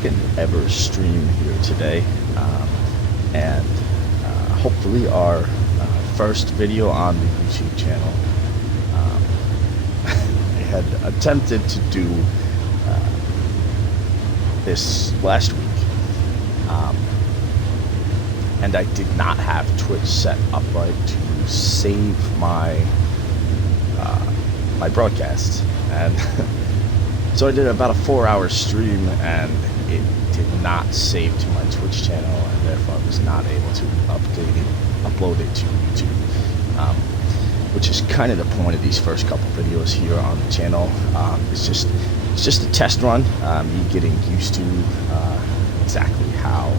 second ever stream here today, and hopefully our first video on the YouTube channel. I had attempted to do this last week, and I did not have Twitch set up right to save my my broadcasts, and so I did about a 4-hour stream, and it did not save to my Twitch channel, and therefore I was not able to upload it to YouTube, which is kind of the point of these first couple videos here on the channel. It's just a test run, me getting used to exactly how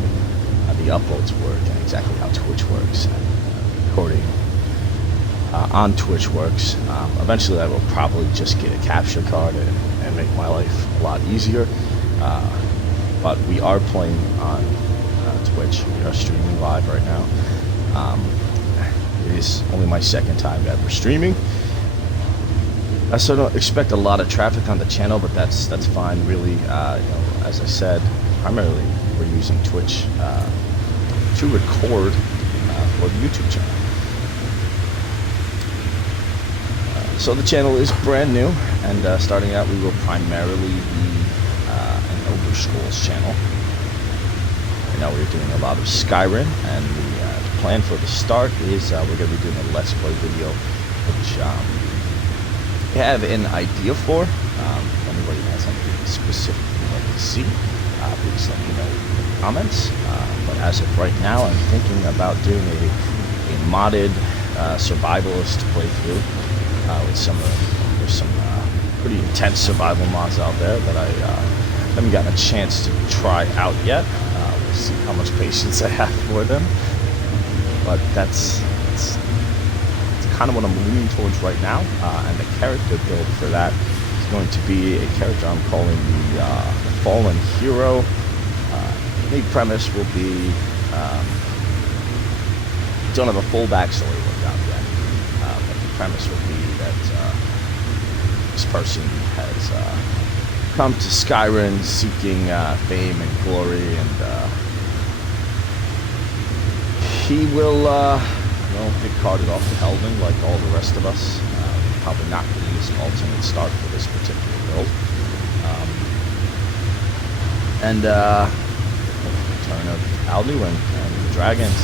the uploads work and exactly how Twitch works, and recording on Twitch works. Eventually I will probably just get a capture card and make my life a lot easier, but we are playing on Twitch. We are streaming live right now. It is only my second time ever streaming, so I don't expect a lot of traffic on the channel, but that's fine, really. As I said, primarily we're using Twitch to record for the YouTube channel. So the channel is brand new, and starting out we will primarily be an Elder Scrolls channel. Right now we're doing a lot of Skyrim, and the plan for the start is we're going to be doing a Let's Play video, which I have an idea for. If anybody has anything specific you'd like to see, please let me know in the comments. But as of right now, I'm thinking about doing a modded survivalist playthrough. With there's some pretty intense survival mods out there that I haven't gotten a chance to try out yet. We'll see how much patience I have for them. But that's kind of what I'm leaning towards right now. And the character build for that is going to be a character I'm calling the Fallen Hero. The premise will be, don't have a full backstory worked out yet, but the premise will be that this person has come to Skyrim seeking fame and glory, and he will get carted off to Helvin like all the rest of us. Probably not going to use an alternate start for this particular build. And return of Alduin and the dragons.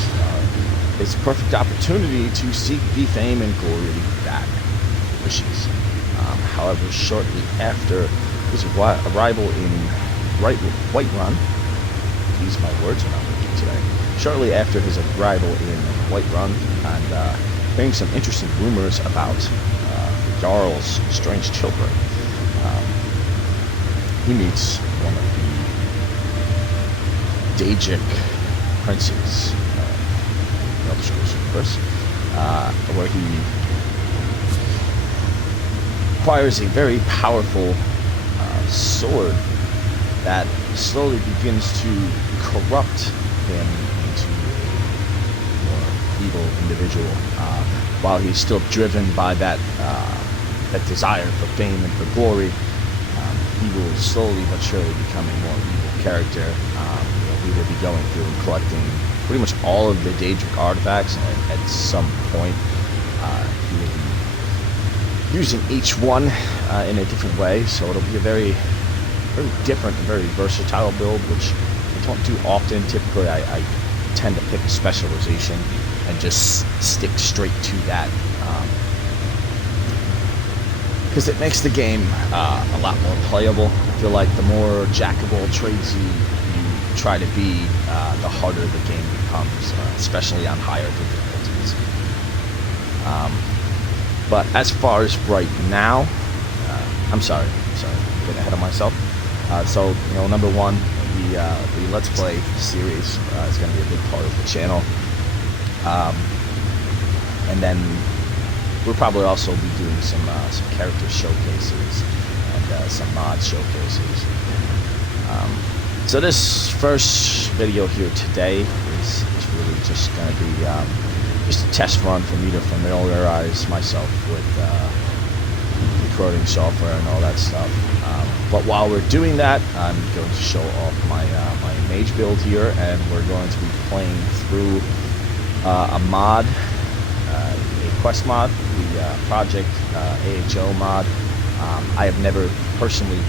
It's a perfect opportunity to seek the fame and glory that he wishes. However, shortly after his arrival in Whiterun, these my words are not working today. Shortly after his arrival in Whiterun, and hearing some interesting rumors about the Jarl's strange children, he meets one of the Dajic princes, Elder Scrolls universe, where he acquires a very powerful sword that slowly begins to corrupt him into a more evil individual, while he's still driven by that desire for fame and for glory. He will slowly but surely become a more evil character. He will be going through and collecting pretty much all of the Daedric artifacts, and at some point he will be using each one in a different way, so it'll be a very different and very versatile build, which I don't do often. Typically I tend to pick a specialization and just stick straight to that, because it makes the game a lot more playable. I feel like the more jack of all trades you try to be, the harder the game becomes, especially on higher difficulties. But as far as right now, I'm sorry, I'm getting ahead of myself. So, number one, the Let's Play series is going to be a big part of the channel. And then we'll probably also be doing some character showcases and some mod showcases. So this first video here today is really just going to be just a test run for me to familiarize myself with the recording software and all that stuff. But while we're doing that, I'm going to show off my my Mage build here, and we're going to be playing through a mod, a quest mod, the Project AHO mod. I have never personally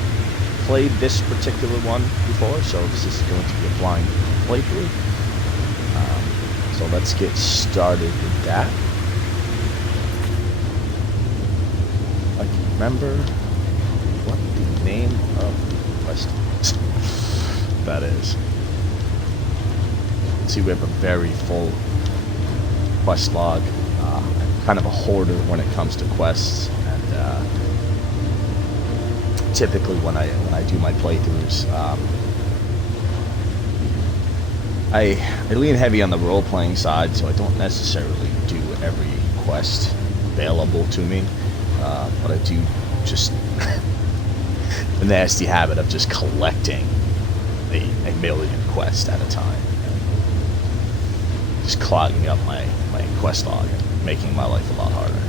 played this particular one before, so this is going to be a blind playthrough. So let's get started with that. I can remember what the name of the quest that is. See, we have a very full quest log. I'm kind of a hoarder when it comes to quests, and typically when I do my playthroughs, I lean heavy on the role-playing side, so I don't necessarily do every quest available to me, but I do just the nasty habit of just collecting a million quests at a time, just clogging up my quest log and making my life a lot harder.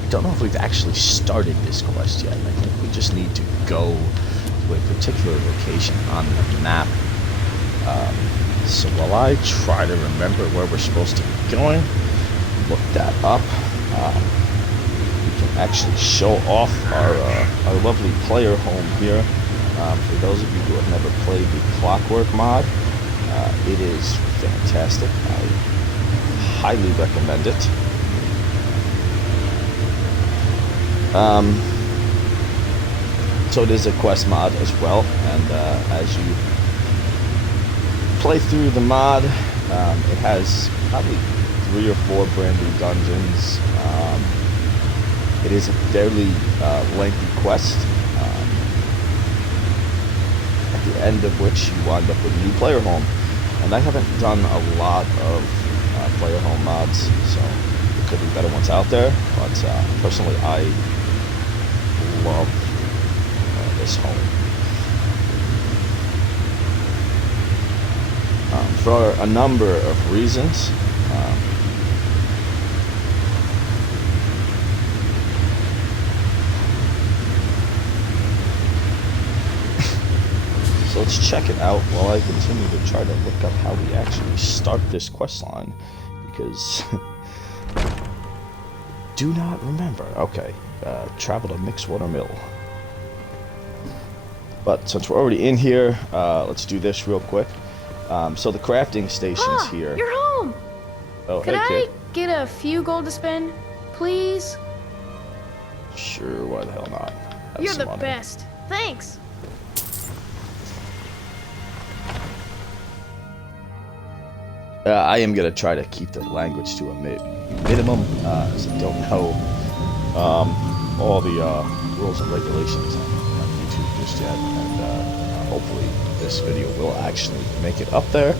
I don't know if we've actually started this quest yet. I think we just need to go to a particular location on the map. So while I try to remember where we're supposed to be going, look that up, we can actually show off our lovely player home here. For those of you who have never played the Clockwork mod, it is fantastic. I highly recommend it. So it is a quest mod as well, and as you play through the mod, it has probably 3 or 4 brand new dungeons. It is a fairly lengthy quest, at the end of which you wind up with a new player home. And I haven't done a lot of player home mods, so there could be better ones out there, but personally I love this home. For a number of reasons. So let's check it out while I continue to try to look up how we actually start this quest line, because do not remember. Okay, travel to Mixwater Mill. But since we're already in here, let's do this real quick. So the crafting stations here. You're home! Oh, Could hey, I kid. get a few gold to spend, please? Sure, why the hell not? Have You're some the money. best. Thanks. I am going to try to keep the language to a minimum, as I don't know all the rules and regulations on YouTube just yet, and hopefully this video will actually make it up there,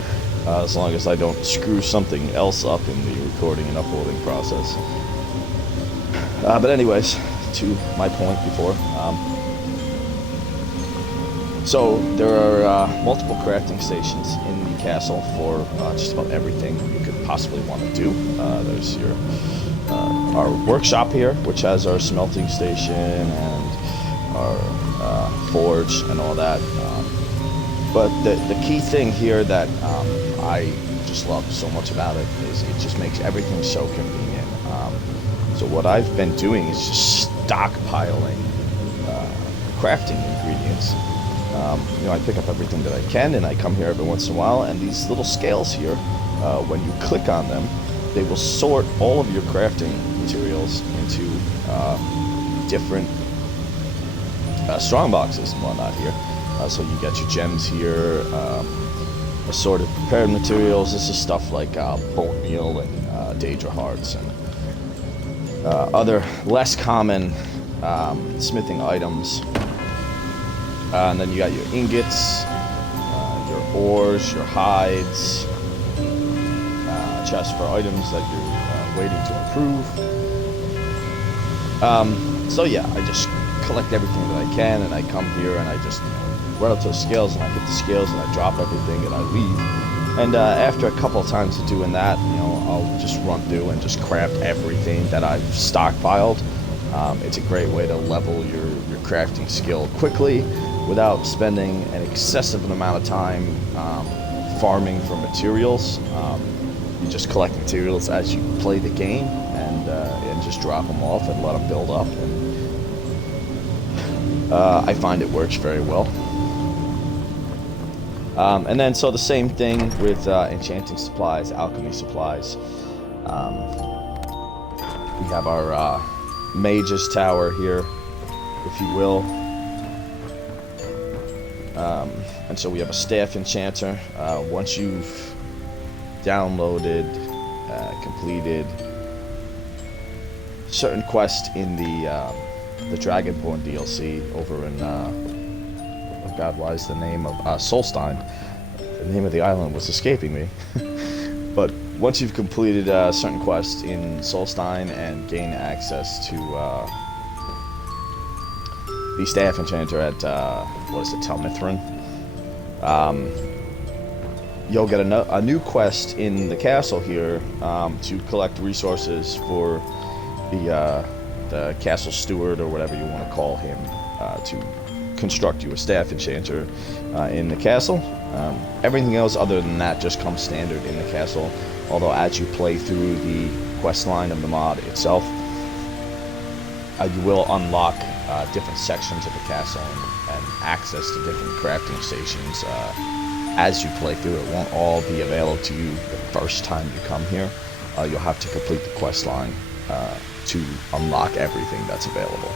as long as I don't screw something else up in the recording and uploading process. But anyways, to my point before, so there are multiple crafting stations in the castle for just about everything you could possibly want to do. There's our workshop here, which has our smelting station and our forge and all that. But the key thing here that I just love so much about it is it just makes everything so convenient. So what I've been doing is just stockpiling crafting ingredients. I pick up everything that I can, and I come here every once in a while, and these little scales here, when you click on them, they will sort all of your crafting materials into different strong boxes and whatnot here. So you got your gems here, assorted prepared materials. This is stuff like bone meal and Daedra hearts and other less common smithing items. And then you got your ingots, your ores, your hides, chests for items that you're waiting to improve. So yeah, I just collect everything that I can, and I come here and I just run up to the scales, and I get the scales and I drop everything and I leave. And after a couple of times of doing that, I'll just run through and just craft everything that I've stockpiled. It's a great way to level your crafting skill quickly without spending an excessive amount of time farming for materials. You just collect materials as you play the game, and just drop them off and let them build up. And I find it works very well. And then so the same thing with enchanting supplies, alchemy supplies. We have our Mage's Tower here, if you will. And so we have a staff enchanter. Once you've downloaded, completed certain quests in the Dragonborn DLC over in oh god, why is the name of Solstein? The name of the island was escaping me. But once you've completed certain quests in Solstein and gain access to the staff enchanter at what is it, Telmithrin, you'll get a new quest in the castle here to collect resources for the castle steward, or whatever you want to call him, to construct you a staff enchanter in the castle. Everything else other than that just comes standard in the castle, although as you play through the quest line of the mod itself, you will unlock different sections of the castle and access to different crafting stations as you play through. It won't all be available to you the first time you come here. You'll have to complete the quest line to unlock everything that's available.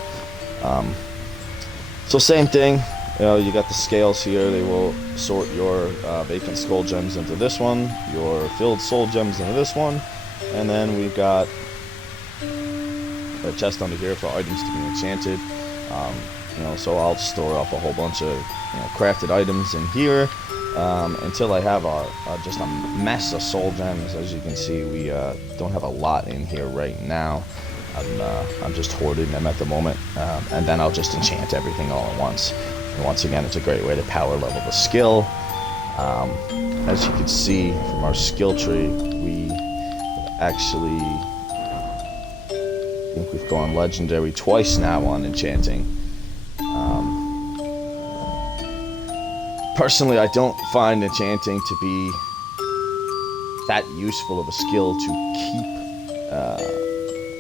So same thing, you got the scales here. They will sort your vacant skull gems into this one, your filled soul gems into this one, and then we've got a chest under here for items to be enchanted. So I'll store up a whole bunch of crafted items in here until I have just a mess of soul gems. As you can see, we don't have a lot in here right now. I'm just hoarding them at the moment, and then I'll just enchant everything all at once. And once again, it's a great way to power level the skill. As you can see from our skill tree, we actually, I think we've gone legendary twice now on enchanting. Personally, I don't find enchanting to be that useful of a skill to keep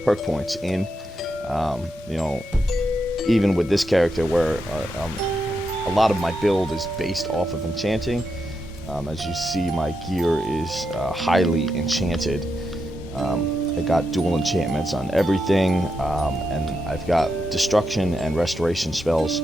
perk points in. Even with this character where a lot of my build is based off of enchanting. As you see, my gear is highly enchanted. I got dual enchantments on everything, and I've got destruction and restoration spells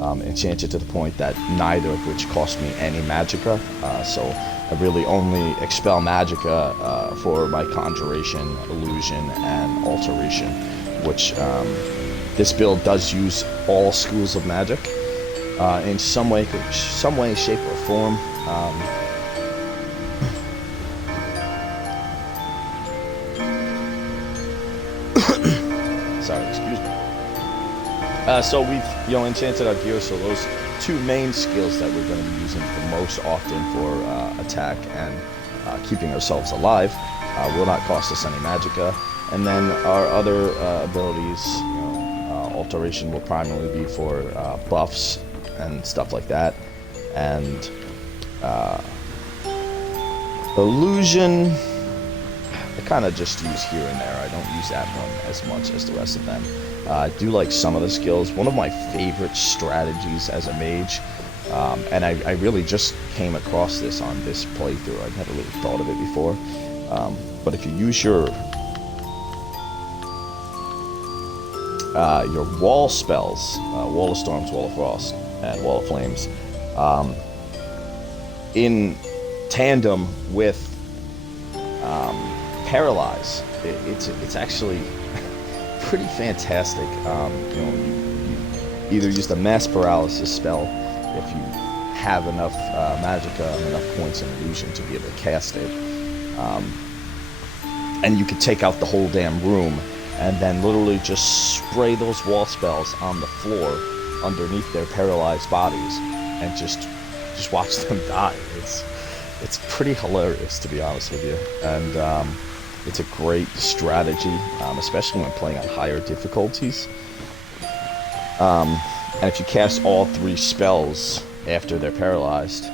enchanted to the point that neither of which cost me any magicka. So I really only expel magicka for my conjuration, illusion, and alteration, which this build does use all schools of magic in some way, shape, or form. Sorry, excuse me. So we've enchanted our gear, so those two main skills that we're going to be using the most often for attack and keeping ourselves alive will not cost us any magicka. And then our other abilities, alteration will primarily be for buffs and stuff like that, and illusion I kind of just use here and there. I don't use that one as much as the rest of them. I do like some of the skills. One of my favorite strategies as a mage, and I really just came across this on this playthrough. I'd never really thought of it before. But if you use your wall spells, Wall of Storms, Wall of Frost, and Wall of Flames, in tandem with Paralyze, it's actually pretty fantastic. You either use the mass paralysis spell if you have enough magicka and enough points in illusion to be able to cast it, and you could take out the whole damn room and then literally just spray those wall spells on the floor underneath their paralyzed bodies and just watch them die. It's pretty hilarious, to be honest with you. And It's a great strategy, especially when playing on higher difficulties. And if you cast all 3 spells after they're paralyzed,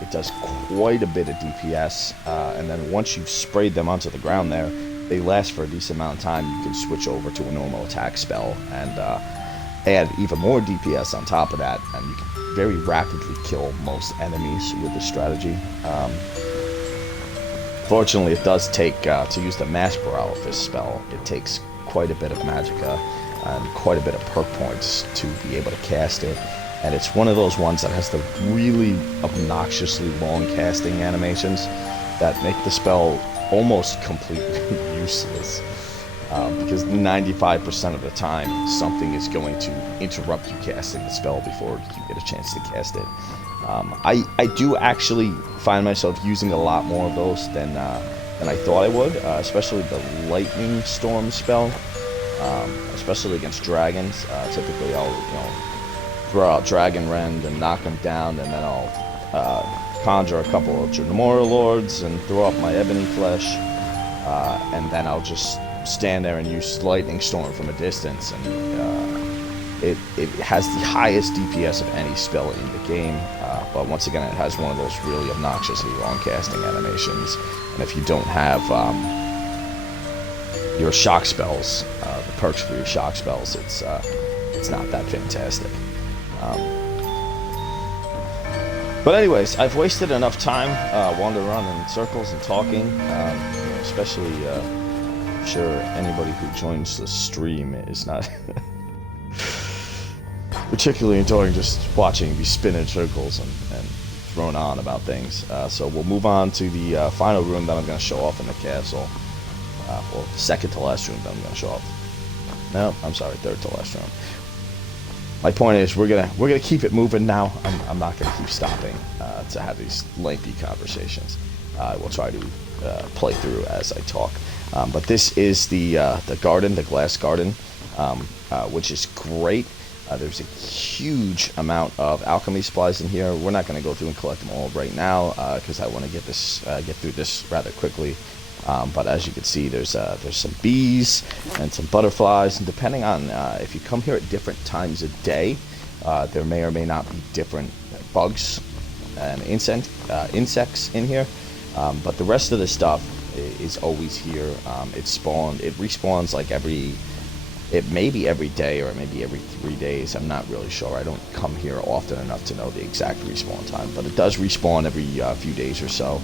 it does quite a bit of DPS. And then once you've sprayed them onto the ground there, they last for a decent amount of time. You can switch over to a normal attack spell and add even more DPS on top of that. And you can very rapidly kill most enemies with this strategy. Fortunately, it does take, to use the Mass Paralysis spell, it takes quite a bit of magicka and quite a bit of perk points to be able to cast it. And it's one of those ones that has the really obnoxiously long casting animations that make the spell almost completely useless. Because 95% of the time, something is going to interrupt you casting the spell before you get a chance to cast it. I do actually find myself using a lot more of those than I thought I would, especially the Lightning Storm spell, especially against dragons. Typically, I'll throw out Dragon Rend and knock them down, and then I'll conjure a couple of Janemora Lords and throw up my Ebony Flesh, and then I'll just stand there and use Lightning Storm from a distance, and it has the highest DPS of any spell in the game, but once again, it has one of those really obnoxiously long casting animations, and if you don't have your shock spells, the perks for your shock spells, it's not that fantastic. But anyways, I've wasted enough time wandering around in circles and talking, especially I'm sure anybody who joins the stream is not particularly enjoying just watching me spin in circles and drone on about things. So we'll move on to the final room that I'm going to show off in the castle. Well, second to last room that I'm going to show off. No, I'm sorry, third to last room. My point is, we're gonna keep it moving now. I'm not gonna keep stopping to have these lengthy conversations. I will try to play through as I talk. But this is the garden, the glass garden, which is great. There's a huge amount of alchemy supplies in here. We're not going to go through and collect them all right now because I want to get through this rather quickly. But as you can see, there's some bees and some butterflies, and depending on if you come here at different times of day, there may or may not be different bugs and insects in here. But the rest of the stuff is always here. It respawns like it may be every day or maybe every 3 days. I'm not really sure. I don't come here often enough to know the exact respawn time, but it does respawn every few days or so.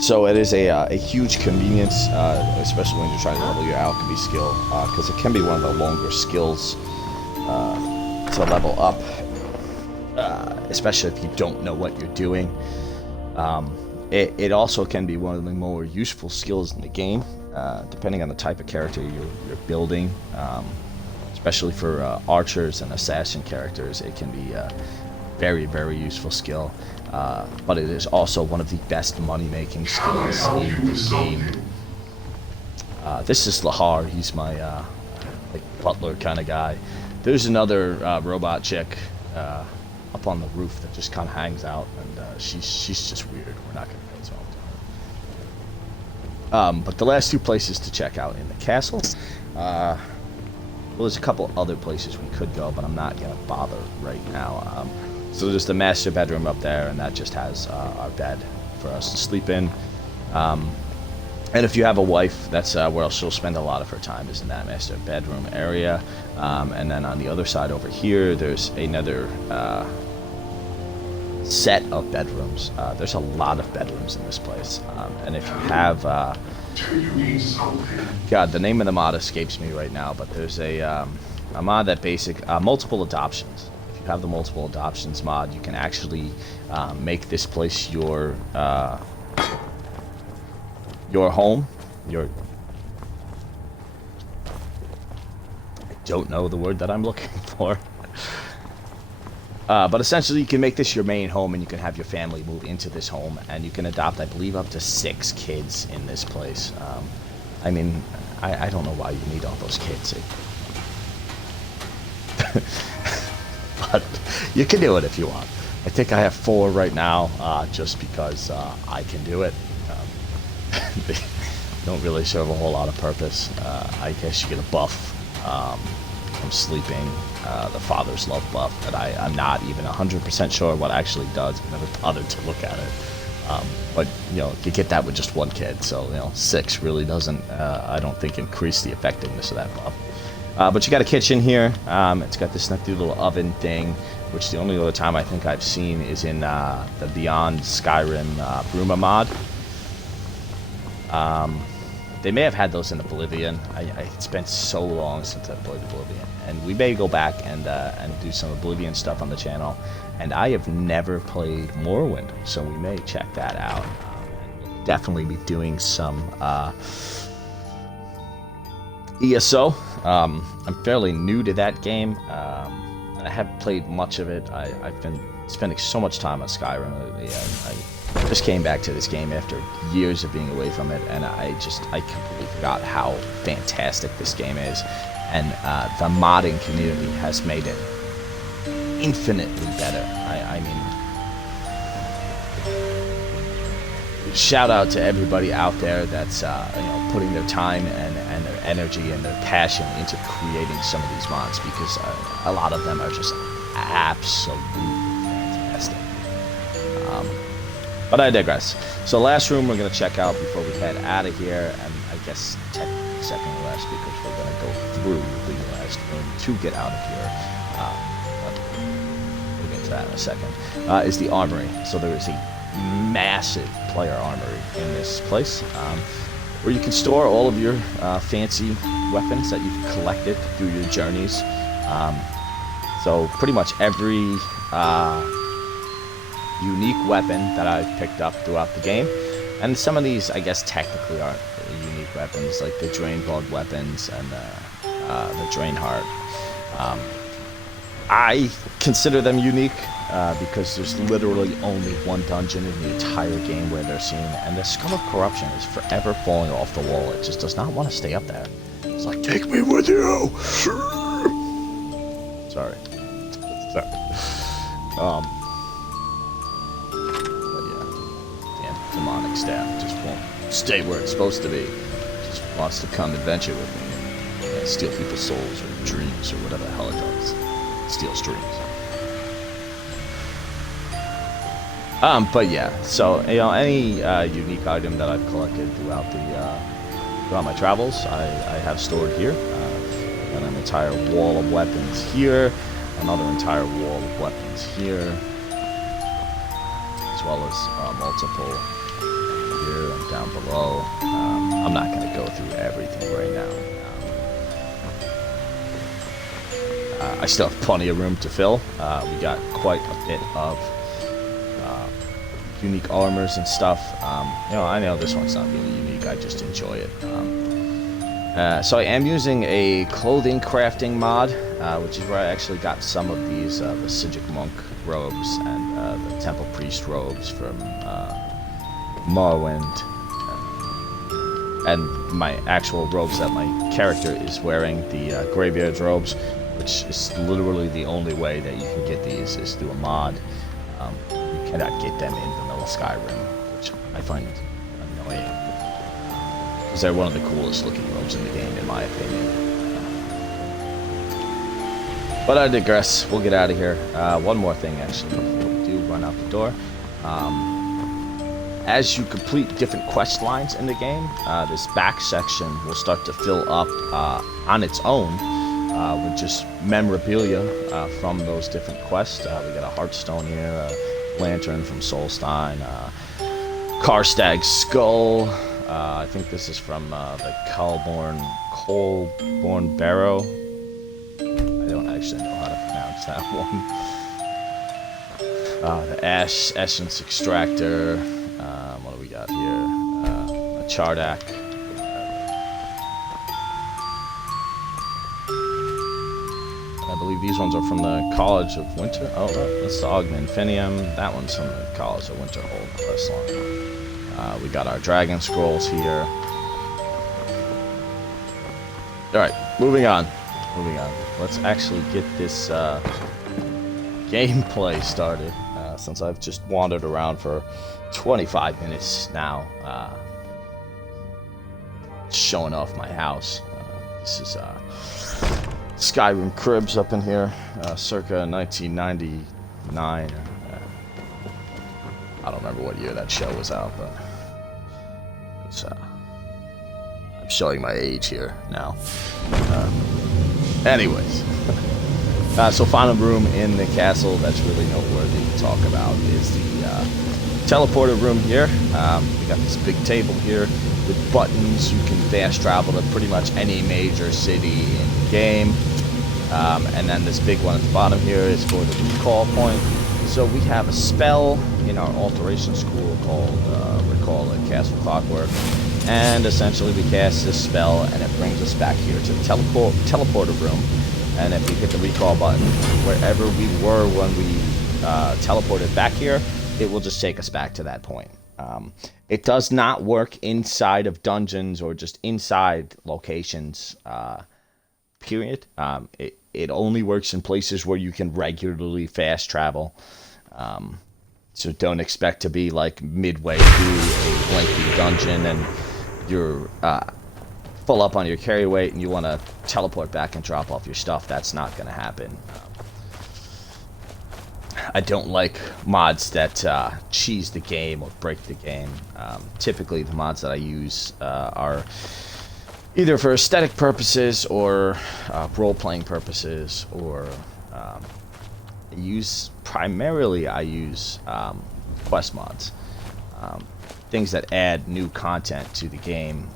So it is a huge convenience, especially when you're trying to level your alchemy skill, because it can be one of the longer skills to level up, especially if you don't know what you're doing. It also can be one of the more useful skills in the game, depending on the type of character you're building. Especially for archers and assassin characters, it can be a very, very useful skill. But it is also one of the best money-making skills in the game. This is Lahar. He's my like butler kind of guy. There's another robot chick up on the roof that just kind of hangs out, and she's just weird. We're not going to go to her. But the last two places to check out in the castle, well, there's a couple other places we could go, but I'm not going to bother right now. So there's the master bedroom up there, and that just has our bed for us to sleep in. And if you have a wife, that's where she'll spend a lot of her time, is in that master bedroom area. And then on the other side over here, there's another set of bedrooms. There's a lot of bedrooms in this place. And if you have... God, the name of the mod escapes me right now, but there's a mod that multiple adoptions. If you have the multiple adoptions mod, you can actually make this place your home. I don't know the word that I'm looking for. But essentially, you can make this your main home, and you can have your family move into this home, and you can adopt, I believe, up to 6 kids in this place. I mean, I don't know why you need all those kids. But you can do it if you want. I think I have 4 right now, just because I can do it. They don't really serve a whole lot of purpose. I guess you get a buff from sleeping, the Father's Love buff, but I'm not even 100% sure what it actually does. I've never bothered to look at it. But, you know, you get that with just 1 kid, so, you know, 6 really doesn't, I don't think, increase the effectiveness of that buff. But you got a kitchen here. It's got this nifty little oven thing, which the only other time I think I've seen is in the Beyond Skyrim Bruma mod. They may have had those in Oblivion. It's been so long since I've played Oblivion, and we may go back and do some Oblivion stuff on the channel. And I have never played Morrowind, so we may check that out. And we'll definitely be doing some ESO. I'm fairly new to that game. I haven't played much of it. I've been spending so much time on Skyrim lately. I just came back to this game after years of being away from it, and I completely forgot how fantastic this game is. And the modding community has made it infinitely better. I mean, shout out to everybody out there that's you know, putting their time and their energy and their passion into creating some of these mods, because a lot of them are just absolutely fantastic. But I digress. So last room we're going to check out before we head out of here, and I guess technically second to last, because we're going to go through the last room to get out of here. We'll get to that in a second. Is the armory. So there is a massive player armory in this place, where you can store all of your fancy weapons that you've collected through your journeys. So pretty much every unique weapon that I've picked up throughout the game, and some of these I guess technically aren't unique weapons, like the Drain Blood weapons and the Drain Heart. I consider them unique because there's literally only 1 dungeon in the entire game where they're seen, and the Skull of Corruption is forever falling off the wall. It just does not want to stay up there. It's like, take me with you. Sorry. Demonic staff just won't stay where it's supposed to be. It just wants to come adventure with me and steal people's souls or dreams or whatever the hell it does. Steals dreams. But yeah, so you know, any unique item that I've collected throughout my travels, I have stored here. Got an entire wall of weapons here, another entire wall of weapons here, as well as multiple here and down below. I'm not going to go through everything right now. I still have plenty of room to fill. We got quite a bit of unique armors and stuff. You know, I know this one's not really unique. I just enjoy it. So I am using a clothing crafting mod, which is where I actually got some of these the Sijic Monk robes and the Temple Priest robes from Morrowind, and my actual robes that my character is wearing, the Greybeard's robes, which is literally the only way that you can get these is through a mod. You cannot get them in vanilla Skyrim, which I find annoying, because they're one of the coolest looking robes in the game, in my opinion. But I digress. We'll get out of here. One more thing, actually, before we do run out the door. As you complete different quest lines in the game, this back section will start to fill up on its own with just memorabilia from those different quests. We got a Heartstone here, a lantern from Solstein, Karstag's skull. I think this is from the Coalborn Barrow. I don't actually know how to pronounce that one. The Essence Extractor. What do we got here? A Chardak. I believe these ones are from the College of Winter. Oh, that's the Augment Infinium. That one's from the College of Winterhold quest line. We got our Dragon Scrolls here. Alright, moving on. Let's actually get this gameplay started since I've just wandered around for 25 minutes now, showing off my house. This is Skyrim Cribs up in here, circa 1999. I don't remember what year that show was out, but it was, I'm showing my age here now. Anyways, so final room in the castle that's really noteworthy to talk about is the teleporter room here. We got this big table here with buttons. You can fast travel to pretty much any major city in the game. And then this big one at the bottom here is for the recall point. So we have a spell in our alteration school called Recall at Castle Clockwork. And essentially we cast this spell and it brings us back here to the teleporter room. And if we hit the recall button, wherever we were when we teleported back here, it will just take us back to that point. It does not work inside of dungeons or just inside locations, period. It only works in places where you can regularly fast travel. So don't expect to be like midway through a lengthy dungeon and you're full up on your carry weight and you want to teleport back and drop off your stuff. That's not going to happen. I don't like mods that cheese the game or break the game. Typically the mods that I use are either for aesthetic purposes or role-playing purposes, or I use quest mods, things that add new content to the game.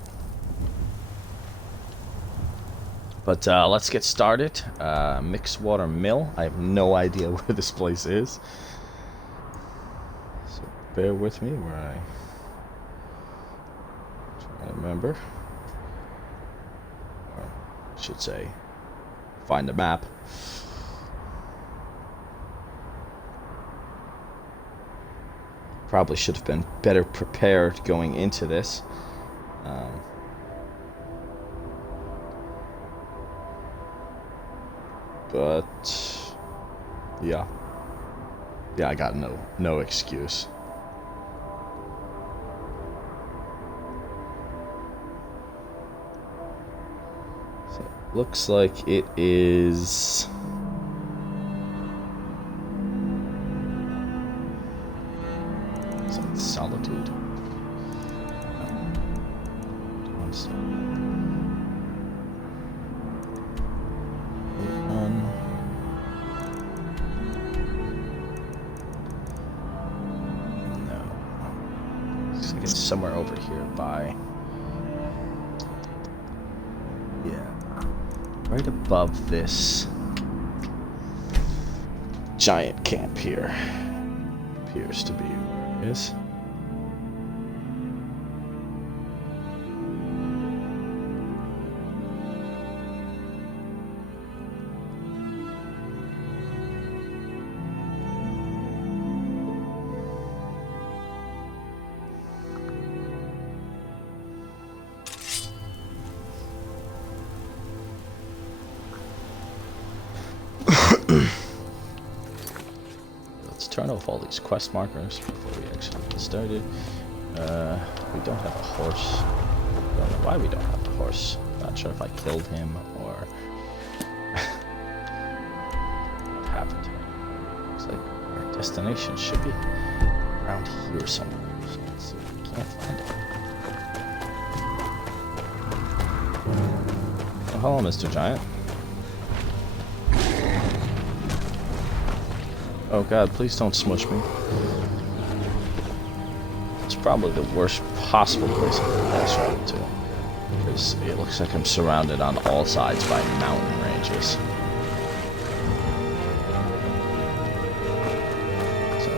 But let's get started. Mixwater Mill. I have no idea where this place is, so bear with me where I try to remember. Or I should say, find the map. Probably should have been better prepared going into this. But yeah, I got no excuse. So it looks like it is Solitude. It's somewhere over here by, right above this giant camp here. Appears to be where it is. Turn off all these quest markers before we actually get started. We don't have a horse. I don't know why we don't have a horse. Not sure if I killed him or what happened. Looks like our destination should be around here somewhere. So let's see if we can't find it. Oh, hello, Mr. Giant. Oh god, please don't smush me. It's probably the worst possible place I could fast travel to, because it looks like I'm surrounded on all sides by mountain ranges. So,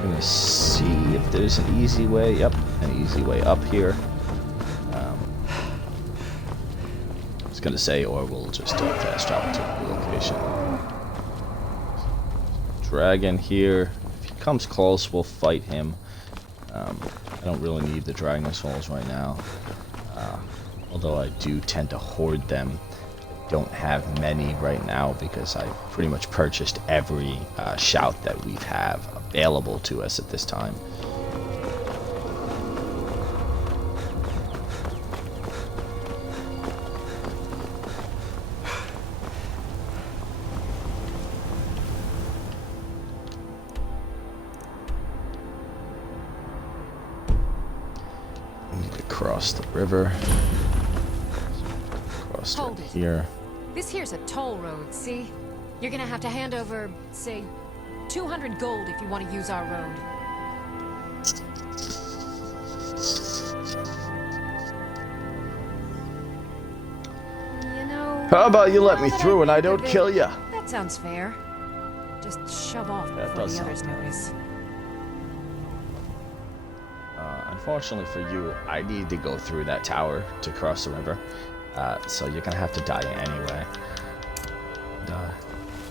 I'm gonna see if there's an easy way. Yep, an easy way up here. I was gonna say, or we'll just fast travel to the location. Dragon here. If he comes close, we'll fight him. I don't really need the dragon souls right now. Although I do tend to hoard them. I don't have many right now because I pretty much purchased every shout that we have available to us at this time. Cross the river. Cross Hold it. here. This here's a toll road, see? You're gonna have to hand over, say, 200 gold if you want to use our road. You know... How about you let me now that through and I think don't of it, kill ya? That sounds fair. Just shove off That before does the sound others fair. notice. Unfortunately for you, I need to go through that tower to cross the river. So you're gonna have to die anyway.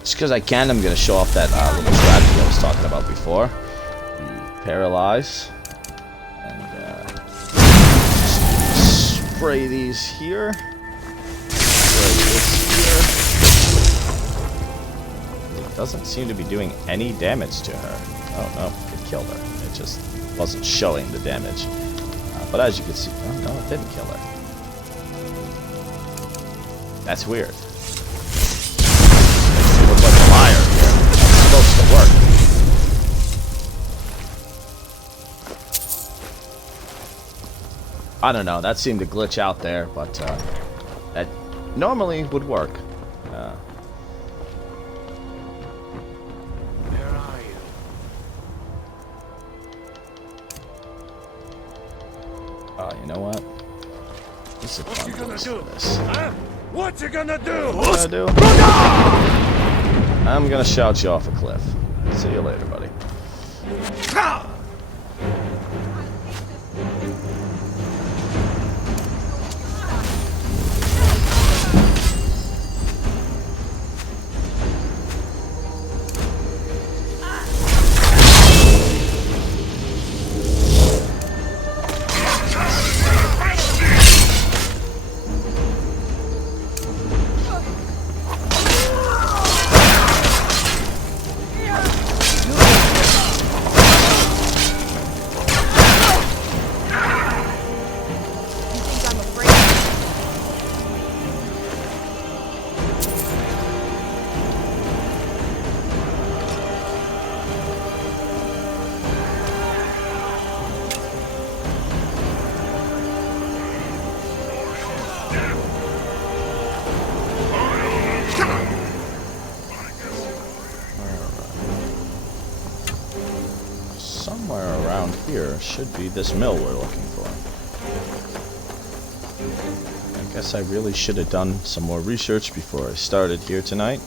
Just because I can, I'm gonna show off that little strategy I was talking about before. You paralyze and spray these here. Spray this here. It doesn't seem to be doing any damage to her. Oh no, it killed her. It just wasn't showing the damage. But as you can see, oh no, it didn't kill her. That's weird. Makes me look like a liar here. It's supposed to work. I don't know, that seemed to glitch out there, but that normally would work. Where are you? You know what? This is a What fun you gonna place do? for this. Huh? What you gonna do? What do? I'm gonna shout you off a cliff. See you later, buddy. Somewhere around here should be this mill we're looking for. I guess I really should have done some more research before I started here tonight.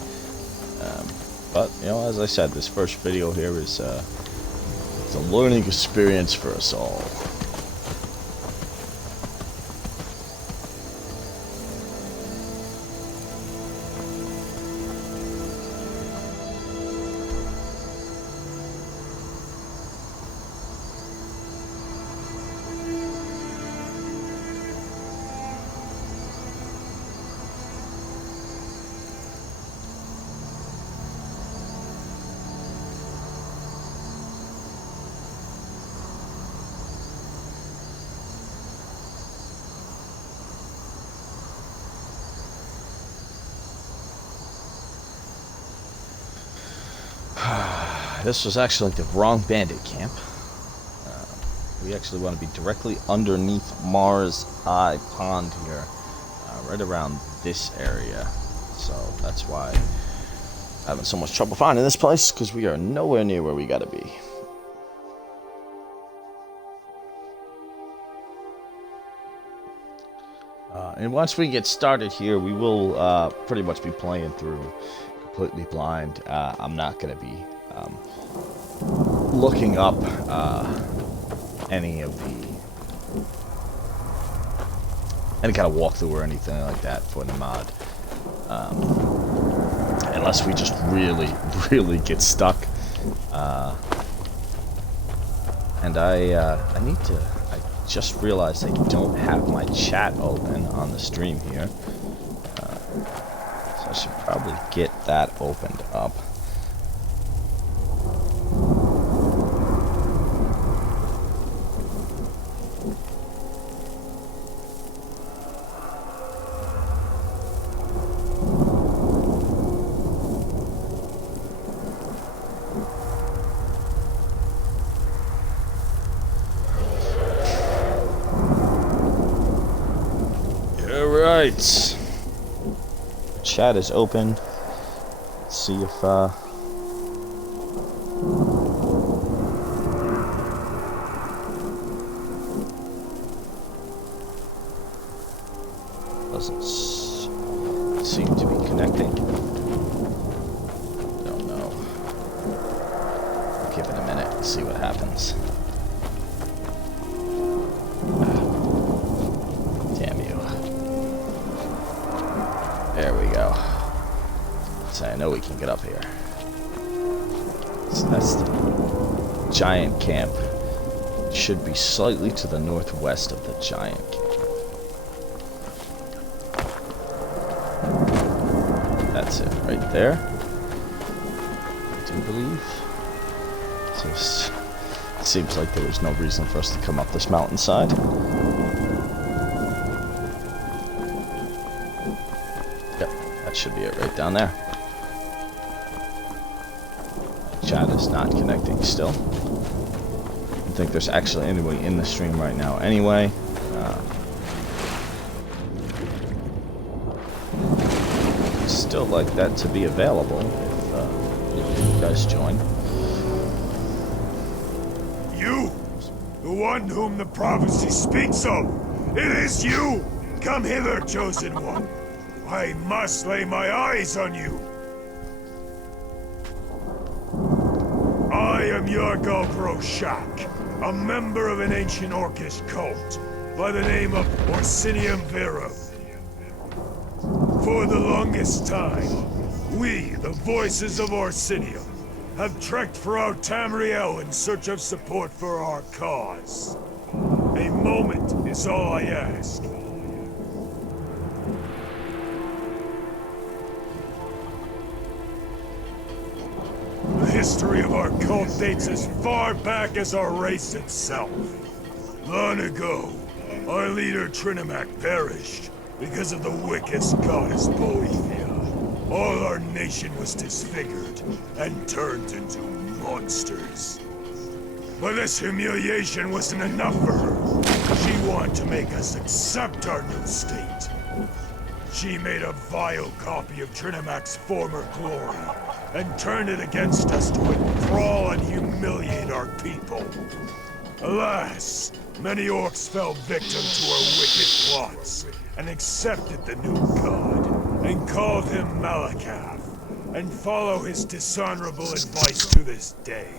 But, you know, as I said, this first video here is it's a learning experience for us all. This was actually the wrong bandit camp. We actually want to be directly underneath Mars Eye Pond here, right around this area. So that's why I'm having so much trouble finding this place, because we are nowhere near where we gotta be. And once we get started here, we will pretty much be playing through completely blind. I'm not gonna be looking up any kind of walkthrough or anything like that for the mod, unless we just really get stuck. And I just realized I don't have my chat open on the stream here. should probably get that opened up. Alright. Chat is open. Let's see if doesn't seem to be connecting. Don't know. Give it a minute and see what happens. Damn you. There we go. So I know we can get up here. So that's the giant camp. It should be slightly to the northwest of the giant camp. That's it right there. I do believe. So it seems like there was no reason for us to come up this mountainside. Yep, that should be it right down there. Chat is not connecting still. I don't think there's actually anybody in the stream right now anyway. Still like that to be available if you guys join. You, the one whom the prophecy speaks of, it is you! Come hither, chosen one. I must lay my eyes on you. I am Yargo Groshak, a member of an ancient Orcish cult by the name of Orsinium Vero. For the longest time, we, the voices of Orsinium, have trekked throughout Tamriel in search of support for our cause. A moment is all I ask. The history of our cult dates as far back as our race itself. Long ago, our leader Trinimac perished because of the wicked goddess Boethia. All our nation was disfigured and turned into monsters. But this humiliation wasn't enough for her. She wanted to make us accept our new state. She made a vile copy of Trinimac's former glory and turned it against us to enthrall and humiliate our people. Alas, many orcs fell victim to her wicked plots and accepted the new god and called him Malakath and follow his dishonorable advice to this day.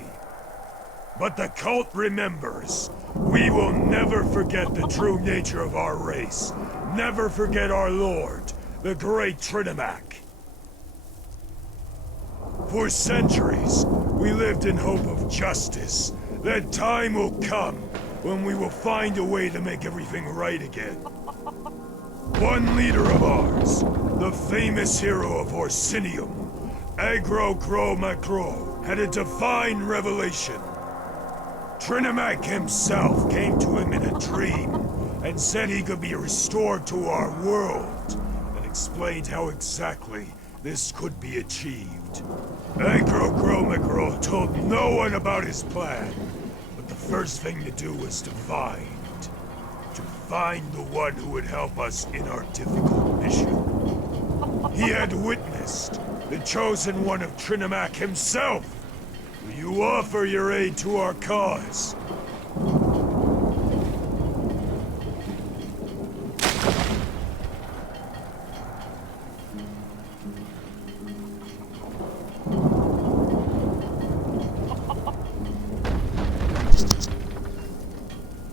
But the cult remembers. We will never forget the true nature of our race. Never forget our lord, the great Trinimac. For centuries, we lived in hope of justice. That time will come when we will find a way to make everything right again. One leader of ours, the famous hero of Orsinium, Agro Gro Macro, had a divine revelation. Trinimac himself came to him in a dream and said he could be restored to our world, and explained how exactly this could be achieved. Agro Gro Macro told no one about his plan, but the first thing to do was to find the one who would help us in our difficult mission. He had witnessed the chosen one of Trinimac himself. Will you offer your aid to our cause?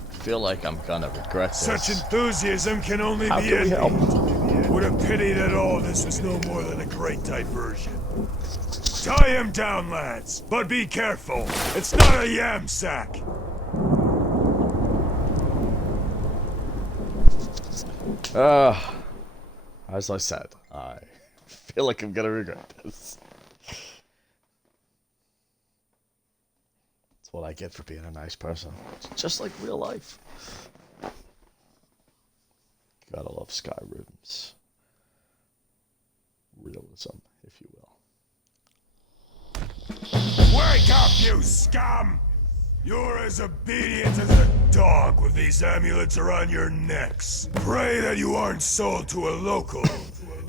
I feel like I'm gonna regret this. Such enthusiasm can only How be can we help? envied. What a pity that all this was no more than a great diversion. Tie him down, lads, but be careful. It's not a yam sack. As I said, I feel like I'm gonna regret this. That's what I get for being a nice person. It's just like real life. Gotta love Skyrim's realism, if you will. Wake up, you scum! You're as obedient as a dog with these amulets around your necks. Pray that you aren't sold to a local.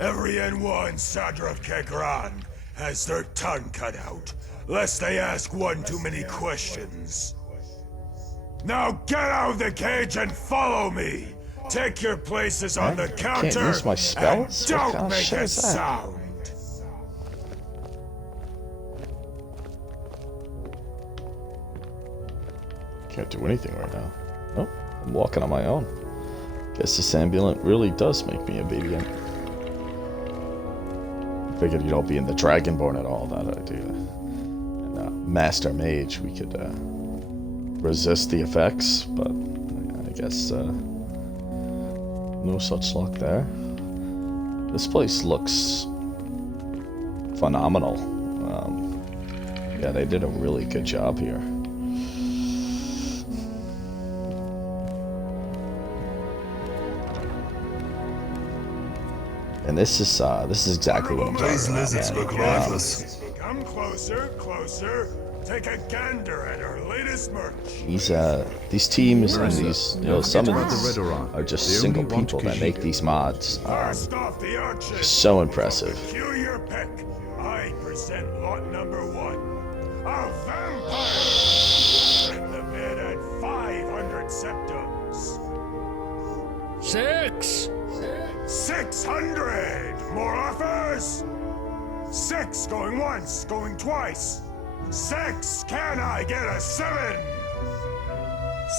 Every N1 Sadra of Kekran has their tongue cut out, lest they ask one too many questions. Now get out of the cage and follow me! Take your places on the counter, can't use my spells? and What don't kind of make shit a is that? sound! Can't do anything right now. Nope, I'm walking on my own. Guess this ambulant really does make me obedient. Figured you don't be in the Dragonborn at all, that idea. And Master Mage, we could resist the effects, but I guess no such luck there. This place looks phenomenal. Yeah, they did a really good job here. And this is exactly what I'm talking These about. lizards Man. look lifeless. Come closer, closer. Take a gander at our latest merch. These teams and these, summons are just single people that make these mods. First off the arches. So impressive. Cue your pick. I present lot number 1. A vampire! In the bid at 500 septums. 600! More offers? 6 going once, going twice. 6! Can I get a 7?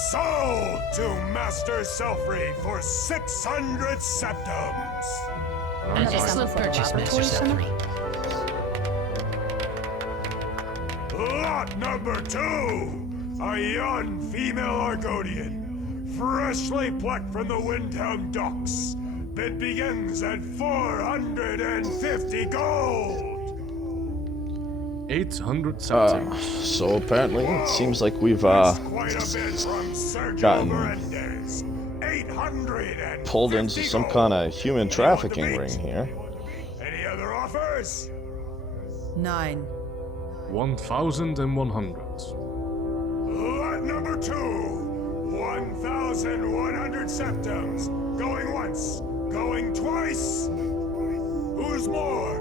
Sold to Master Selfrey for 600 septums. An excellent purchase, Master Selfrey. Lot number 2! A young female Argonian, freshly plucked from the Windhelm docks. Bid begins at 450 gold! 800 septums. So apparently, it seems like we've Quite a bit from Sergio gotten Menendez. 850 pulled into some gold. kind of human Anyone trafficking to ring beat? here. Any other offers? 9. 1,100. Lot number 2! 1,100 septums. Going once, going twice. Who's more?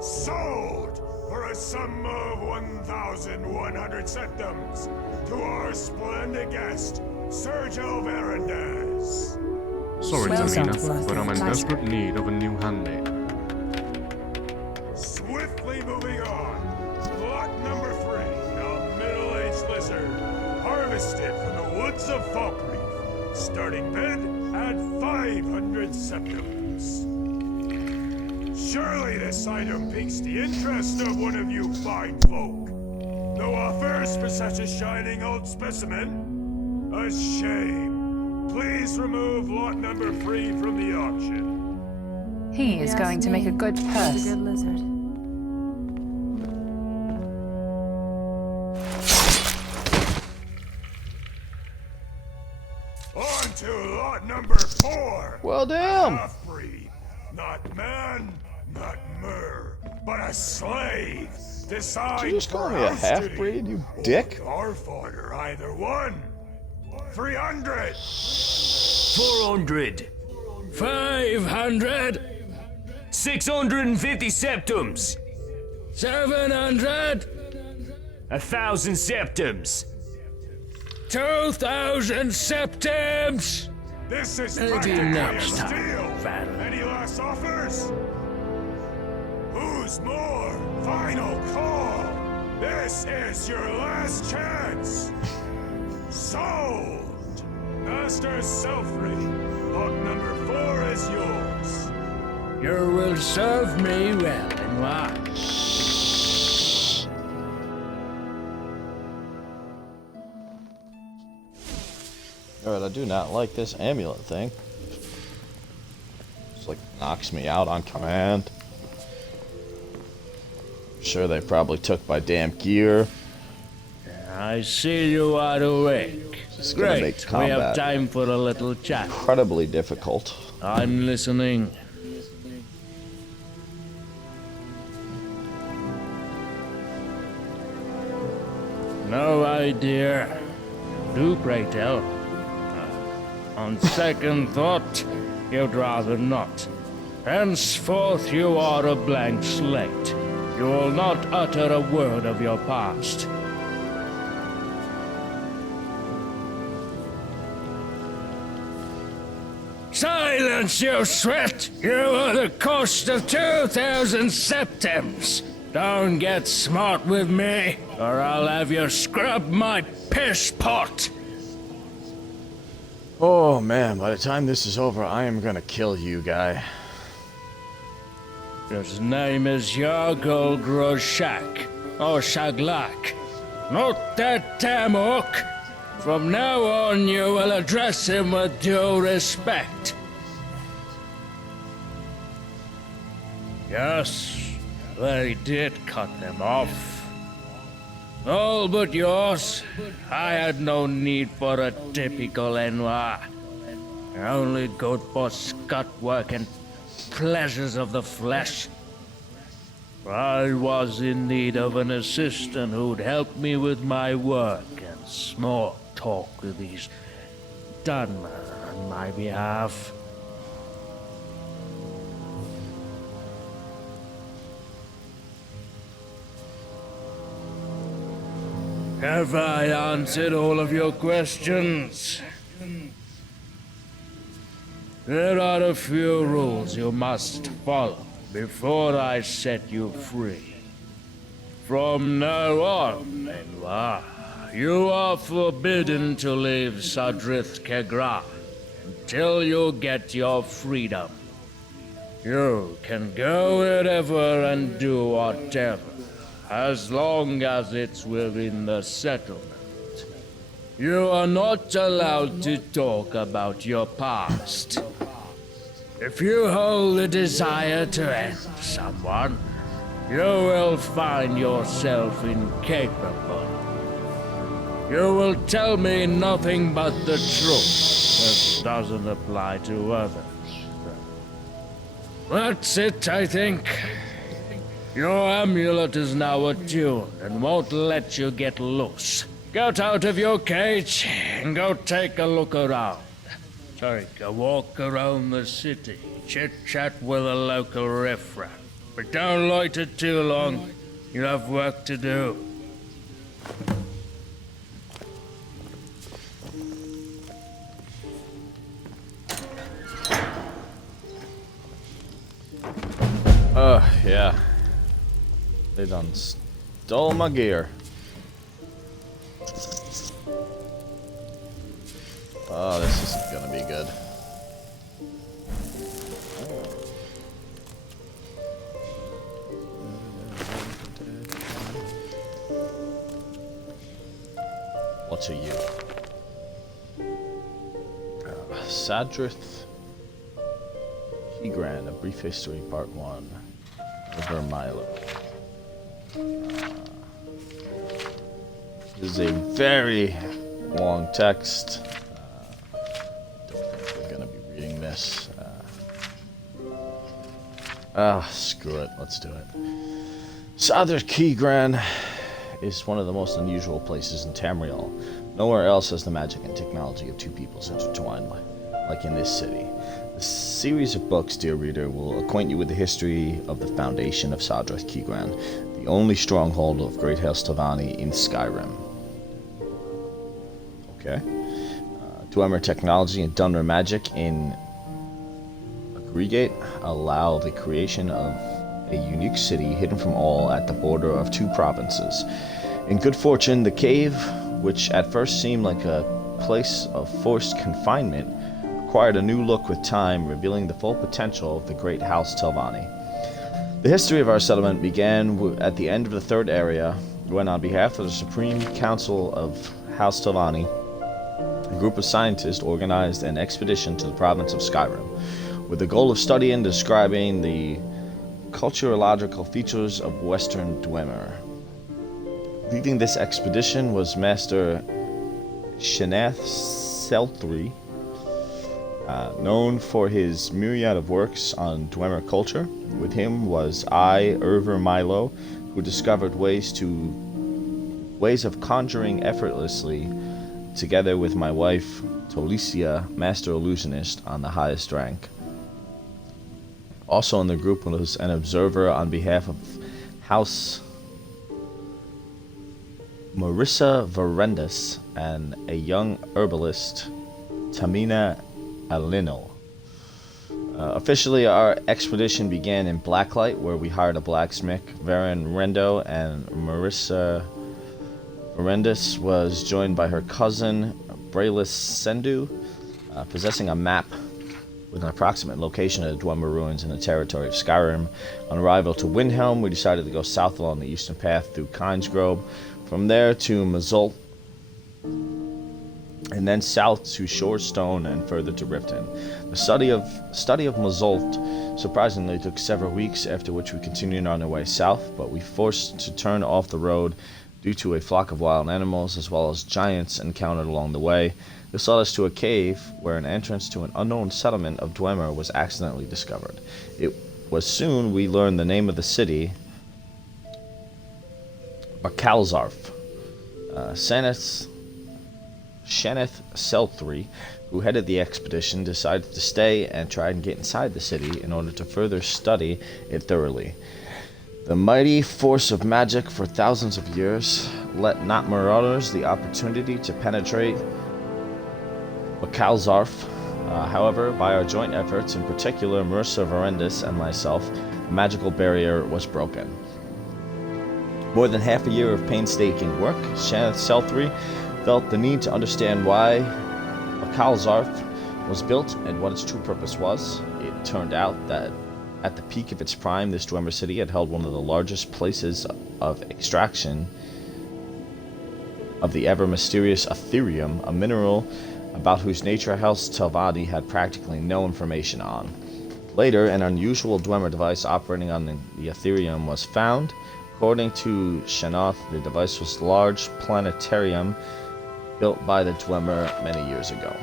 Sold for a sum of 1,100 septums to our splendid guest, Sergio Verandez. Sorry, Well Tamina, done. but I'm in Nice. desperate need of a new handmaid. Swiftly moving on. Lot number 3, a middle-aged lizard, harvested from the woods of Falkreath. Starting bid at 500 septums. Surely this item piques the interest of one of you fine folk. No offers for such a shining old specimen? A shame. Please remove lot number 3 from the auction. He is going to make a good purse. Good lizard. On to lot number 4. Well, damn. Half-breed. Not man, not mer, but a slave. Designed Did you just call for me a house half-breed, duty. you dick? Or fodder, either one. 300. 400. 500, 650 septums. 700, 1,000 septums. 2,000 septums. This is Maybe practically a next steal. time, Val. Any last offers? Who's more? Final call. This is your last chance. Sold. Master Selfrey, lot number 4 is yours. You will serve me well, and why? Alright, I do not like this amulet thing. Just like knocks me out on command. Sure, they probably took my damn gear. I see you are awake. It's gonna make Great, we have combat time for a little chat. incredibly difficult. I'm listening. No idea. Do pray tell. On second thought, you'd rather not. Henceforth you are a blank slate. You will not utter a word of your past. Silence, you sweat! You are the cost of 2,000 septims! Don't get smart with me, or I'll have you scrub my piss pot! Oh man, by the time this is over, I am gonna kill you, guy. His name is Yargol Groshak, or Shaglak. Not that damn hook! From now on, you will address him with due respect. Yes, they did cut them off. All but yours. I had no need for a typical Noir. Only good for scut work and pleasures of the flesh. I was in need of an assistant who'd help me with my work and small talk with these done on my behalf. Have I answered all of your questions? There are a few rules you must follow before I set you free. From now on, Enwa, you are forbidden to leave Sadrith Kegra until you get your freedom. You can go wherever and do whatever, as long as it's within the settlement. You are not allowed to talk about your past. If you hold the desire to end someone, you will find yourself incapable. You will tell me nothing but the truth. That doesn't apply to others. That's it, I think. Your amulet is now attuned and won't let you get loose. Get out of your cage and go take a look around. Take a walk around the city. Chit-chat with a local riffraff. But don't loiter too long. You have work to do. Yeah. They done stole my gear. Oh, this isn't gonna be good. What are you? Sadrith Tigran, A Brief History, Part 1. Over Milo. This is a very long text. Don't think we're gonna be reading this. Screw it. Let's do it. Sadrith Tigran is one of the most unusual places in Tamriel. Nowhere else has the magic and technology of two peoples intertwined like in this city. The series of books, dear reader, will acquaint you with the history of the foundation of Sadrith Tigran, the only stronghold of Great House Tavani in Skyrim. Okay. Dwemer technology and Dunmer magic in aggregate allow the creation of a unique city hidden from all at the border of two provinces. In good fortune, the cave, which at first seemed like a place of forced confinement, acquired a new look with time, revealing the full potential of the great House Telvanni. The history of our settlement began at the end of the Third Area, when on behalf of the Supreme Council of House Telvanni, a group of scientists organized an expedition to the province of Skyrim, with the goal of studying and describing the culturological features of Western Dwemer. Leading this expedition was Master Shanath Selthri, known for his myriad of works on Dwemer culture. With him was I, Irver Milo, who discovered ways of conjuring effortlessly, together with my wife, Tolicia, Master Illusionist, on the highest rank. Also in the group was an observer on behalf of House Marissa Verendus and a young herbalist, Tamina Alino. Officially, our expedition began in Blacklight, where we hired a blacksmith, Varen Rendo, and Marissa Verendus was joined by her cousin, Brayless Sendu, possessing a map with an approximate location of the Dwemer ruins in the territory of Skyrim. On arrival to Windhelm, we decided to go south along the eastern path through Kynesgrove, from there to Mazult, and then south to Shorestone and further to Riften. The study of Mazult surprisingly took several weeks, after which we continued on our way south, but we forced to turn off the road due to a flock of wild animals as well as giants encountered along the way. This led us to a cave where an entrance to an unknown settlement of Dwemer was accidentally discovered. It was soon we learned the name of the city, Bakalzarf. Shaneth Selthri, who headed the expedition, decided to stay and try and get inside the city in order to further study it thoroughly. The mighty force of magic for thousands of years let not marauders the opportunity to penetrate Bakalzarf. However, by our joint efforts, in particular Marissa Verendus and myself, the magical barrier was broken. More than half a year of painstaking work, Shaneth Selthri felt the need to understand why Bakalzarf was built and what its true purpose was. It turned out that at the peak of its prime, this Dwemer city had held one of the largest places of extraction of the ever-mysterious Ethereum, a mineral about whose nature House Telvanni had practically no information on. Later, an unusual Dwemer device operating on the Ethereum was found. According to Shanath, the device was a large planetarium built by the Dwemer many years ago.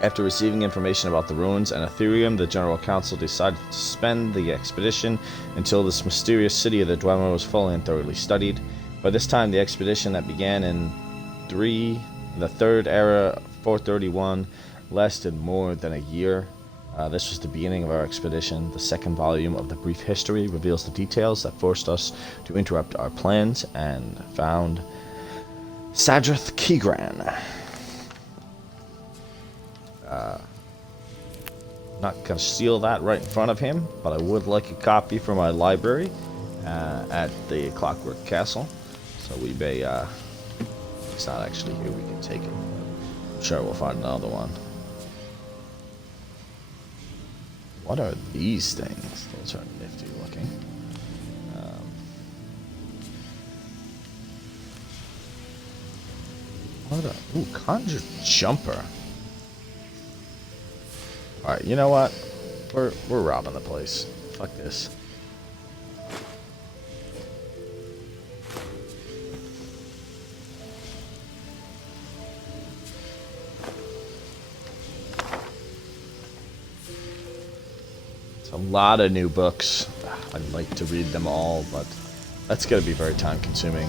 After receiving information about the ruins and Ethereum, the General Council decided to suspend the expedition until this mysterious city of the Dwemer was fully and thoroughly studied. By this time, the expedition that began in the Third Era 431 lasted more than a year. This was the beginning of our expedition. The second volume of the brief history reveals the details that forced us to interrupt our plans and found Sadrith Kegran. Not gonna steal that right in front of him, but I would like a copy for my library at the Clockwork Castle. So we may, it's not actually here, we can take it. I'm sure we'll find another one. What are these things? Those are nifty looking. Ooh, Conjure Jumper. Alright, you know what? We're robbing the place. Fuck this. It's a lot of new books. I'd like to read them all, but that's going to be very time consuming.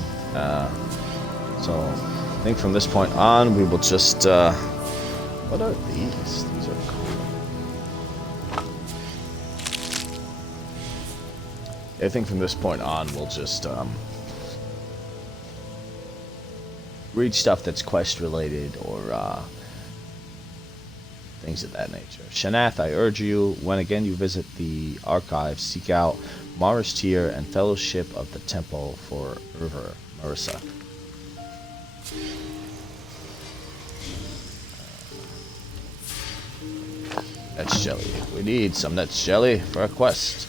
So I think from this point on we will just what are these? These are cool. I think from this point on we'll just read stuff that's quest related or things of that nature. Shanath, I urge you, when again you visit the archives, seek out Mars Tier and Fellowship of the Temple for Irver Marissa. Nuts jelly. We need some nuts jelly for a quest.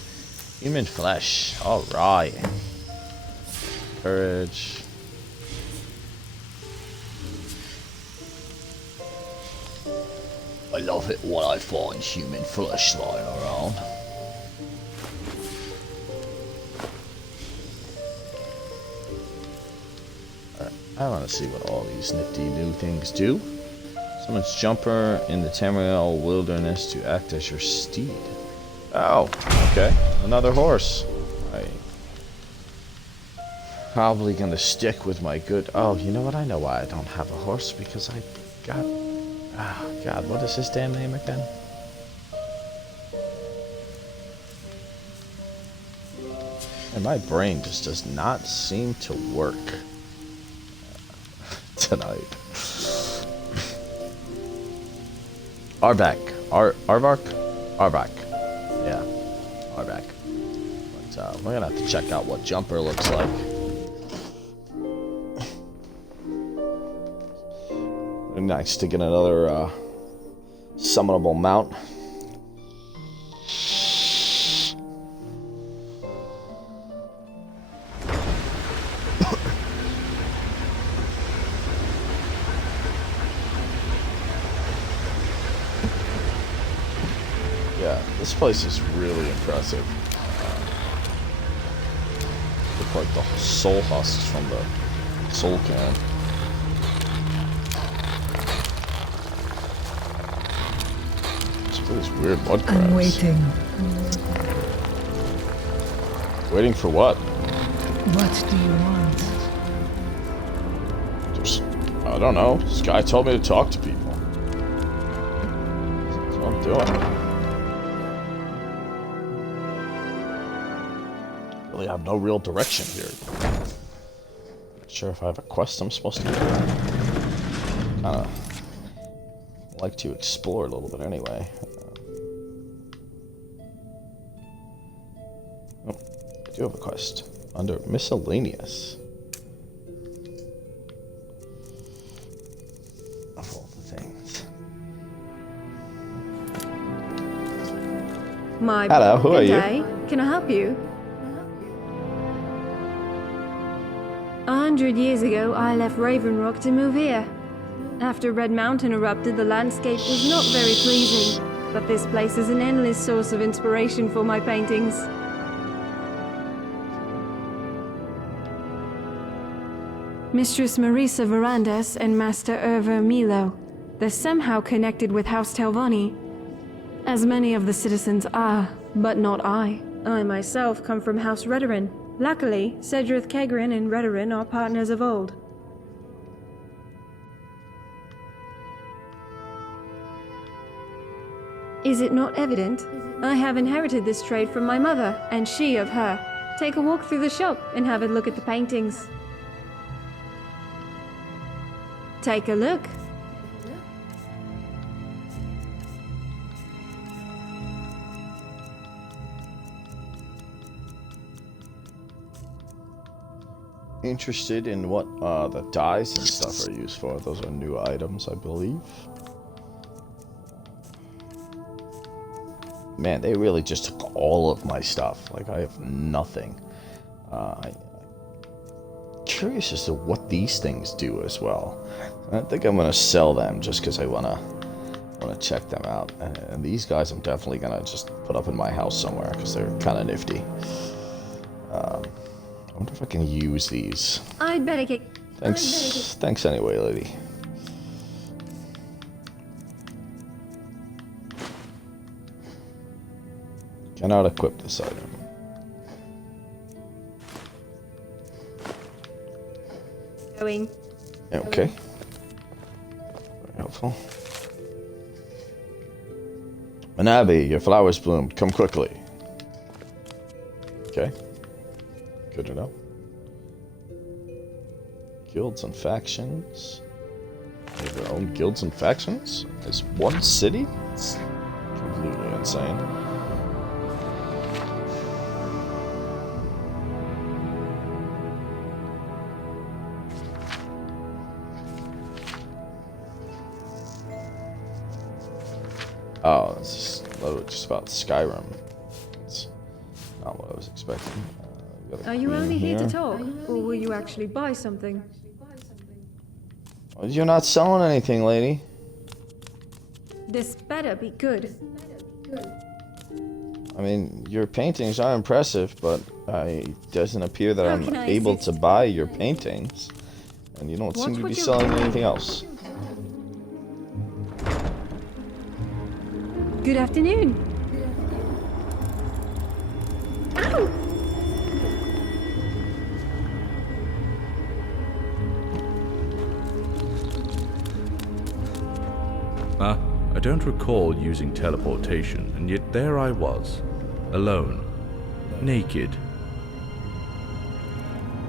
Human flesh. Alright. Courage. I love it when I find human flesh lying around. I want to see what all these nifty new things do. Summons Jumper in the Tamriel Wilderness to act as your steed. Oh, okay. Another horse. I probably gonna stick with my good... Oh, you know what? I know why I don't have a horse. Because I got... Oh, God, what is his damn name again? And my brain just does not seem to work tonight. Arbak. Arbak? Arbak. Yeah. Arbak. But we're gonna have to check out what Jumper looks like. Nice to get another summonable mount. Yeah, this place is really impressive. Look like the soul husks from the Soul Can. These weird mud crabs. I'm waiting. Waiting for what? What do you want? Just, I don't know. This guy told me to talk to people. That's what I'm doing. Really have no real direction here. Not sure if I have a quest I'm supposed to do. Kinda like to explore a little bit anyway. Oh, I do have a quest under miscellaneous. Of all the things. Hello, who are you? Can I help you? 100 years ago, I left Raven Rock to move here. After Red Mountain erupted, the landscape was not very pleasing, but this place is an endless source of inspiration for my paintings. Mistress Marisa Verandas and Master Erver Milo. They're somehow connected with House Telvanni, as many of the citizens are, but not I. I myself come from House Redoran. Luckily, Cedrith Kegrin and Redoran are partners of old. Is it not evident? I have inherited this trade from my mother, and she of her. Take a walk through the shop and have a look at the paintings. Take a look. Interested in what the dyes and stuff are used for. Those are new items, I believe. Man, they really just took all of my stuff. Like, I have nothing. I'm curious as to what these things do as well. I think I'm gonna sell them just because I wanna check them out. And these guys, I'm definitely gonna just put up in my house somewhere because they're kind of nifty. I wonder if I can use these. I'd better get. Thanks anyway, lady. Cannot equip this item. Going. Okay. Very helpful. Manabi, your flowers bloomed. Come quickly. Okay. Good to know. Guilds and factions. They have their own guilds and factions? Is one city? It's completely insane. Oh, it's just about Skyrim. It's not what I was expecting. Are you only here to talk, or will you actually buy something? Well, you're not selling anything, lady. This better be good. I mean, your paintings are impressive, but it doesn't appear that How I'm can I able assist? to buy your paintings. and you don't What seem to would be you selling like? anything else. Good afternoon. Ow! I don't recall using teleportation, and yet there I was, alone, naked.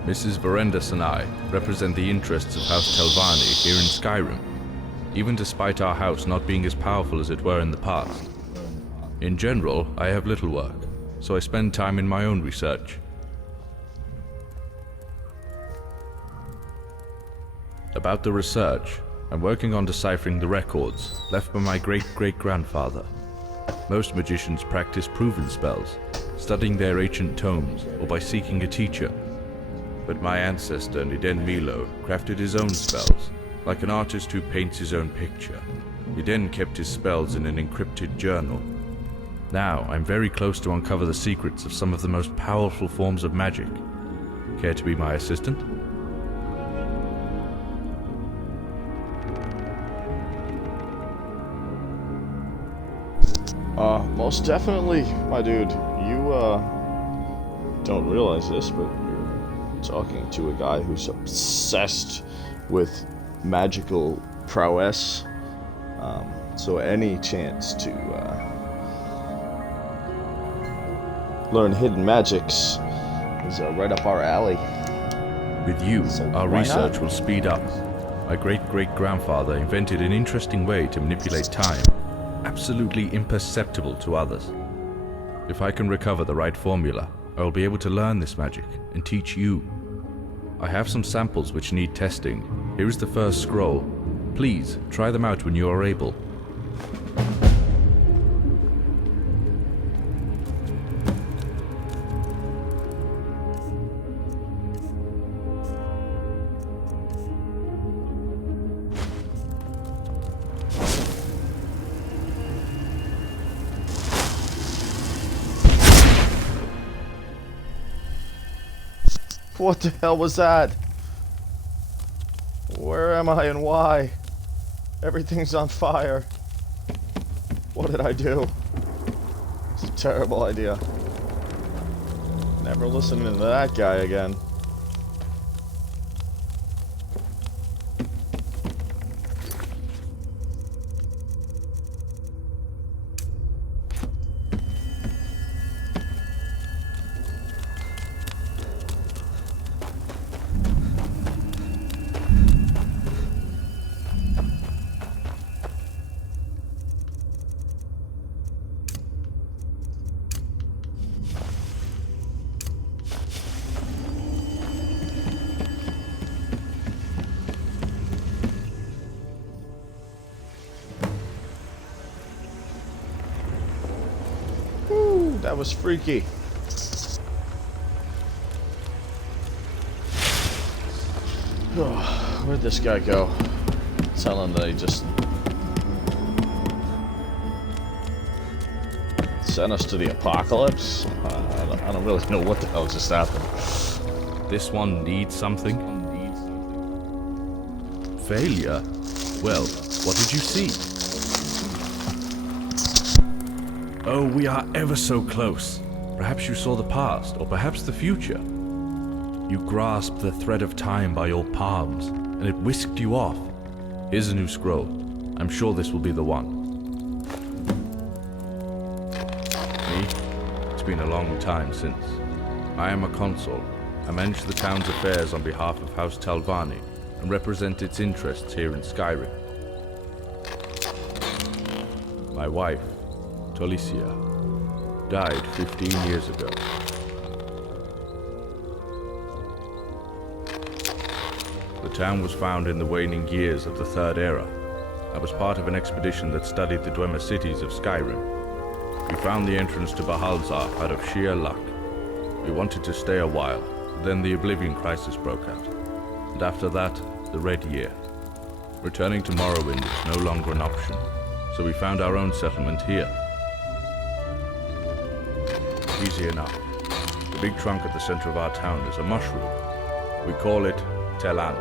Mrs. Varendas and I represent the interests of House Telvanni here in Skyrim, even despite our house not being as powerful as it were in the past. In general, I have little work, so I spend time in my own research. About the research, I'm working on deciphering the records left by my great-great-grandfather. Most magicians practice proven spells, studying their ancient tomes or by seeking a teacher. But my ancestor Niden Milo crafted his own spells, like an artist who paints his own picture. He then kept his spells in an encrypted journal. Now I'm very close to uncover the secrets of some of the most powerful forms of magic. Care to be my assistant? Most definitely, my dude. You, don't realize this, but you're talking to a guy who's obsessed with magical prowess. So any chance to, learn hidden magics is right up our alley. With you, So our why research not? will speed up. My great-great-grandfather invented an interesting way to manipulate time, absolutely imperceptible to others. If I can recover the right formula, I will be able to learn this magic and teach you. I have some samples which need testing. Here is the first scroll. Please, try them out when you are able. What the hell was that? Where am I and why? Everything's on fire. What did I do? It's a terrible idea. Never listening to that guy again. That was freaky. Where'd this guy go? Tell him that he just sent us to the apocalypse? I don't really know what the hell just happened. This one needs something? Failure? Well, what did you see? Oh, we are ever so close. Perhaps you saw the past, or perhaps the future. You grasped the thread of time by your palms, and it whisked you off. Here's a new scroll. I'm sure this will be the one. Me? It's been a long time since. I am a consul. I manage the town's affairs on behalf of House Telvanni, and represent its interests here in Skyrim. My wife, Tolicia, died 15 years ago. The town was found in the waning years of the Third Era. I was part of an expedition that studied the Dwemer cities of Skyrim. We found the entrance to Bahalzar out of sheer luck. We wanted to stay a while, but then the Oblivion Crisis broke out. And after that, the Red Year. Returning to Morrowind was no longer an option, so we found our own settlement here. Easy enough. The big trunk at the center of our town is a mushroom. We call it Telan.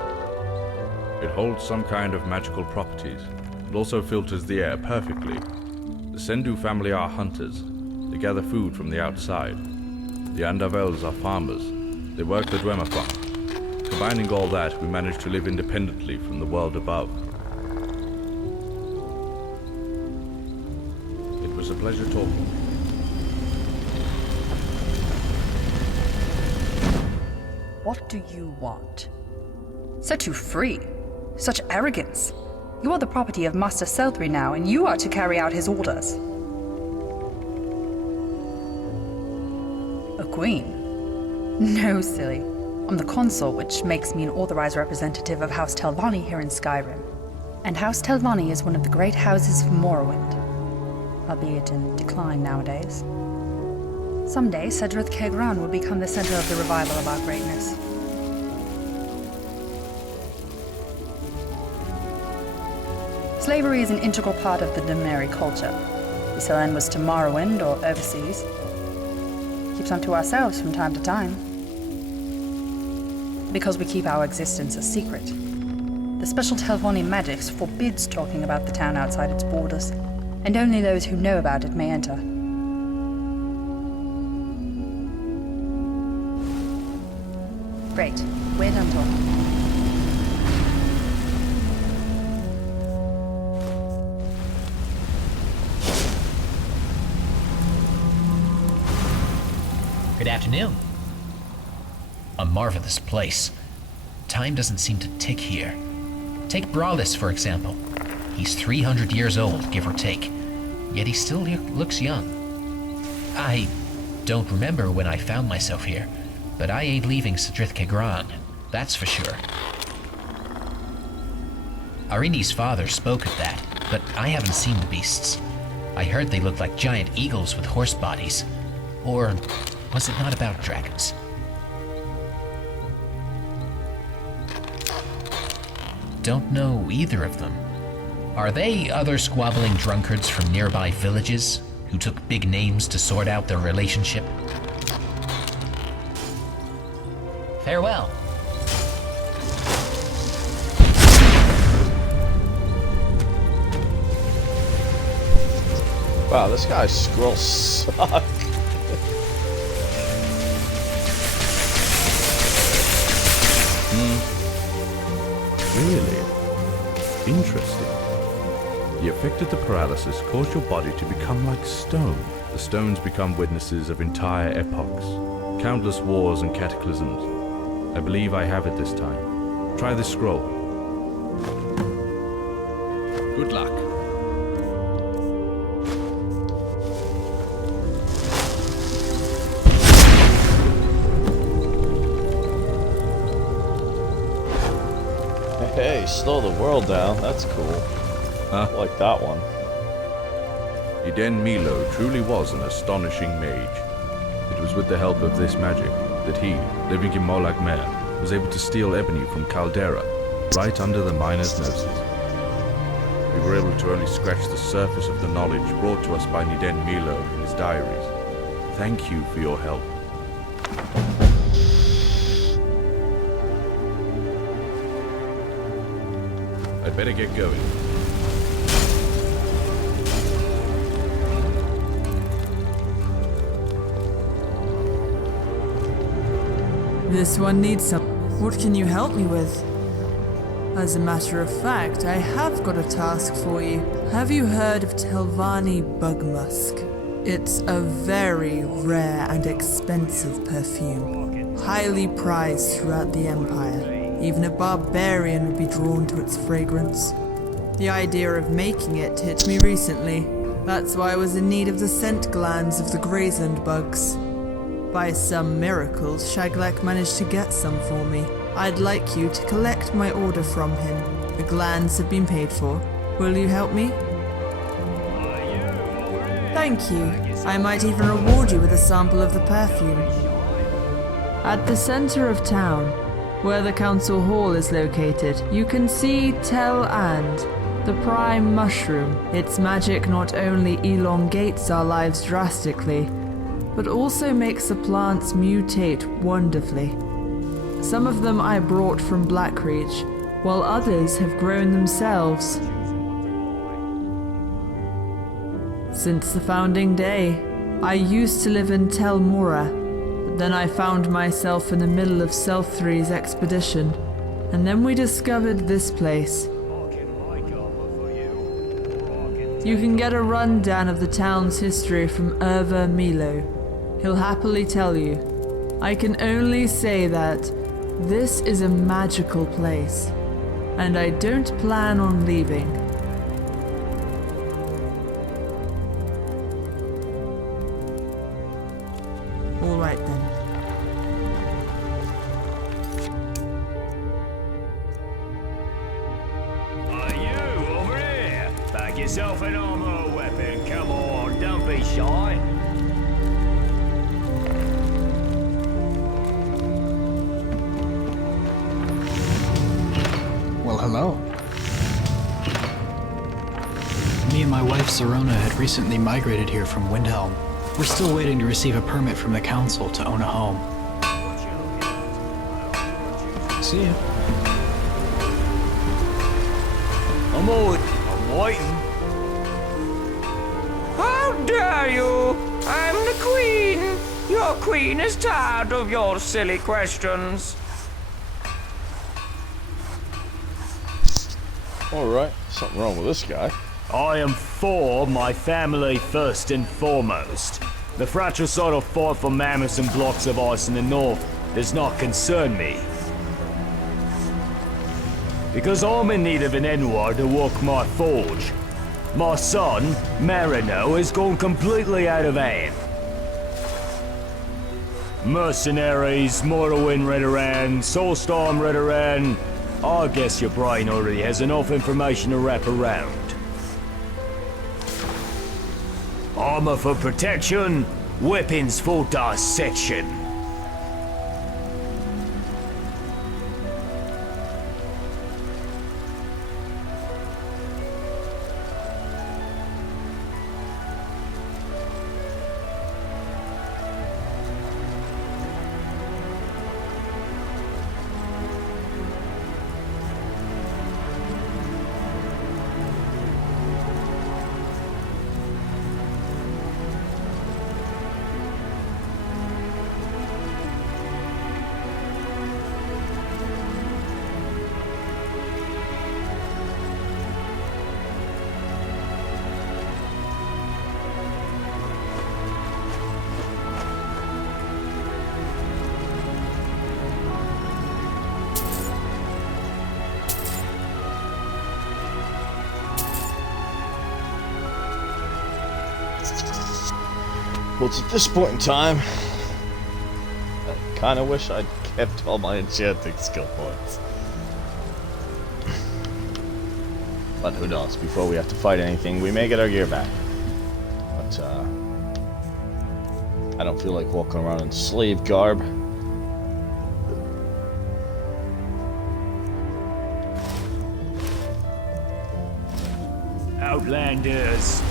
It holds some kind of magical properties. It also filters the air perfectly. The Sendu family are hunters. They gather food from the outside. The Andavels are farmers. They work the Dwemer farm. Combining all that, we manage to live independently from the world above. It was a pleasure talking. What do you want? Set you free? Such arrogance. You are the property of Master Seltry now, and you are to carry out his orders. A queen? No, silly. I'm the consul, which makes me an authorized representative of House Telvanni here in Skyrim. And House Telvanni is one of the great houses of Morrowind, albeit in decline nowadays. Someday, Cedrith Kegran will become the center of the revival of our greatness. Slavery is an integral part of the Demeri culture. We sell enwas to Morrowind or overseas. Keep some to ourselves from time to time. Because we keep our existence a secret. The special Telvanni magics forbids talking about the town outside its borders, and only those who know about it may enter. Great. We're done talking. Good afternoon. A marvelous place. Time doesn't seem to tick here. Take Brawlis, for example. He's 300 years old, give or take, yet he still looks young. I don't remember when I found myself here, but I ain't leaving Cedrith Kegran, that's for sure. Arini's father spoke of that, but I haven't seen the beasts. I heard they looked like giant eagles with horse bodies. Or was it not about dragons? Don't know either of them. Are they other squabbling drunkards from nearby villages who took big names to sort out their relationship? Farewell. Wow, this guy's scrolls suck. Really? Interesting. The effect of the paralysis caused your body to become like stone. The stones become witnesses of entire epochs, countless wars and cataclysms. I believe I have it this time. Try this scroll. Good luck. Hey, slow the world down. That's cool. Huh? I like that one. Iden Milo truly was an astonishing mage. It was with the help of this magic that he, living in Molag Mer, was able to steal ebony from Caldera, right under the miners' noses. We were able to only scratch the surface of the knowledge brought to us by Niden Milo in his diaries. Thank you for your help. I'd better get going. This one needs some. What can you help me with? As a matter of fact, I have got a task for you. Have you heard of Telvanni Bugmusk? It's a very rare and expensive perfume, highly prized throughout the Empire. Even a barbarian would be drawn to its fragrance. The idea of making it hit me recently. That's why I was in need of the scent glands of the Graysland bugs. By some miracles, Shaglek managed to get some for me. I'd like you to collect my order from him. The glands have been paid for. Will you help me? Thank you. I might even reward you with a sample of the perfume. At the center of town, where the council hall is located, you can see Tel And, the prime mushroom. Its magic not only elongates our lives drastically, but also makes the plants mutate wonderfully. Some of them I brought from Blackreach, while others have grown themselves. Since the founding day, I used to live in Tel Mora, but then I found myself in the middle of Selthri's expedition, and then we discovered this place. You can get a rundown of the town's history from Erva Milo. He'll happily tell you. I can only say that this is a magical place, and I don't plan on leaving. All right then. You over here? Back yourself an armor weapon. Come on, don't be shy. Well, hello. Me and my wife Serona had recently migrated here from Windhelm. We're still waiting to receive a permit from the council to own a home. See ya. I'm waiting. How dare you! I'm the queen! Your queen is tired of your silly questions. Alright, something wrong with this guy. I am for my family first and foremost. The fratricidal fight for mammoths and blocks of ice in the north does not concern me. Because I'm in need of an Enwar to work my forge. My son, Marino, has gone completely out of hand. Mercenaries, Morrowind Redoran, Soulstorm Redoran. I guess your brain already has enough information to wrap around. Armor for protection, weapons for dissection. Well, it's at this point in time, I kind of wish I'd kept all my enchanting skill points. But who knows, before we have to fight anything, we may get our gear back. But, I don't feel like walking around in slave garb. Outlanders.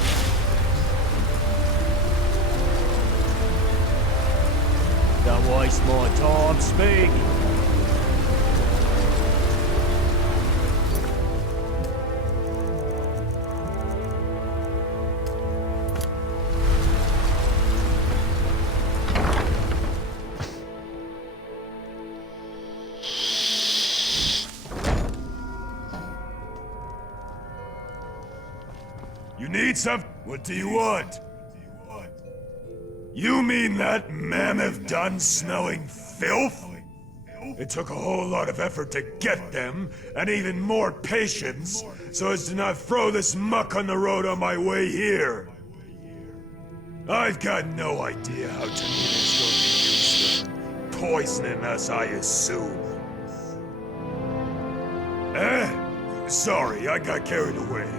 Don't waste my time, speak. You need some? What do you want? You mean that mammoth-done smelling filth? It took a whole lot of effort to get them, and even more patience, so as to not throw this muck on the road on my way here. I've got no idea how Tanita's going to use them. Poisoning us, I assume. Sorry, I got carried away.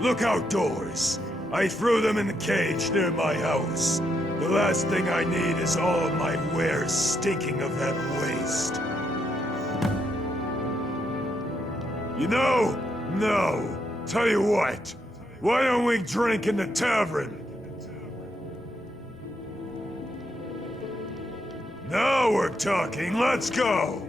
Look outdoors. I threw them in the cage near my house. The last thing I need is all of my wares stinking of that waste. You know? No. Tell you what. Why don't we drink in the tavern? Now we're talking. Let's go.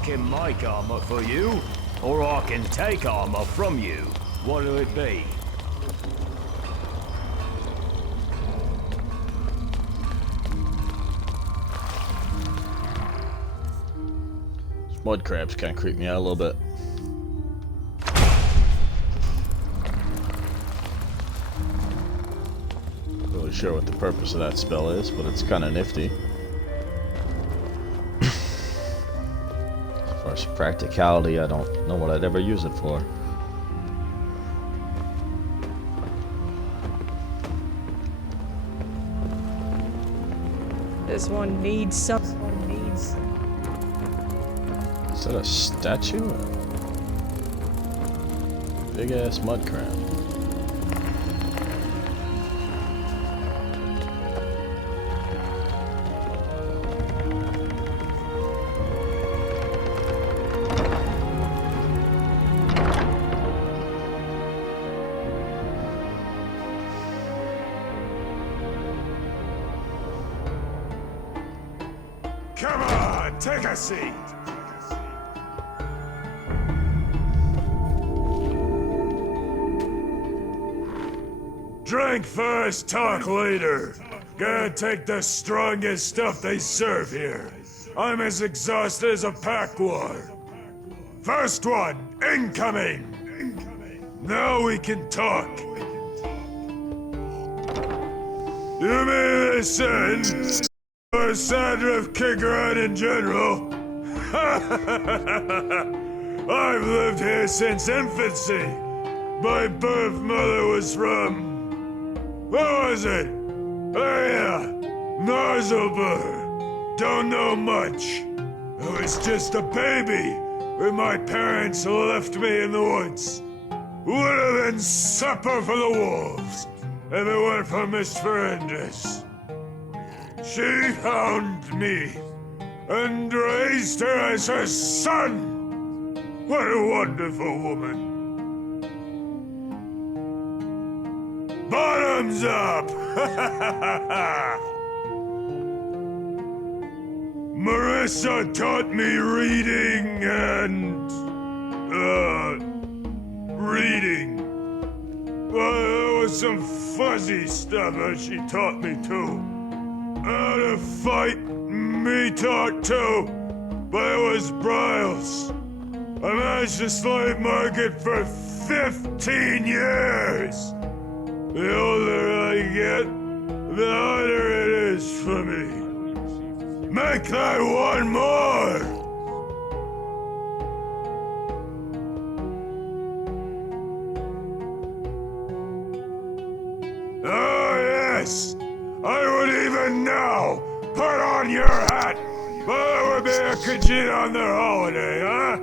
I can make armor for you, or I can take armor from you. What'll it be? Mud crabs kind of creep me out a little bit. Not really sure what the purpose of that spell is, but it's kind of nifty. As far as practicality, I don't know what I'd ever use it for. This one needs some. Is that a statue? Big ass mud crab. Come on, take a seat. Drink first, talk later. Gotta take the strongest stuff they serve here. I'm as exhausted as a pack war. First one, incoming! Now we can talk. You mean listen, or Sadrif Kigran in general? I've lived here since infancy. My birth mother was from... What was it? Oh yeah, Narzlbur. Don't know much. I was just a baby when my parents left me in the woods. Would have been supper for the wolves if it weren't for Miss Ferendis. She found me and raised her as her son. What a wonderful woman. Bottoms up! Marissa taught me reading and... reading. There was some fuzzy stuff that she taught me too. How to fight, me taught too. But it was Bryles. I managed to slave market for 15 years. The older I get, the harder it is for me. Make that one more! Oh yes! I would even now put on your hat! But it would be a Khajiit on their holiday, huh?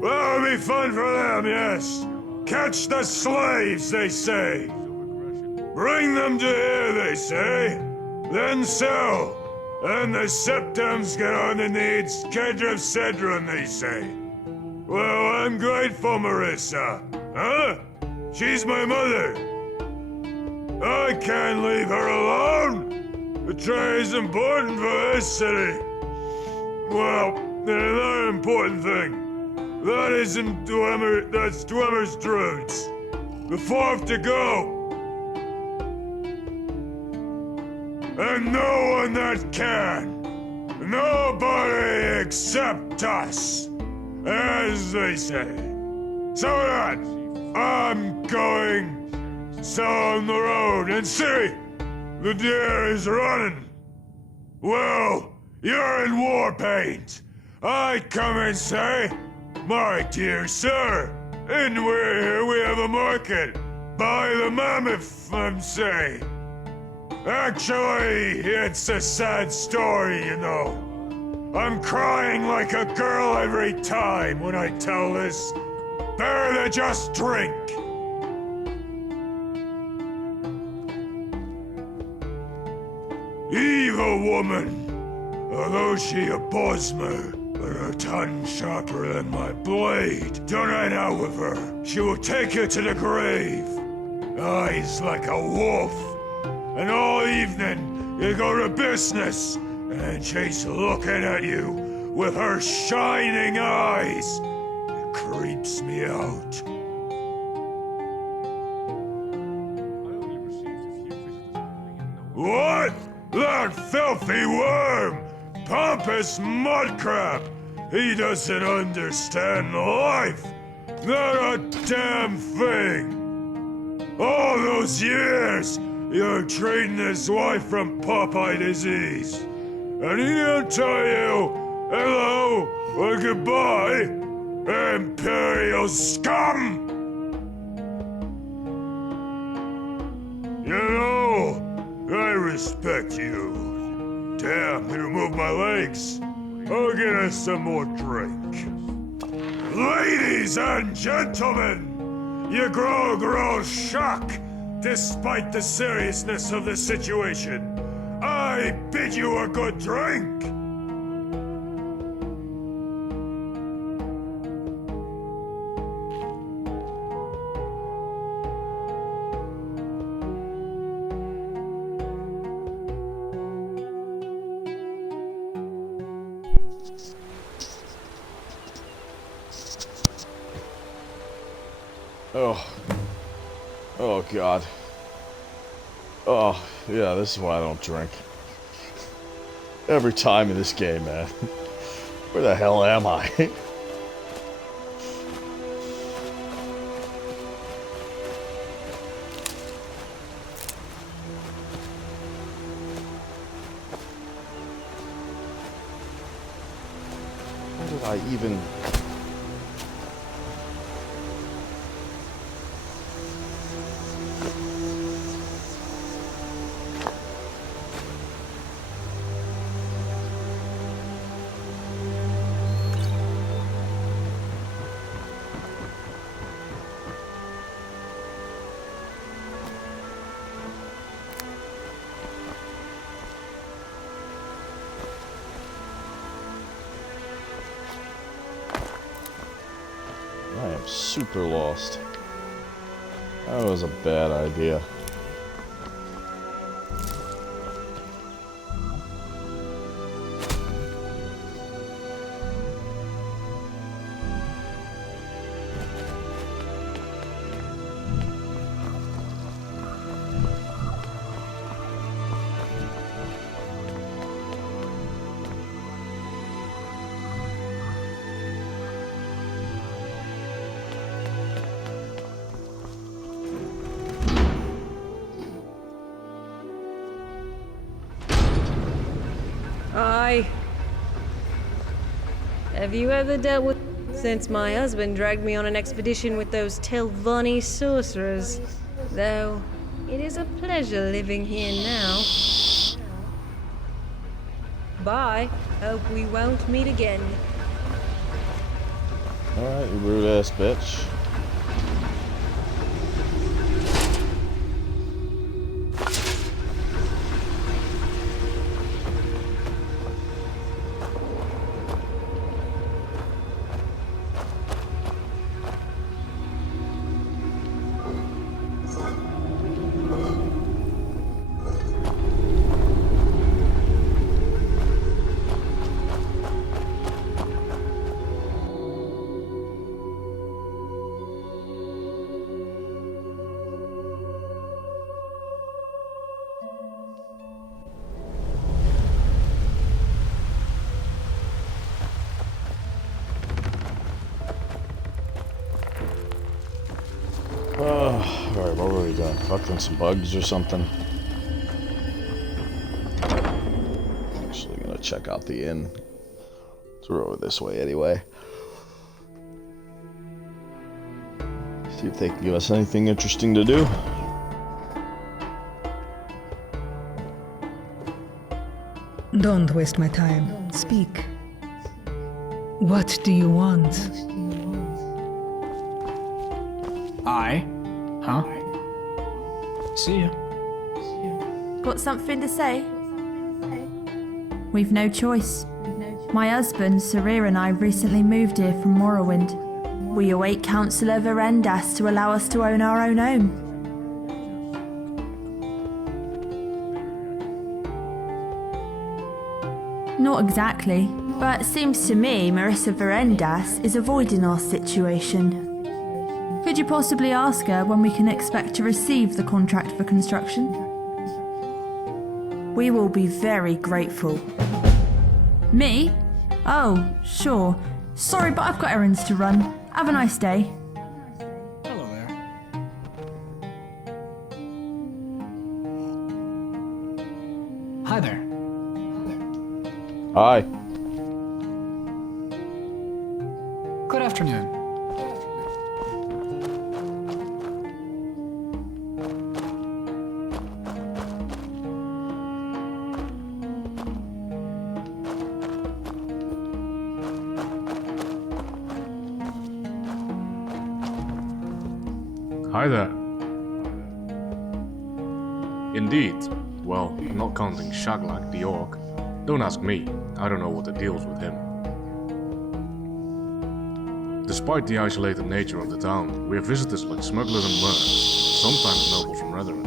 Well, it would be fun for them, yes. Catch the slaves, they say. Bring them to here, they say. Then sell. And the septums get on the needs Kedrif Cedron, they say. Well, I'm grateful, Marissa. Huh? She's my mother. I can't leave her alone. The trade is important for this city. Well, another important thing. That isn't Dwemer, that's Dwemer's druids. The fourth to go. And no one that can. Nobody except us. As they say. So that, I'm going down the road and see, the deer is running. Well, you're in war paint. I come and say, my dear sir, and we're here, we have a market. Buy the mammoth, I'm saying. Actually, it's a sad story, you know. I'm crying like a girl every time when I tell this. Better to just drink. Evil woman. Although she abhors me, but her tongue sharper than my blade. Don't hang out with her. She will take you to the grave. Eyes like a wolf. And all evening, you go to business, and she's looking at you with her shining eyes. It creeps me out. What? That filthy worm! Pompous mudcrab! He doesn't understand life! Not a damn thing! All those years, you're treating his wife from Popeye disease. And he don't tell you hello or goodbye, Imperial scum! You know, I respect you. Damn, gonna move my legs. I'll get us some more drink. Ladies and gentlemen, you grow shock despite the seriousness of the situation. I bid you a good drink. Oh God. Oh, yeah, this is why I don't drink. Every time in this game, man. Where the hell am I? How did I even... I am super lost. That was a bad idea. Aye. Have you ever dealt with... Since my husband dragged me on an expedition with those Telvanni sorcerers. Though, it is a pleasure living here now. Bye. Hope we won't meet again. Alright, you rude ass bitch. Alright, what were we doing? Fucking some bugs or something? Actually gonna check out the inn. We're over this way anyway. See if they can give us anything interesting to do. Don't waste my time. Speak. What do you want? I? Huh? See ya. Got something to say? We've no choice. My husband, Sarir, and I recently moved here from Morrowind. We await Councillor Verendas to allow us to own our own home. Not exactly, but it seems to me Marissa Verendas is avoiding our situation. Could you possibly ask her when we can expect to receive the contract for construction? We will be very grateful. Me? Oh, sure. Sorry, but I've got errands to run. Have a nice day. Hello there. Hi there. Hi. Good afternoon. Hi there. Indeed. Well, not counting Shaglak the Orc. Don't ask me, I don't know what the deal's with him. Despite the isolated nature of the town, we have visitors like smugglers and mercs, sometimes nobles from Retherin.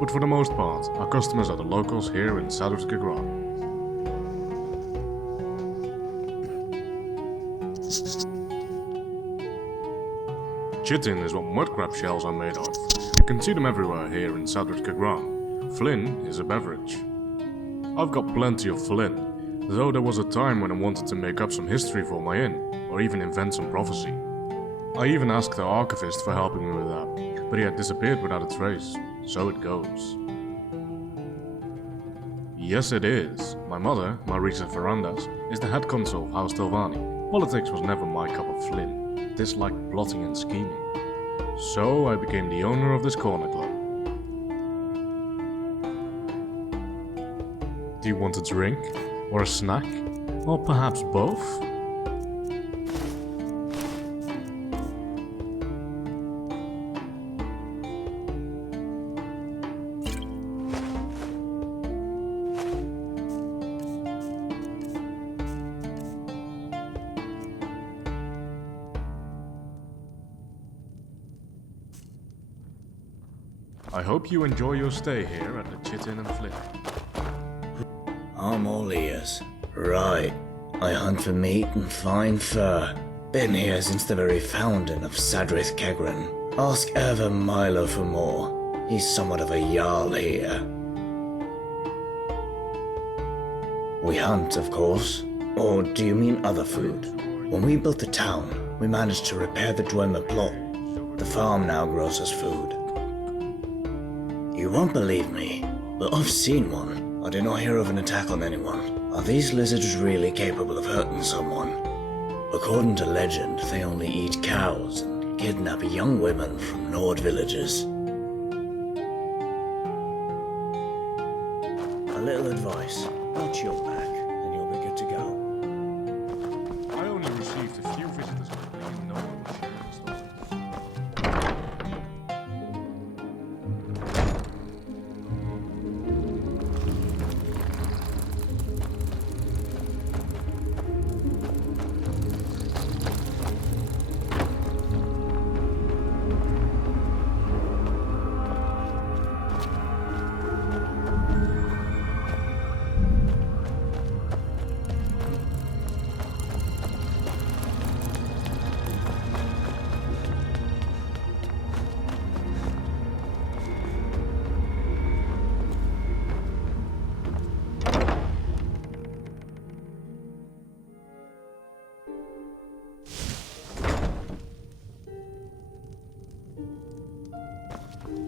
But for the most part, our customers are the locals here in Sadus Gagran. Chitin is what mudcrab shells are made of. You can see them everywhere here in Sadus Gagran. Flynn is a beverage. I've got plenty of Flynn, though there was a time when I wanted to make up some history for my inn, or even invent some prophecy. I even asked the archivist for helping me with that, but he had disappeared without a trace, so it goes. Yes it is. My mother, Marisa Verandas, is the head consul of House Telvanni. Politics was never my cup of Flynn. Disliked plotting and scheming. So I became the owner of this corner club. Do you want a drink? Or a snack? Or perhaps both? I hope you enjoy your stay here at the Chitin and Flynn. I'm all ears. Right. I hunt for meat and fine fur. Been here since the very founding of Sadrith Kegran. Ask Erva Milo for more. He's somewhat of a jarl here. We hunt, of course. Or do you mean other food? When we built the town, we managed to repair the Dwemer plot. The farm now grows us food. You won't believe me, but I've seen one. I did not hear of an attack on anyone. Are these lizards really capable of hurting someone? According to legend, they only eat cows and kidnap young women from Nord villages. A little advice. Watch your back, and you'll be good to go. I only received a few visitors lately and no one was sharing the story.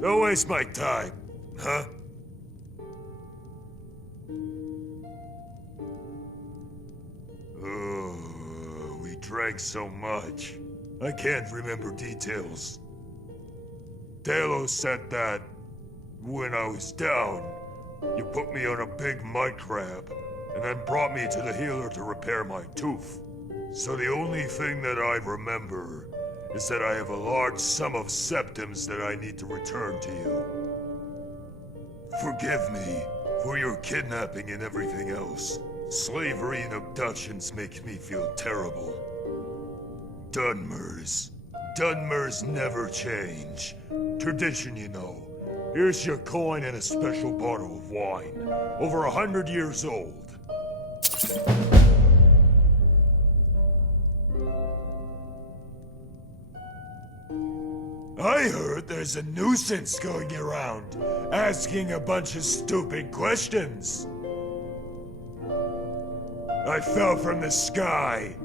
Don't waste my time, huh? Oh, we drank so much. I can't remember details. Talos said that when I was down, you put me on a big mud crab and then brought me to the healer to repair my tooth. So the only thing that I remember is that I have a large sum of septims that I need to return to you. Forgive me for your kidnapping and everything else. Slavery and abductions makes me feel terrible. Dunmers. Dunmers never change. Tradition, you know. Here's your coin and a special bottle of wine. Over 100 years old. I heard there's a nuisance going around, asking a bunch of stupid questions. I fell from the sky.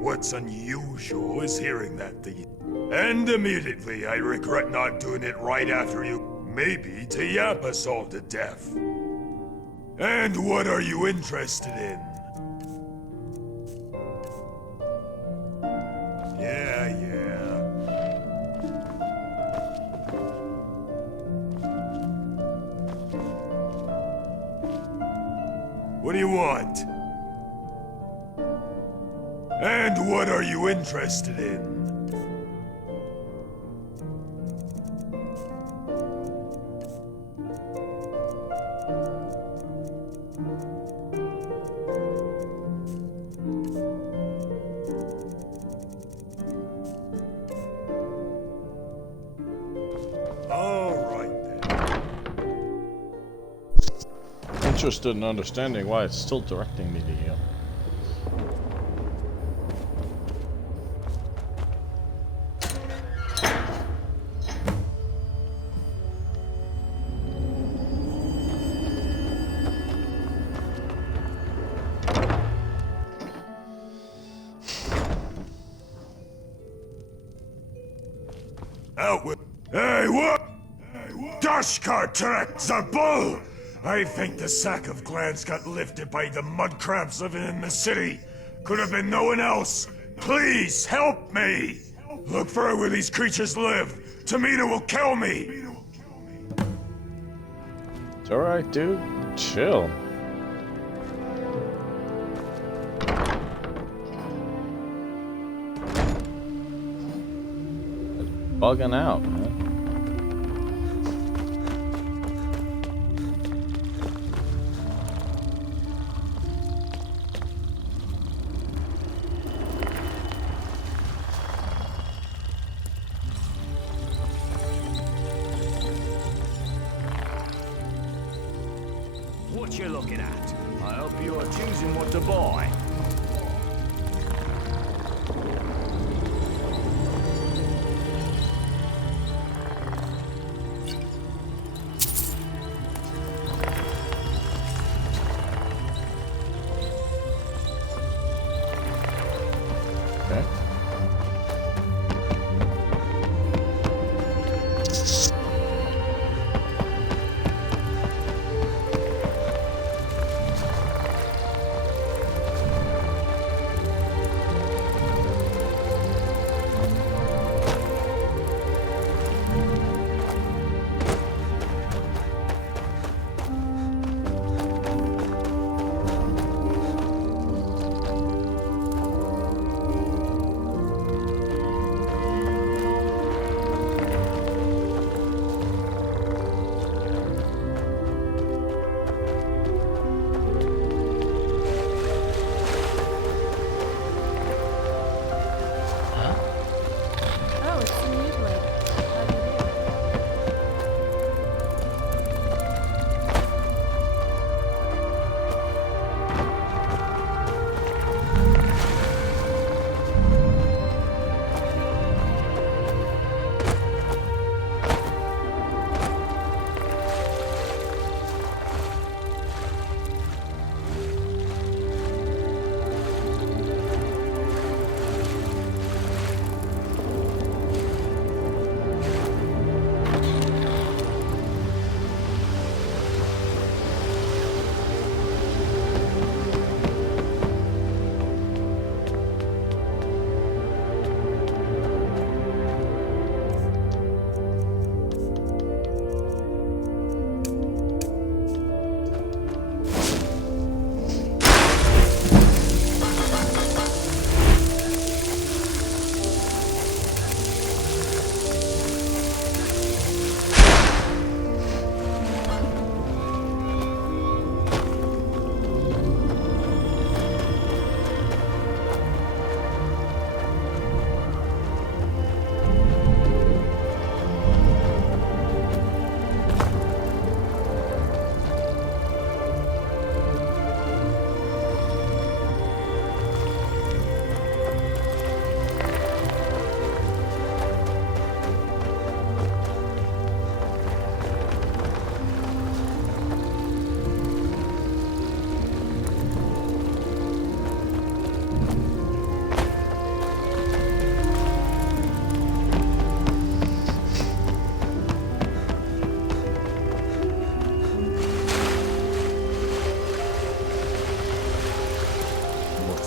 What's unusual is hearing that thing. And immediately I regret not doing it right after you, maybe to yap us all to death. And what are you interested in? Yeah. What do you want? And what are you interested in? Interested in understanding why it's still directing me to you. Out with... Hey, what? Dashkar Zabul! I think the sack of glands got lifted by the mud crabs living in the city. Could have been no one else. Please, help me! Look for where these creatures live. Tamina will kill me! It's alright, dude. Chill. Bugging out, man. What you looking at? I hope you are choosing what to buy.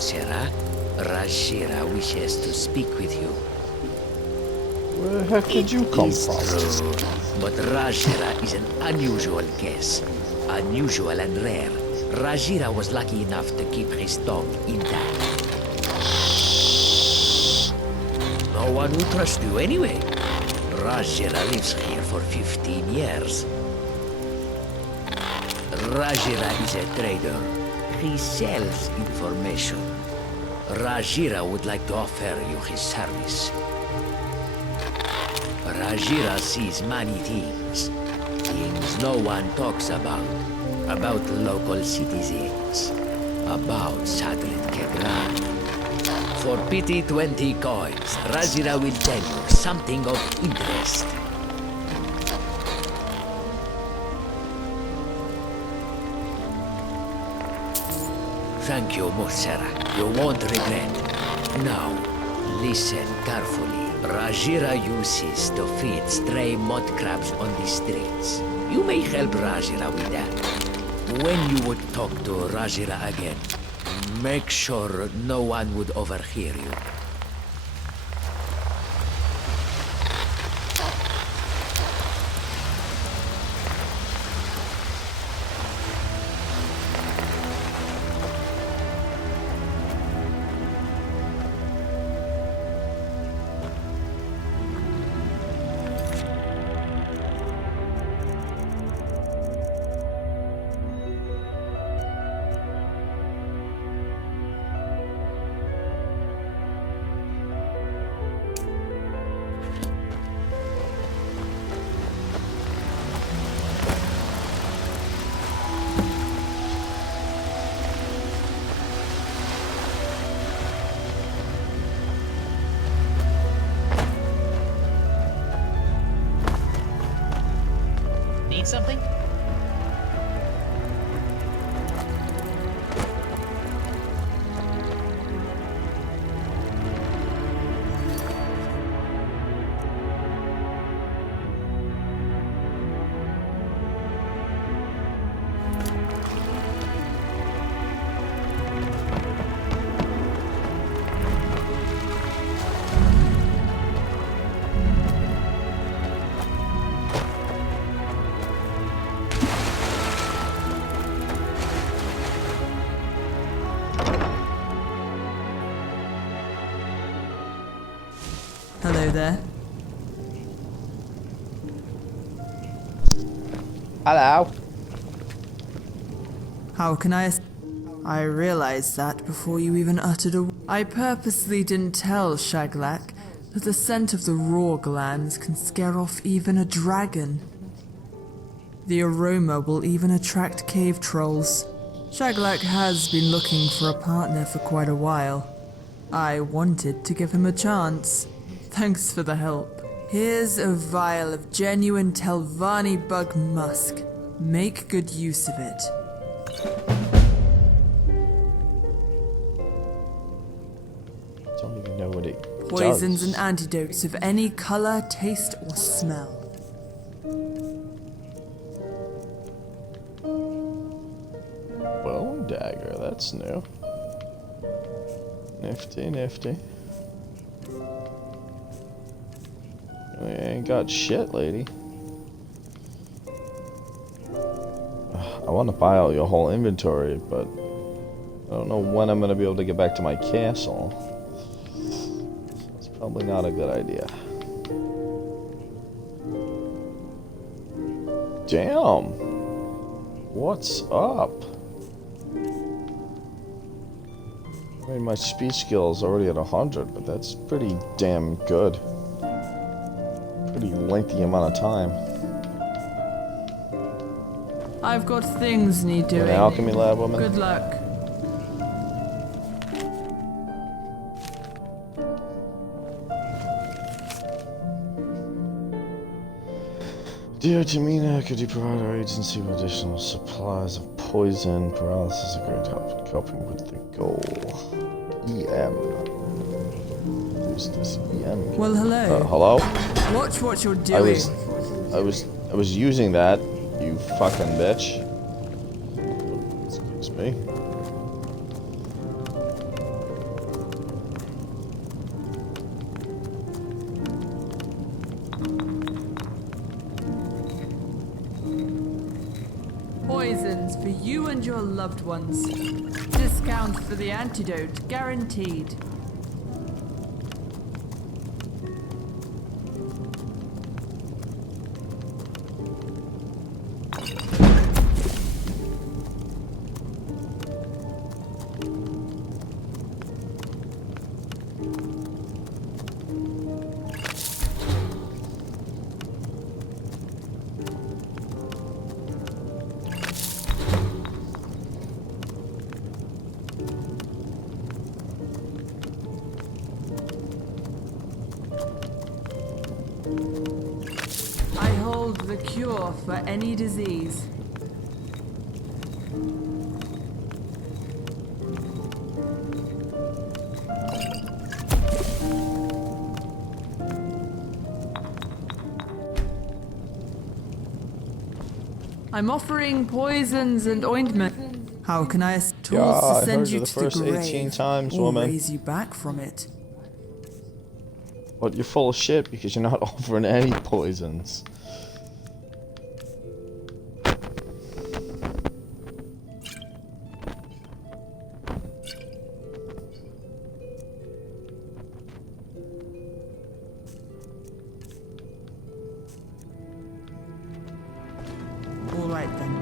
Motsera. Rajira wishes to speak with you. Where the heck did you come from? True, but Rajira is an unusual case. Unusual and rare. Rajira was lucky enough to keep his tongue intact. No one would trust you anyway. Rajira lives here for 15 years. Rajira is a trader. He sells information. Rajira would like to offer you his service. Rajira sees many things. Things no one talks about. About local citizens. About Sadrid Kegran. For pity 20 coins, Rajira will tell you something of interest. Thank you, Motsera. You won't regret. Now, listen carefully. Rajira uses to feed stray mud crabs on the streets. You may help Rajira with that. When you would talk to Rajira again, make sure no one would overhear you. Need something? Hello there. Hello. How can I realized that before you even uttered a... I purposely didn't tell Shaglak that the scent of the raw glands can scare off even a dragon. The aroma will even attract cave trolls. Shaglak has been looking for a partner for quite a while. I wanted to give him a chance. Thanks for the help. Here's a vial of genuine Telvanni bug musk. Make good use of it. Don't even know what it Poisons does. and antidotes of any color, taste, or smell. Bone dagger, that's new. Nifty, nifty. We ain't got shit, lady. I want to buy out your whole inventory, but I don't know when I'm going to be able to get back to my castle. It's probably not a good idea. Damn! What's up? I mean, my speech skill is already at 100, but that's pretty damn good. Pretty lengthy amount of time. I've got things need doing. An alchemy lab, woman. Good luck. Dear Tamina, could you provide our agency with additional supplies of poison? Paralysis is a great help in coping with the goal. EM. Who's this EM? Well, hello. Hello? Watch what you're doing. I was using that, you fucking bitch. Excuse me. For you and your loved ones. Discount for the antidote, guaranteed. I hold the cure for any disease. I'm offering poisons and ointment. How can I tools to send you to the grave 18 times, or woman. raise you back from it? But you're full of shit because you're not offering any poisons. All right then.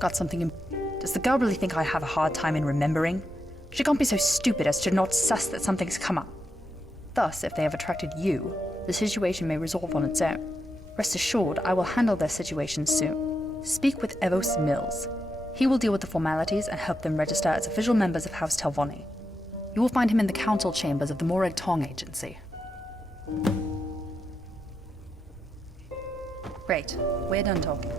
Got something. Does the girl really think I have a hard time in remembering? She can't be so stupid as to not suss that something's come up. Thus, if they have attracted you, the situation may resolve on its own. Rest assured, I will handle their situation soon. Speak with Evos Mills. He will deal with the formalities and help them register as official members of House Telvani. You will find him in the council chambers of the Morag Tong Agency. Great. We're done talking.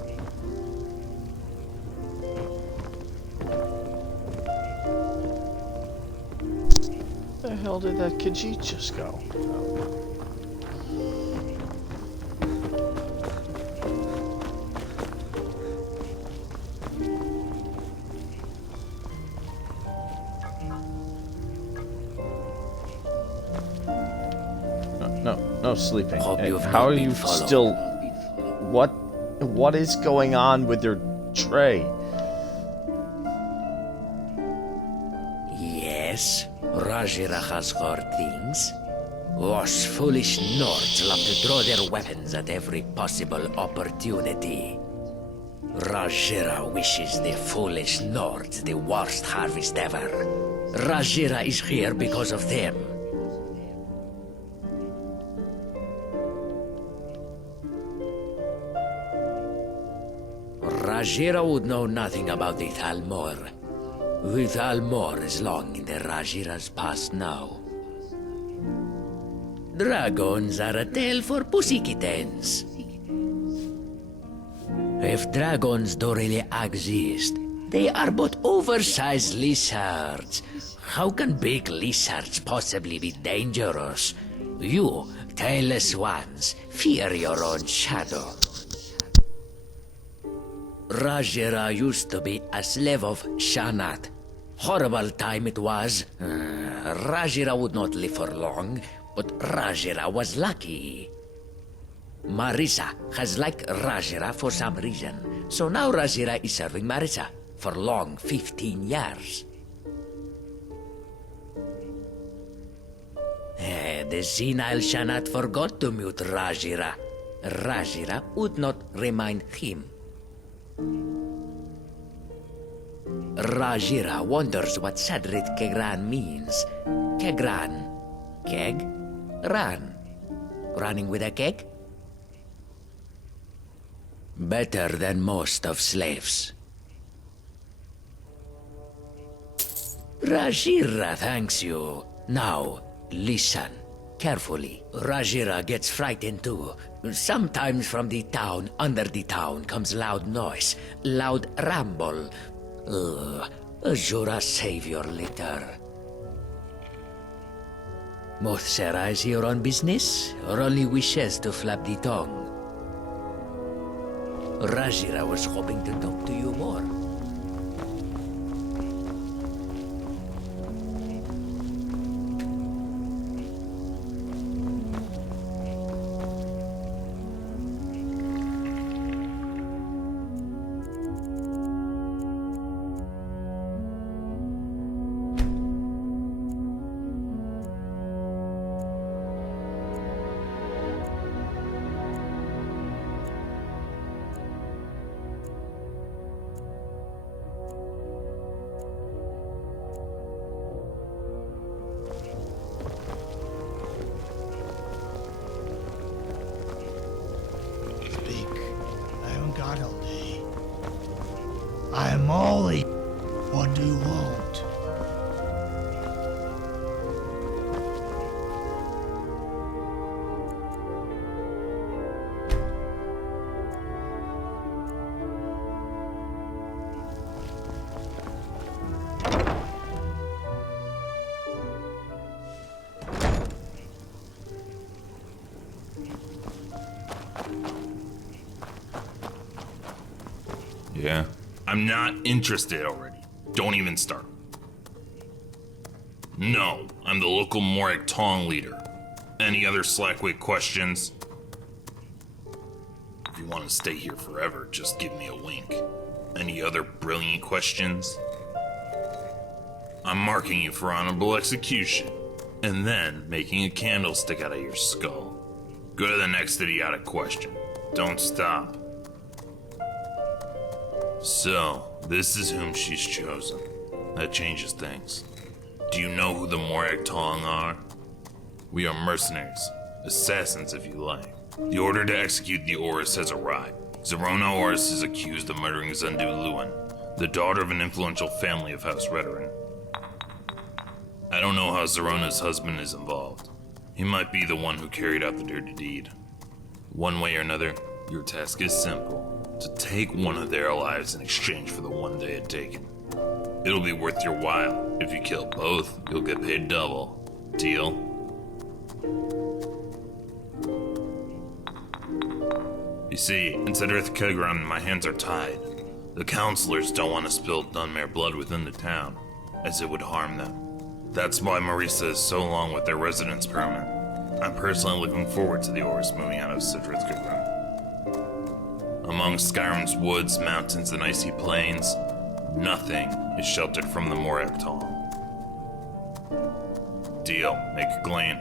Where the hell did that Khajiit just go? No sleeping. How are you still... What is going on with your tray? Yes, Rajira has heard things. Us foolish Nords love to draw their weapons at every possible opportunity. Rajira wishes the foolish Nords the worst harvest ever. Rajira is here because of them. Rajira would know nothing about the Thalmor. The Thalmor is long in the Rajira's past now. Dragons are a tale for pussy kittens. If dragons don't really exist, they are but oversized lizards. How can big lizards possibly be dangerous? You, tailless ones, fear your own shadow. Rajira used to be a slave of Shanat. Horrible time it was. Rajira would not live for long, but Rajira was lucky. Marisa has liked Rajira for some reason, so now Rajira is serving Marisa for long 15 years. The senile Shanat forgot to mute Rajira. Rajira would not remind him. Rajira wonders what Sadrit Kegran means. Kegran. Keg? Ran. Running with a keg? Better than most of slaves. Rajira thanks you. Now, listen carefully. Rajira gets frightened too. Sometimes from the town, under the town, comes loud noise, loud ramble. Azura savior later. Mothsera is here on business, or only wishes to flap the tongue? Rajira was hoping to talk to you more. I'm Molly. What do you want? Yeah? I'm not interested already. Don't even start. No, I'm the local Morik Tong leader. Any other Slackway questions? If you want to stay here forever, just give me a wink. Any other brilliant questions? I'm marking you for honorable execution, and then making a candlestick out of your skull. Go to the next idiotic question. Don't stop. So, this is whom she's chosen. That changes things. Do you know who the Morik Tong are? We are mercenaries. Assassins, if you like. The order to execute the Oris has arrived. Zerona Oris is accused of murdering Zendu Luan, the daughter of an influential family of House Redoran. I don't know how Zerona's husband is involved. He might be the one who carried out the dirty deed. One way or another, your task is simple. To take one of their lives in exchange for the one they had taken. It'll be worth your while. If you kill both, you'll get paid double. Deal? You see, in Sadrith Kegran, my hands are tied. The counselors don't want to spill Dunmare blood within the town, as it would harm them. That's why Marisa is so long with their residence permit. I'm personally looking forward to the Oris moving out of Sadrith Kegran. Among Skyrim's woods, mountains, and icy plains, nothing is sheltered from the Morik Tong. Deal. Make it clean.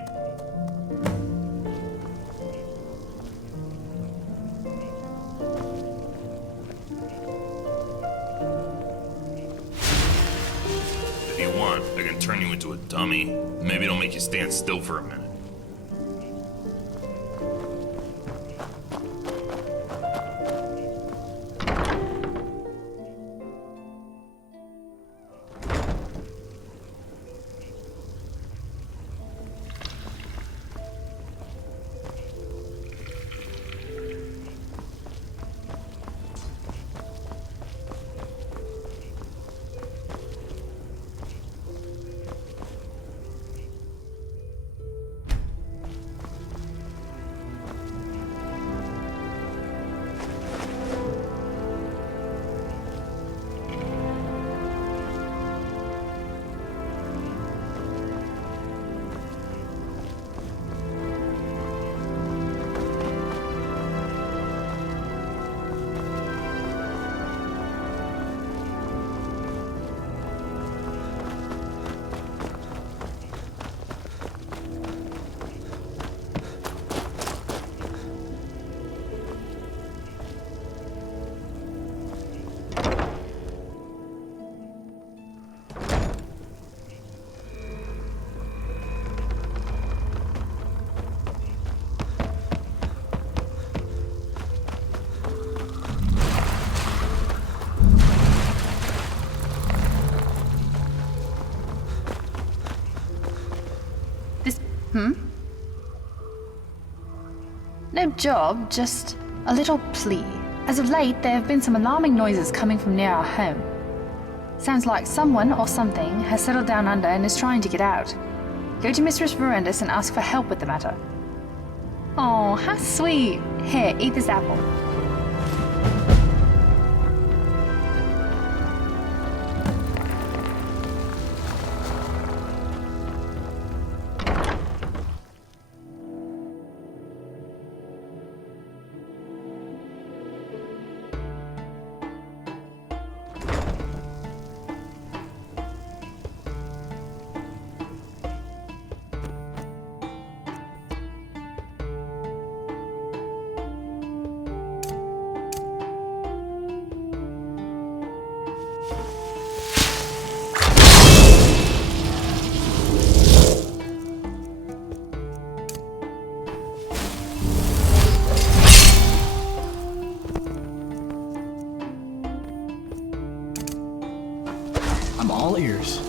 If you want, I can turn you into a dummy. Maybe it'll make you stand still for a minute. No job, just a little plea. As of late, there have been some alarming noises coming from near our home. Sounds like someone or something has settled down under and is trying to get out. Go to Mistress Verandis and ask for help with the matter. Oh, how sweet. Here, eat this apple. I'm all ears.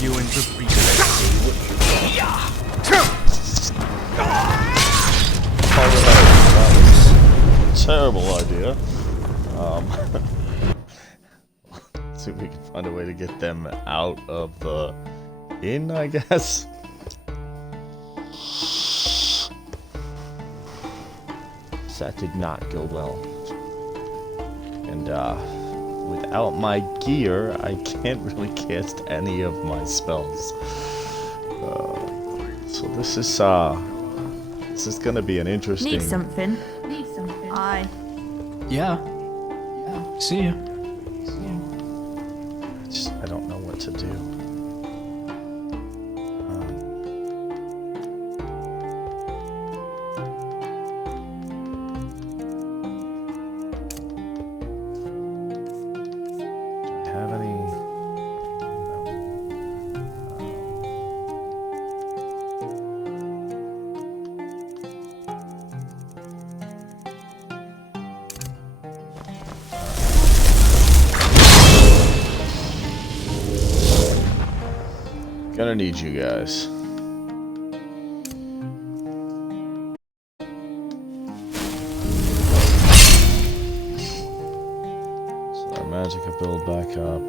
You into pieces. Terrible idea. See if we can find a way to get them out of the inn, I guess. That did not go well. And without my gear, I can't really cast any of my spells. So this is gonna be an interesting. Need something? Need something. Aye. Yeah. See ya. I don't know what to do. Do I have any? Gonna need you guys. So our magic will build back up.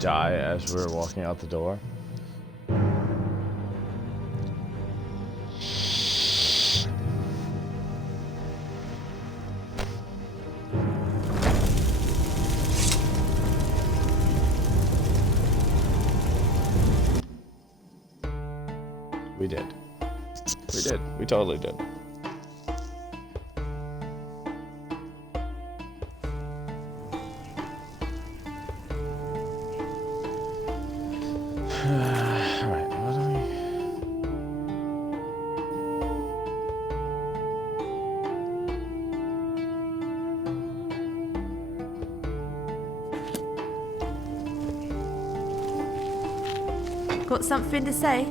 Die as we're walking out the door. We did. We did. We totally did. Alright, what do we... Got something to say?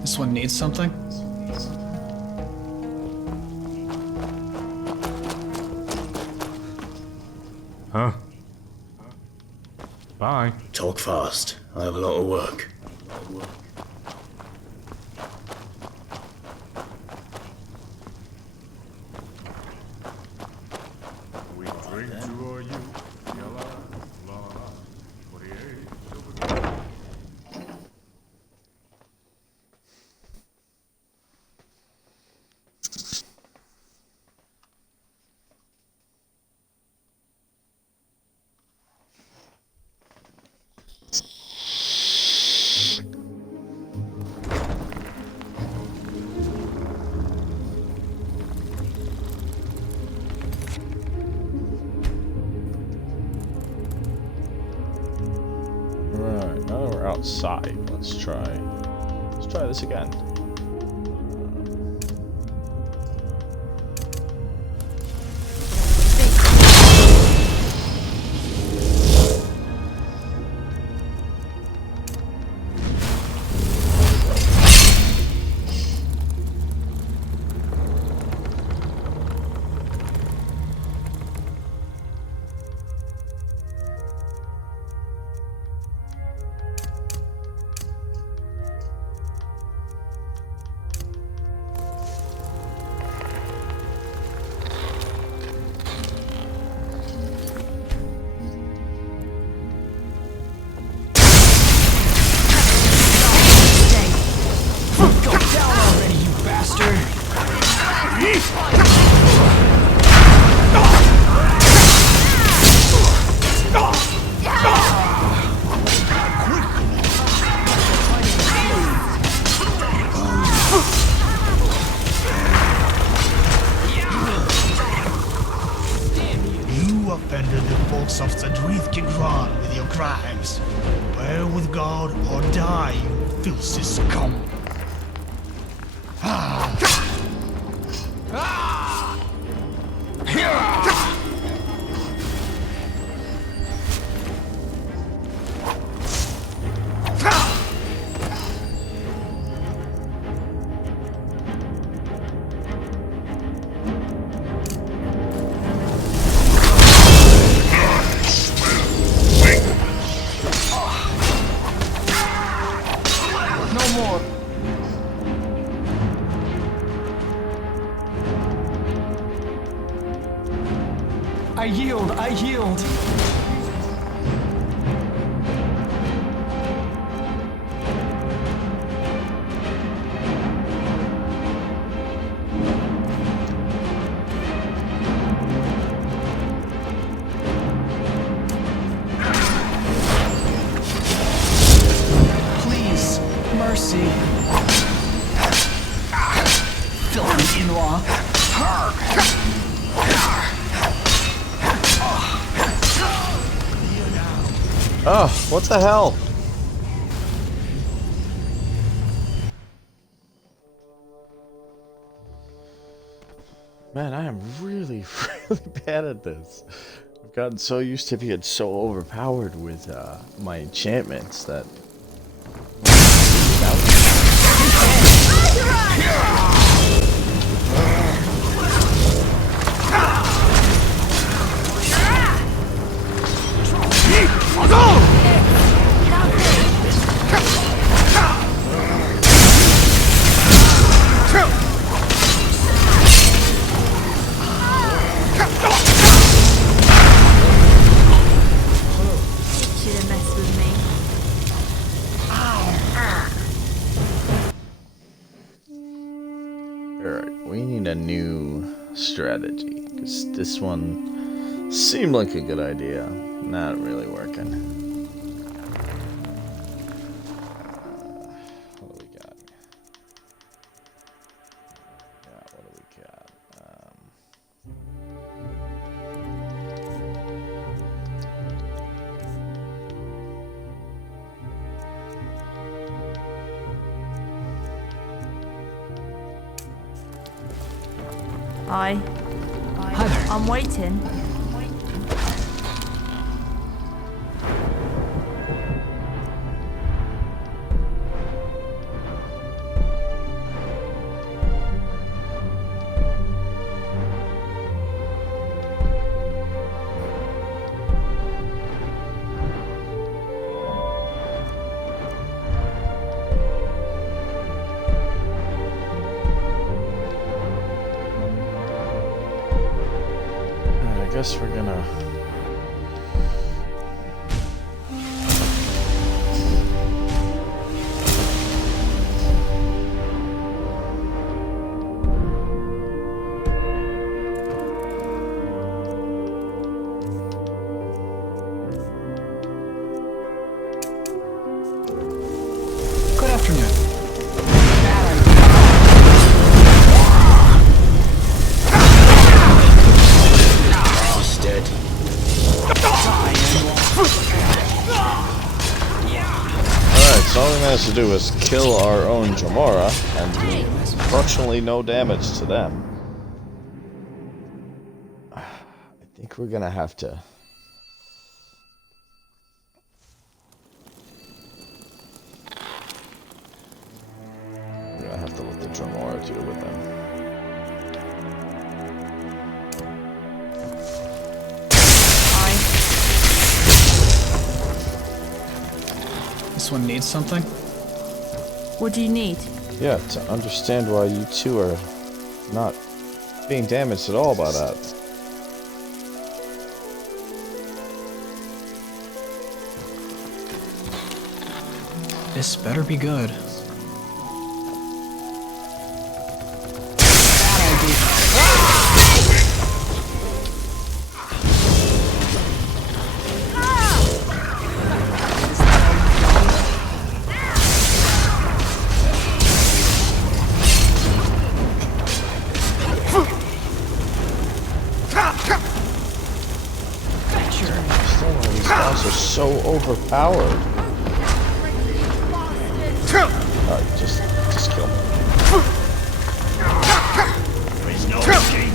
This one needs something? Huh? Bye. Talk fast. I have a lot of work. We drink to our youth. Yalla, la la. 48. Right, now that we're outside, let's try this again. under the bolts of Sadrith Kigran with your crimes. Bear with God or die, you filthy scum. I yield, I yield. Please, mercy. Filthy in-law. Oh, what the hell? Man, I am really, really bad at this. I've gotten so used to being so overpowered with my enchantments that... Shouldn't mess with me. Alright, we need a new strategy, because this one seemed like a good idea. Not really working. What do we got? What do we got? Hi. I'm waiting. I guess we're gonna... Good afternoon. Bastard. Alright, so all we managed to do was kill our own Jamora, and do fortunately no damage to them. I think we're gonna have to... We're gonna have to let the Jamora deal with them. This one needs something? What do you need? Yeah, to understand why you two are not being damaged at all by that. This better be good. so overpowered. Alright, just kill me. There is no escape.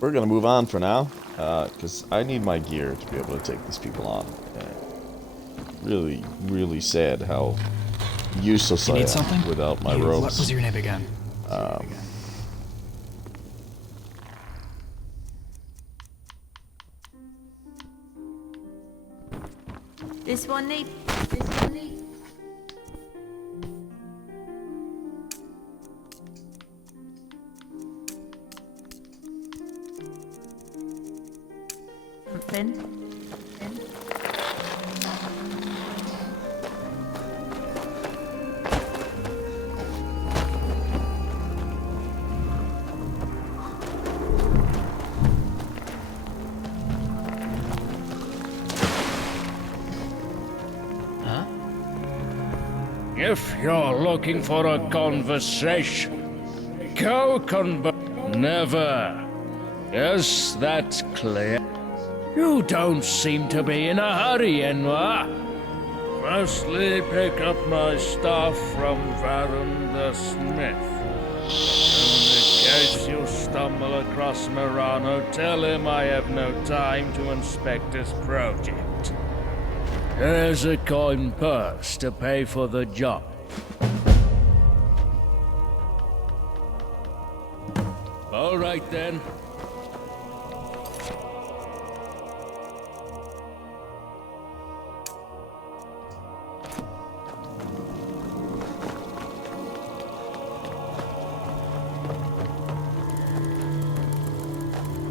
We're gonna move on for now, because I need my gear to be able to take these people on. Really, really sad how useless You I need am something? without my What ropes. was your name again? This one need. Something. If you're looking for a conversation, go Never. Yes, that's clear. You don't seem to be in a hurry, Enwa. Firstly, pick up my stuff from Varun the Smith. In case you stumble across Murano, tell him I have no time to inspect his project. Here's a coin purse to pay for the job. All right then.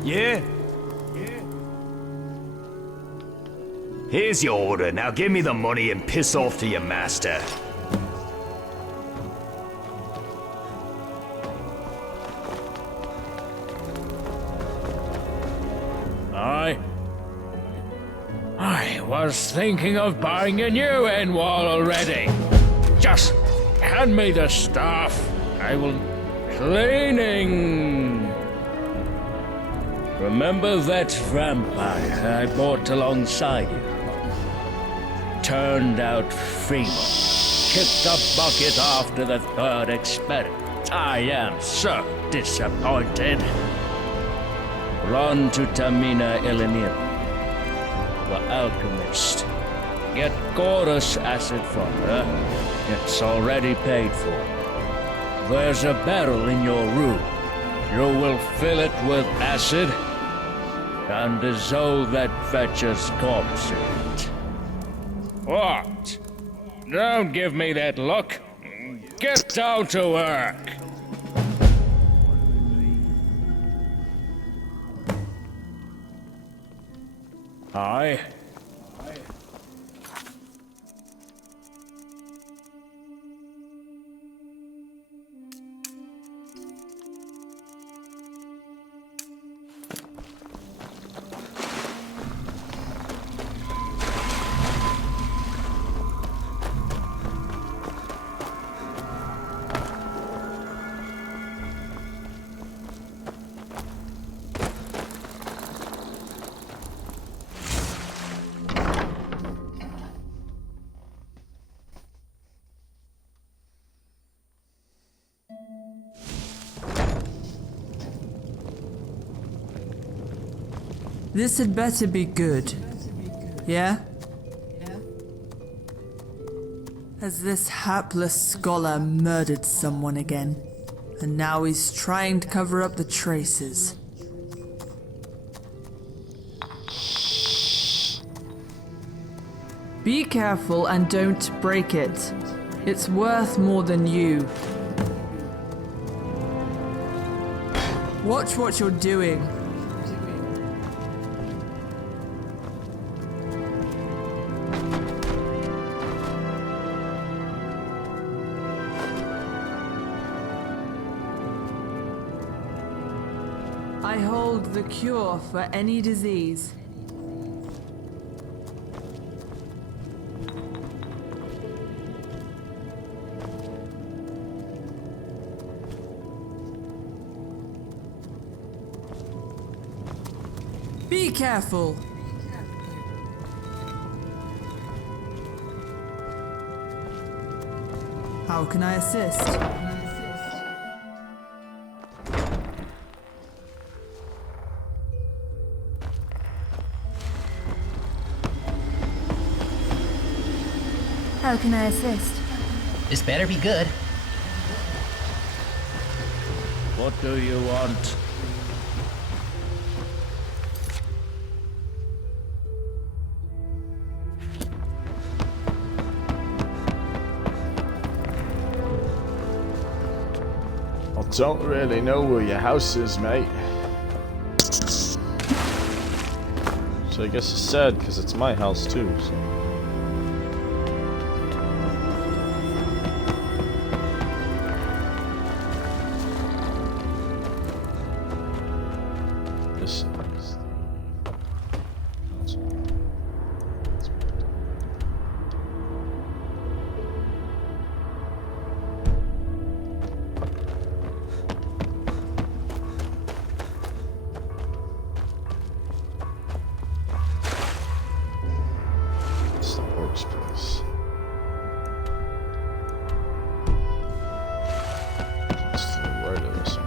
Yeah? Here's your order. Now give me the money and piss off to your master. I was thinking of buying a new end wall already. Just hand me the stuff. I will... Cleaning! Remember that vampire I bought alongside you? Turned out famous. Kicked the bucket after the third experiment. I am so disappointed. Run to Tamina Elenir, the alchemist. Get Chorus acid from her. It's already paid for. There's a barrel in your room. You will fill it with acid and dissolve that fetcher's corpse in it. What? Don't give me that look. Get down to work. Aye. This had better be good. Yeah? Has this hapless scholar murdered someone again? And now he's trying to cover up the traces. Be careful and don't break it. It's worth more than you. Watch what you're doing. I hold the cure for any disease. Be careful. How can I assist? How can I assist? This better be good. What do you want? I don't really know where your house is, mate. So I guess it's sad, because it's my house too, so. This is... It's the orc's place. It's to the right of this one.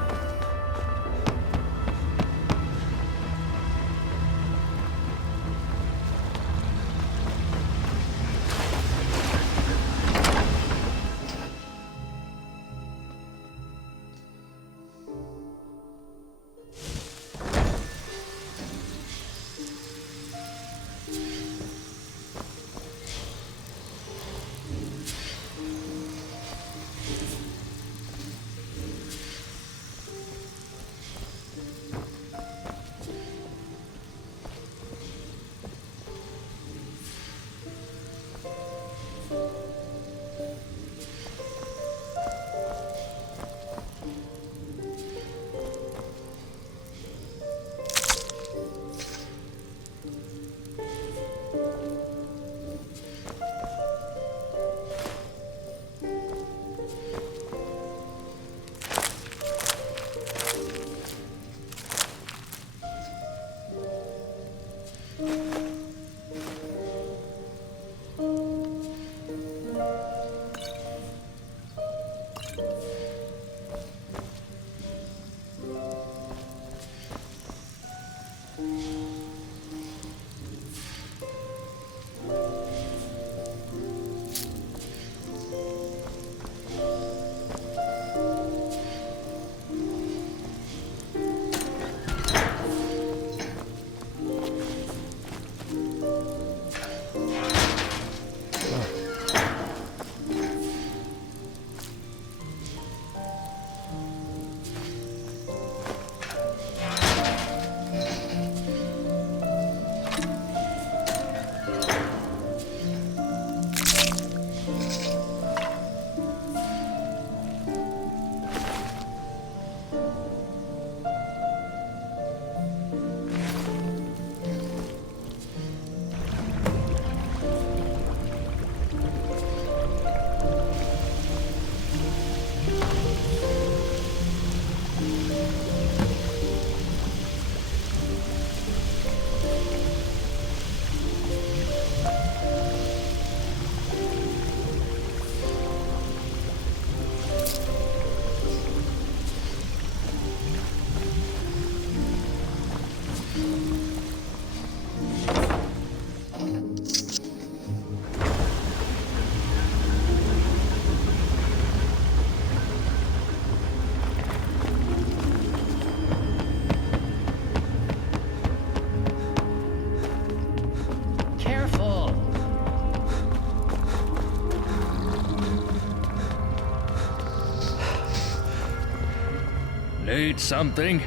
Need something?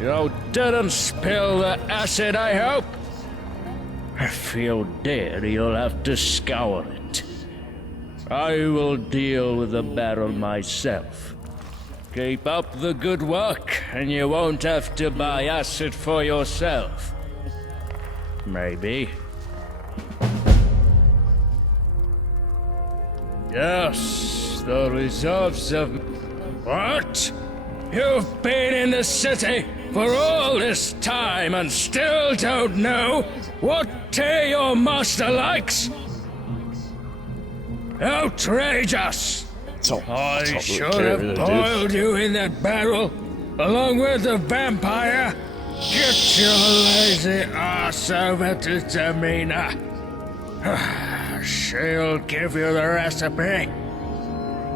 You didn't spill the acid, I hope? If you did, you'll have to scour it. I will deal with the barrel myself. Keep up the good work, and you won't have to buy acid for yourself. Maybe. Yes, the reserves of... What? You've been in the city for all this time and still don't know what tea your master likes? Outrageous! I should have boiled you in that barrel, along with the vampire. Get your lazy ass over to Tamina. She'll give you the recipe.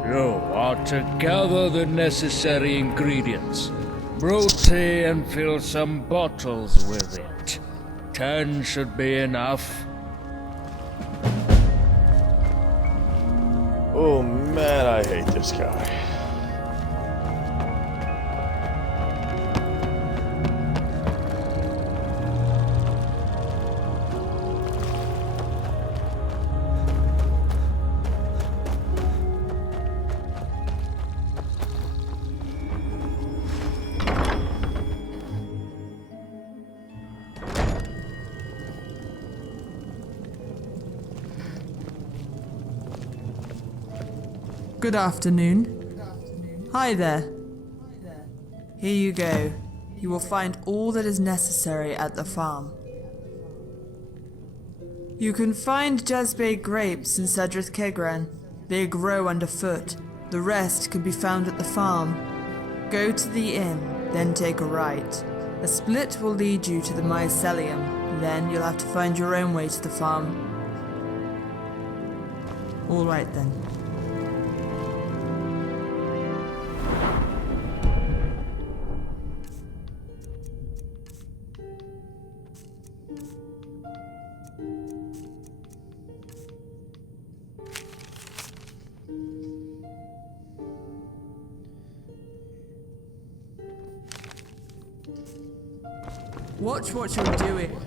You are to gather the necessary ingredients, brew tea and fill some bottles with it. 10 should be enough. Oh man, I hate this guy. Good afternoon. Hi there. Here you go. You will find all that is necessary at the farm. You can find Jazbay grapes in Cedrith Kegran. They grow underfoot. The rest can be found at the farm. Go to the inn, then take a right. A split will lead you to the mycelium. Then you'll have to find your own way to the farm. All right then. Watch what you're doing.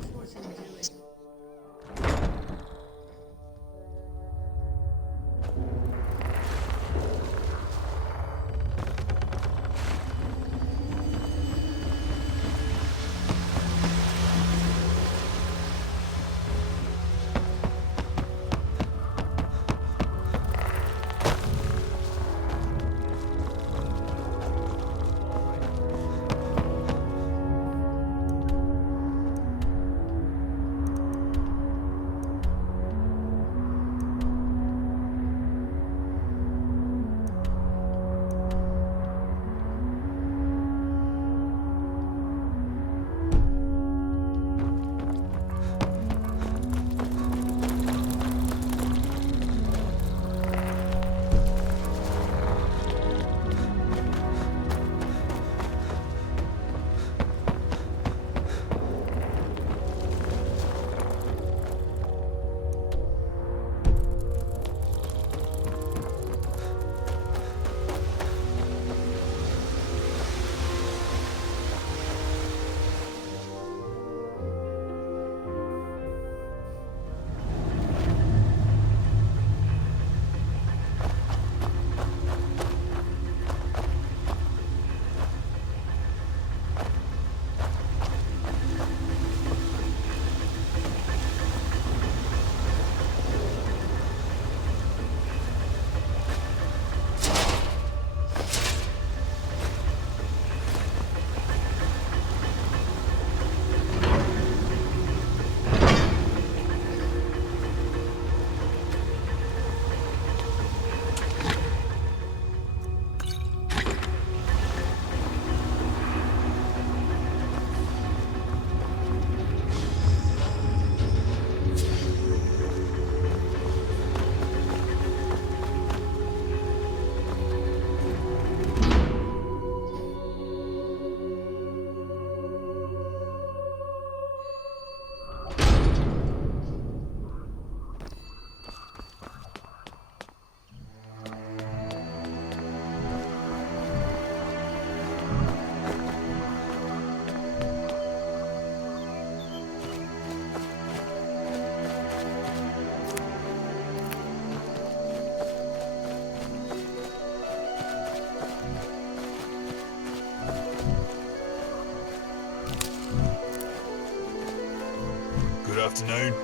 afternoon.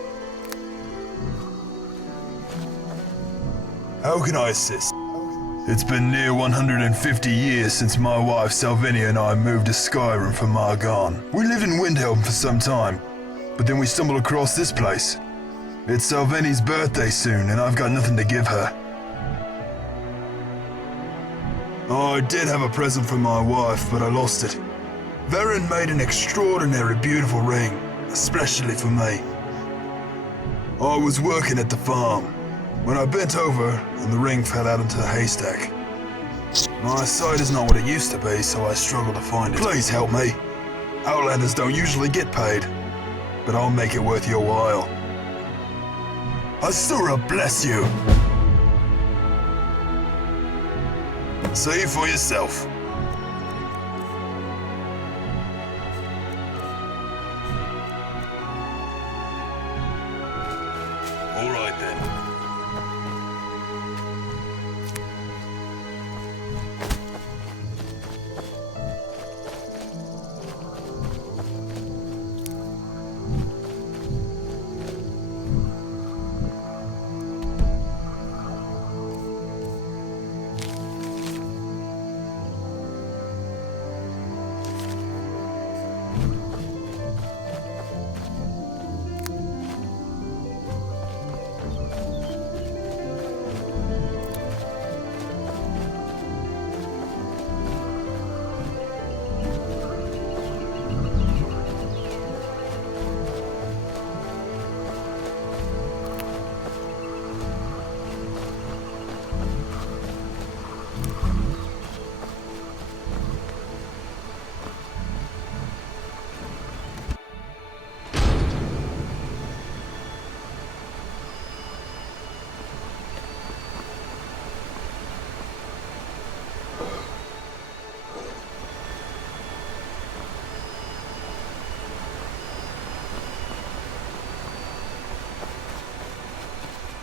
How can I assist? It's been near 150 years since my wife Salvinia and I moved to Skyrim from Margon. We lived in Windhelm for some time, but then we stumbled across this place. It's Salvini's birthday soon, and I've got nothing to give her. I did have a present from my wife, but I lost it. Varen made an extraordinary beautiful ring, especially for me. I was working at the farm when I bent over and the ring fell out into a haystack. My sight is not what it used to be, so I struggle to find it. Please help me. Outlanders don't usually get paid, but I'll make it worth your while. Asura bless you! See for yourself. All right then.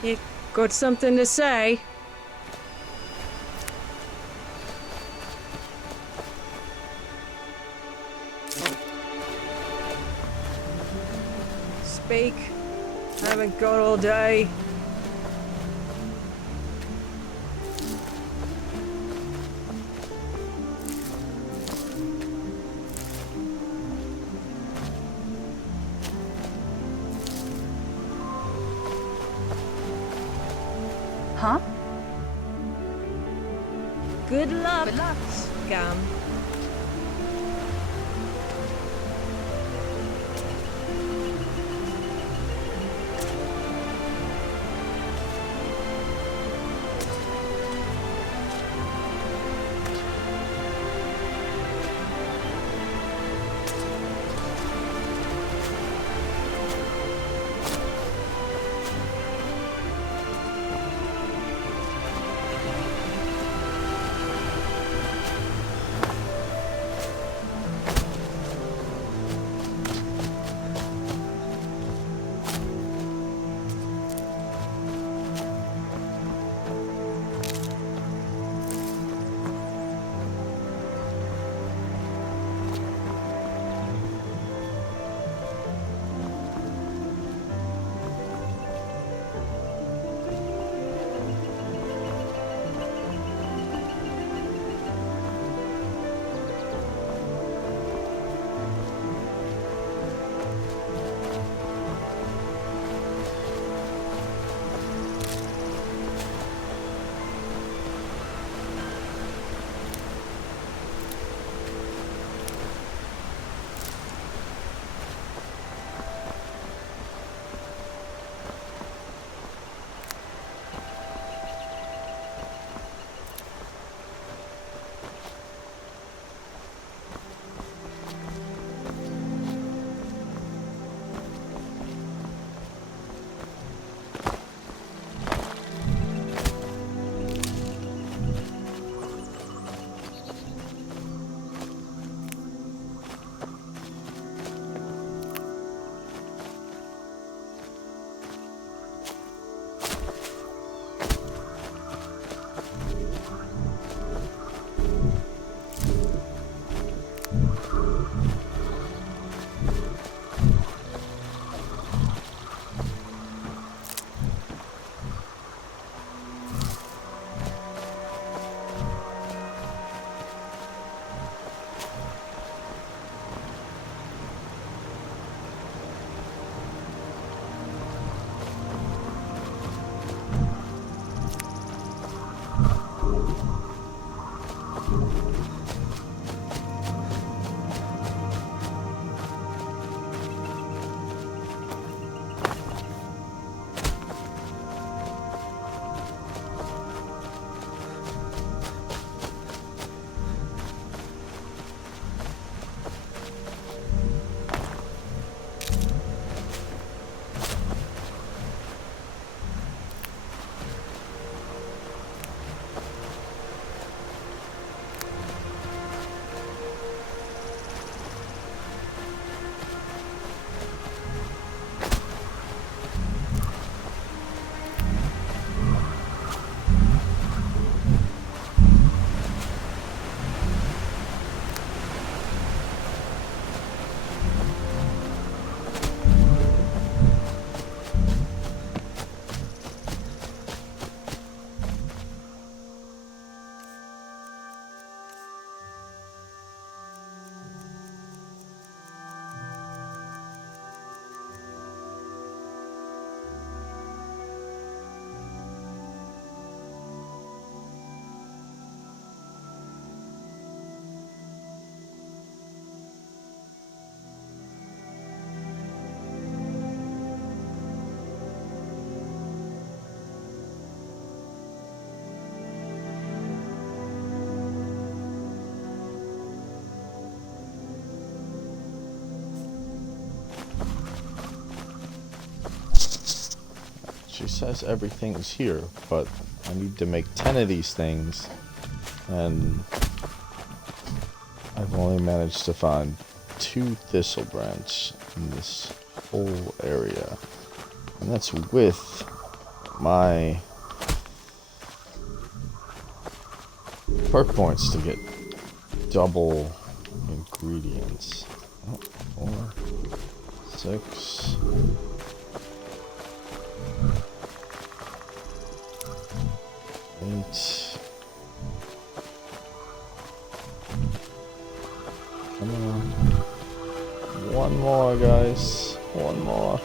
You got something to say? Speak. I haven't got all day. Huh? Good luck, scum. She says everything's here, but I need to make 10 of these things, and I've only managed to find 2 thistle branch in this whole area. And that's with my perk points to get double ingredients. Oh, 4, 6. Come on. One more, guys. One more.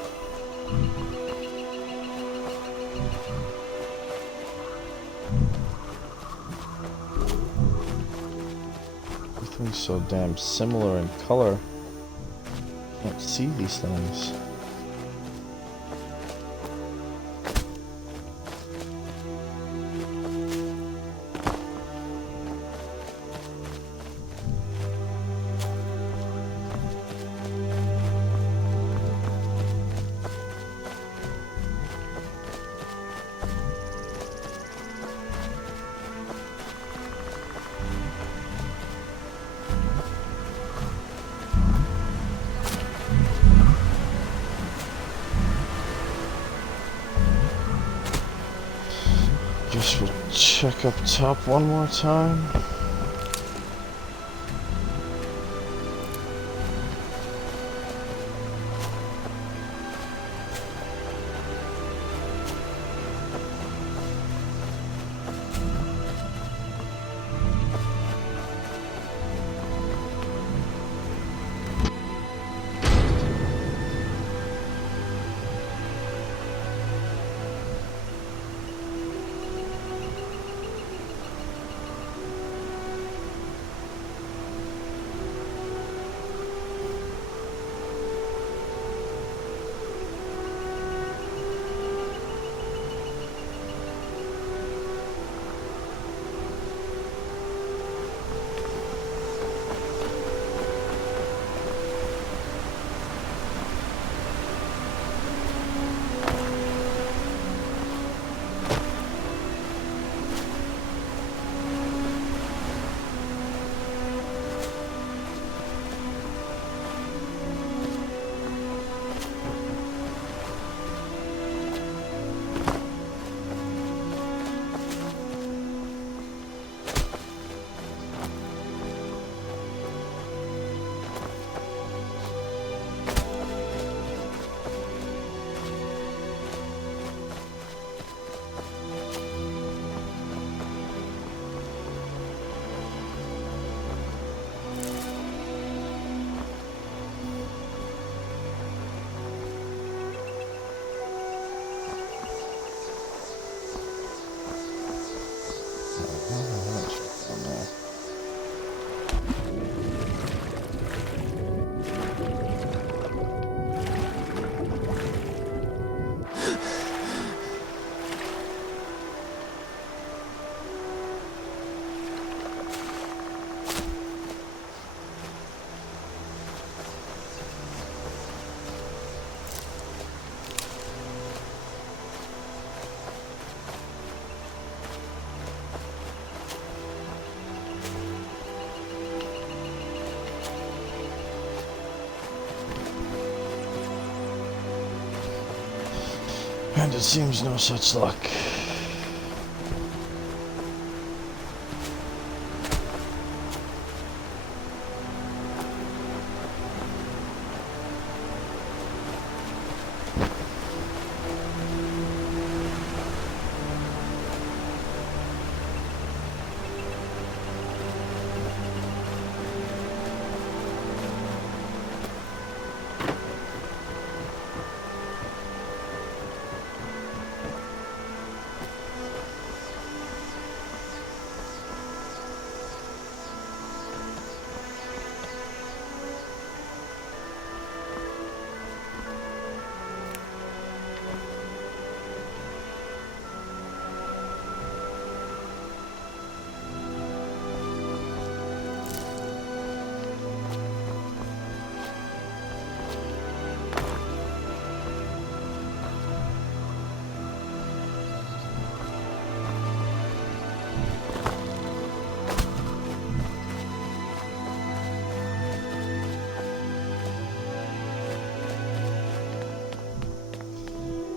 Everything's so damn similar in color. Can't see these things. Guess we'll check up top one more time. And it seems no such luck.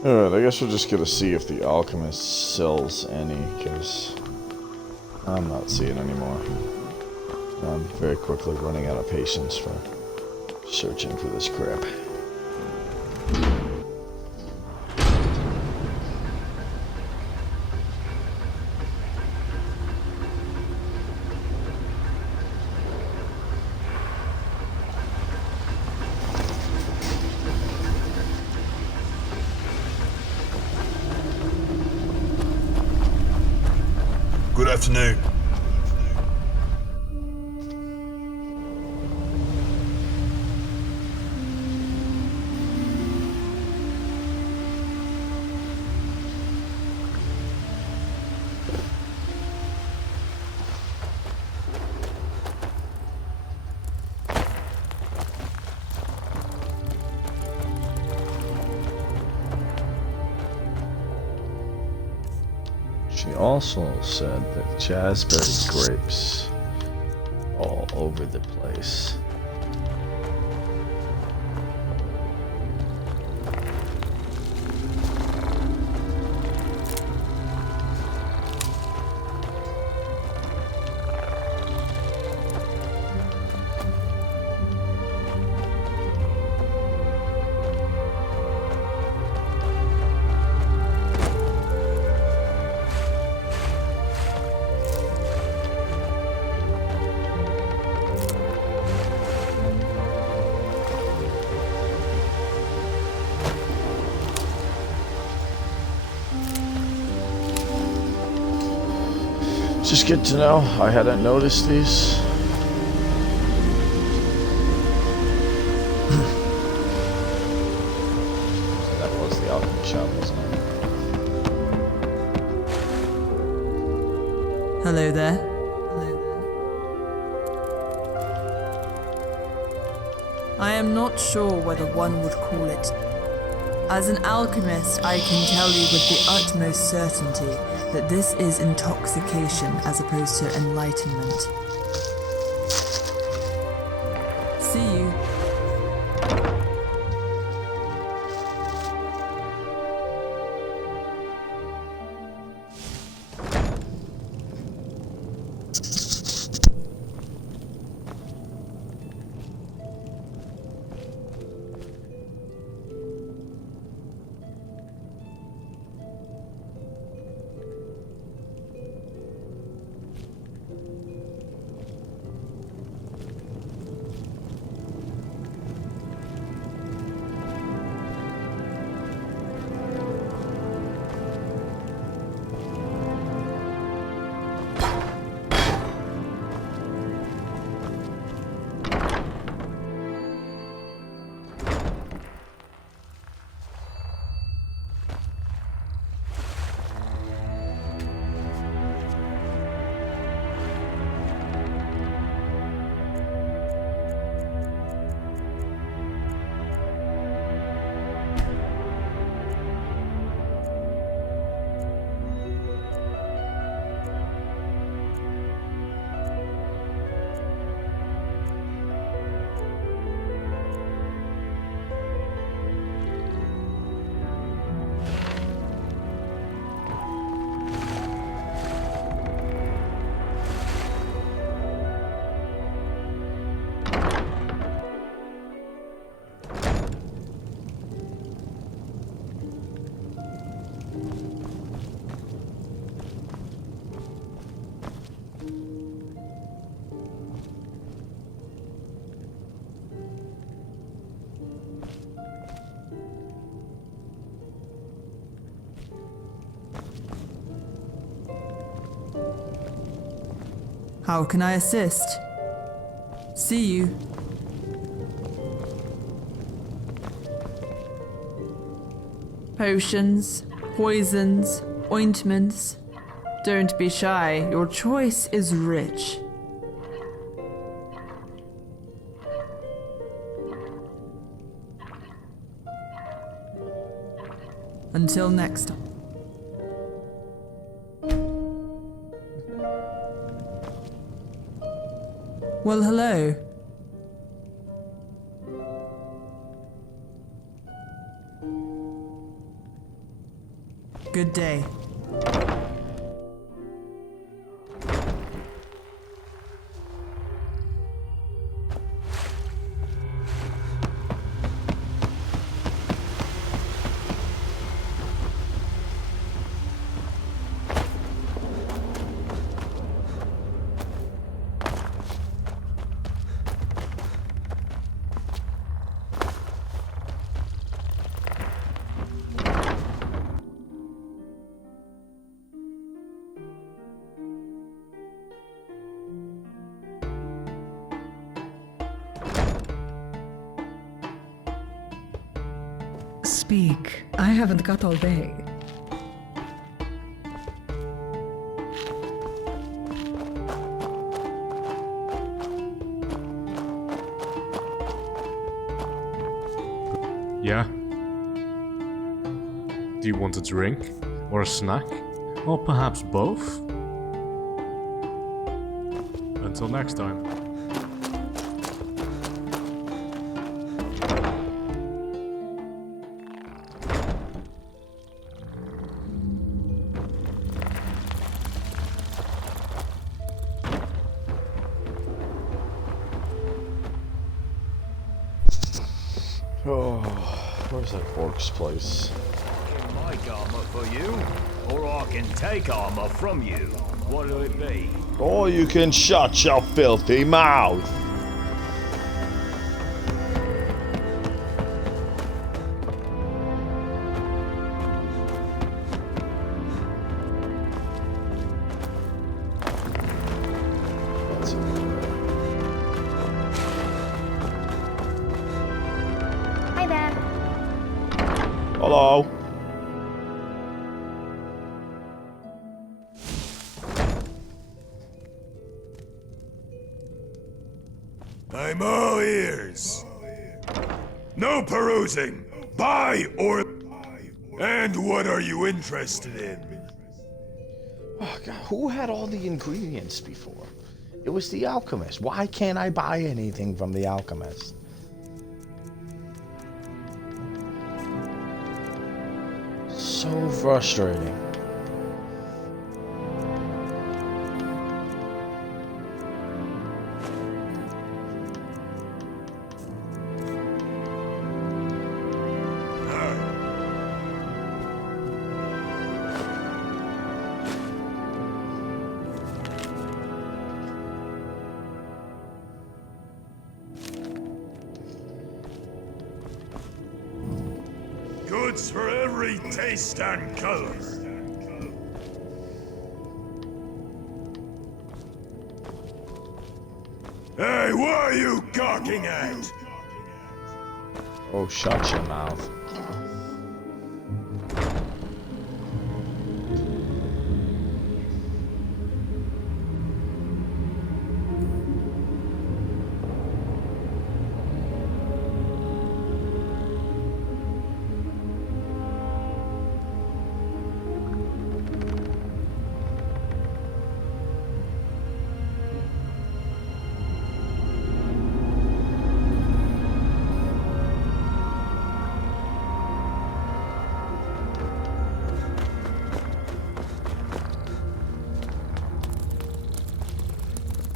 Alright, I guess we're just gonna see if the alchemist sells any, because I'm not seeing any more. I'm very quickly running out of patience for searching for this crap. Good afternoon. She also said that jazzberry grapes all over the place. Just good to know. I hadn't noticed these. That was the alchemy shop, wasn't it? Hello there. I am not sure whether one would call it. As an alchemist, I can tell you with the utmost certainty that this is intoxication as opposed to enlightenment. See you. How can I assist? See you. Potions, poisons, ointments. Don't be shy, your choice is rich. Until next time. Well, hello. Good day. Speak. I haven't got all day. Yeah? Do you want a drink? Or a snack? Or perhaps both? Until next time. Oh, where's that orc's place? Make armor for you, or I can take armor from you. What'll it be? Or you can shut your filthy mouth! Hi there. Hello. I'm all ears. No perusing. Buy or... And what are you interested in? Oh, God, who had all the ingredients before? It was the alchemist. Why can't I buy anything from the alchemist? So frustrating. Goods for every taste and color. Hey, what are you gawking at? Oh, shut your mouth.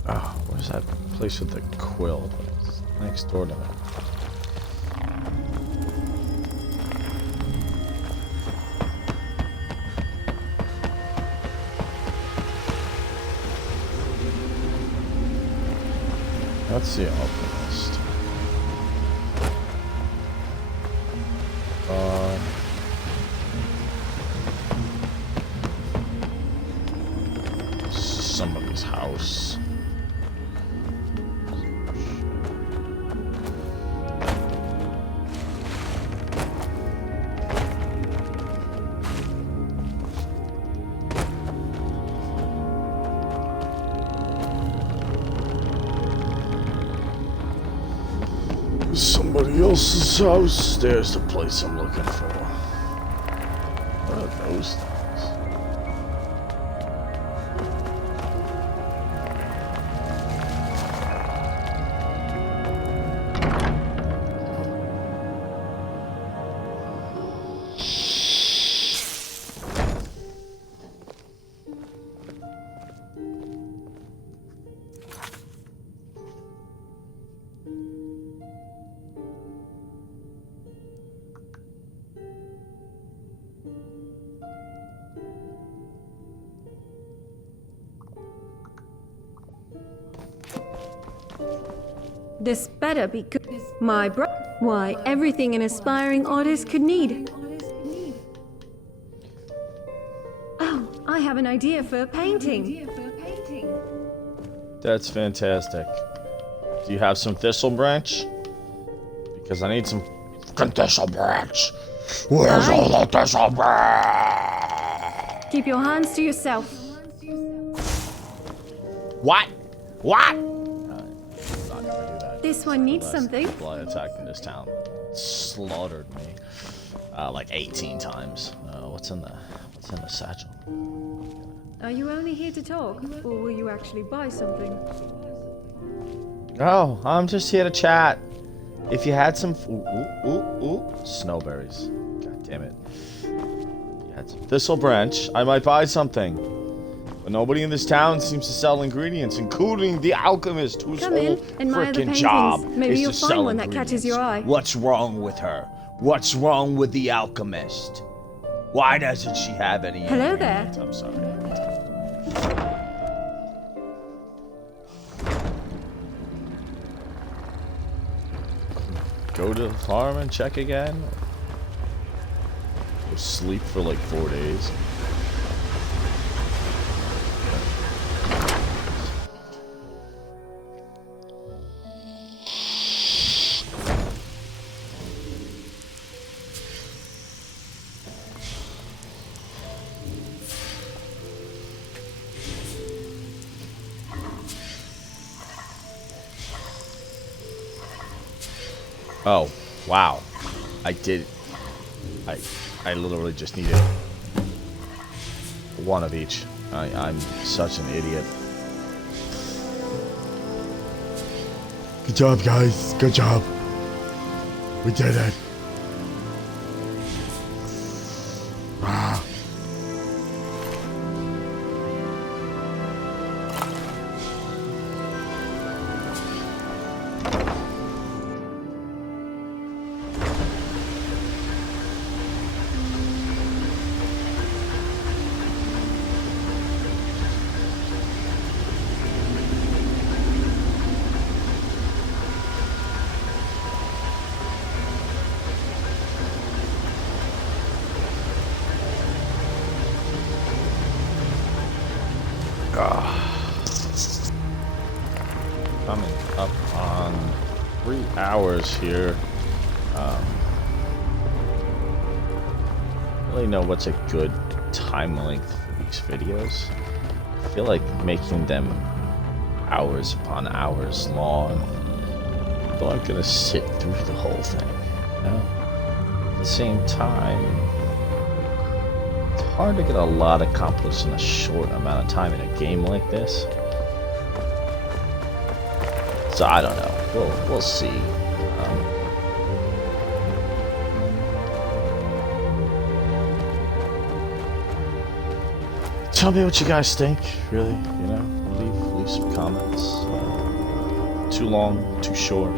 Oh, where's that place with the quill? It's next door to that. That's the alchemist. Somebody's house. Somebody else's house. There's the place I'm looking for. What are those things? This better be good. My bro. Why, everything an aspiring artist could need. Oh, I have an idea for a painting. That's fantastic. Do you have some thistle branch? Because I need some fucking thistle branch. Where's all the thistle branch? Keep your hands to yourself. What? What? This one needs something. People I attacked in this town slaughtered me like 18 times. What's in the satchel? Are you only here to talk, or will you actually buy something? Oh, I'm just here to chat. If you had some snowberries. God damn it. You had some thistle branch, I might buy something. But nobody in this town seems to sell ingredients, including the alchemist whose Come whole in, admire the frickin' paintings. job Maybe is you'll to find sell one that catches your eye. What's wrong with her? What's wrong with the alchemist? Why doesn't she have any Hello there. ingredients? I'm sorry. Go to the farm and check again? Go sleep for like 4 days. Oh, wow. I literally just needed one of each. I'm such an idiot. Good job, guys. Good job. We did it. Ah. Coming up on 3 hours here. Really know what's a good time length for these videos. I feel like making them hours upon hours long. People aren't gonna sit through the whole thing. You know? At the same time, it's hard to get a lot accomplished in a short amount of time in a game like this. So I don't know. We'll see. Tell me what you guys think. Really, you know, leave some comments. Too long, too short.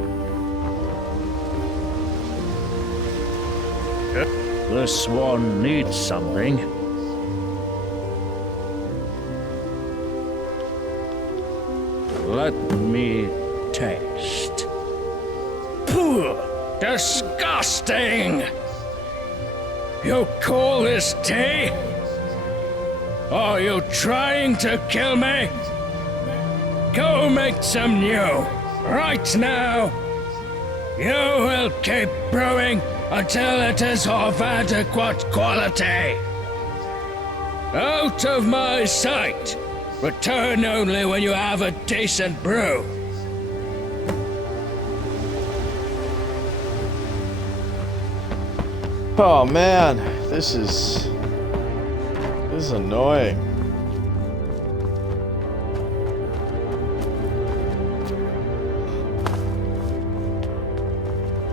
This one needs something. Let me taste. Pooh! Disgusting! You call this tea? Are you trying to kill me? Go make some new, right now. You will keep brewing until it is of adequate quality. Out of my sight. Return only when you have a decent brew. Oh man, this is annoying.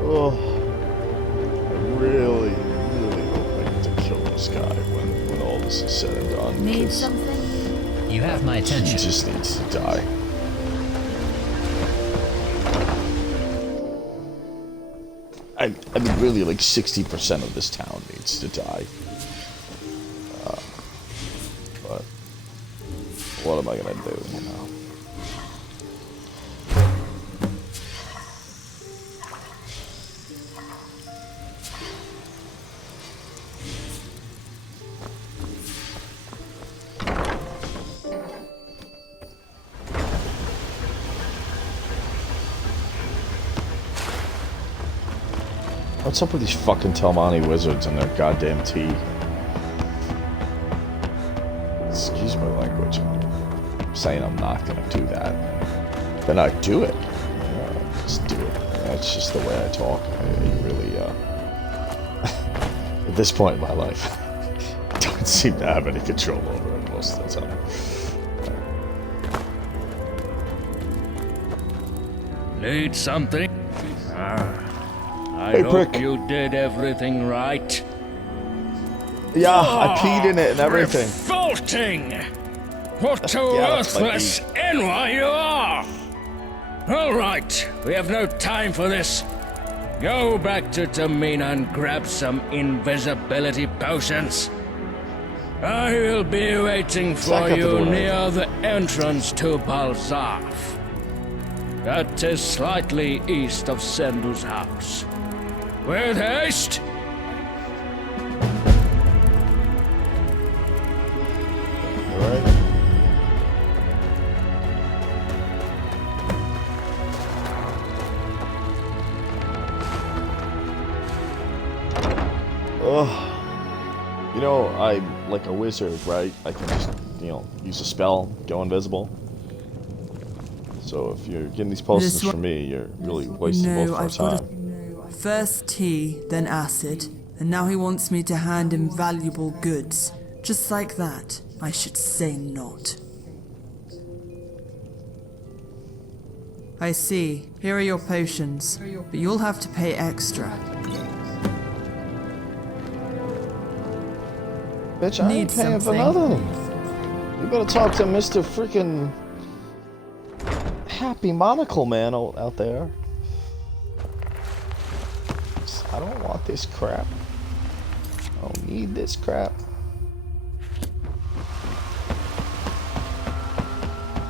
Oh, I really hope I get to kill this guy when all this is said and done. Need something? You have my attention. He just needs to die. I mean, really, like 60% of this town needs to die. But what am I gonna do, you know? What's up with these fucking Telmani wizards and their goddamn tea? Excuse my language. I'm saying I'm not gonna do that. Then I do it. Just do it. That's just the way I talk. I really, at this point in my life, I don't seem to have any control over it most of the time. Need something? I Hey, hope prick. you did everything right. Yeah, I peed in it and everything. Revolting! What a Yeah, that's my worthless NY you are! Alright, we have no time for this. Go back to Tamina and grab some invisibility potions. I will be waiting for Sack up the you door. near the entrance to Balzaf. That is slightly east of Sendu's house. With haste! Alright. Ugh. You know, I'm like a wizard, right? I can just, use a spell, go invisible. So if you're getting these potions This one- from me, you're really wasting both of our I've got time. First tea, then acid, and now he wants me to hand him valuable goods. Just like that. I should say not. I see. Here are your potions, but you'll have to pay extra. Bitch, I ain't paying for nothing. You better talk to Mr. Freaking Happy Monocle Man out there. I don't want this crap. I don't need this crap.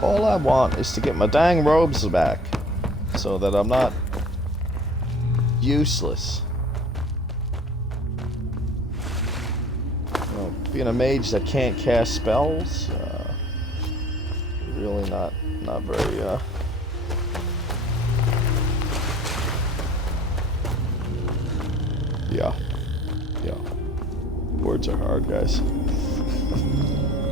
All I want is to get my dang robes back so that I'm not useless. Being a mage that can't cast spells, really not very, yeah. Words are hard, guys.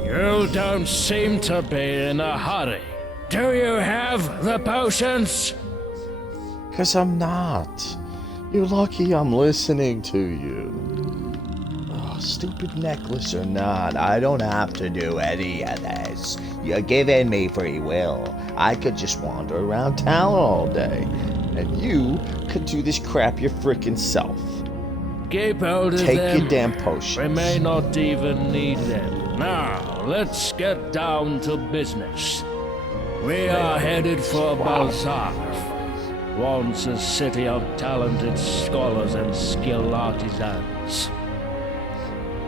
You don't seem to be in a hurry. Do you have the potions? 'Cause I'm not. You're lucky I'm listening to you. Oh, stupid necklace or not, I don't have to do any of this. You're giving me free will. I could just wander around town all day. And you could do this crap your frickin' self. Keep hold of Take them. your damn potions. We may not even need them. Now, let's get down to business. We are headed for Balzaf, once a city of talented scholars and skilled artisans.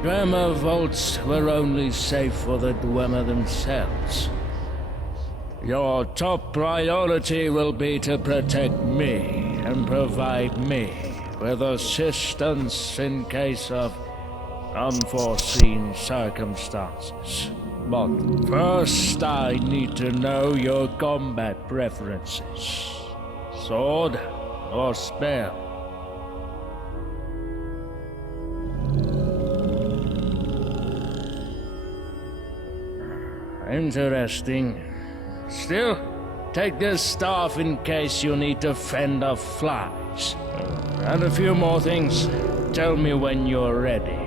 Dwemer vaults were only safe for the Dwemer themselves. Your top priority will be to protect me and provide me with assistance in case of unforeseen circumstances. But first I need to know your combat preferences. Sword or spell? Interesting. Still, take this staff in case you need to fend off flies. And a few more things. Tell me when you're ready.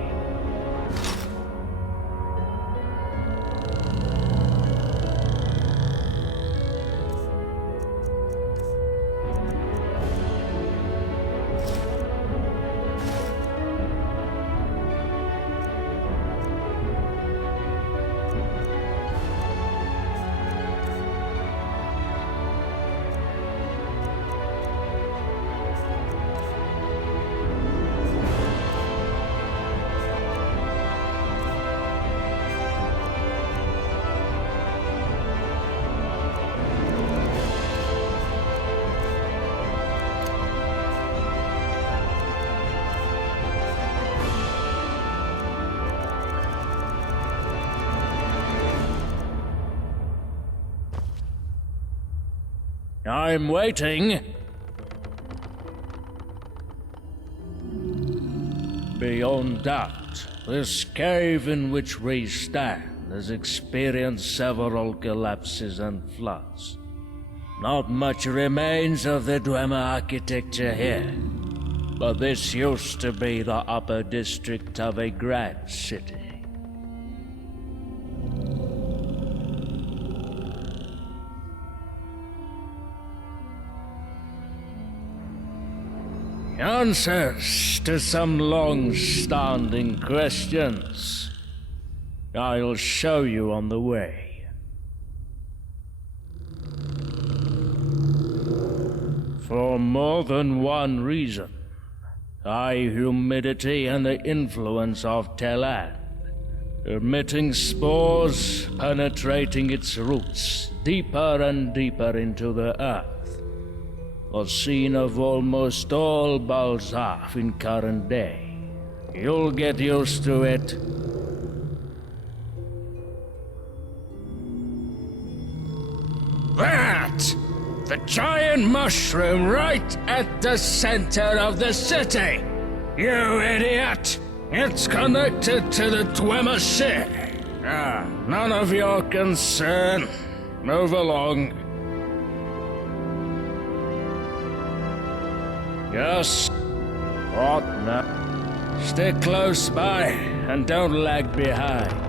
I'm waiting. Beyond doubt, this cave in which we stand has experienced several collapses and floods. Not much remains of the Dwemer architecture here, but this used to be the upper district of a grand city. Answers to some long-standing questions I'll show you on the way. For more than one reason, high humidity and the influence of Telan, emitting spores penetrating its roots deeper and deeper into the earth. A scene of almost all Balzaf in current day. You'll get used to it. That! The giant mushroom right at the center of the city! You idiot! It's connected to the Dwemer city! None of your concern. Move along. Yes. What now? Stick close by and don't lag behind.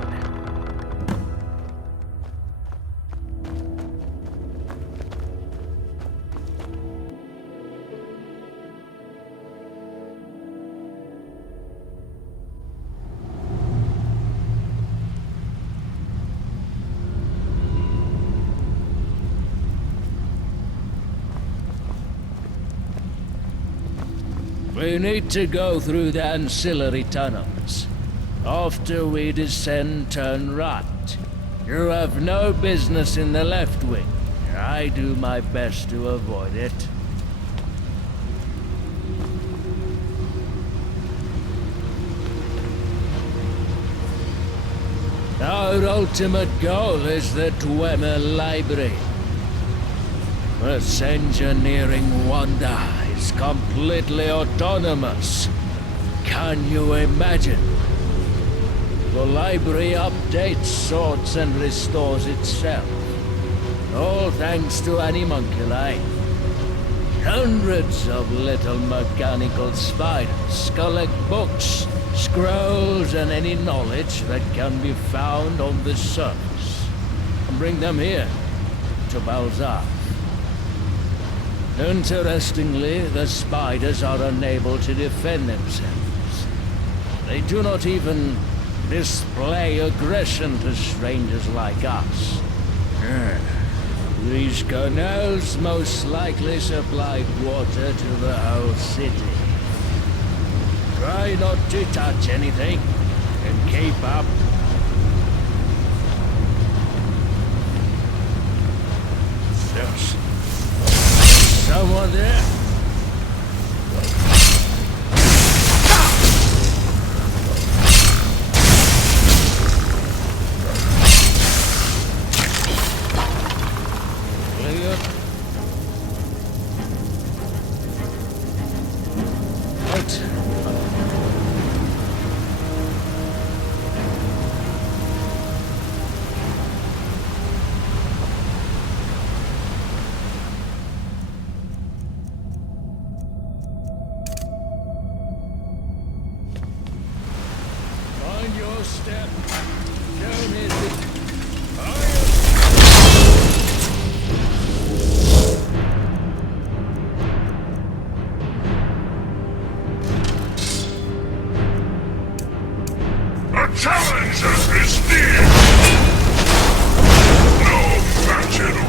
We need to go through the ancillary tunnels. After we descend, turn right. You have no business in the left wing. I do my best to avoid it. Our ultimate goal is the Dwemer Library. This engineering wonder is completely autonomous. Can you imagine? The library updates, sorts, and restores itself. All thanks to animunculi. Hundreds of little mechanical spiders collect books, scrolls, and any knowledge that can be found on the surface, and bring them here, to Balzar. Interestingly, the spiders are unable to defend themselves. They do not even display aggression to strangers like us. These canals most likely supplied water to the whole city. Try not to touch anything, and keep up. Yes. Someone there? Step. Don't hit it. A challenger is near! No match at all!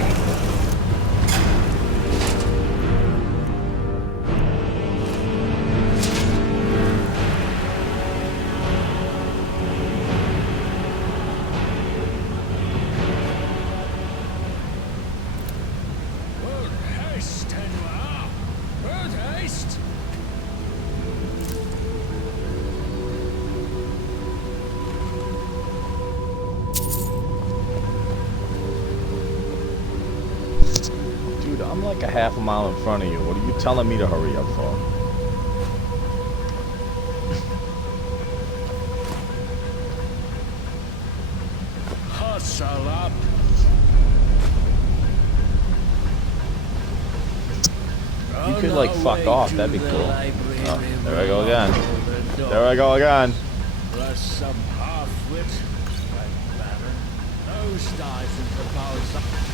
I'm like a half a mile in front of you. What are you telling me to hurry up for? Muscle up. You could like fuck off, that'd be cool. Oh, there I go again. There I go again. Plus some half-wit, like Baron. Those dives into power.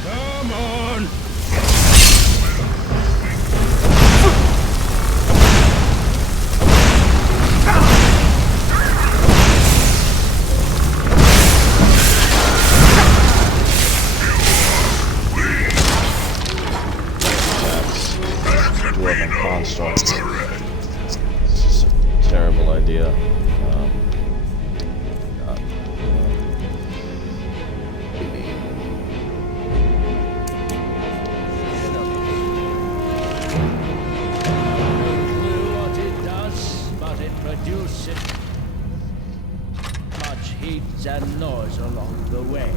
Come on! Dwarven construct. This is a terrible idea. God. Clue what it does, but it produces much heat and noise along the way.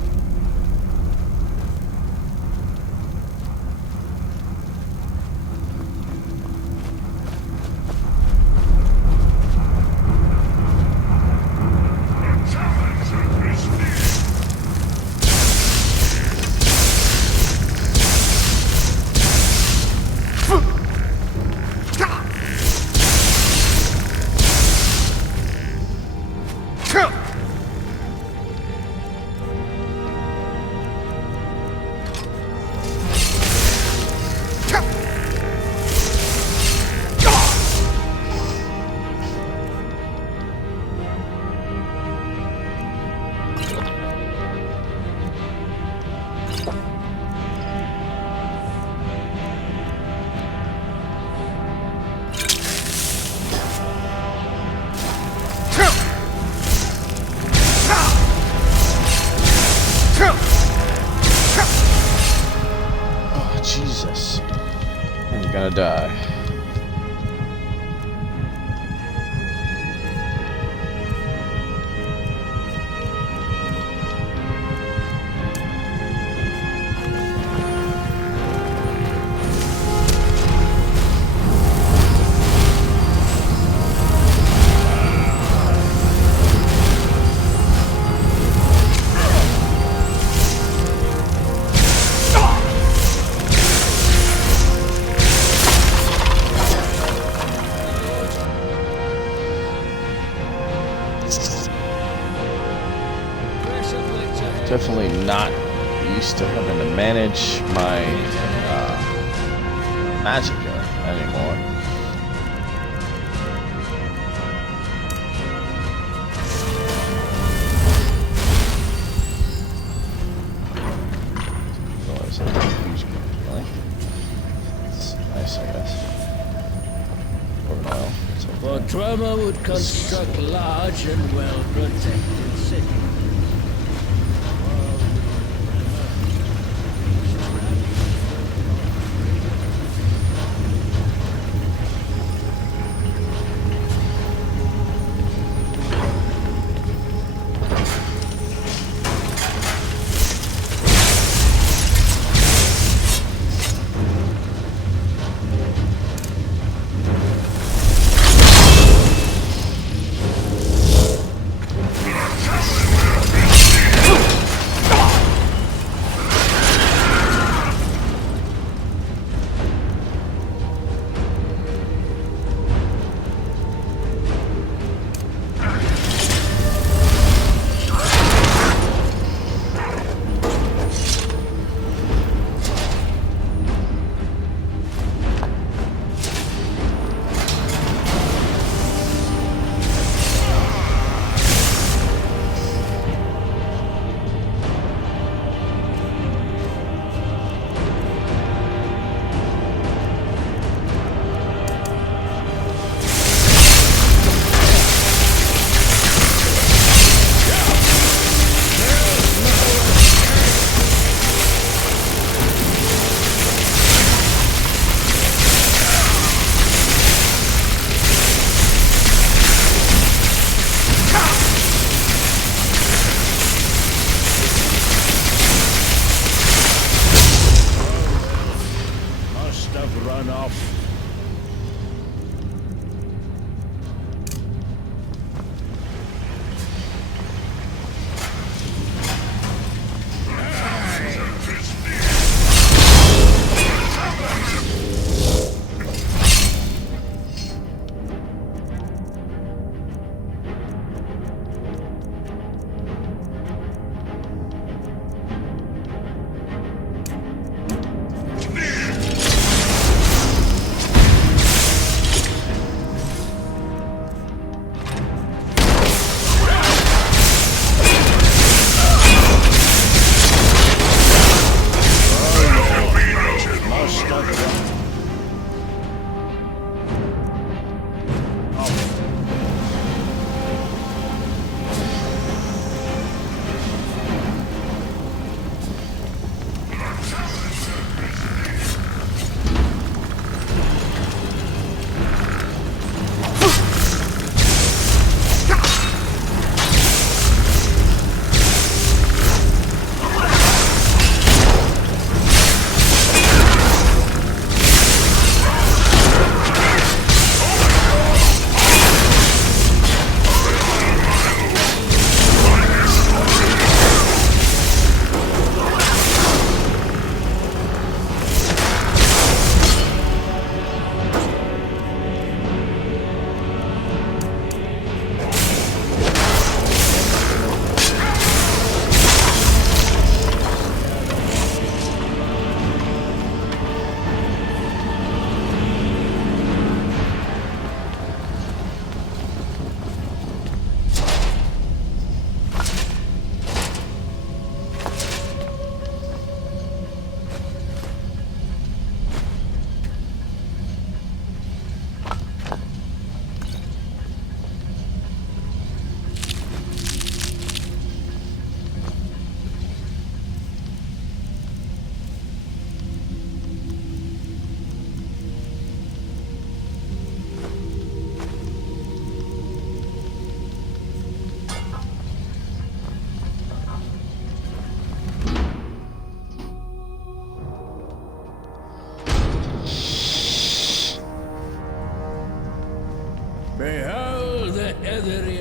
Oh, Jesus. I'm gonna die. Definitely not used to having to manage my magicka anymore. Realize I have a huge amount, really. It's nice, I guess. Or an oil. For Troma would construct large and well-protected cities.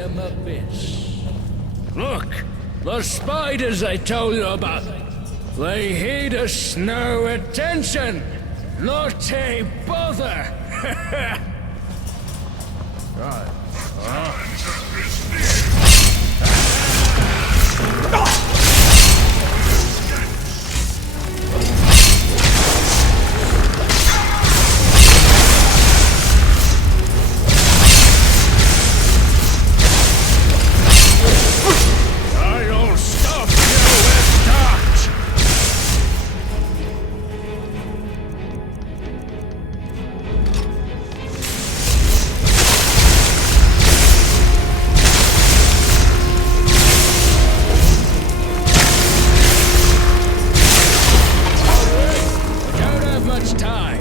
them abyss. Look, the spiders I told you about. They heed us no attention, not a bother. Right. I'll stop you with that! I don't have much time.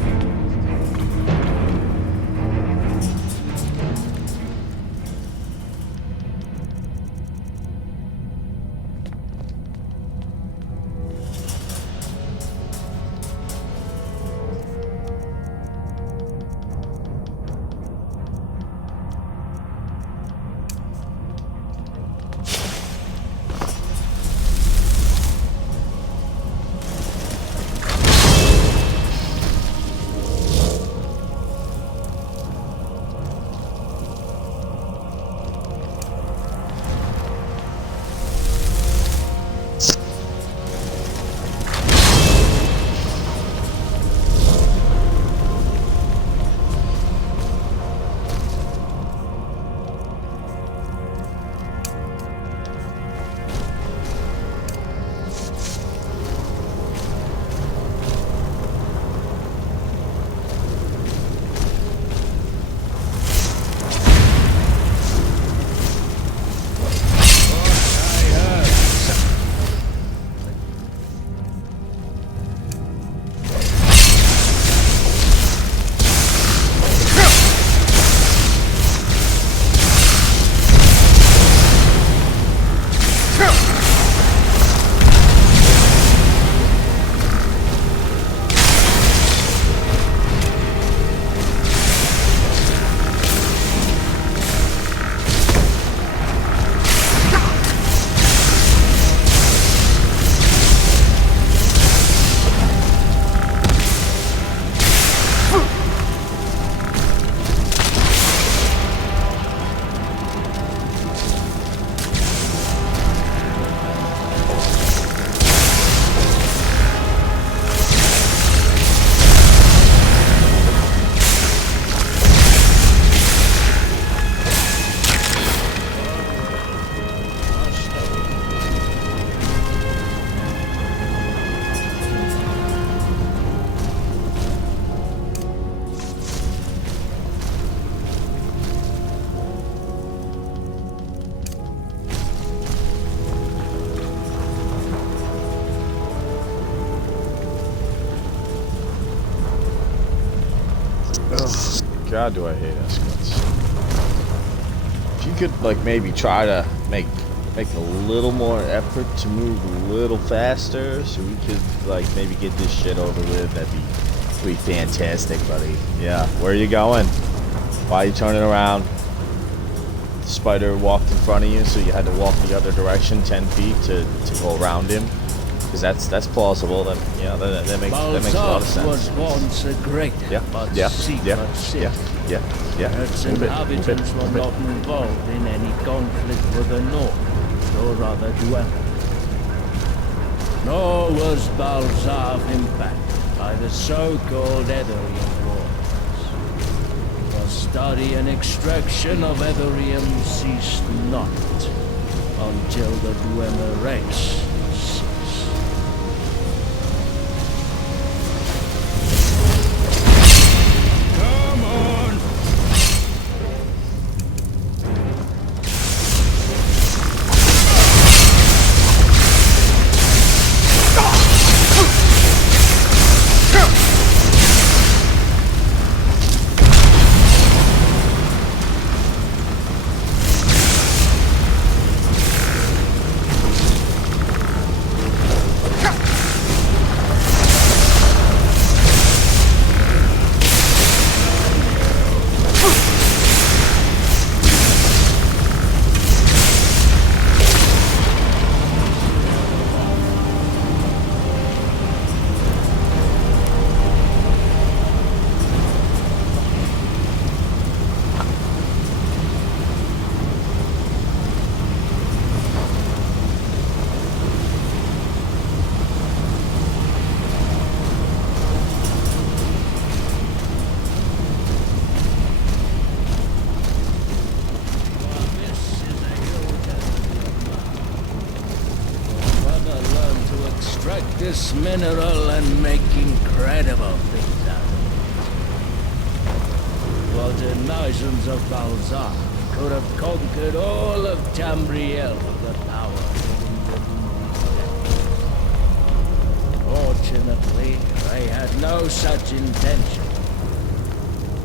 God, do I hate escorts. If you could, like, maybe try to make a little more effort to move a little faster, so we could, like, maybe get this shit over with, that'd be fantastic, buddy. Yeah, where are you going? Why are you turning around? The spider walked in front of you, so you had to walk the other direction 10 feet to go around him. Because that's plausible. That, you know, that makes a lot of sense. was once a great but secret city. Its inhabitants were not involved in any conflict with the North or other dwellers. Nor was Balzav impacted by the so-called Etherium Wars. The study and extraction of Etherium ceased not until the Dwemer race. this mineral and make incredible things out of it. But the nations of Balzac could have conquered all of Tamriel with the power. Fortunately, I had no such intention.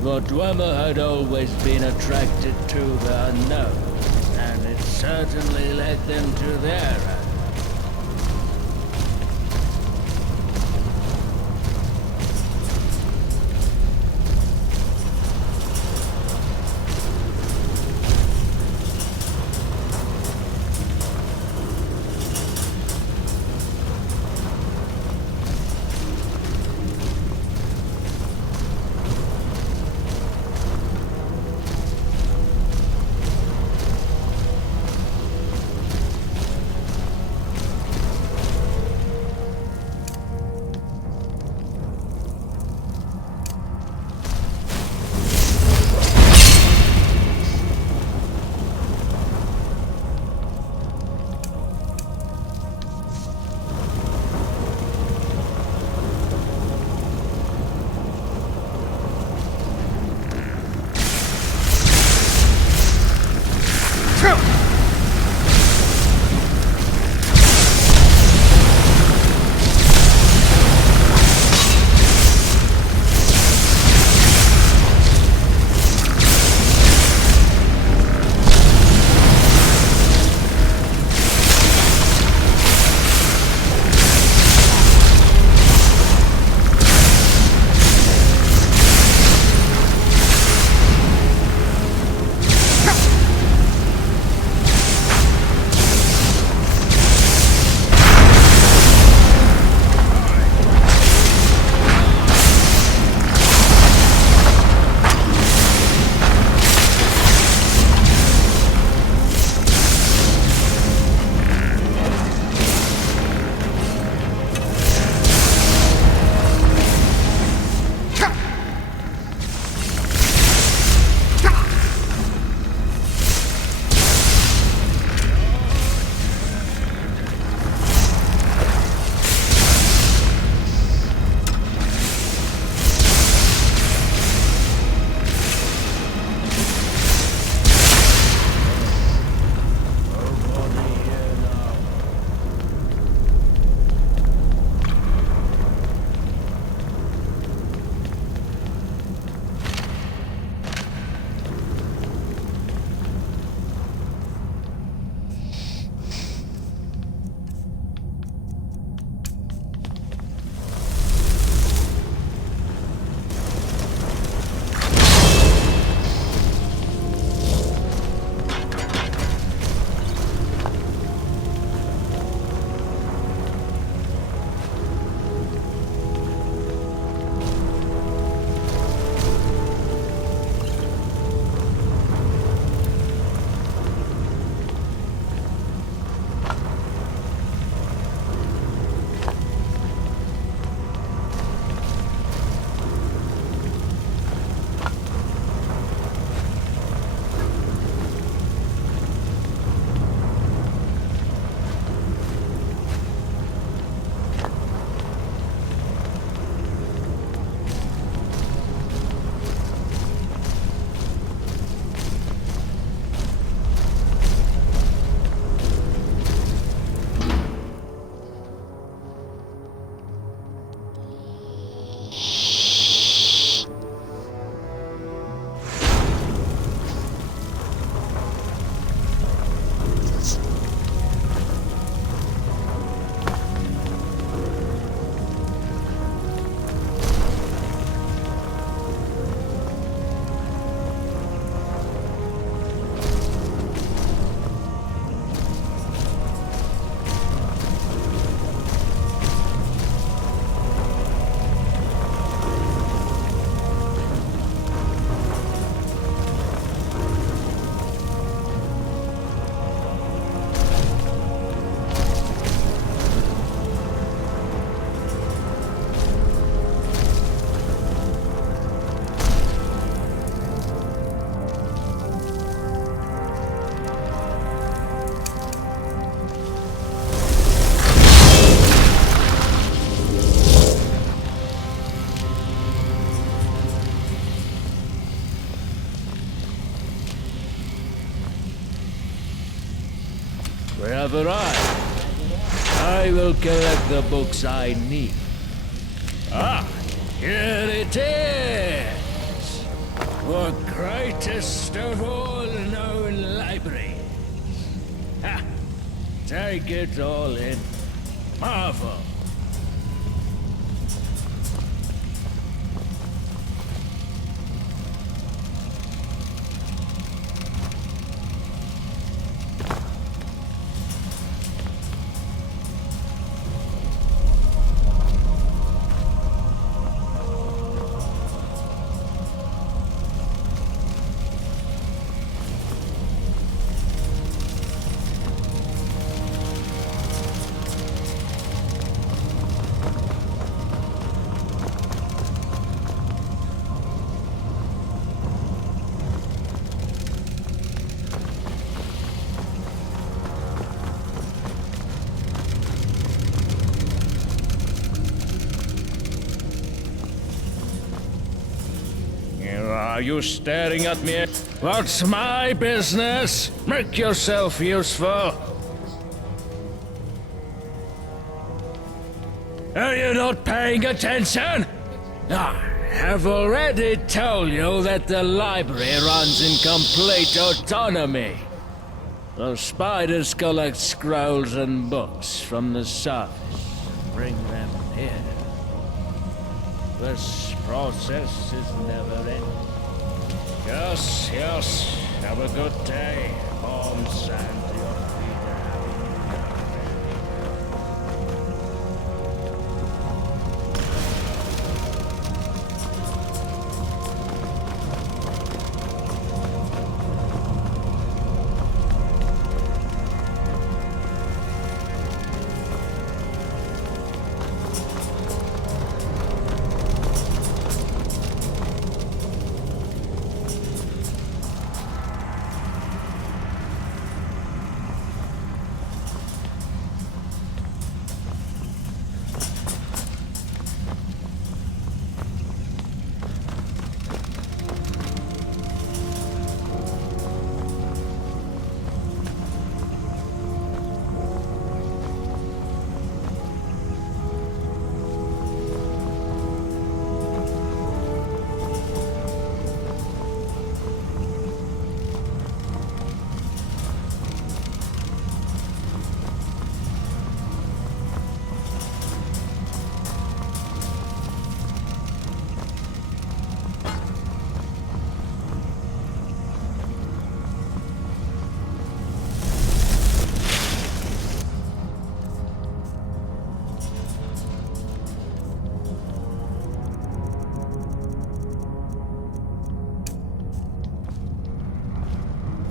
The Dwemer had always been attracted to the unknown, and it certainly led them to their end. wherever I will collect the books I need. Ah, here it is! The greatest of all known libraries. Ha! Take it all in. Marvel. Are you staring at me? What's my business? Make yourself useful. Are you not paying attention? I have already told you that the library runs in complete autonomy. The spiders collect scrolls and books from the surface, bring them here. This process is never ending. Yes, yes. Have a good day. Palm sand to your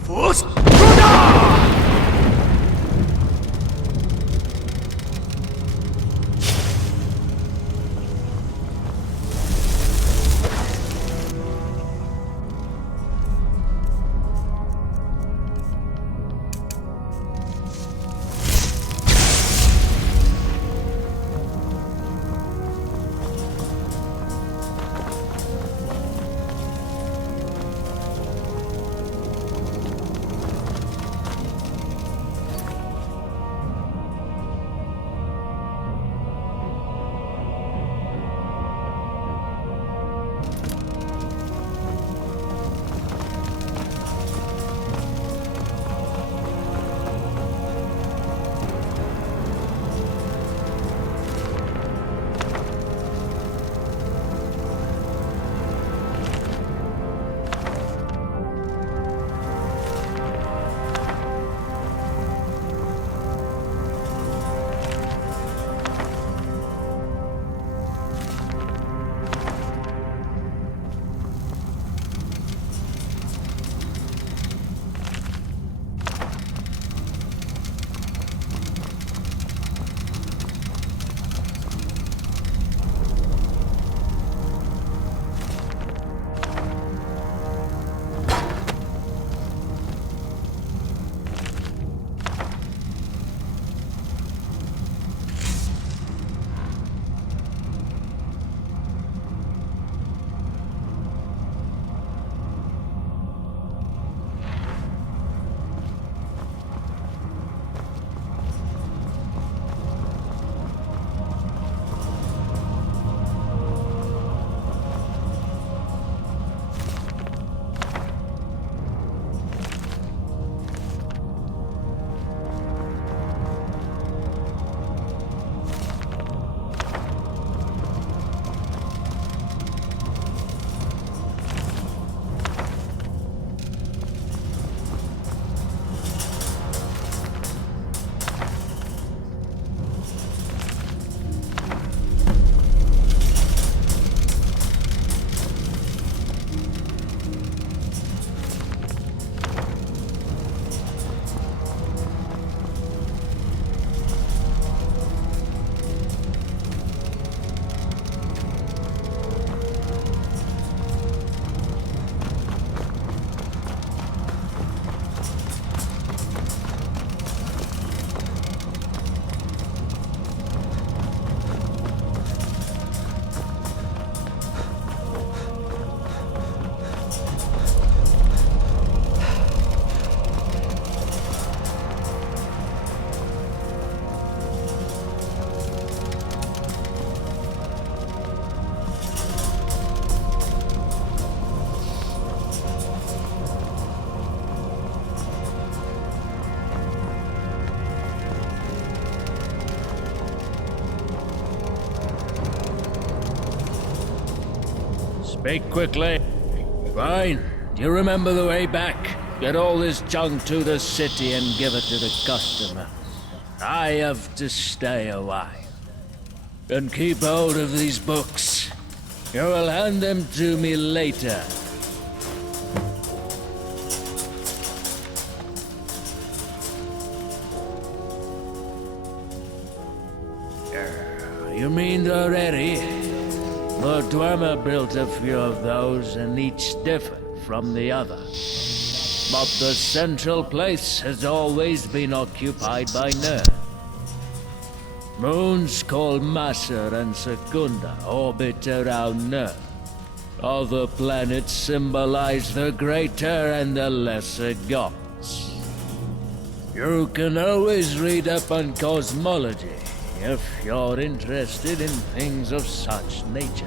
Force! Speak quickly. Fine. Do you remember the way back? Get all this junk to the city and give it to the customer. I have to stay a while. And keep hold of these books. You will hand them to me later. You mean they're ready? Lord Dwemer built a few of those, and each different from the other. But the central place has always been occupied by Ner. Moons called Maser and Secunda orbit around Ner. Other planets symbolize the greater and the lesser gods. You can always read up on cosmology if you're interested in things of such nature.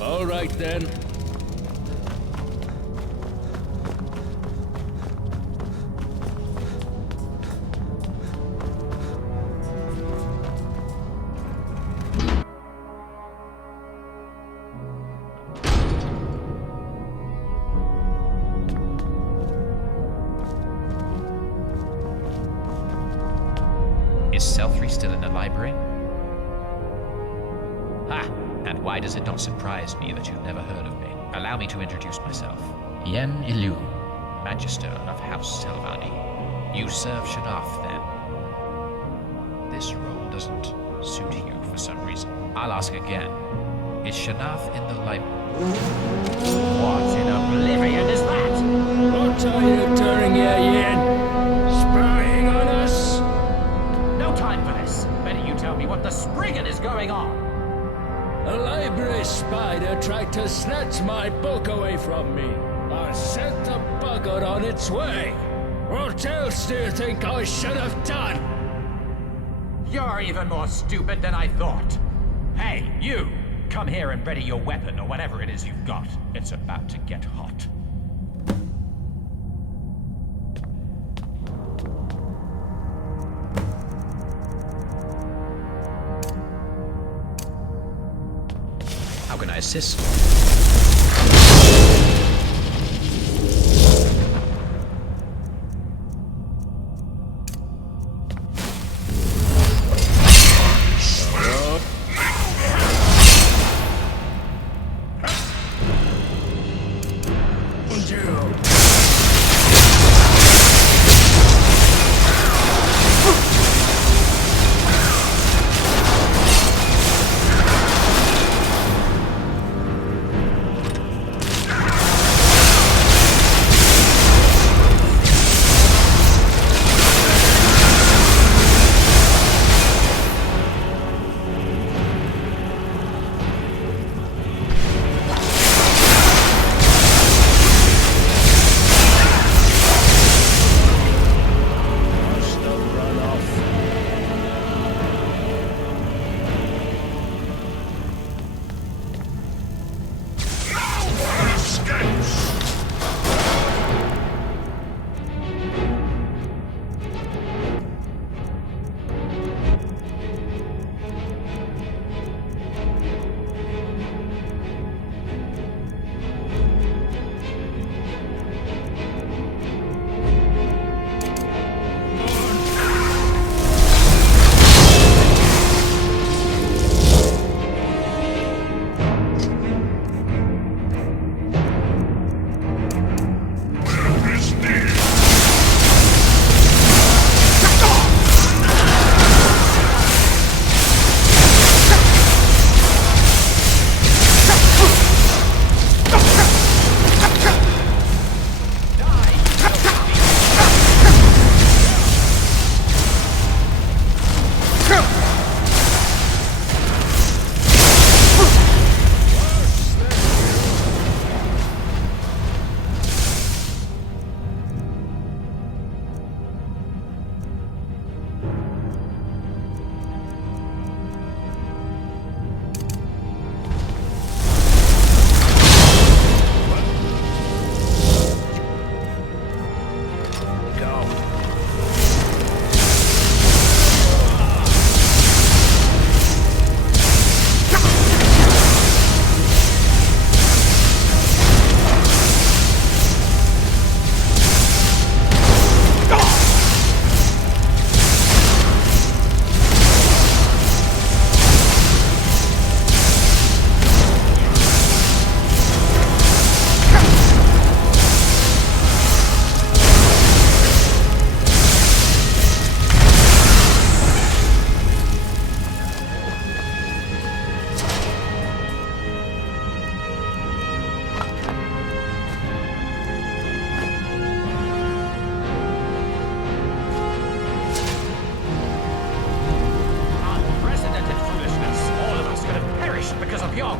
All right then. Is Selfrey still in the library? Ha! And why does it not surprise me that you've never heard of me? Allow me to introduce myself. Yen Ilu, Magister of House Selvani. You serve Shanaf, then? This role doesn't suit you for some reason. I'll ask again. Is Shanaf in the library? What in oblivion is that? What are you doing here, Yen? Spying on us? No time for this. Better you tell me what the Spriggan is going on. A library spider tried to snatch my book away from me. I sent the bugger on its way. What else do you think I should have done? You're even more stupid than I thought. Hey, you! Come here and ready your weapon or whatever it is you've got. It's about to get hot. How can I assist?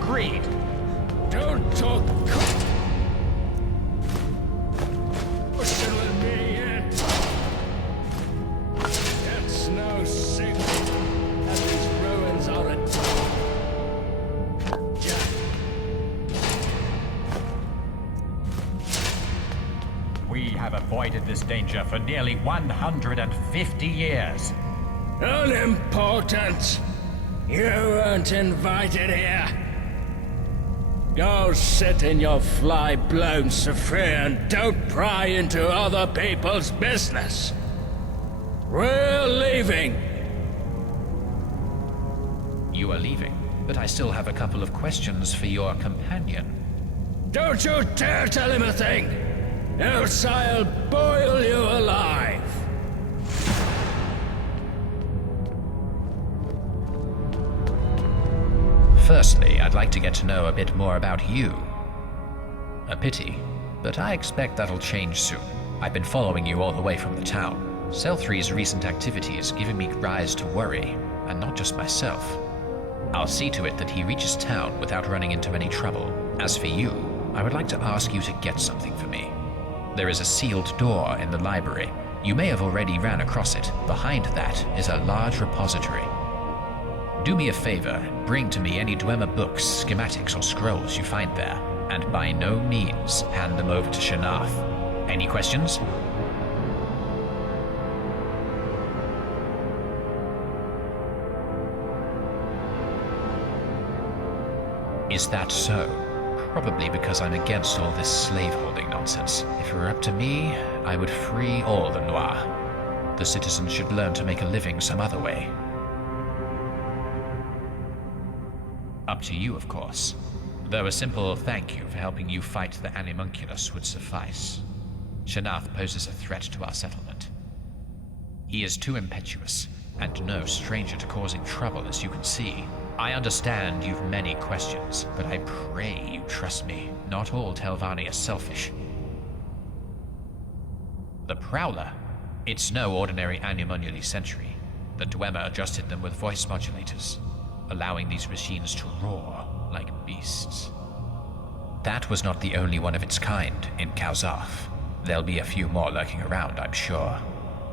greed. Don't talk caution with me yet. It's no secret that these ruins are a We have avoided this danger for nearly 150 years. unimportant. You weren't invited here. Go sit in your fly-blown sphere and don't pry into other people's business. We're leaving. You are leaving, but I still have a couple of questions for your companion. Don't you dare tell him a thing, else I'll boil you alive. Firstly, I'd like to get to know a bit more about you. A pity, but I expect that'll change soon. I've been following you all the way from the town. Cell 3's recent activities giving me rise to worry, and not just myself. I'll see to it that he reaches town without running into any trouble. As for you, I would like to ask you to get something for me. There is a sealed door in the library. You may have already ran across it. Behind that is a large repository. Do me a favor, bring to me any Dwemer books, schematics, or scrolls you find there, and by no means hand them over to Shanath. Any questions? Is that so? Probably because I'm against all this slave-holding nonsense. If it were up to me, I would free all the Noir. The citizens should learn to make a living some other way. Up to you, of course. Though a simple thank you for helping you fight the Animunculus would suffice. Shanath poses a threat to our settlement. He is too impetuous, and no stranger to causing trouble, as you can see. I understand you've many questions, but I pray you trust me. Not all Telvanni are selfish. The Prowler? It's no ordinary Animunuli sentry. The Dwemer adjusted them with voice modulators, allowing these machines to roar like beasts. That was not the only one of its kind in Kauzaf. There'll be a few more lurking around, I'm sure.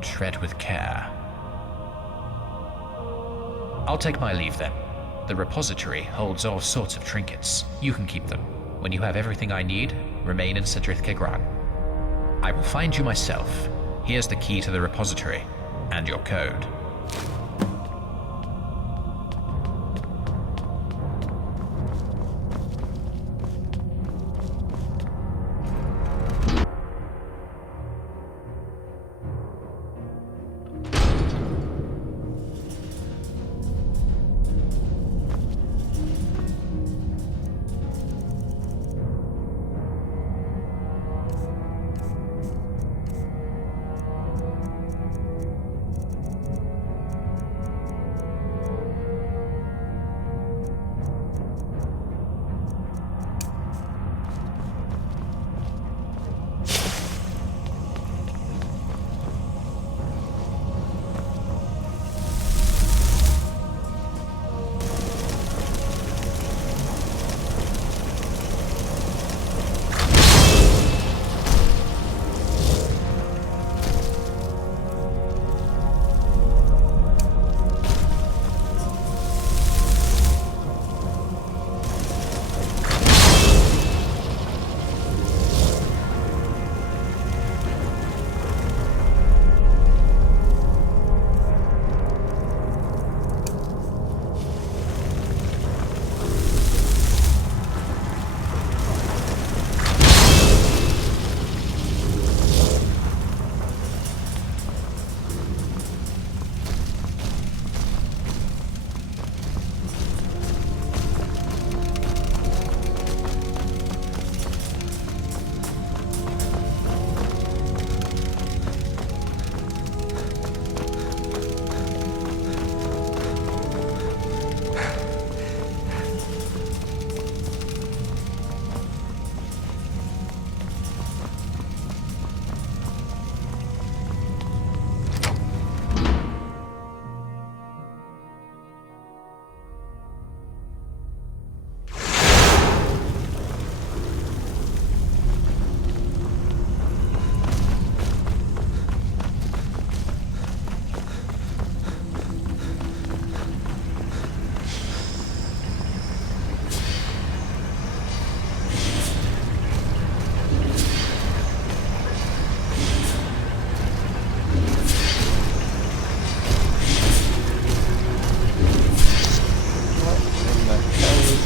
Tread with care. I'll take my leave then. The repository holds all sorts of trinkets. You can keep them. When you have everything I need, remain in Cedrith Kegran. I will find you myself. Here's the key to the repository, and your code.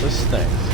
this thing.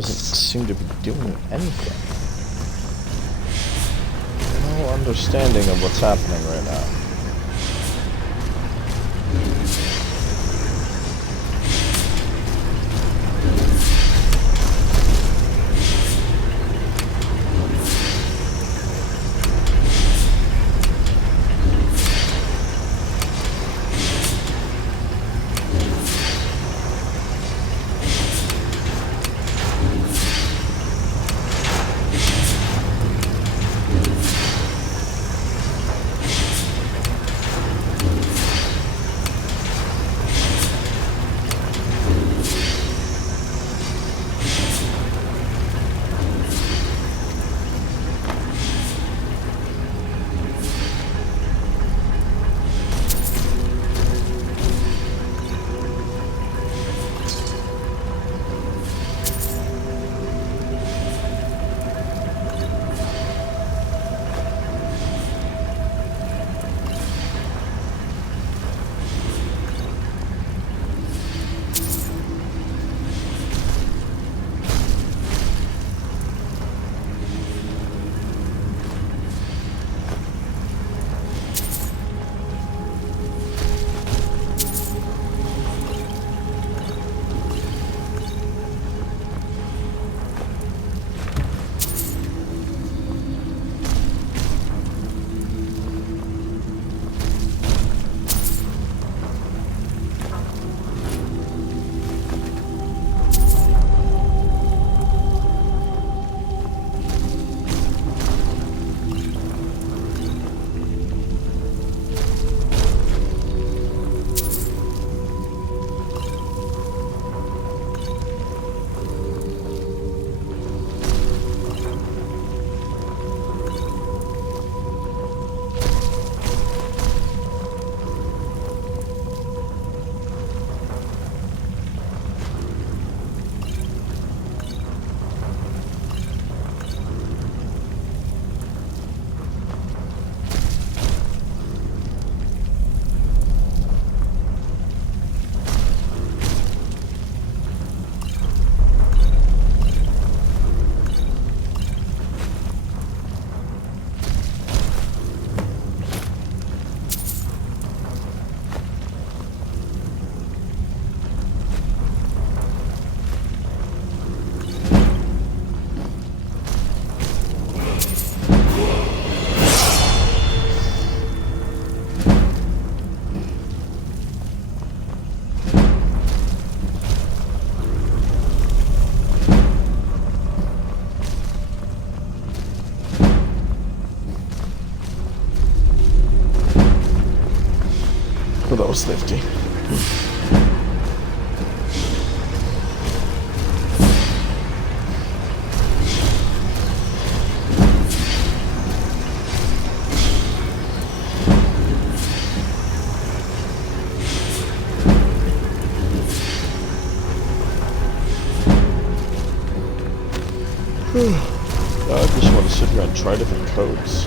doesn't seem to be doing anything. No understanding of what's happening right now. Well, that was nifty. I just want to sit here and try different codes.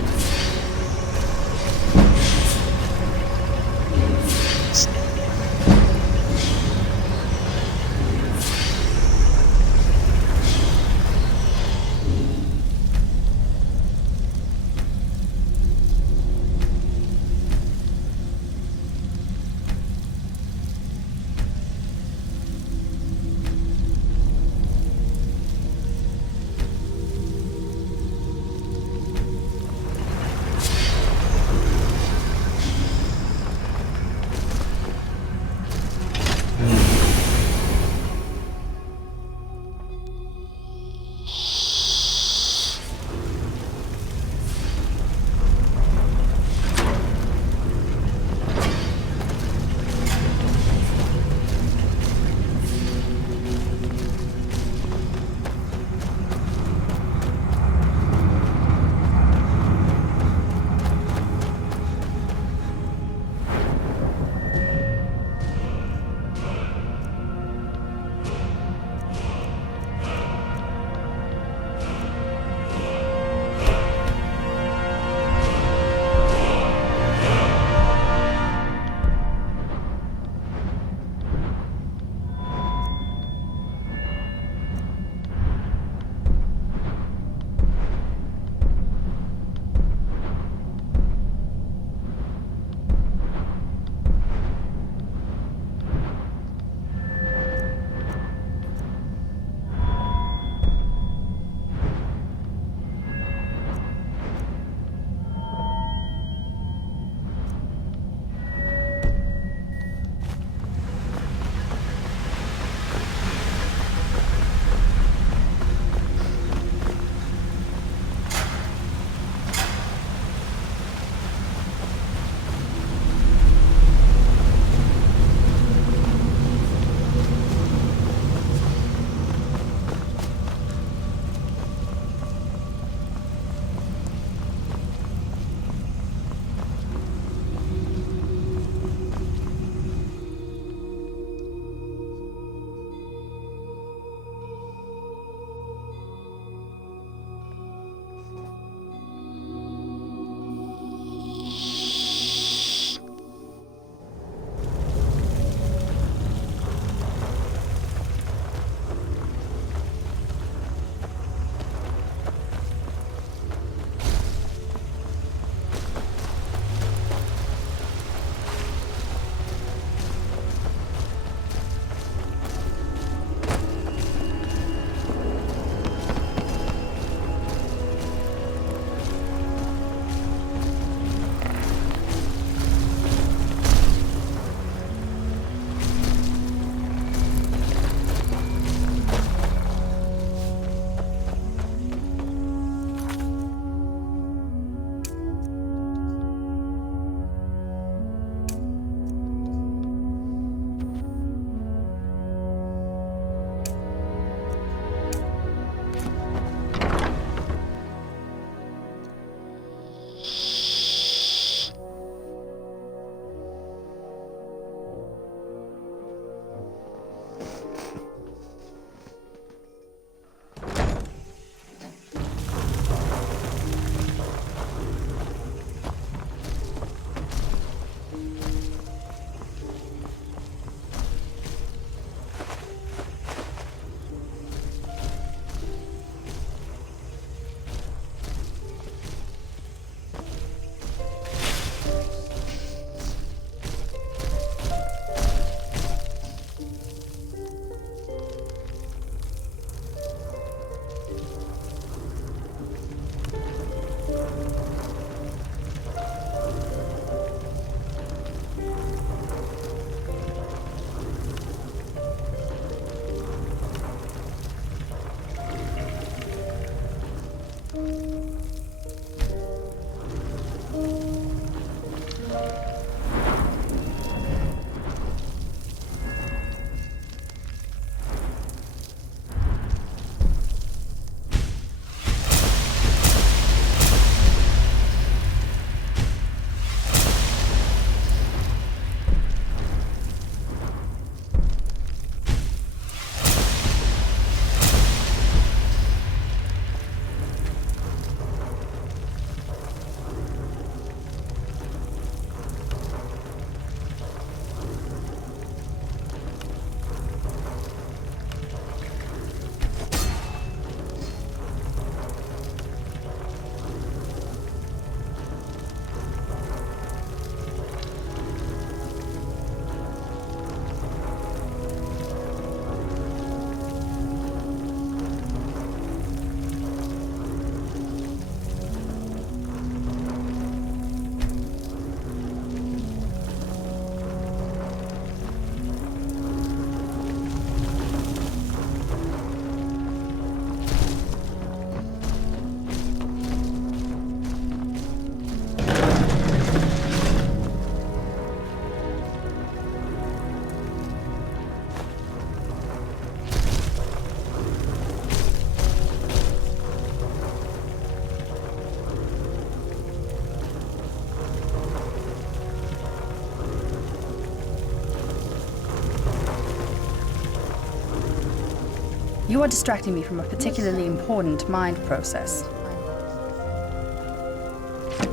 You are distracting me from a particularly important mind process.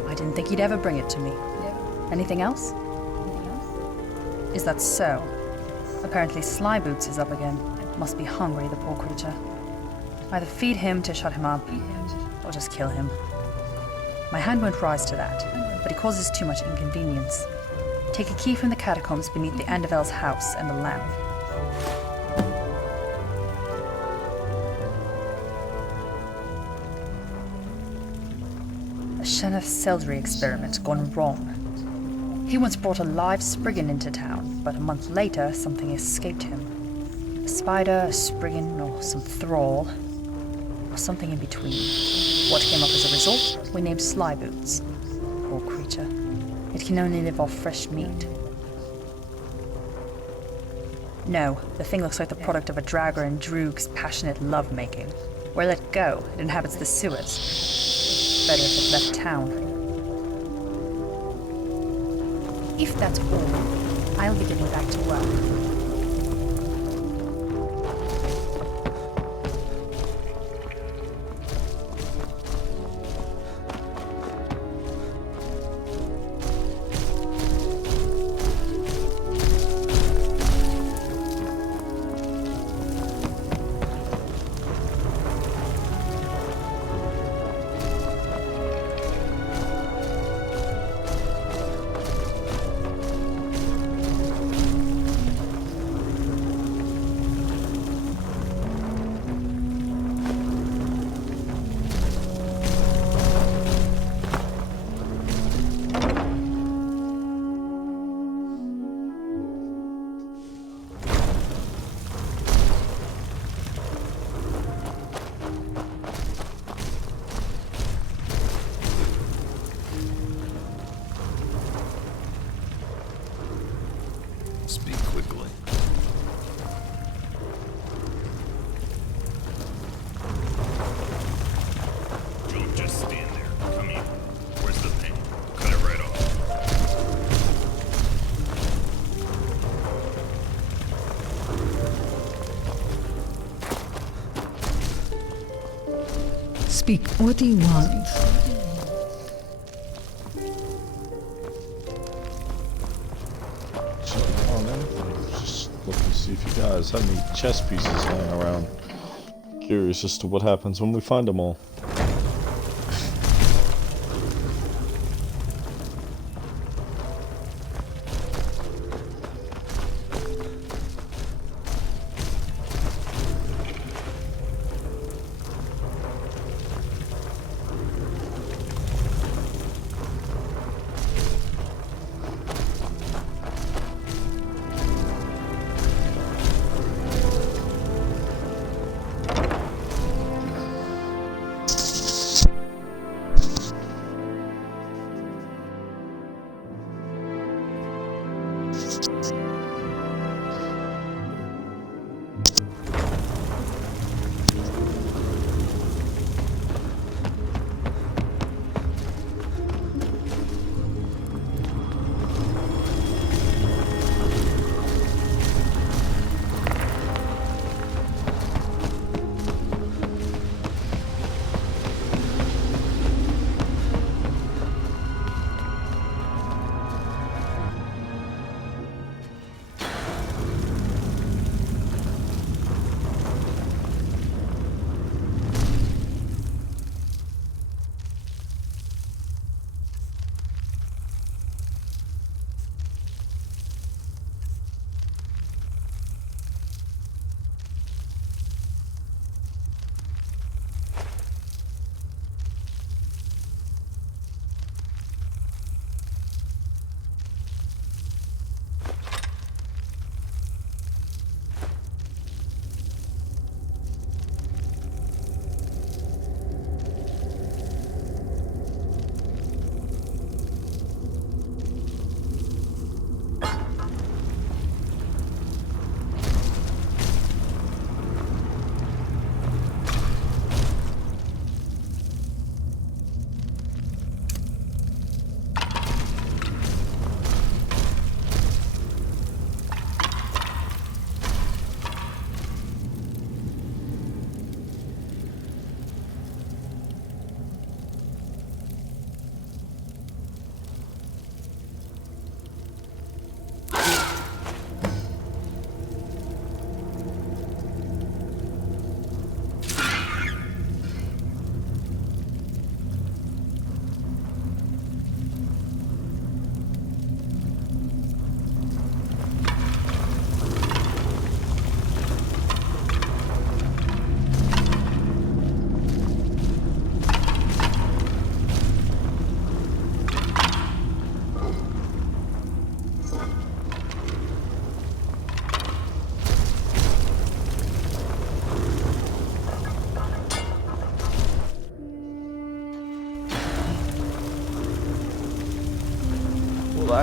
I didn't think you'd ever bring it to me. Anything else? Is that so? Apparently Slyboots is up again. Must be hungry, the poor creature. Either feed him to shut him up, or just kill him. My hand won't rise to that, but he causes too much inconvenience. Take a key from the catacombs beneath the Andavel's house and the lamp. A Shenef Seldry experiment gone wrong. He once brought a live Spriggan into town, but a month later something escaped him. A spider, a Spriggan, or some thrall, or something in between. What came up as a result, we named Slyboots. Poor creature. It can only live off fresh meat. No, the thing looks like the product of a Draugr and Droog's passionate lovemaking. Where let go, it inhabits the sewers. Better if it left town. If that's all, I'll be getting back to work. Speak quickly. Don't just stand there. Come here. Where's the thing? Cut it right off. Speak. What do you want? See if you guys have any chess pieces laying around. Curious as to what happens when we find them all.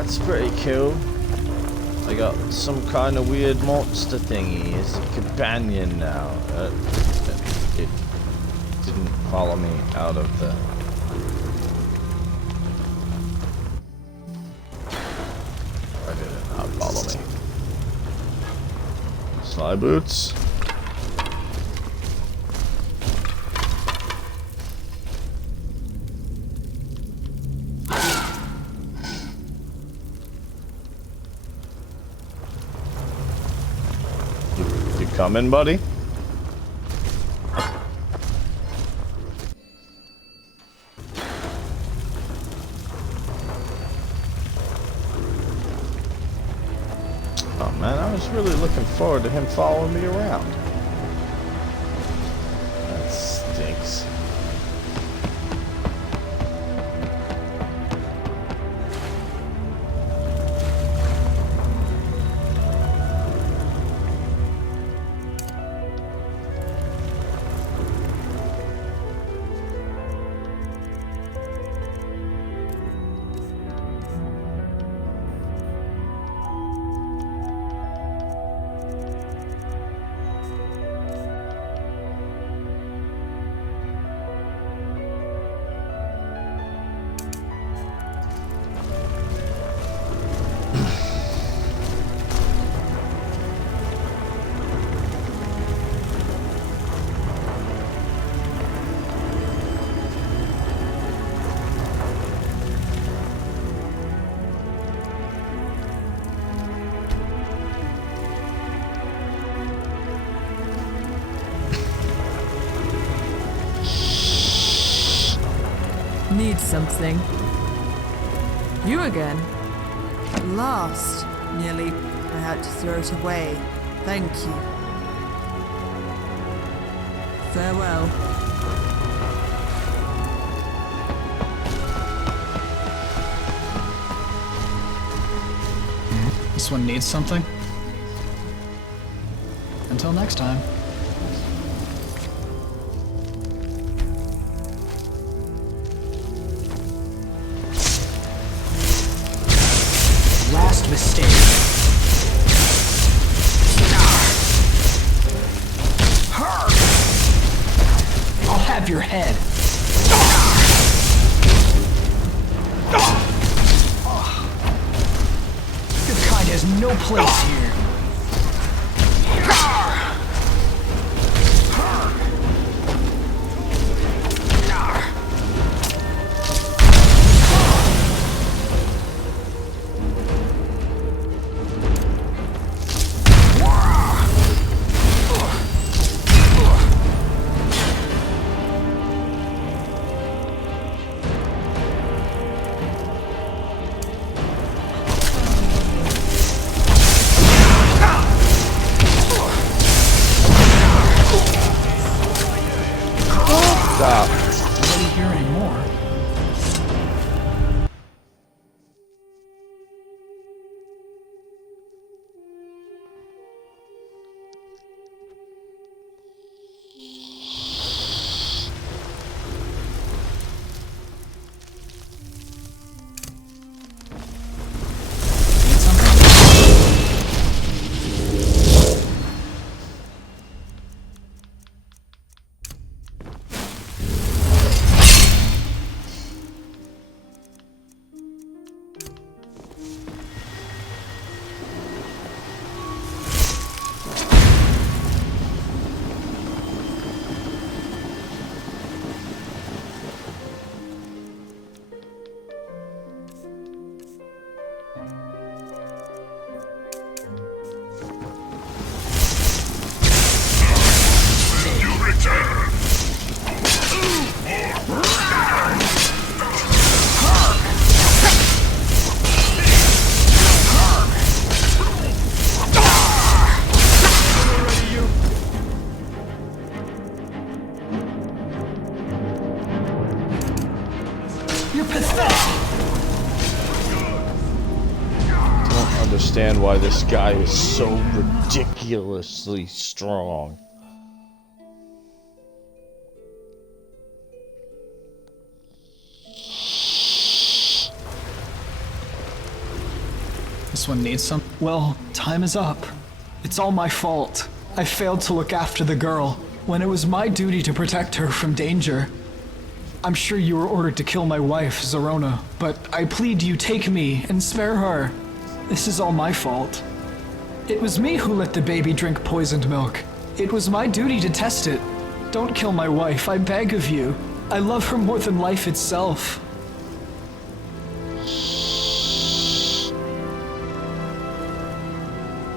that's pretty cool. I got some kind of weird monster thingy as a companion now. It didn't follow me out of the... Why did it not follow me? Sly boots. You coming, buddy? Oh man, I was really looking forward to him following me around. That stinks. Need something. You again? At last. Nearly I had to throw it away. Thank you. Farewell. This one needs something? Until next time. Last mistake. I'll have your head. Your kind has no place here. Stop. Nobody here anymore. You're pathetic. Don't understand why this guy is so ridiculously strong. This one needs some. Well, time is up. It's all my fault. I failed to look after the girl when it was my duty to protect her from danger. I'm sure you were ordered to kill my wife, Zerona, but I plead you take me and spare her. This is all my fault. It was me who let the baby drink poisoned milk. It was my duty to test it. Don't kill my wife, I beg of you. I love her more than life itself.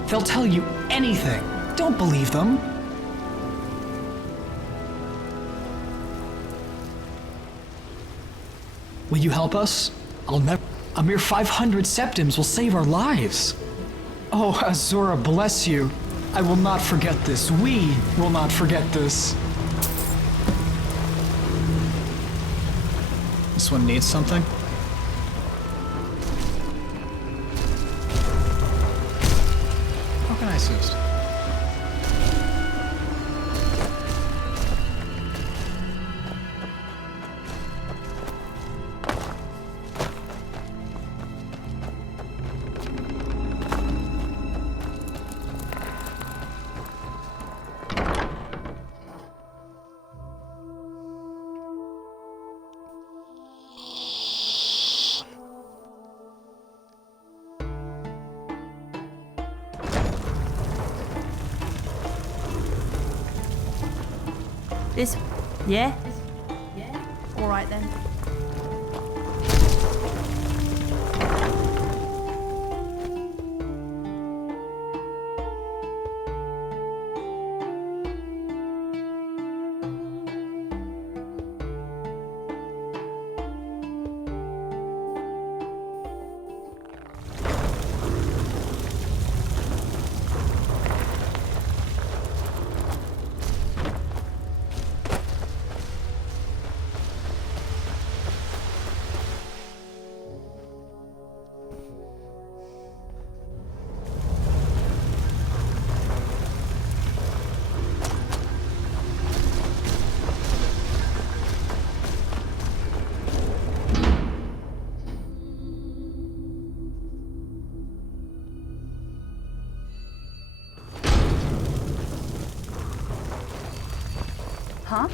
They'll tell you anything. Don't believe them. Will you help us? I'll never. A mere 500 septims will save our lives. Oh, Azura, bless you. I will not forget this. We will not forget this. This one needs something? How can I assist? This, yeah? All right then. Huh?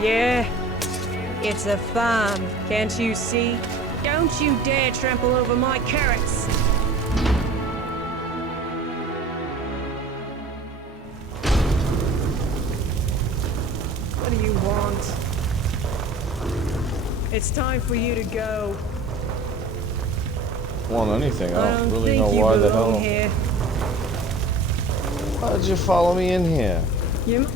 Yeah, it's a farm, can't you see? Don't you dare trample over my carrots! What do you want? It's time for you to go. Want anything? I don't really think know you why the belong hell. here. Why did you follow me in here? You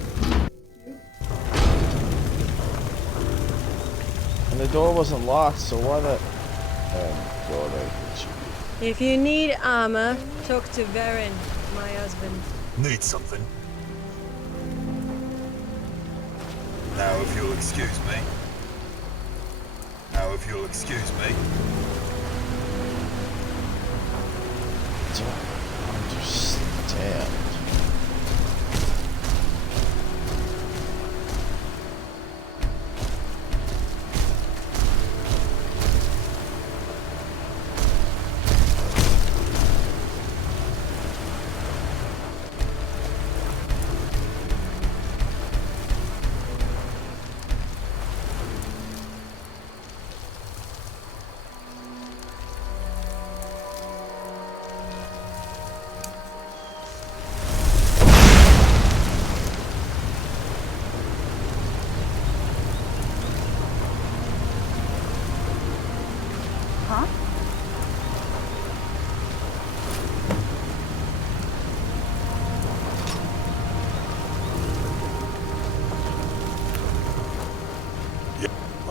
And the door wasn't locked, so why the... door right here. If you need armor, talk to Varen, my husband. Need something? Now if you'll excuse me. Now if you'll excuse me. Don't understand.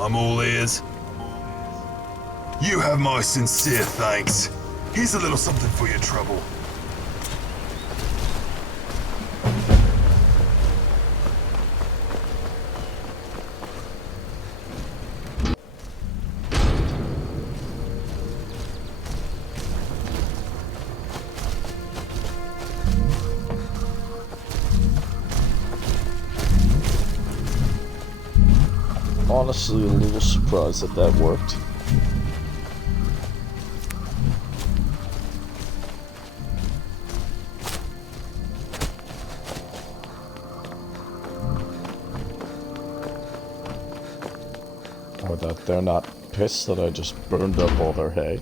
I'm all ears. You have my sincere thanks. Here's a little something for your trouble. Honestly, a little surprised that that worked. Or that they're not pissed that I just burned up all their hay.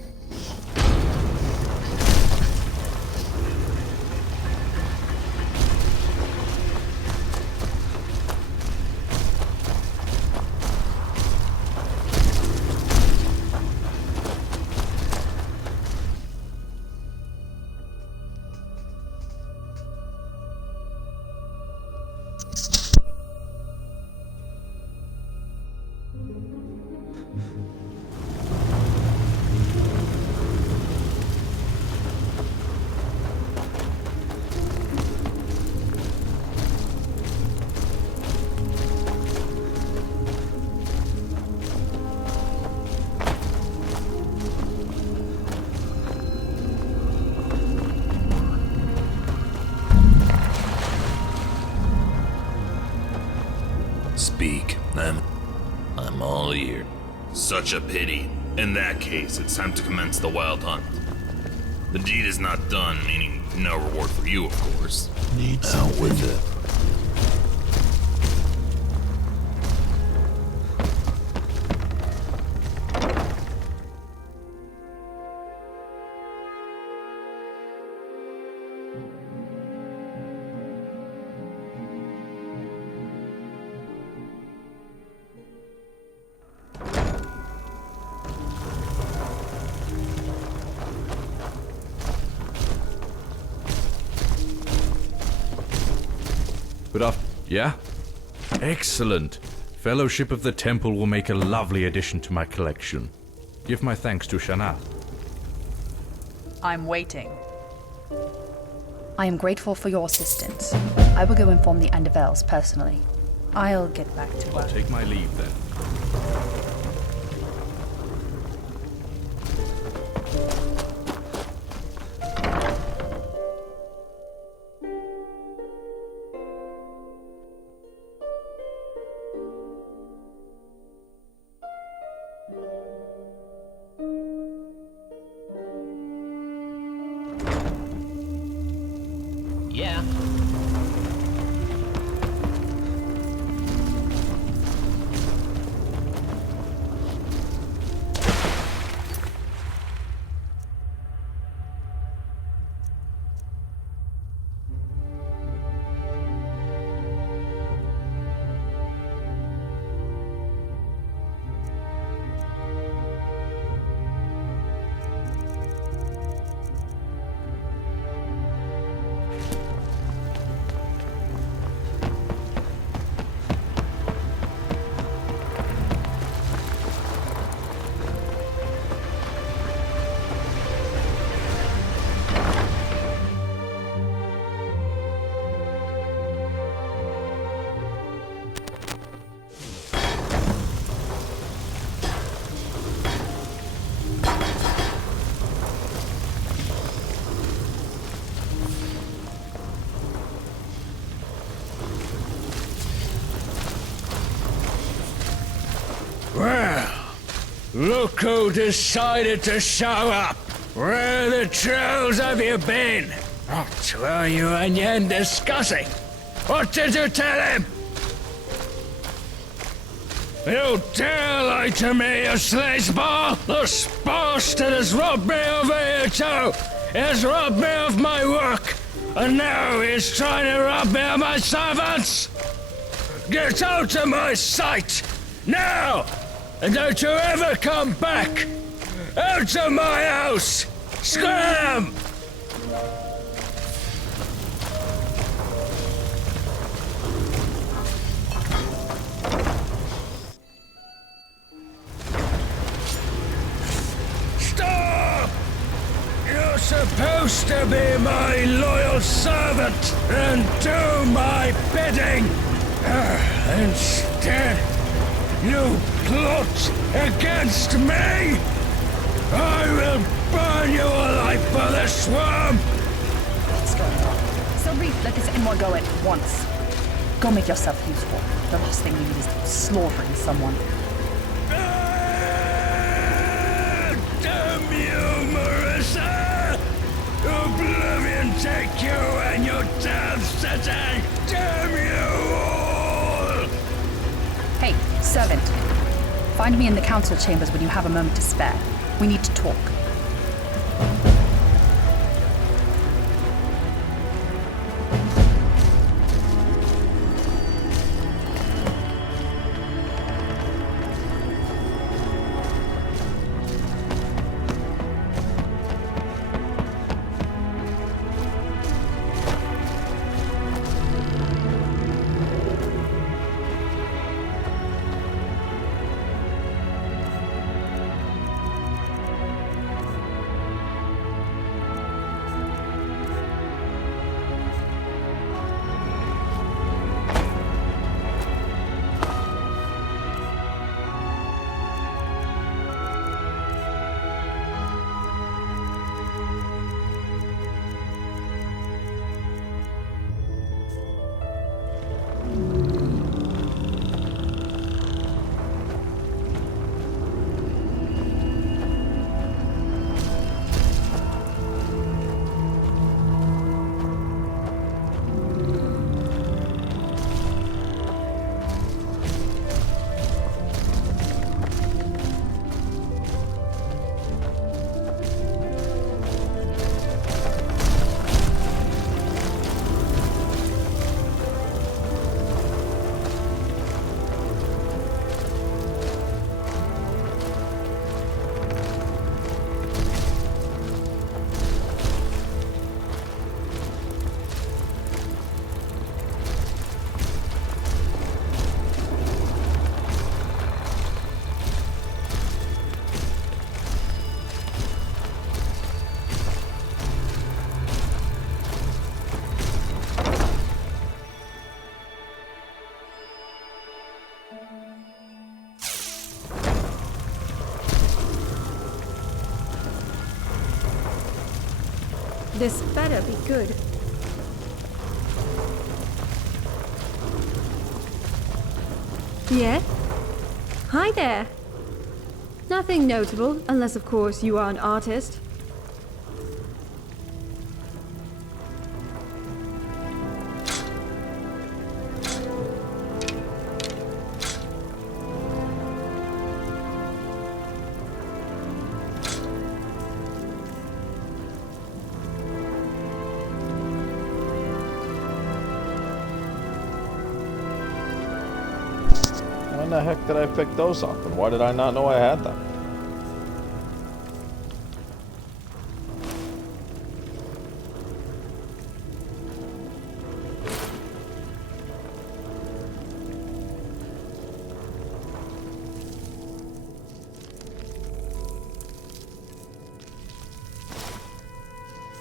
Speak. I'm all ear. Such a pity. In that case, it's time to commence the wild hunt. The deed is not done, meaning no reward for you, of course. Out with it. Yeah? Excellent. Fellowship of the Temple will make a lovely addition to my collection. Give my thanks to Shanath. I'm waiting. I am grateful for your assistance. I will go inform the Andevels personally. I'll get back to work. I'll take my leave then. Yeah. Well, look who decided to show up. Where the trolls have you been? What were you and Yen discussing? What did you tell him? You dare lie to me, you sleazeball! This bastard has robbed me of here too! He has robbed me of my work! And now he's trying to rob me of my servants! Get out of my sight! Now! And don't you ever come back! Out of my house! Scram! supposed to be my loyal servant and do my bidding. Instead, you plot against me. I will burn you alive for this worm. What's going on? Sylvie, let this Enmore go at once. Go make yourself useful. The last thing we need is slaughtering someone. Damn you, Marissa! Oblivion take you and your damn city! Damn you all! Hey, servant. Find me in the council chambers when you have a moment to spare. We need to talk. This better be good. Yeah? Hi there. Nothing notable, unless of course you are an artist. When the heck did I pick those up, and why did I not know I had them?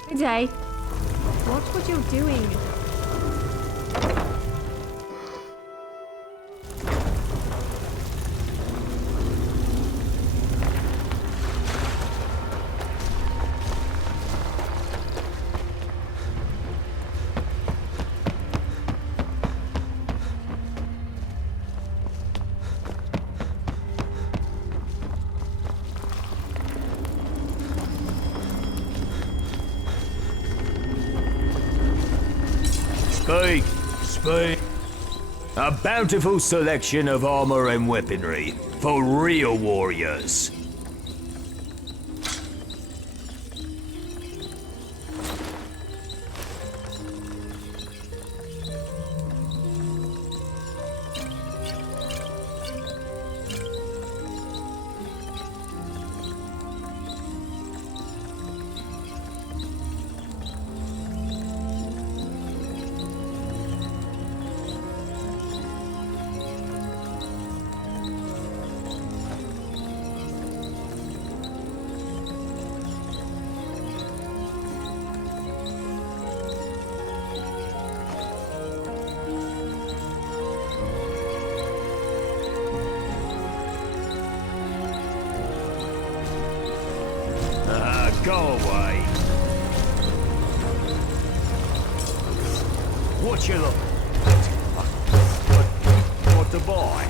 Good day. Watch what you're doing. Speak, speak. A bountiful selection of armor and weaponry for real warriors. Go away. What you look? What to buy?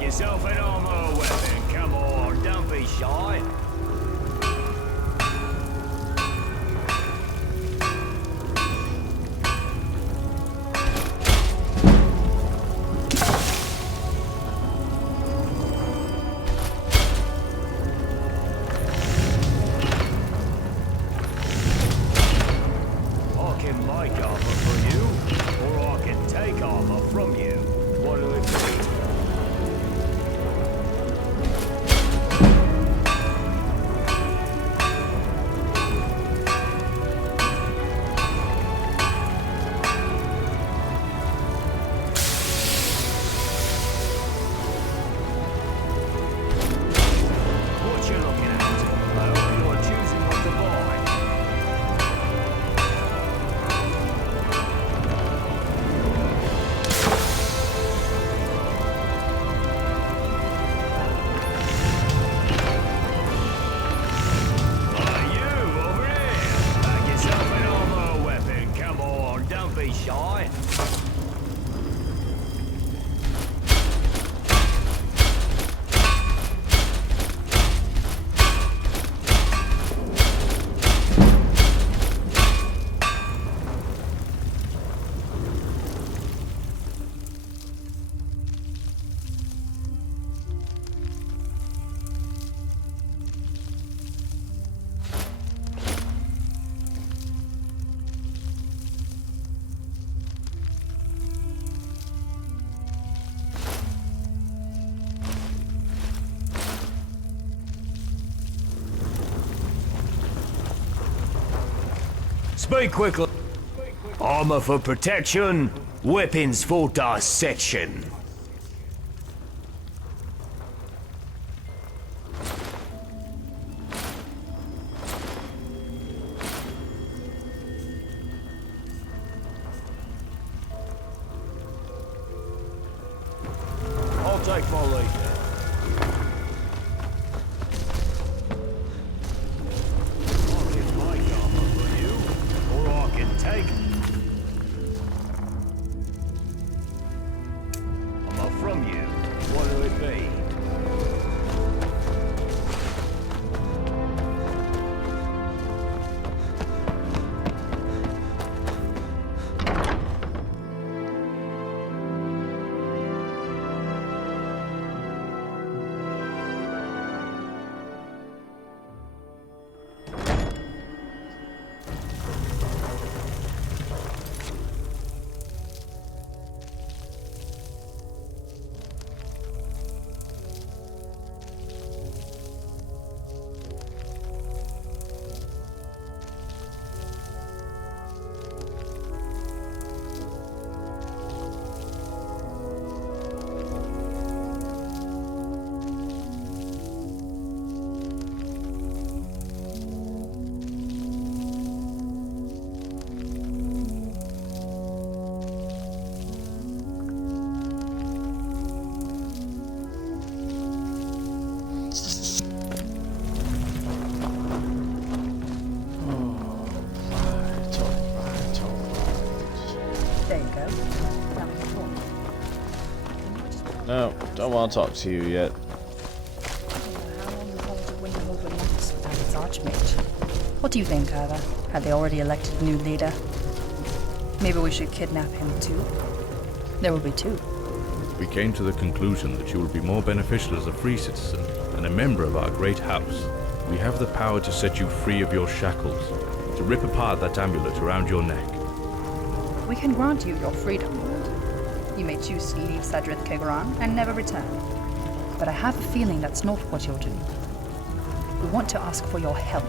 Yourself an armor weapon. Come on, don't be shy. I can make armor for you, or I can take armor from you. What do it be? What you looking at? Oh, you're choosing what to buy. You over here! Bag yourself an armor weapon. Come on, don't be shy. Speak quickly. Armor for protection, weapons for dissection. I'll take my leave. Take. I'm not from you. What do it be? There you go. Now we can talk. No, don't want to talk to you yet. How long will hold to win them over months without its archmage? What do you think, Ava? Had they already elected a new leader? Maybe we should kidnap him too? There will be two. We came to the conclusion that you will be more beneficial as a free citizen and a member of our great house. We have the power to set you free of your shackles, to rip apart that amulet around your neck. We can grant you your freedom, Lord. You may choose to leave Sadrith Kegran and never return. But I have a feeling that's not what you'll do. We want to ask for your help.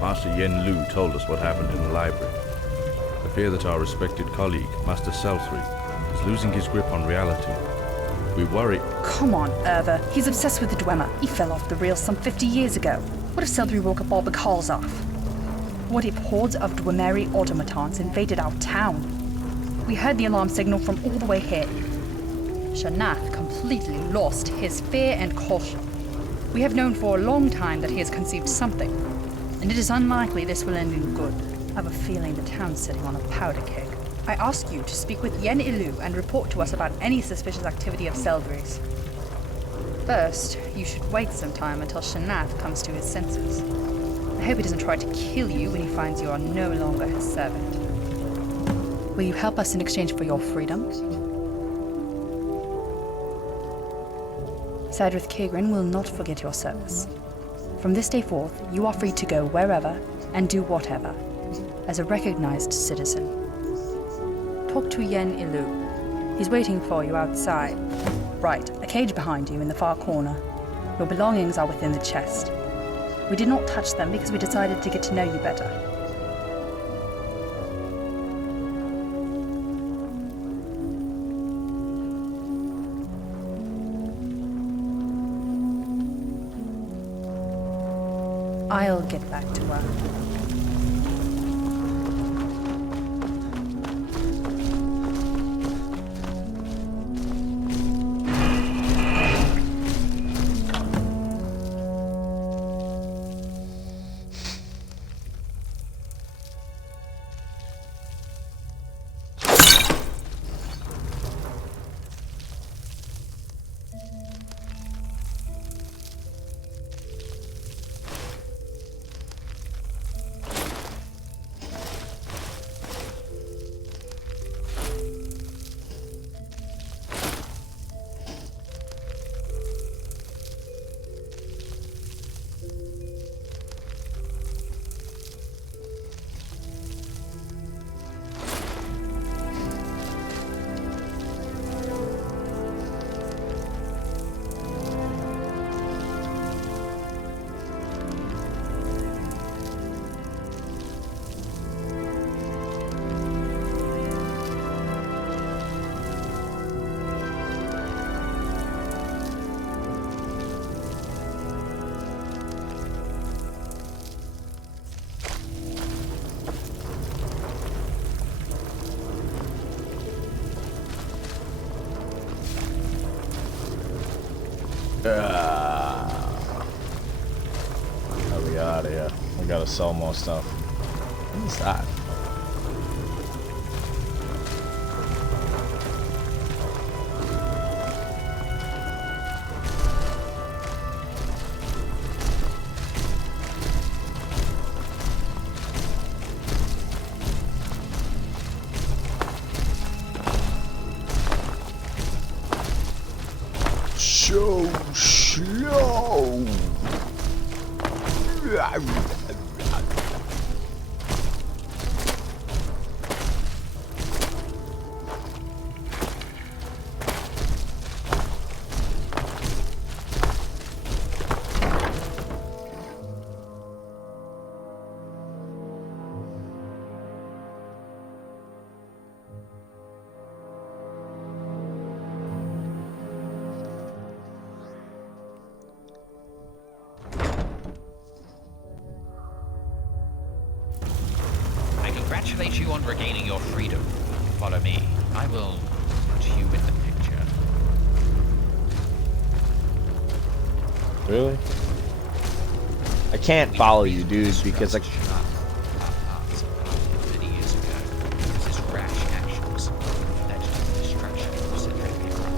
Master Yen Lu told us what happened in the library. I fear that our respected colleague, Master Selfrey, is losing his grip on reality. We worry. Come on, Erva. He's obsessed with the Dwemer. He fell off the rails some 50 years ago. What if Seldry woke up all the calls off? What if hordes of Dwemeri automatons invaded our town? We heard the alarm signal from all the way here. Shanath completely lost his fear and caution. We have known for a long time that he has conceived something, and it is unlikely this will end in good. I have a feeling the town's sitting on a powder keg. I ask you to speak with Yen Ilu and report to us about any suspicious activity of Seldry's. First, you should wait some time until Shanath comes to his senses. I hope he doesn't try to kill you when he finds you are no longer his servant. Will you help us in exchange for your freedom? Cydrith Kagrin will not forget your service. From this day forth, you are free to go wherever and do whatever, as a recognized citizen. Talk to Yen Ilu. He's waiting for you outside. Right, a cage behind you in the far corner. Your belongings are within the chest. We did not touch them because we decided to get to know you better. I'll get back to work. How we out of here? We gotta sell more stuff. What is that? So slow. I congratulate you on regaining your freedom. Follow me. I will put you in the picture. Really? I can't follow you, dude, because I. Many years ago, because his rash actions led to the destruction of Cydrith Kagrin.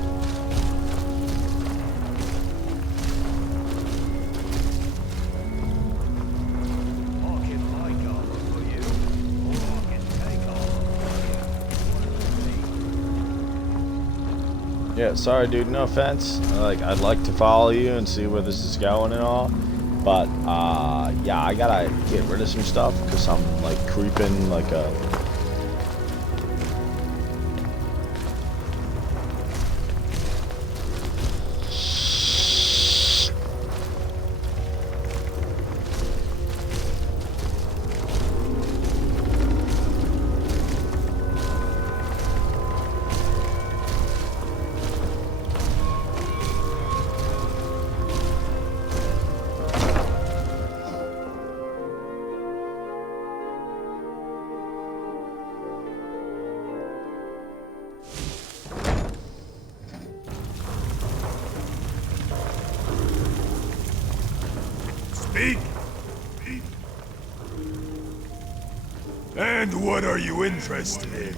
Yeah, sorry, dude. No offense. I'd like to follow you and see where this is going and all, but yeah, I gotta get rid of some stuff because I'm like creeping like a. Speak! And what are you interested in?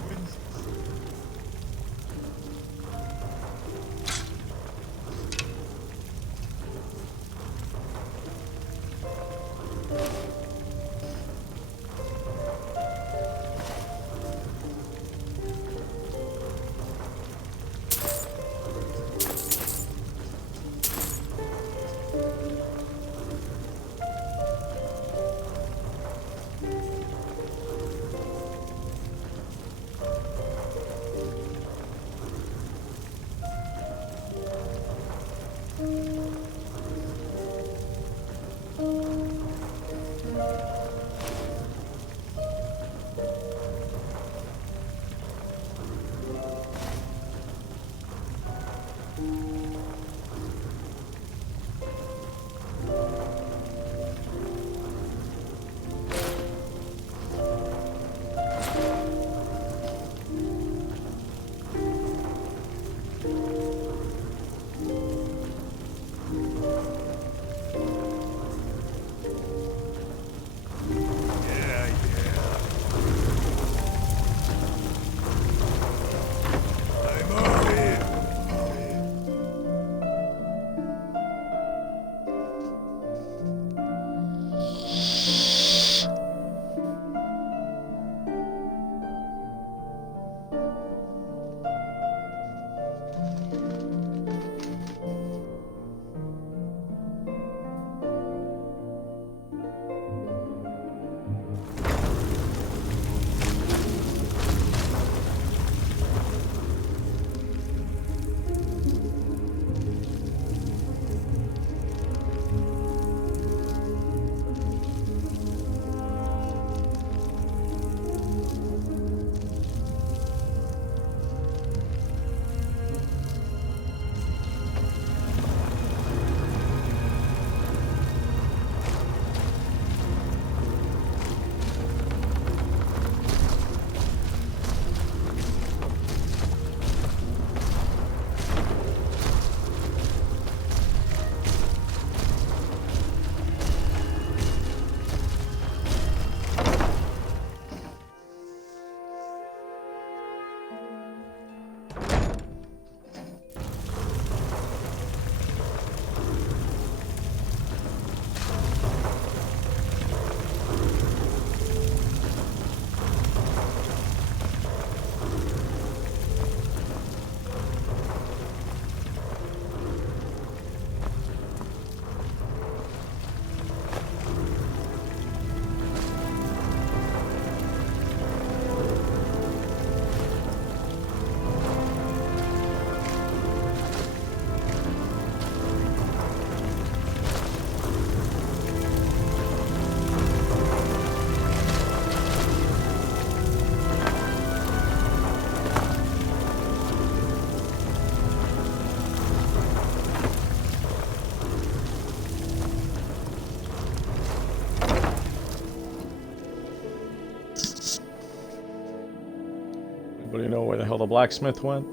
Anybody know where the hell the blacksmith went?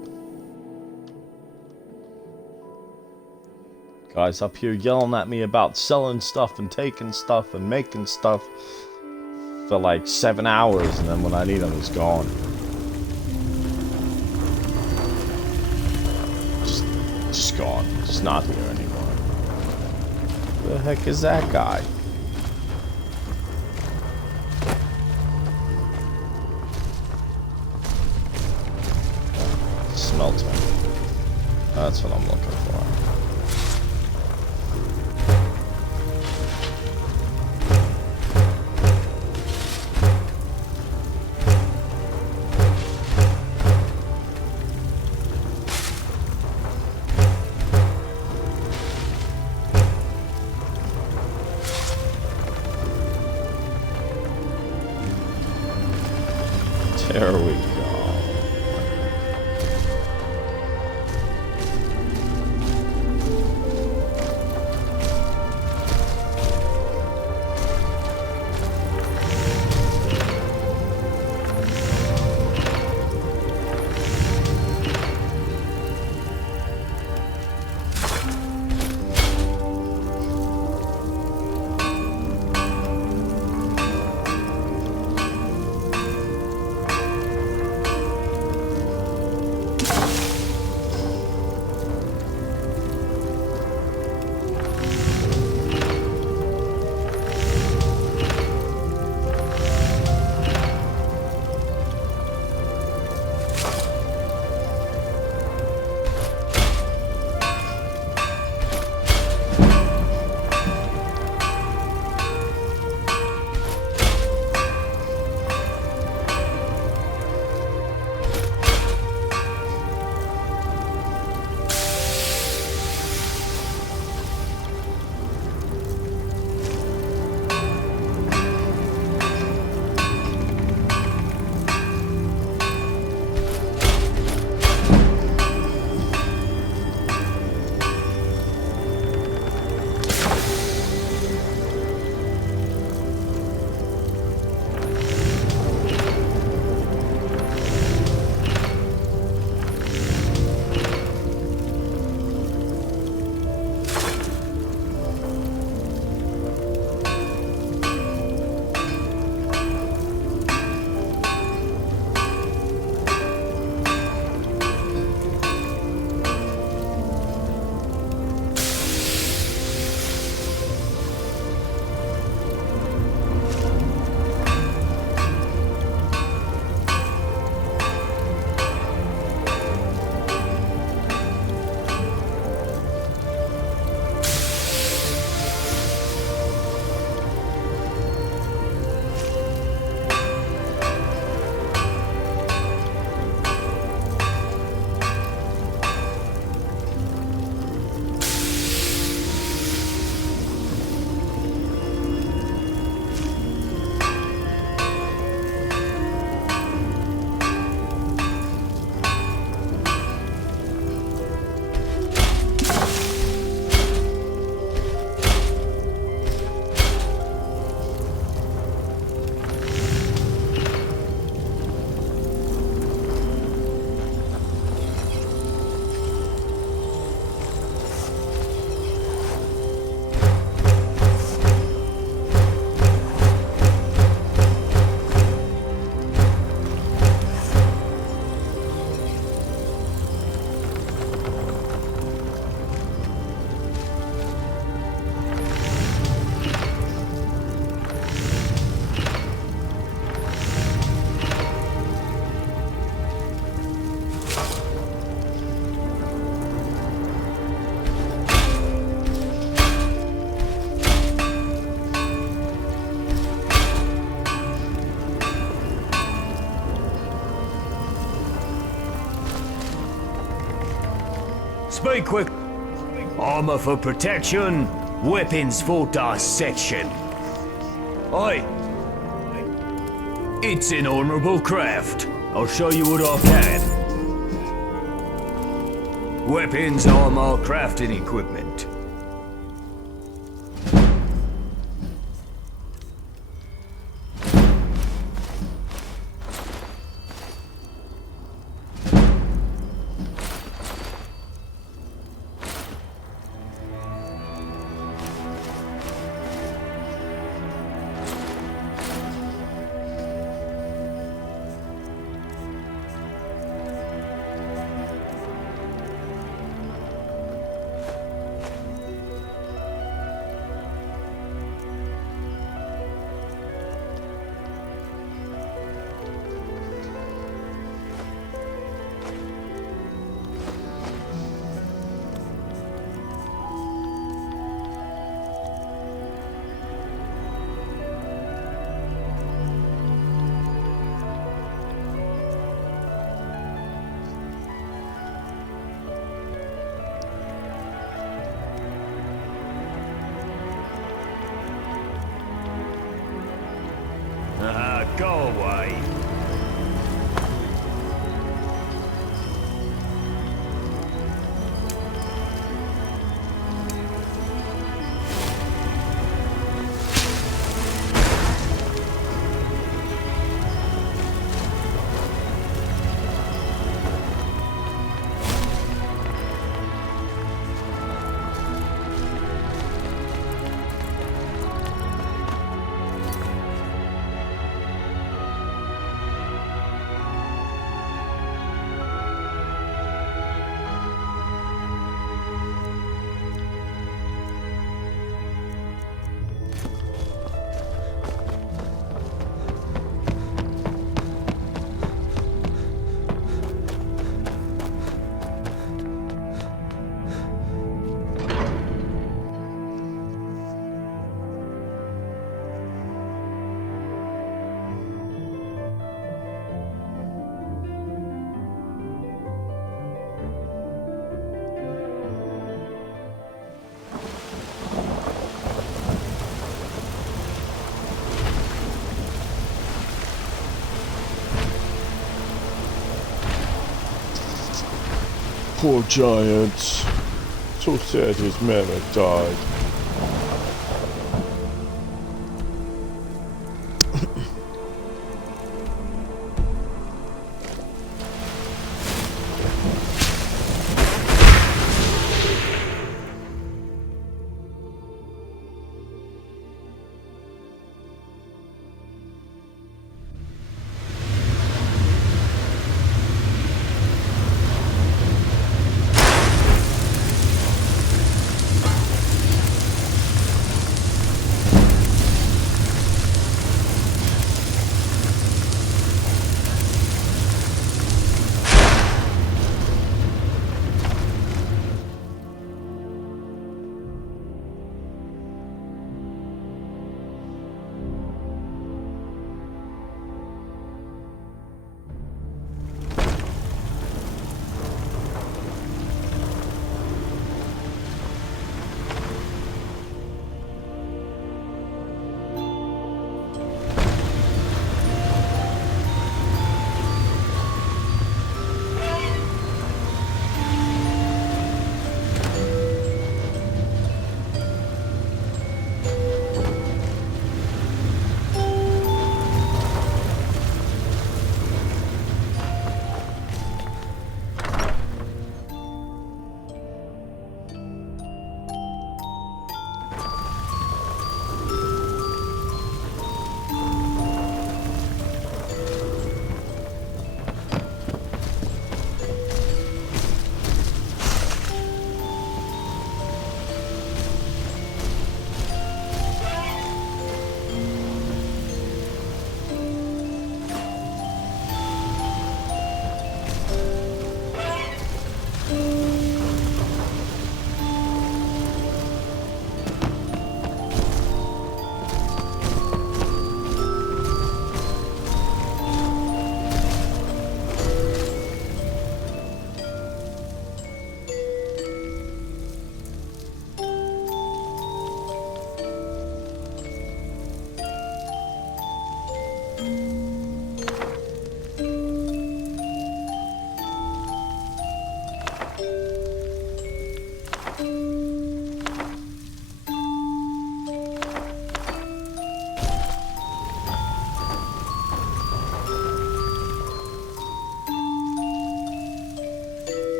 Guys up here yelling at me about selling stuff and taking stuff and making stuff for like 7 hours, and then when I need him, he's gone. Just gone. Just not here anymore. Who the heck is that guy? Smelter. That's what I'm looking for. There we go. Speak quick. Armor for protection, weapons for dissection. Aye. It's an honorable craft. I'll show you what I can. Weapons, armor, crafting equipment. Go away. Poor giants. So sad his men have died.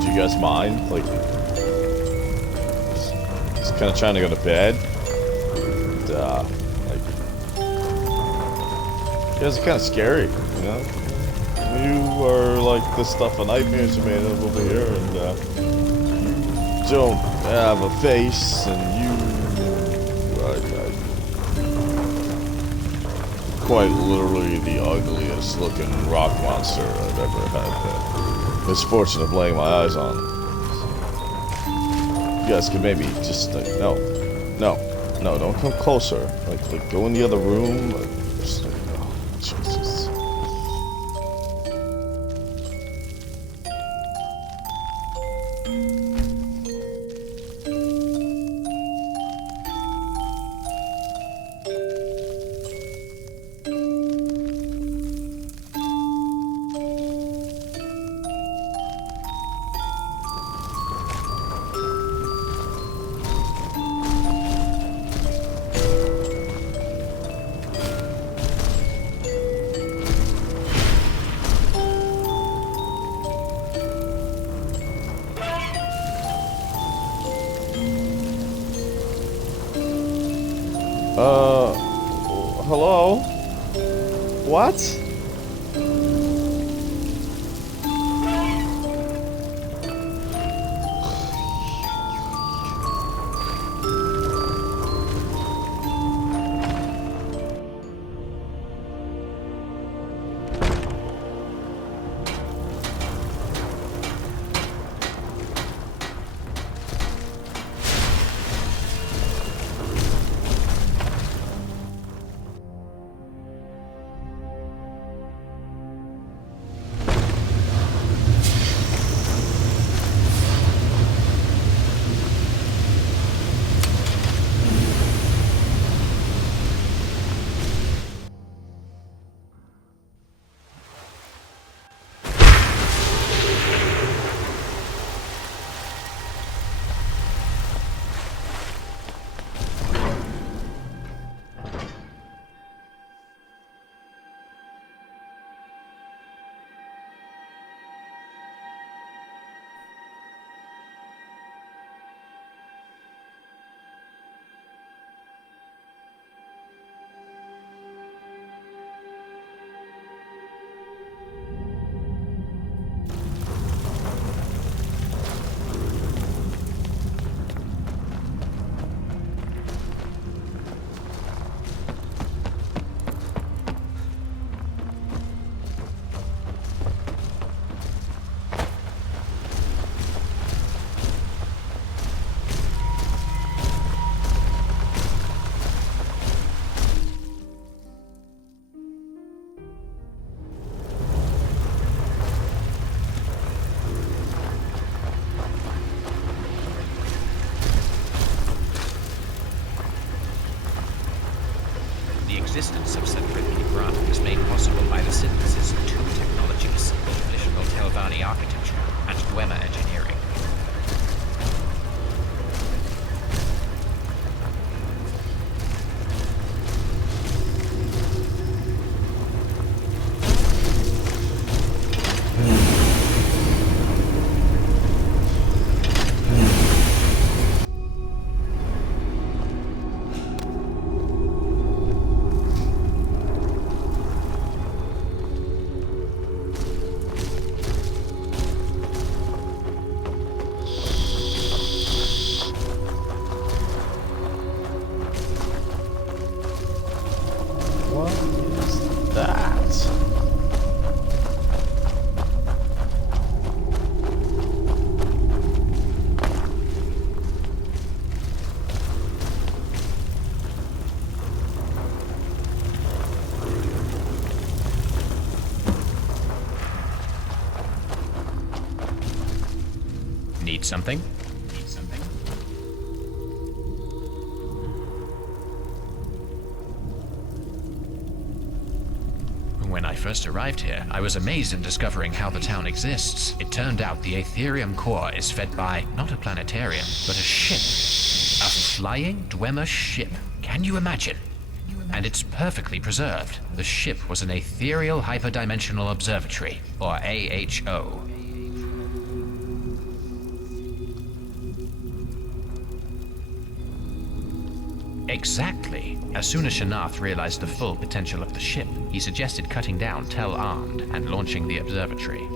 You guys mind? Like, just kind of trying to go to bed. And, like, you guys are kind of scary, you know? You are like the stuff of nightmares are made of over here, and you don't have a face, and you quite literally the ugliest looking rock monster I've ever had the misfortune of laying my eyes on. You guys can maybe just like, no, don't come closer. Like go in the other room. Just, oh, Jesus. Hello? What? The existence of said Kigran is made Need something? When I first arrived here, I was amazed in discovering how the town exists. It turned out the Aetherium core is fed by not a planetarium, but a ship. A flying Dwemer ship. Can you imagine? And it's perfectly preserved. The ship was an Aetherial Hyperdimensional Observatory, or AHO. Exactly. As soon as Shanath realized the full potential of the ship, he suggested cutting down Tel Armed and launching the observatory.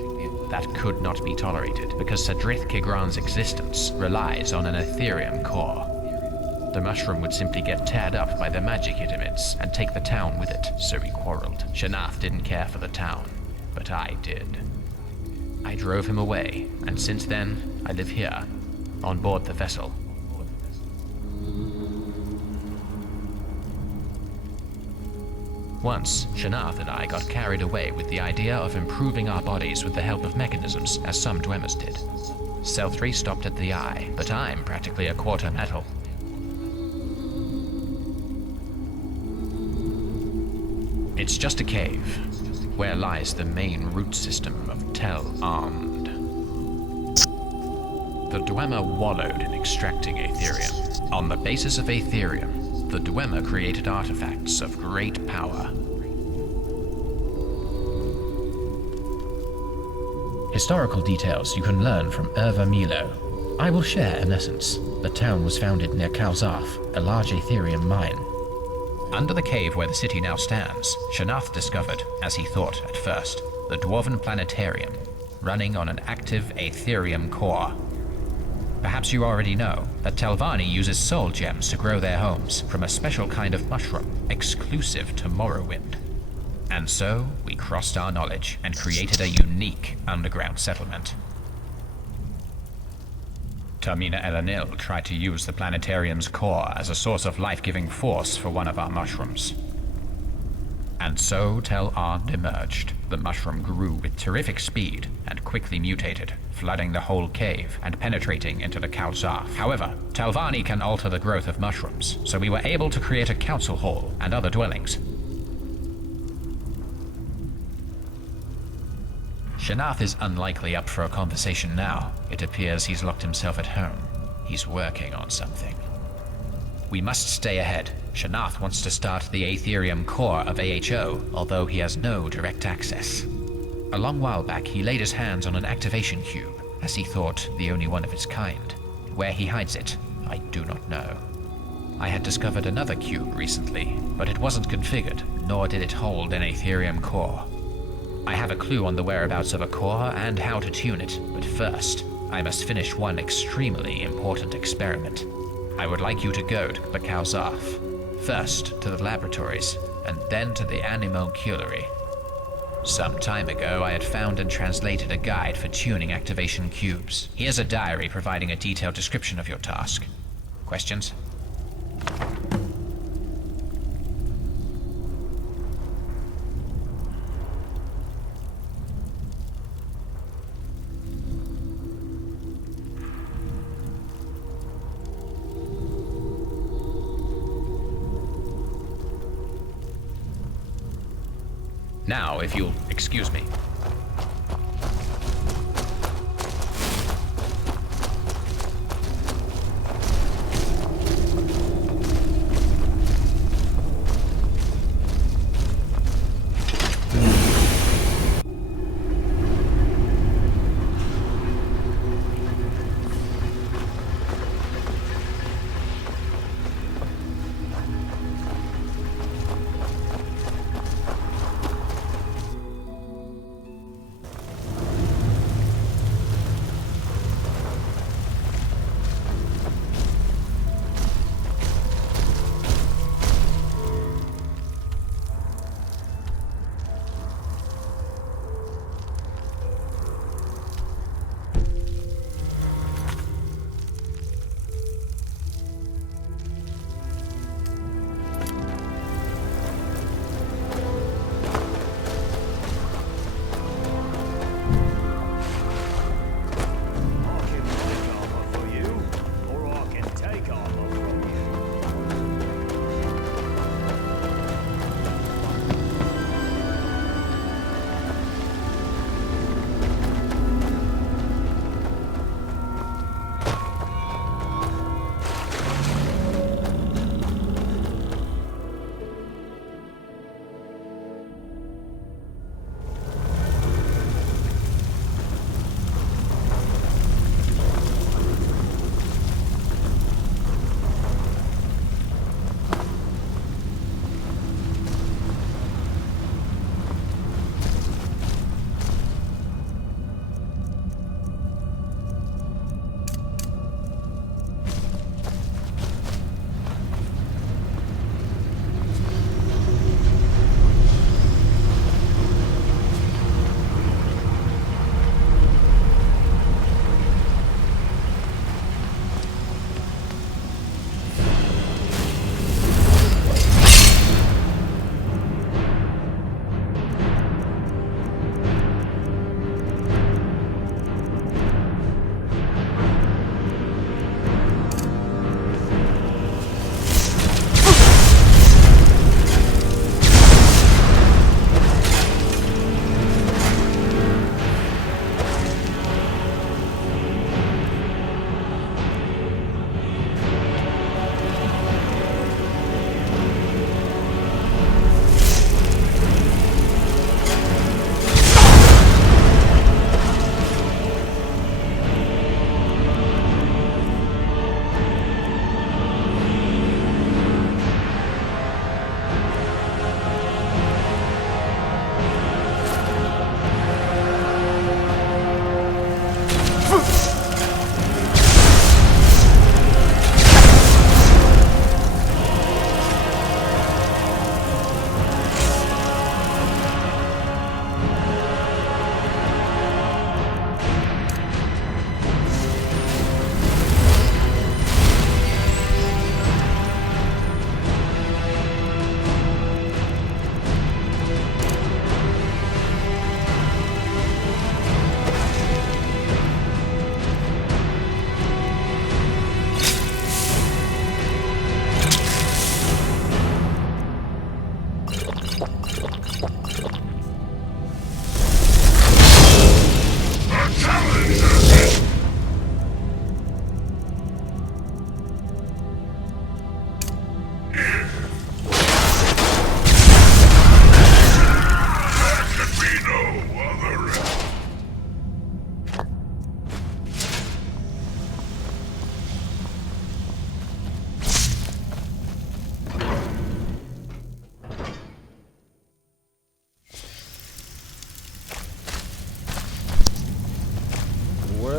That could not be tolerated, because Sadrith Kigran's existence relies on an Aetherium core. The mushroom would simply get teared up by the magic it emits and take the town with it, so we quarreled. Shanath didn't care for the town, but I did. I drove him away, and since then, I live here, on board the vessel. Once, Shanath and I got carried away with the idea of improving our bodies with the help of mechanisms, as some Dwemers did. Cell 3 stopped at the eye, but I'm practically a quarter metal. It's just a cave, where lies the main root system of Tel Armed. The Dwemer wallowed in extracting Aetherium. On the basis of Aetherium, the Dwemer created artifacts of great power. Historical details you can learn from Erva Milo. I will share in essence. The town was founded near Kalzarf, a large Aetherium mine. Under the cave where the city now stands, Shanath discovered, as he thought at first, the Dwarven Planetarium, running on an active Aetherium core. Perhaps you already know that Telvanni uses soul gems to grow their homes from a special kind of mushroom, exclusive to Morrowind. And so, we crossed our knowledge and created a unique underground settlement. Termina Elanil tried to use the planetarium's core as a source of life-giving force for one of our mushrooms. And so Tel Armed emerged. The mushroom grew with terrific speed and quickly mutated, flooding the whole cave and penetrating into the Kalzarf. However, Telvanni can alter the growth of mushrooms, so we were able to create a council hall and other dwellings. Shanath is unlikely up for a conversation now. It appears he's locked himself at home. He's working on something. We must stay ahead. Shanath wants to start the Aetherium core of AHO, although he has no direct access. A long while back, he laid his hands on an activation cube, as he thought the only one of its kind. Where he hides it, I do not know. I had discovered another cube recently, but it wasn't configured, nor did it hold an Aetherium core. I have a clue on the whereabouts of a core and how to tune it, but first, I must finish one extremely important experiment. I would like you to go to the Kalzarf. First to the laboratories, and then to the Animalculary. Some time ago, I had found and translated a guide for tuning activation cubes. Here's a diary providing a detailed description of your task. Questions? Now, if you'll excuse me.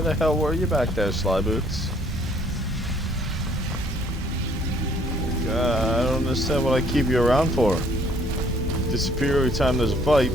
the hell were you back there, Slyboots? I don't understand what I keep you around for. Disappear every time there's a fight.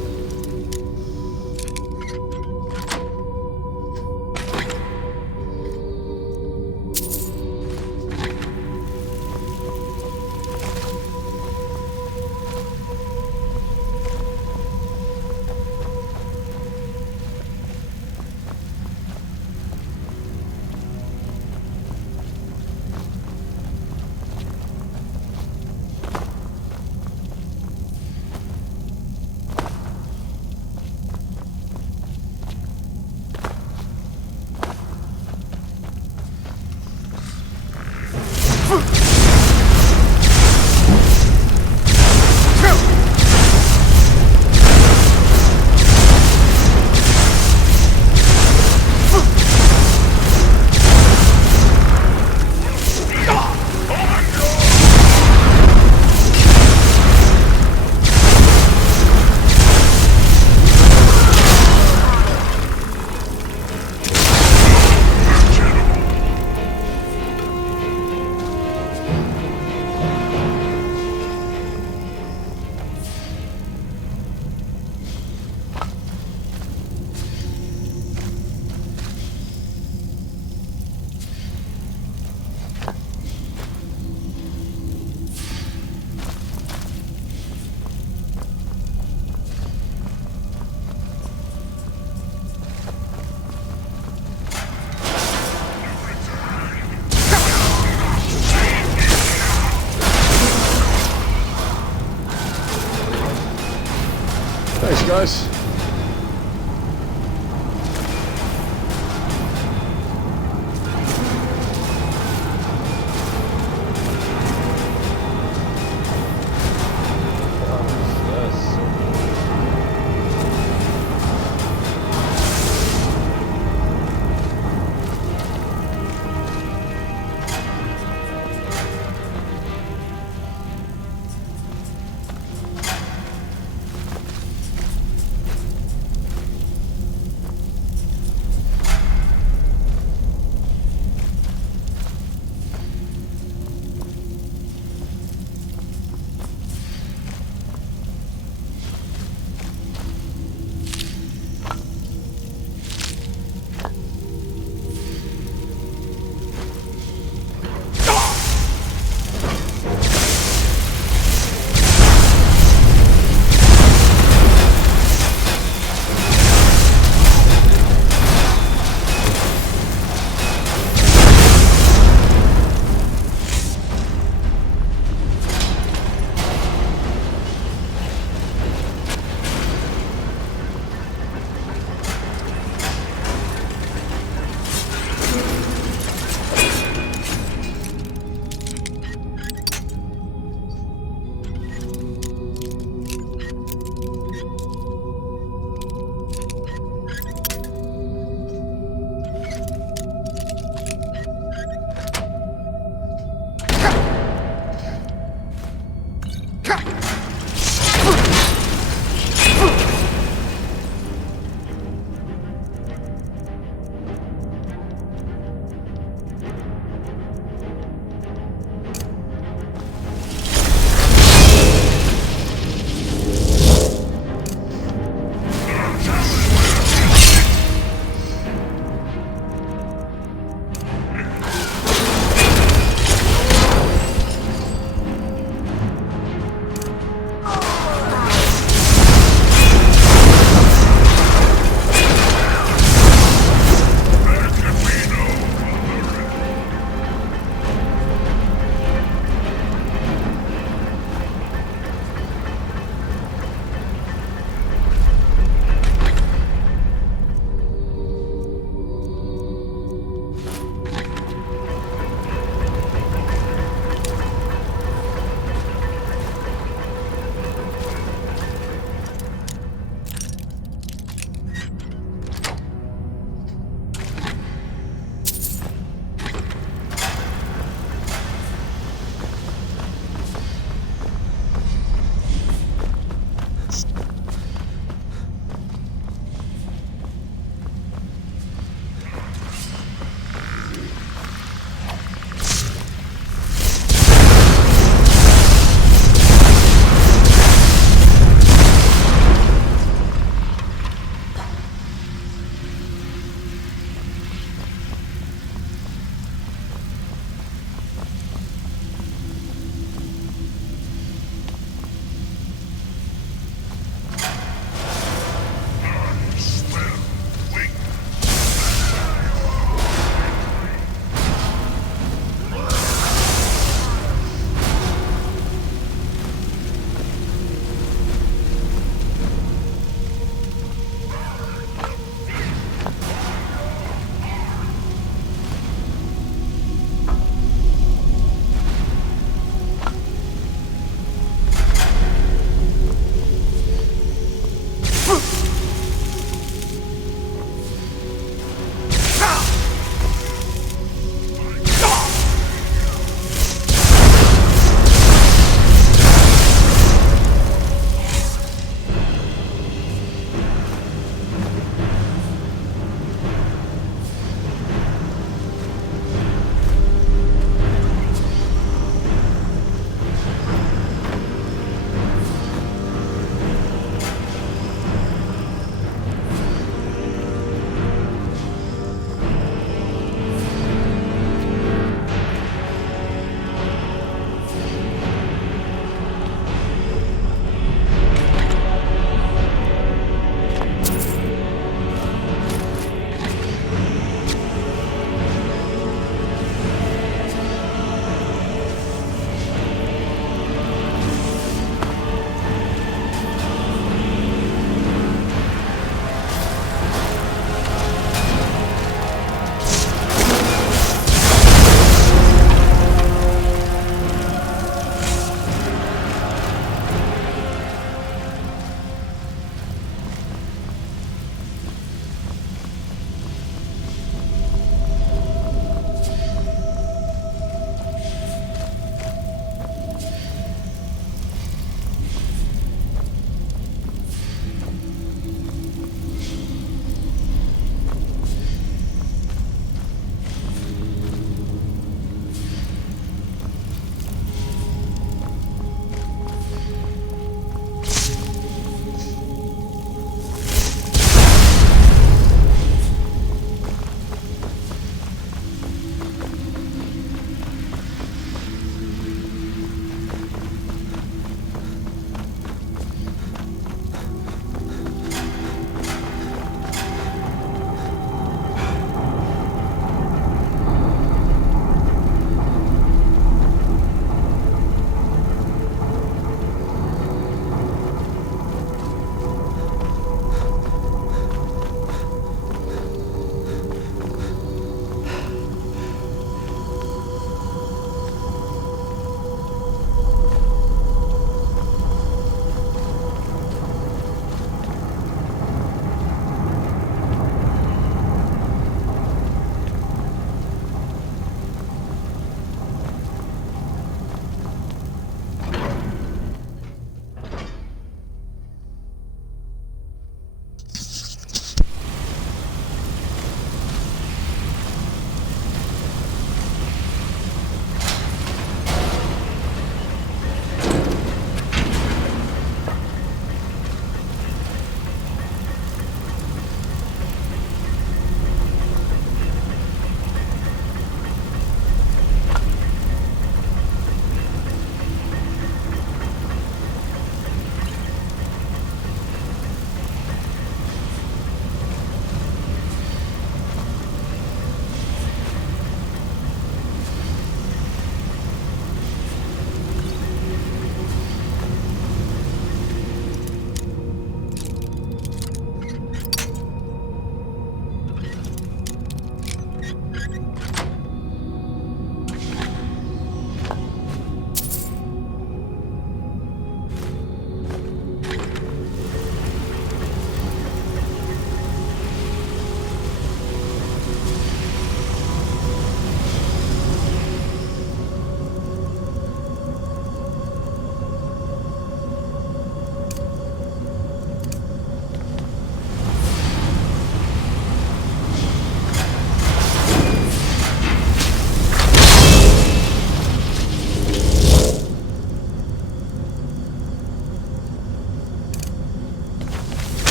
Thanks, guys.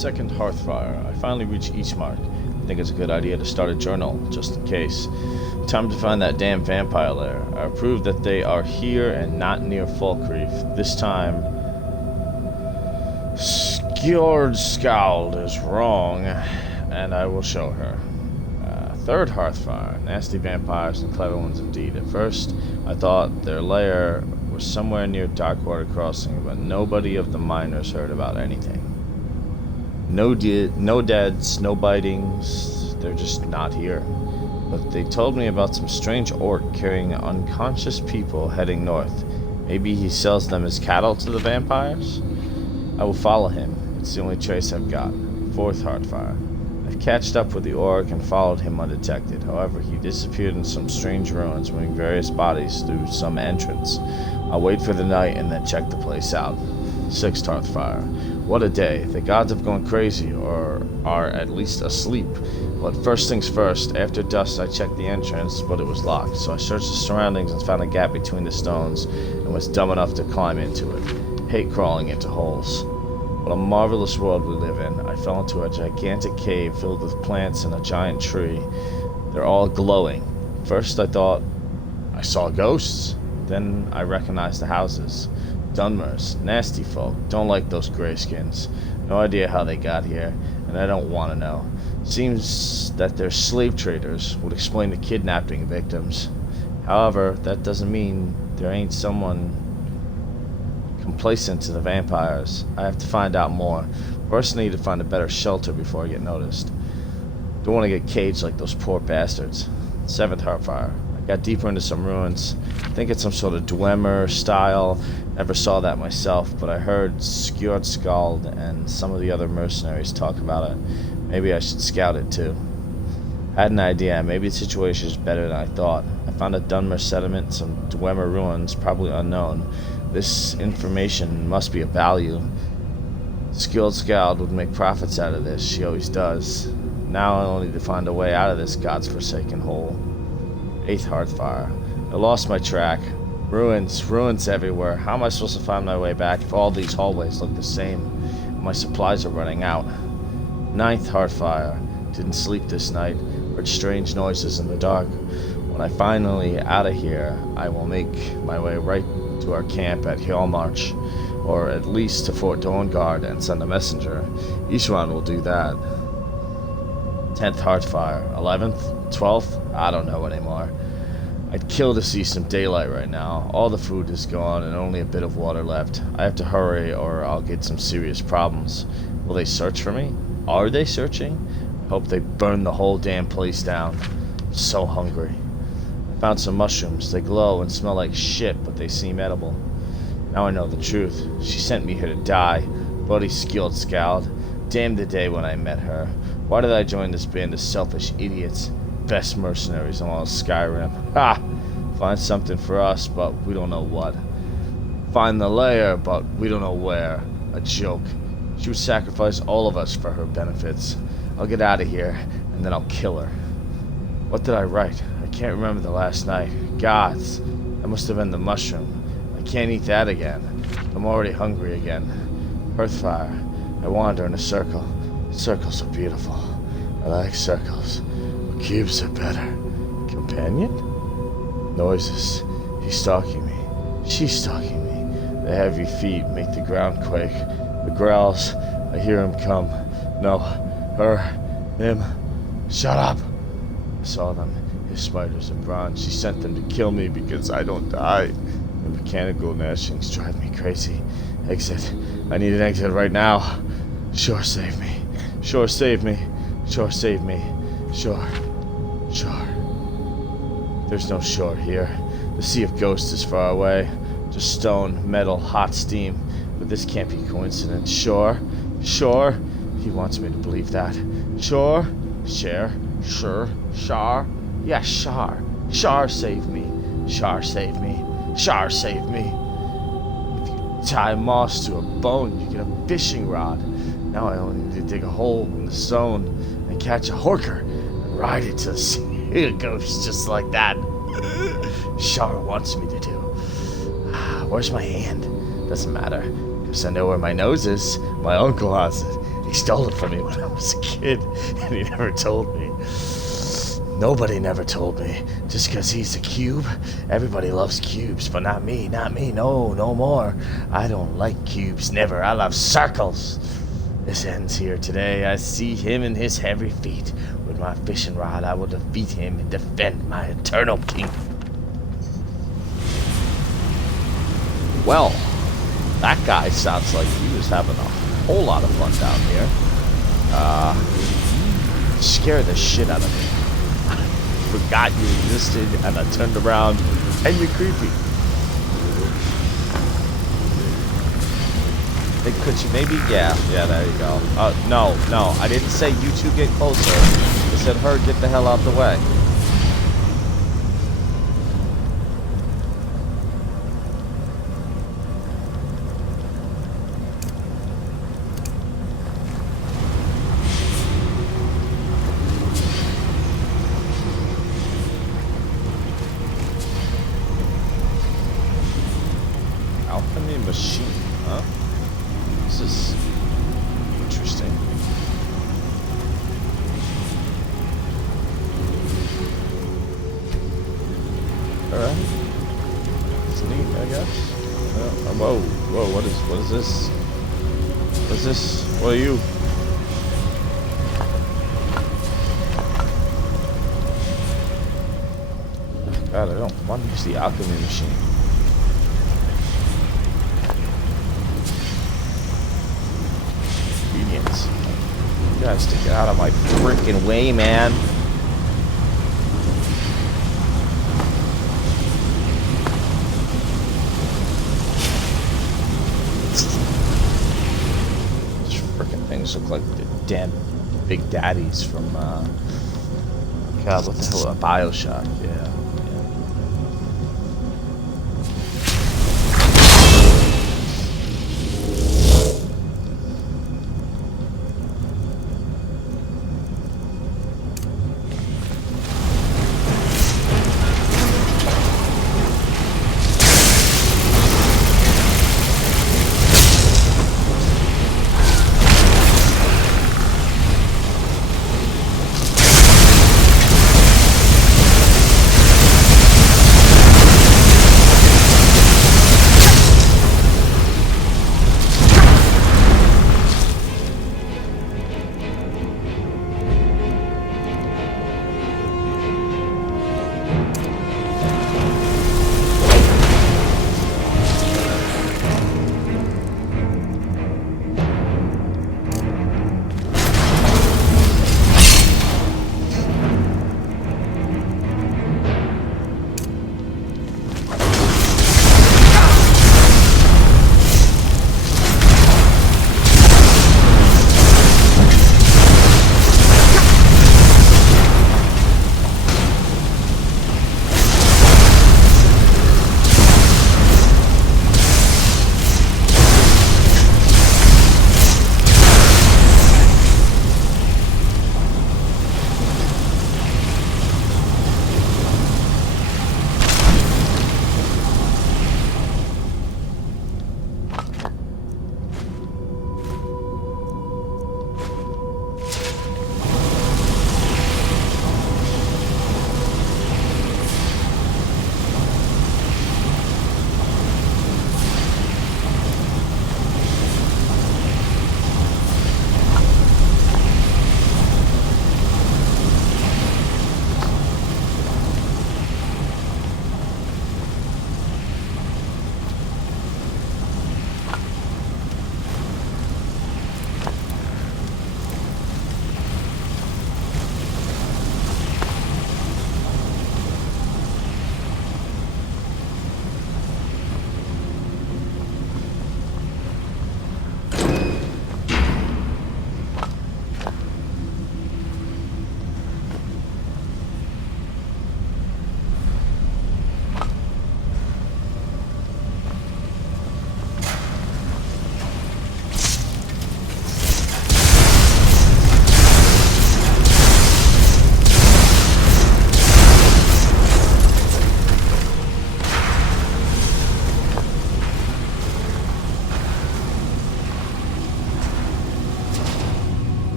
Second Hearthfire. I finally reached each mark. I think it's a good idea to start a journal, just in case. Time to find that damn vampire lair. I proved that they are here and not near Falkreath. This time, Skjordskald is wrong, and I will show her. Third Hearthfire. Nasty vampires and clever ones indeed. At first, I thought their lair was somewhere near Darkwater Crossing, but nobody of the miners heard about anything. No deads, no bitings. They're just not here. But they told me about some strange orc carrying unconscious people heading north. Maybe he sells them as cattle to the vampires? I will follow him. It's the only trace I've got. Fourth Hearthfire. I've catched up with the orc and followed him undetected. However, he disappeared in some strange ruins, moving various bodies through some entrance. I'll wait for the night and then check the place out. Sixth Hearthfire. What a day. The gods have gone crazy, or are at least asleep. But first things first, after dusk I checked the entrance, but it was locked. So I searched the surroundings and found a gap between the stones, and was dumb enough to climb into it. Hate crawling into holes. What a marvelous world we live in. I fell into a gigantic cave filled with plants and a giant tree. They're all glowing. First I thought I saw ghosts. Then I recognized the houses. Dunmers, nasty folk, don't like those grayskins. No idea how they got here, and I don't want to know. Seems that they're slave traders, would explain the kidnapping victims. However, that doesn't mean there ain't someone complacent to the vampires. I have to find out more. First I need to find a better shelter before I get noticed. Don't want to get caged like those poor bastards. Seventh Hearthfire. I got deeper into some ruins. I think it's some sort of Dwemer style. Never saw that myself, but I heard Skjordskald and some of the other mercenaries talk about it. Maybe I should scout it too. I had an idea. Maybe the situation is better than I thought. I found a Dunmer settlement, some Dwemer ruins, probably unknown. This information must be of value. Skjordskald would make profits out of this. She always does. Now I only need to find a way out of this god's-forsaken hole. Eighth Hearthfire. I lost my track. Ruins everywhere. How am I supposed to find my way back if all these hallways look the same? My supplies are running out. Ninth Hearthfire. Didn't sleep this night. Heard strange noises in the dark. When I finally out of here, I will make my way right to our camp at Hjalmarch, or at least to Fort Dawnguard and send a messenger. Ishwan will do that. 10th Hearthfire. 11th? 12th? I don't know anymore. I'd kill to see some daylight right now. All the food is gone and only a bit of water left. I have to hurry or I'll get some serious problems. Will they search for me? Are they searching? I hope they burn the whole damn place down. I'm so hungry. I found some mushrooms. They glow and smell like shit, but they seem edible. Now I know the truth. She sent me here to die. Bloody Skjordskald. Damn the day when I met her. Why did I join this band of selfish idiots? Best mercenaries in all of Skyrim. Ha! Find something for us, but we don't know what. Find the lair, but we don't know where. A joke. She would sacrifice all of us for her benefits. I'll get out of here, and then I'll kill her. What did I write? I can't remember the last night. Gods. That must have been the mushroom. I can't eat that again. I'm already hungry again. Hearthfire. I wander in a circle. Circles are beautiful. I like circles. But cubes are better. Companion? Noises. He's stalking me. She's stalking me. The heavy feet make the ground quake. The growls. I hear him come. No. Her. Him. Shut up! I saw them. His spiders of bronze. She sent them to kill me because I don't die. The mechanical gnashings drive me crazy. Exit. I need an exit right now. Sure, save me. Sure, save me. Sure, save me. Sure. There's no shore here. The Sea of Ghosts is far away. Just stone, metal, hot steam. But this can't be coincidence. Sure. He wants me to believe that. Sure. Share. Sure. Shar. Yeah, Shar. Shar, save me. Shar, save me. Shar, save me. If you tie moss to a bone, you get a fishing rod. Now I only need to dig a hole in the stone and catch a horker and ride it to the sea. It goes just like that. Shar wants me to do. Where's my hand? Doesn't matter, because I know where my nose is. My uncle has it. He stole it from me when I was a kid, and he never told me. Nobody never told me. Just because he's a cube, everybody loves cubes, but not me, no more. I don't like cubes, never. I love circles. This ends here today. I see him and his heavy feet. With my fishing rod, I will defeat him and defend my eternal kingdom. Well, that guy sounds like he was having a whole lot of fun down here. Scared the shit out of me. Forgot you existed, and I turned around, and you're creepy. Could you maybe? Yeah, there you go. No, I didn't say you two get closer. I said her get the hell out the way. Alchemy machine, huh? This is interesting. Alright. It's neat, I guess. Whoa, what is this? What is this? What are you? God, I don't want to use the alchemy machine. You guys to get out of my freaking way, man. These freaking things look like the damn Big Daddies from, God, what the hell, BioShock, yeah.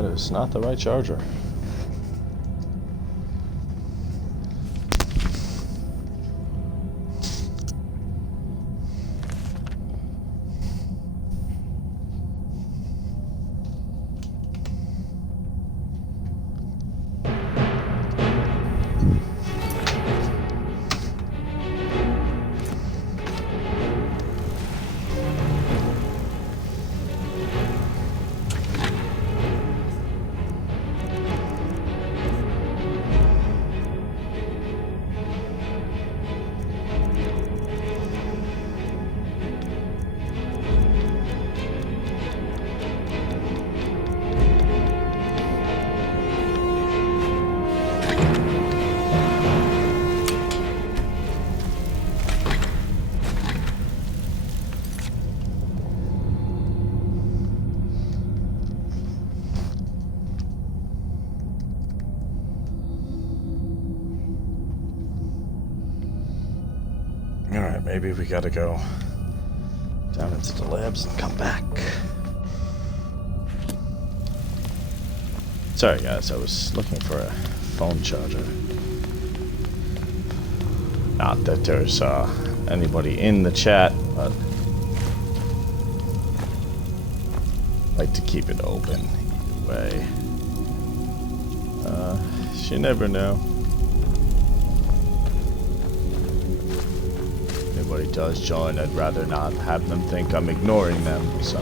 That is not the right charger. Alright, maybe we gotta go down into the labs and come back. Sorry guys, I was looking for a phone charger. Not that there's anybody in the chat, but I like to keep it open either way. You never know. If anybody does join, I'd rather not have them think I'm ignoring them, so.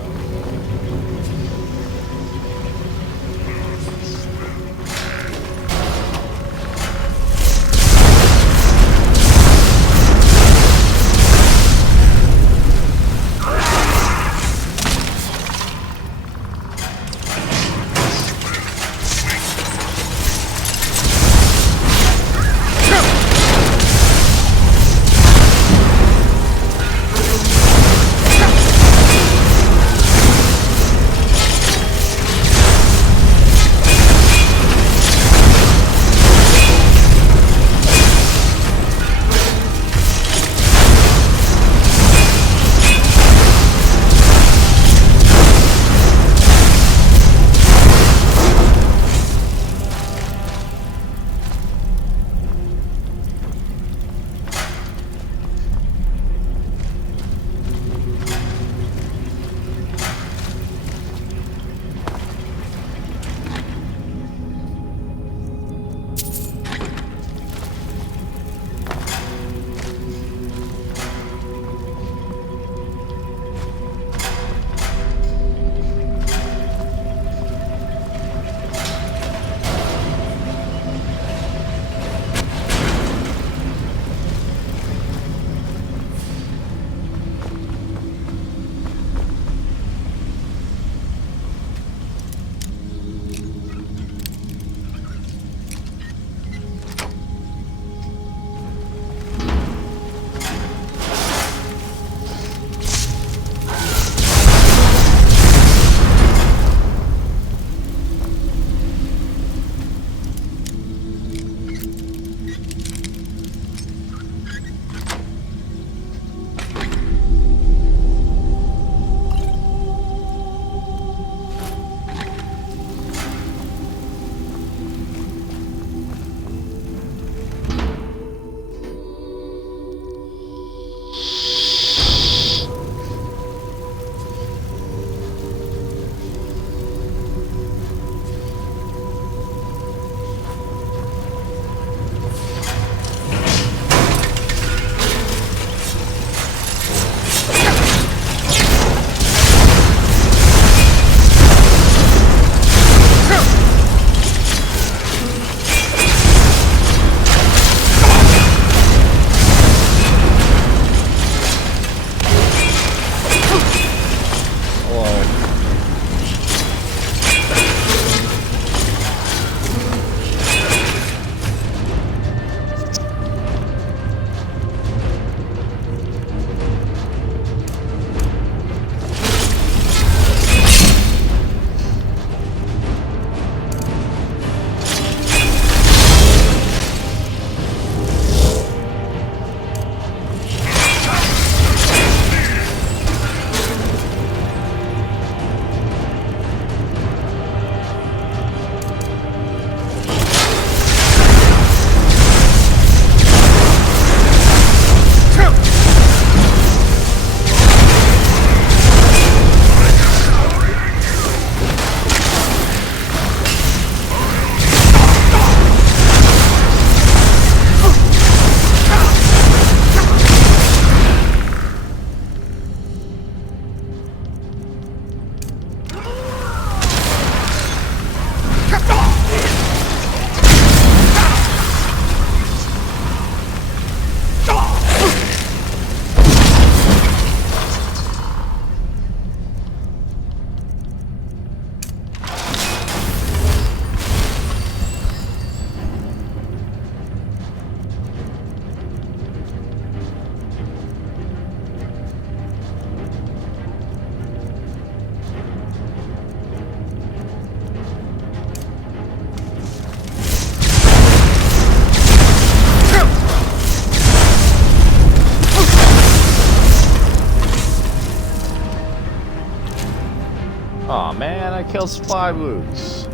kill spy moons.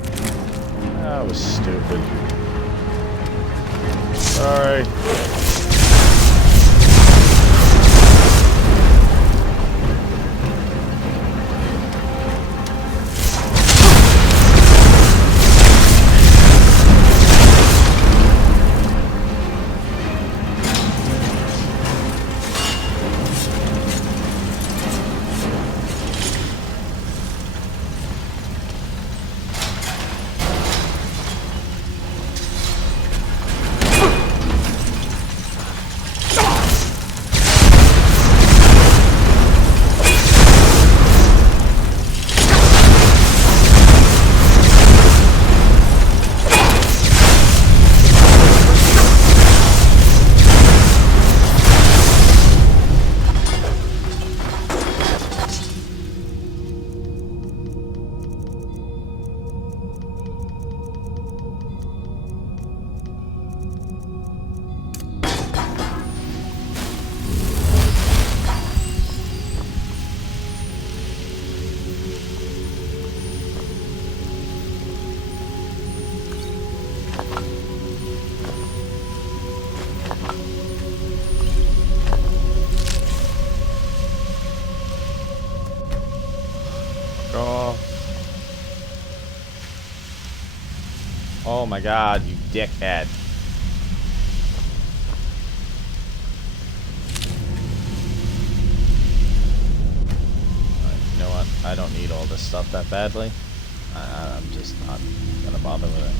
That was stupid. Sorry. Oh my god, you dickhead. You know what? I don't need all this stuff that badly. I'm just not gonna bother with it.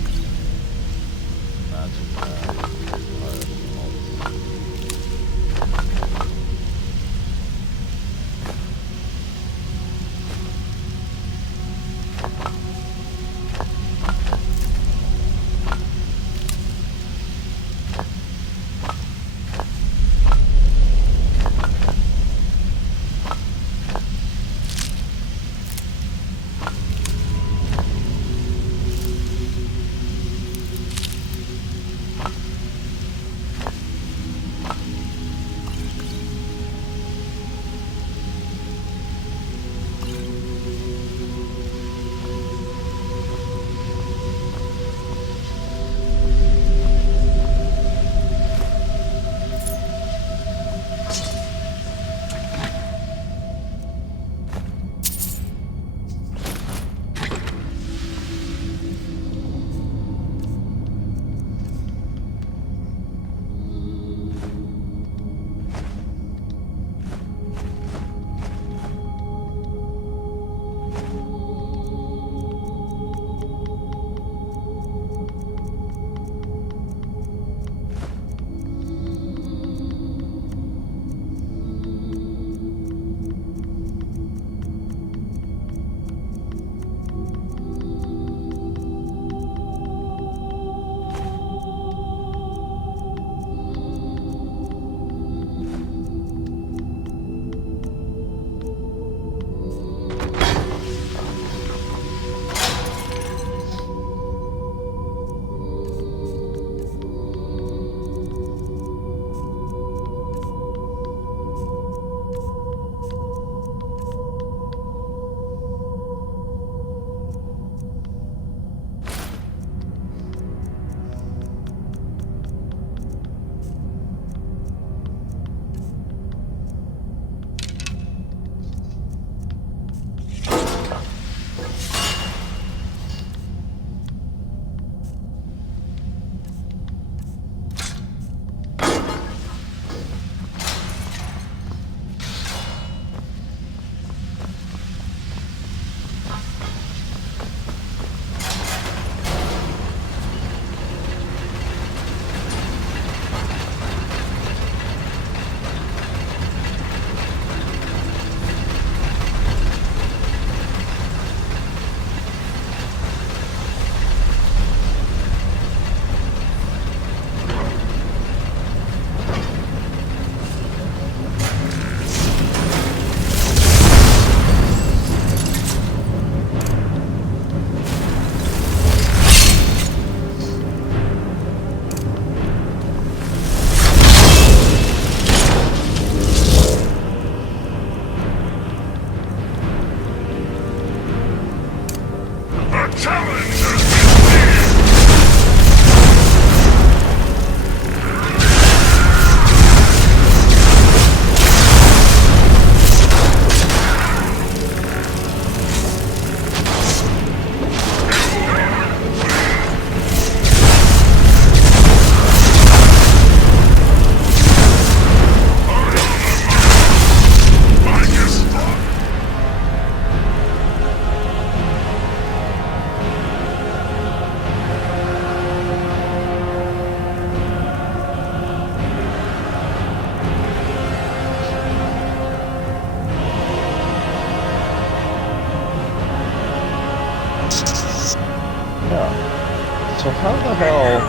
How the hell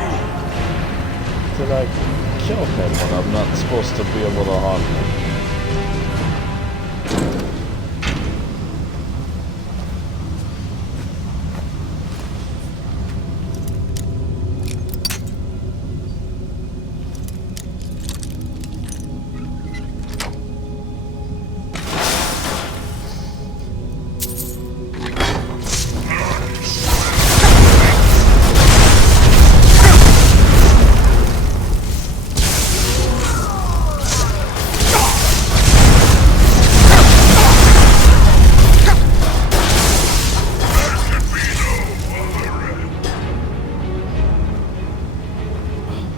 did I kill him when I'm not supposed to be able to harm him?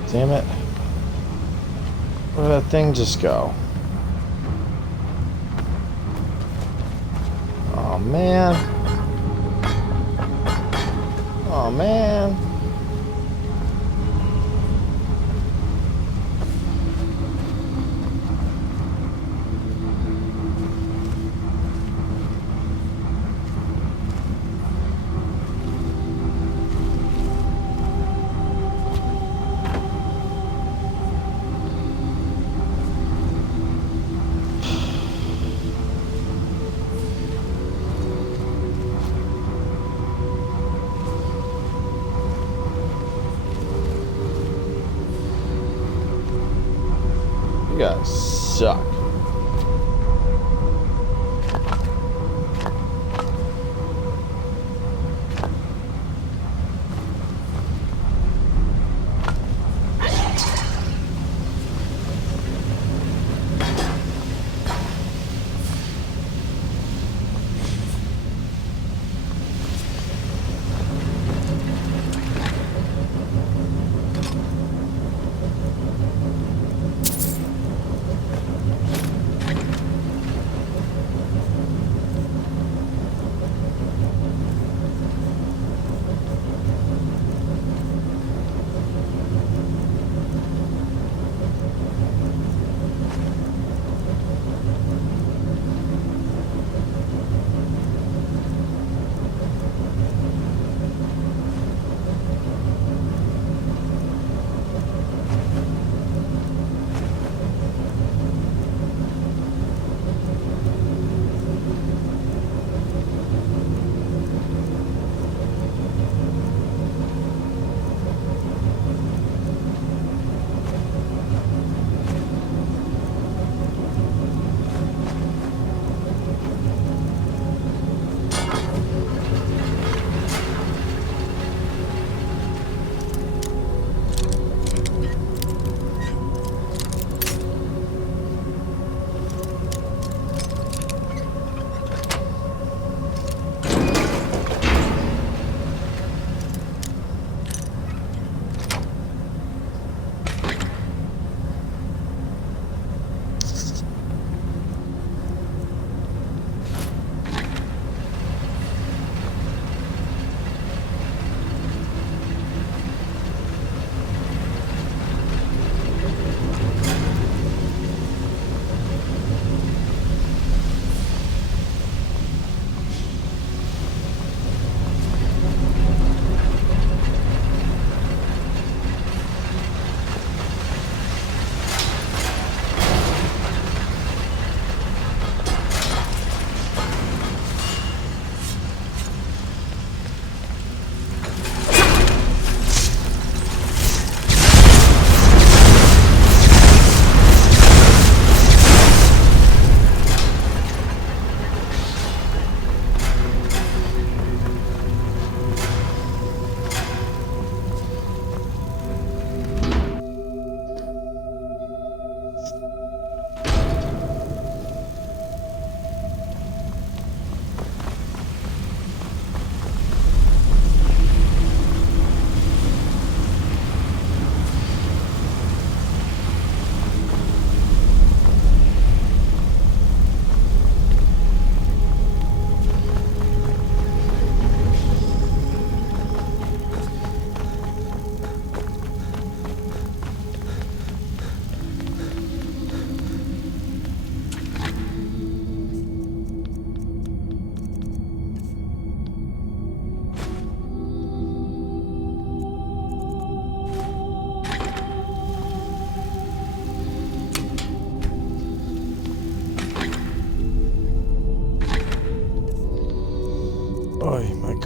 Damn it. Where did that thing just go? Oh man. Oh man.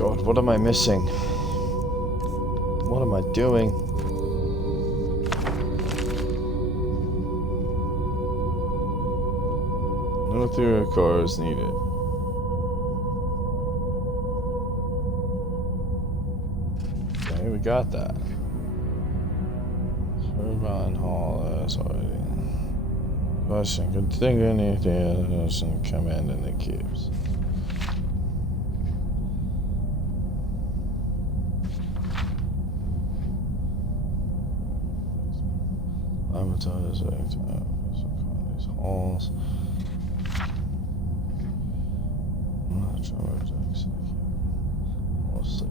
God, what am I missing? What am I doing? No ethereal core is needed. Okay, we got that. Turbine Hall, that's already. Question, could think anything doesn't command in the cubes. Laboratories, these halls. I'm not sure what to expect. All sleep.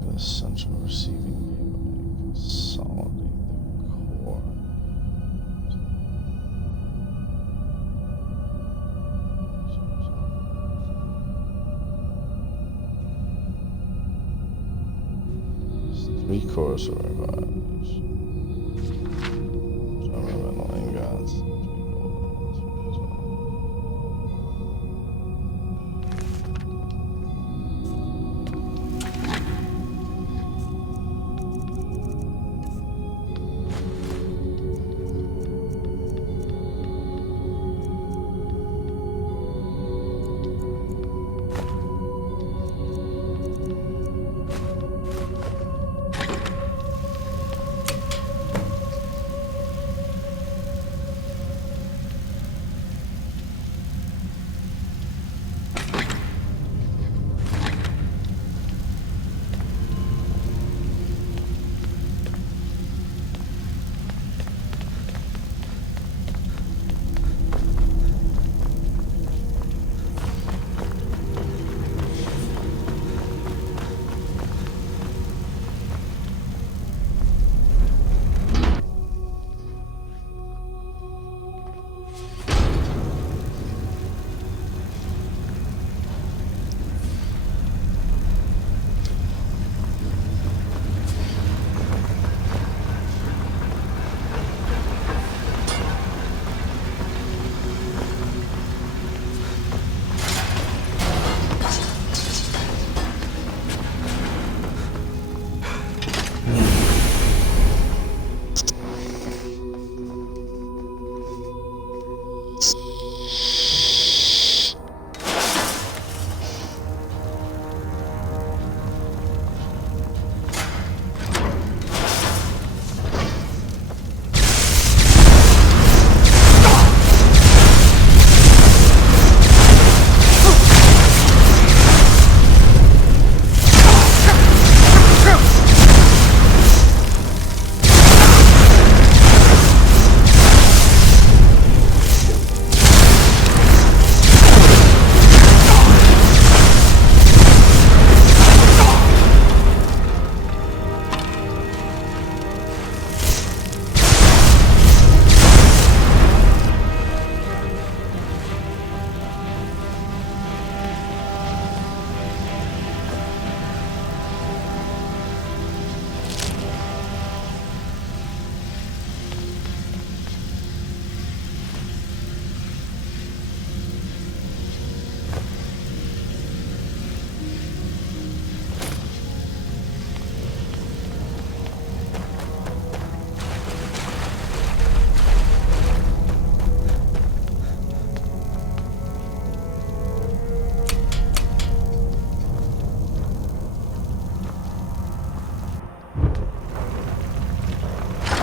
The central receiving gateway, consolidate the core. There's 3 cores are required. Terminal ingots.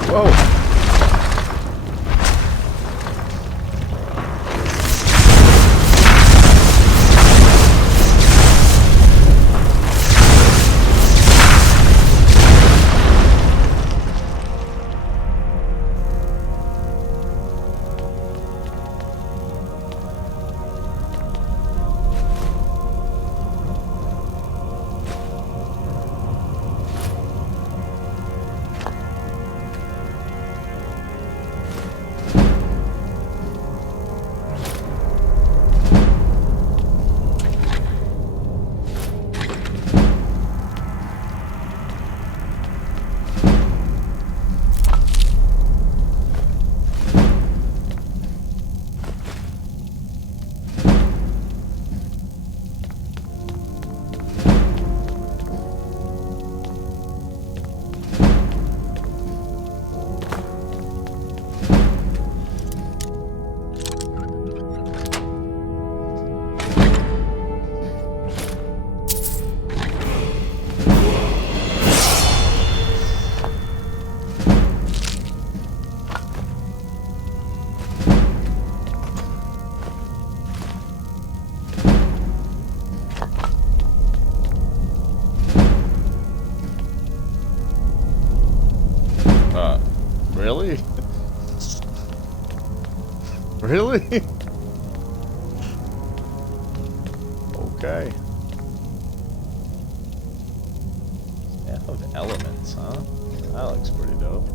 Whoa! Really? Really? Okay. Staff of Elements, huh? That looks pretty dope.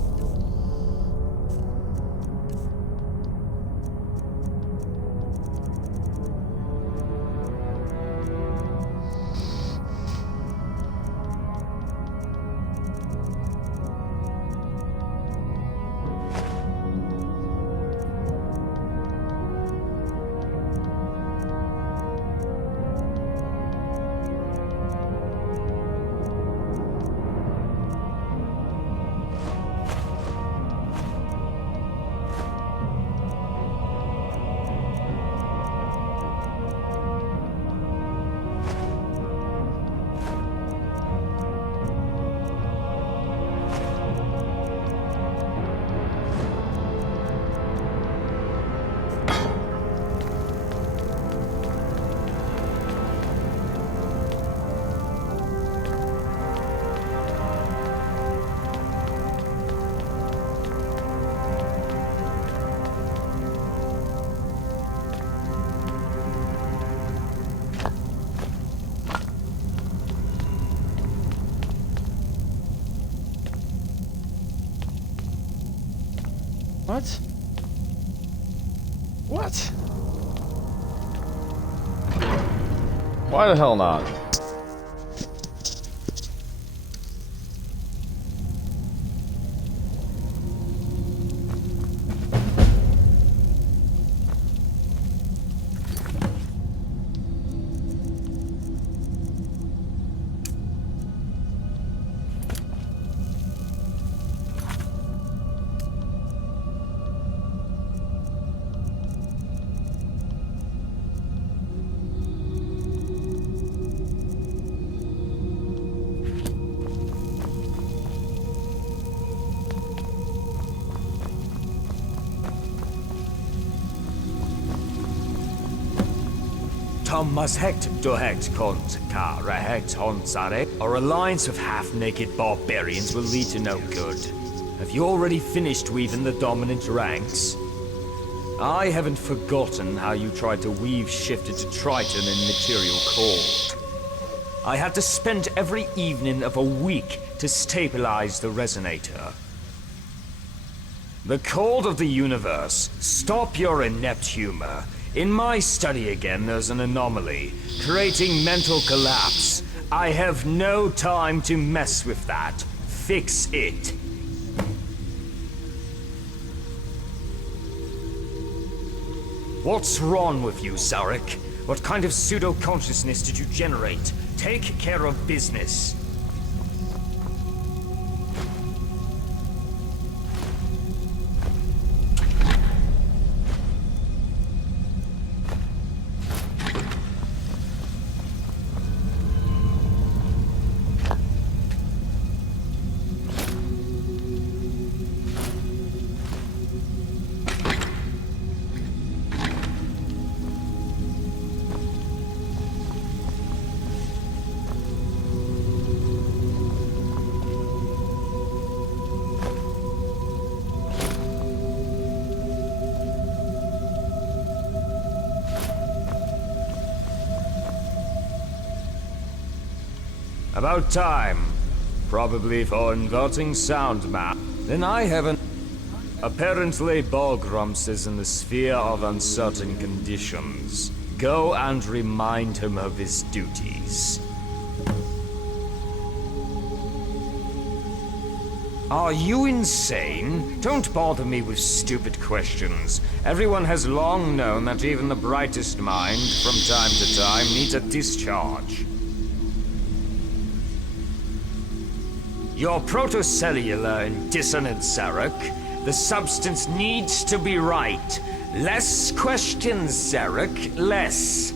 What? What? Why the hell not? Thomas Hecht Dohecht Kont Kara Hecht Honsare. Our alliance of half-naked barbarians will lead to no good. Have you already finished weaving the dominant ranks? I haven't forgotten how you tried to weave shifted to Triton in Material Cold. I had to spend every evening of a week to stabilize the resonator. The cold of the universe. Stop your inept humor. In my study again, there's an anomaly, creating mental collapse. I have no time to mess with that. Fix it. What's wrong with you, Zarek? What kind of pseudo-consciousness did you generate? Take care of business. About time. Probably for inverting sound map. Then I haven't... Apparently Balgrumps is in the sphere of uncertain conditions. Go and remind him of his duties. Are you insane? Don't bother me with stupid questions. Everyone has long known that even the brightest mind, from time to time, needs a discharge. You're protocellular and dissonant, Zarek. The substance needs to be right. Less questions, Zarek, less.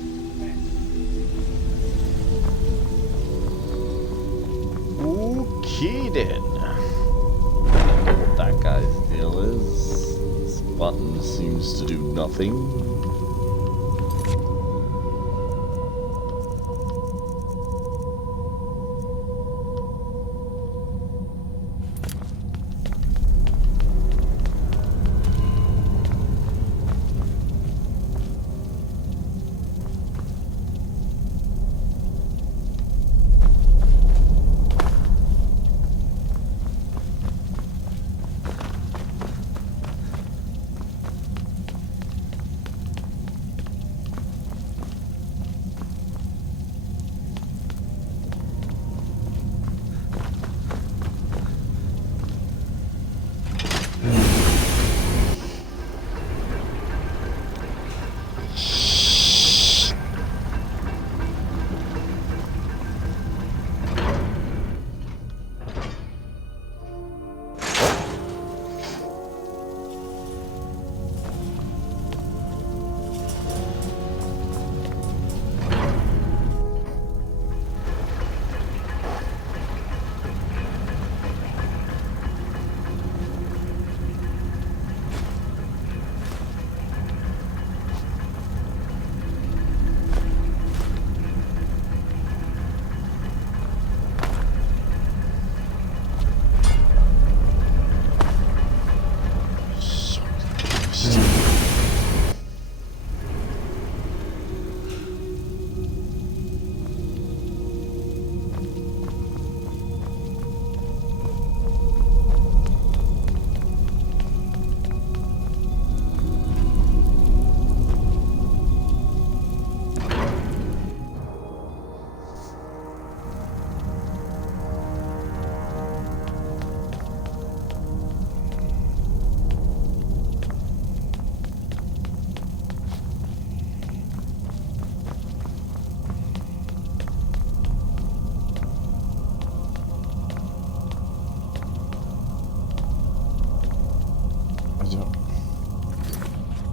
Okay then. What that guy's deal is. This button seems to do nothing.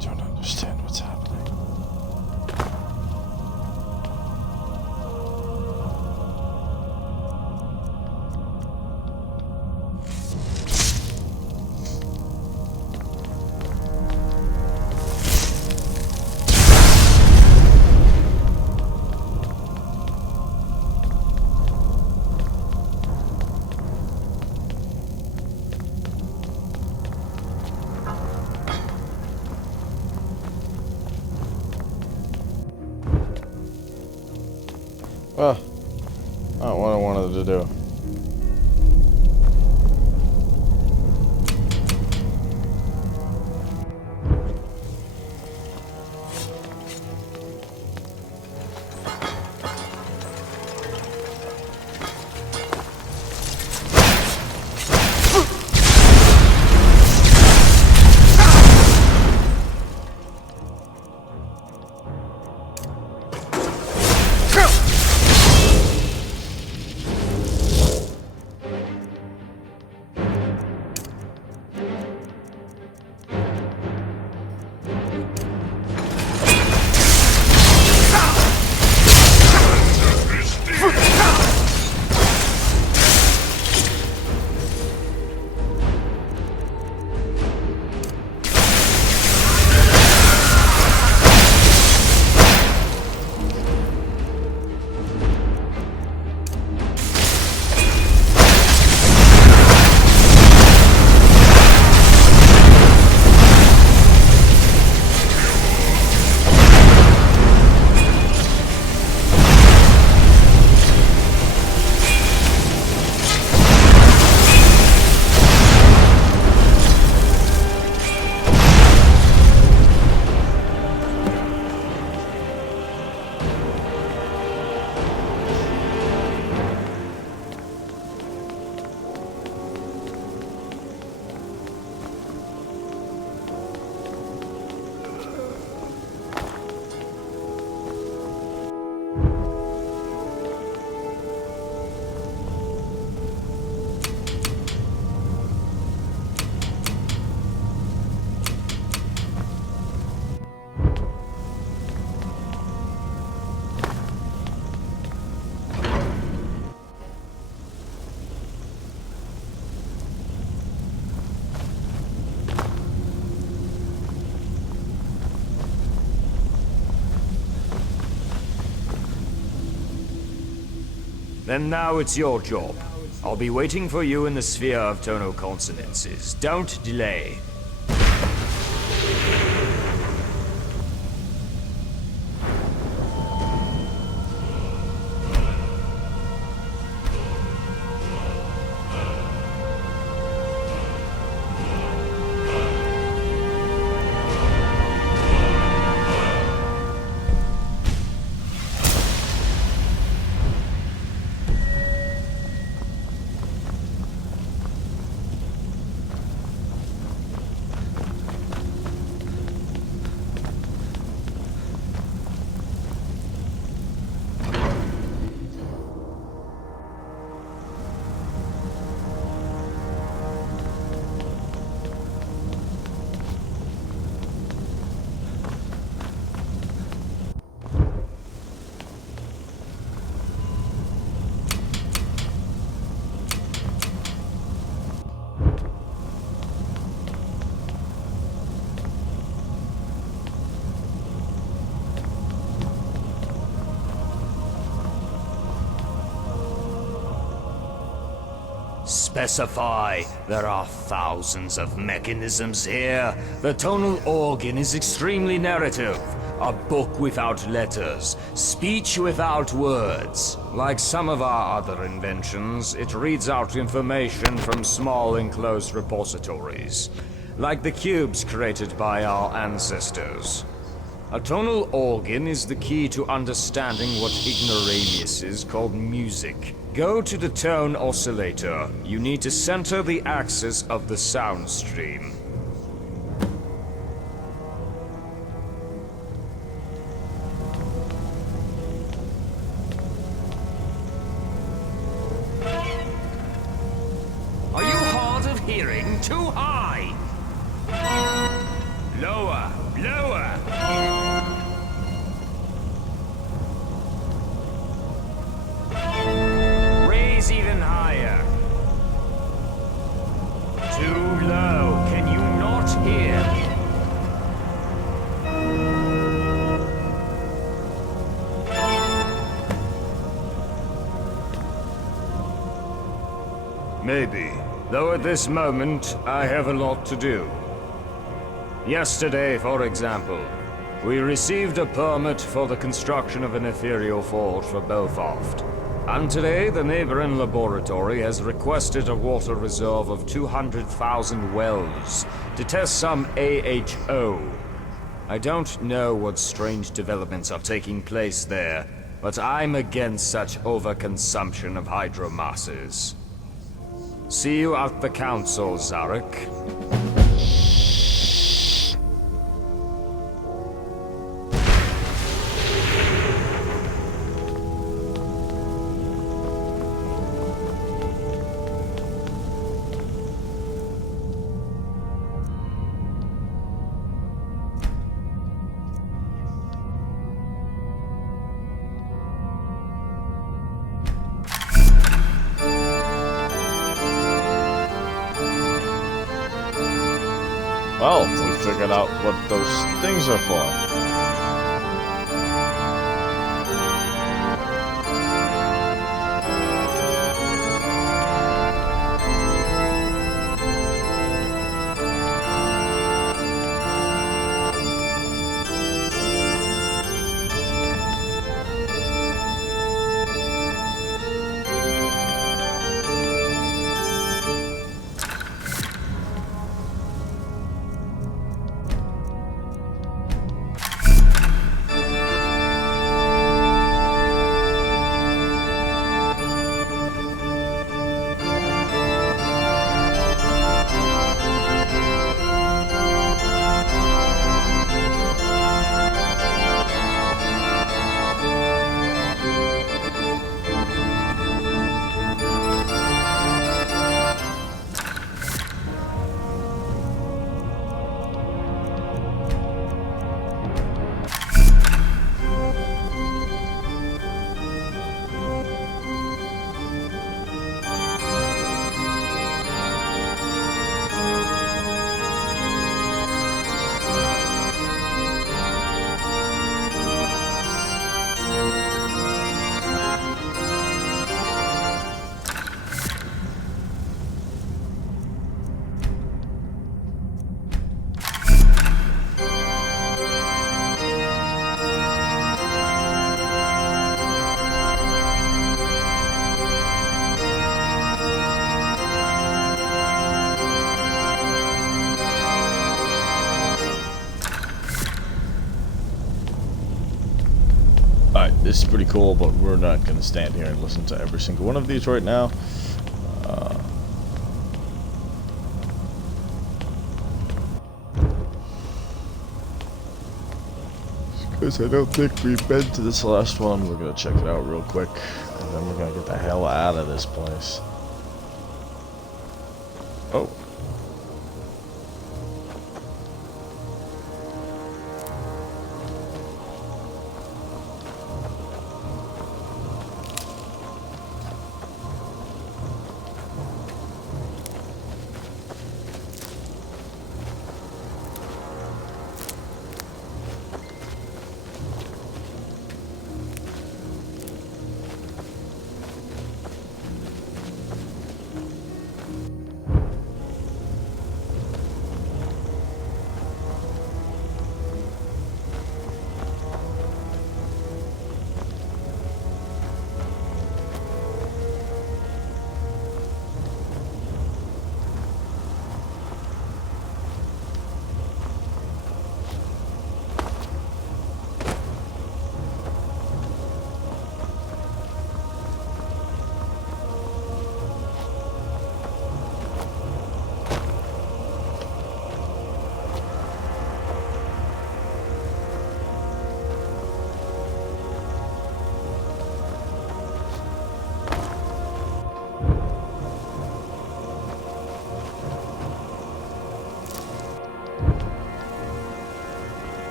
don't understand what's happening. Well, not what I wanted to do. Then now it's your job. I'll be waiting for you in the sphere of tonal consonances. Don't delay. Specify. There are thousands of mechanisms here. The tonal organ is extremely narrative. A book without letters. Speech without words. Like some of our other inventions, it reads out information from small enclosed repositories. Like the cubes created by our ancestors. A tonal organ is the key to understanding what ignoramuses called music. Go to the tone oscillator. You need to center the axis of the sound stream. Are you hard of hearing? Too high! Lower! Lower! Raise even higher. Too low. Can you not hear? Maybe. Though at this moment, I have a lot to do. Yesterday, for example, we received a permit for the construction of an ethereal forge for Belfast. And today, the neighboring laboratory has requested a water reserve of 200,000 wells to test some AHO. I don't know what strange developments are taking place there, but I'm against such overconsumption of hydromasses. See you at the council, Zarek. Well, we figured out what those things are for. This is pretty cool, but we're not going to stand here and listen to every single one of these right now. Because I don't think we've been to this last one. We're going to check it out real quick, and then we're going to get the hell out of this place. Oh.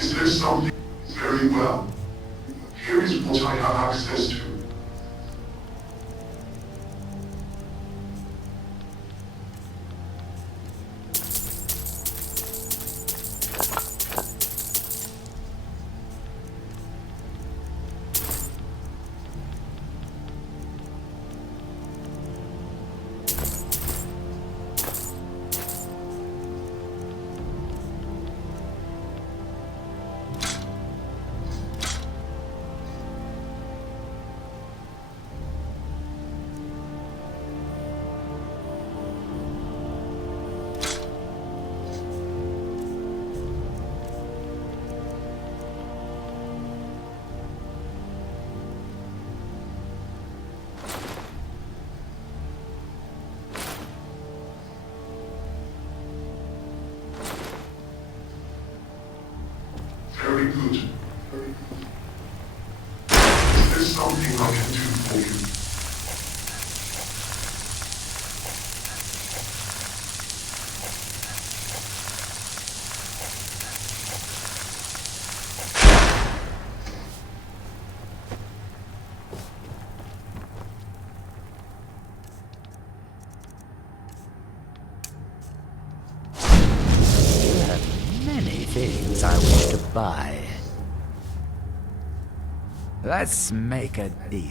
Is there something? Very well. Here is what I have access to. Very good. Is there something I can do for you? There are many things I wish to buy. Let's make a deal.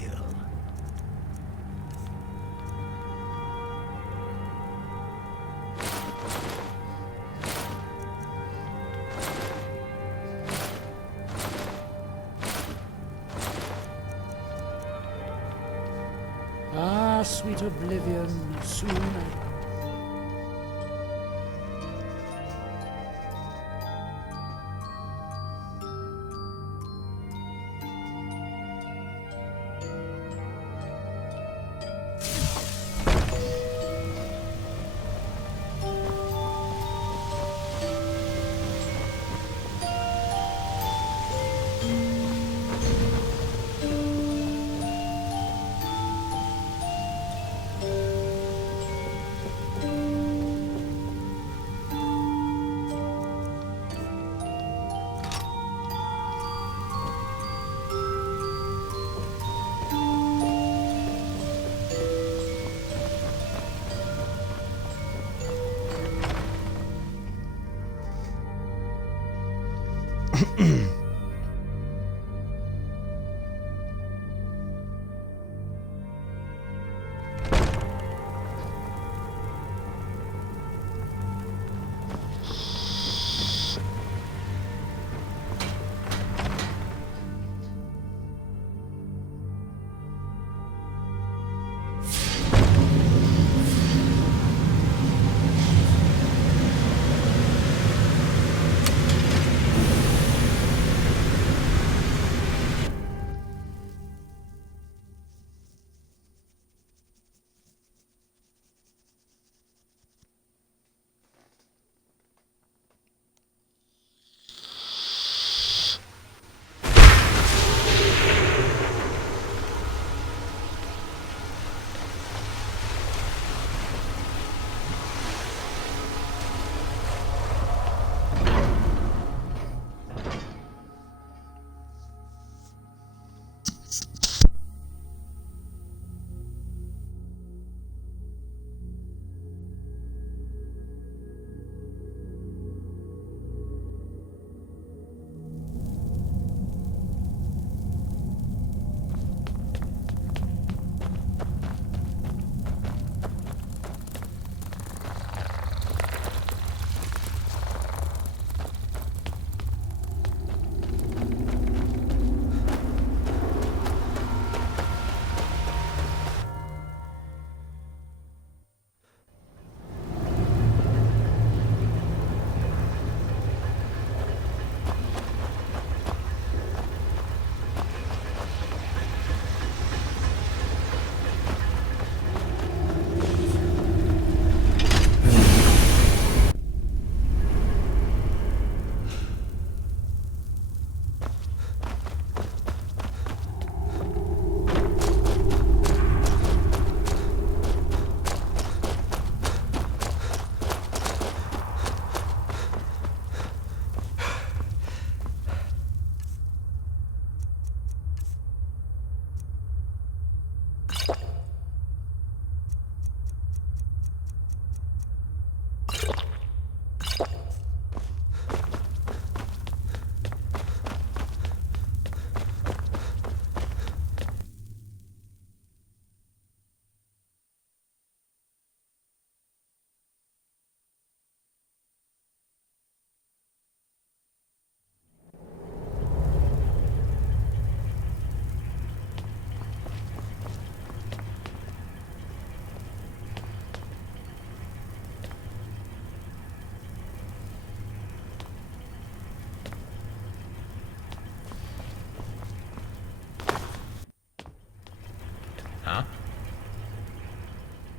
Ah, sweet oblivion, soon I...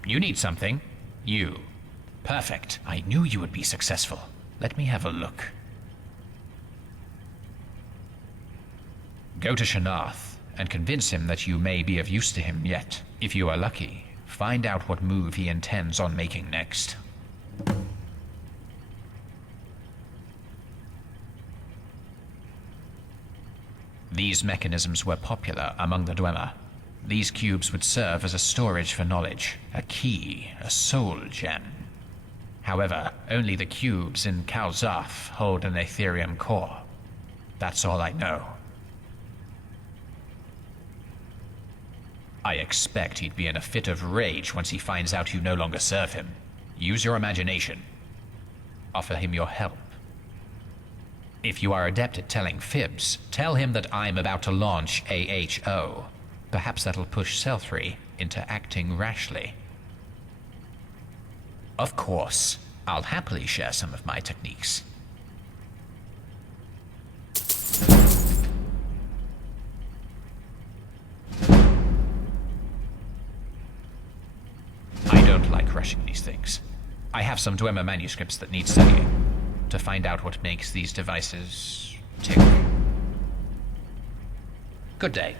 You need something? You. Perfect. I knew you would be successful. Let me have a look. Go to Shanath and convince him that you may be of use to him yet. If you are lucky, find out what move he intends on making next. These mechanisms were popular among the Dwemer. These cubes would serve as a storage for knowledge, a key, a soul gem. However, only the cubes in Kal'Zaf hold an Aetherium core. That's all I know. I expect he'd be in a fit of rage once he finds out you no longer serve him. Use your imagination. Offer him your help. If you are adept at telling fibs, tell him that I'm about to launch AHO. Perhaps that'll push Selthri into acting rashly. Of course, I'll happily share some of my techniques. I don't like rushing these things. I have some Dwemer manuscripts that need studying to find out what makes these devices tick. Good day.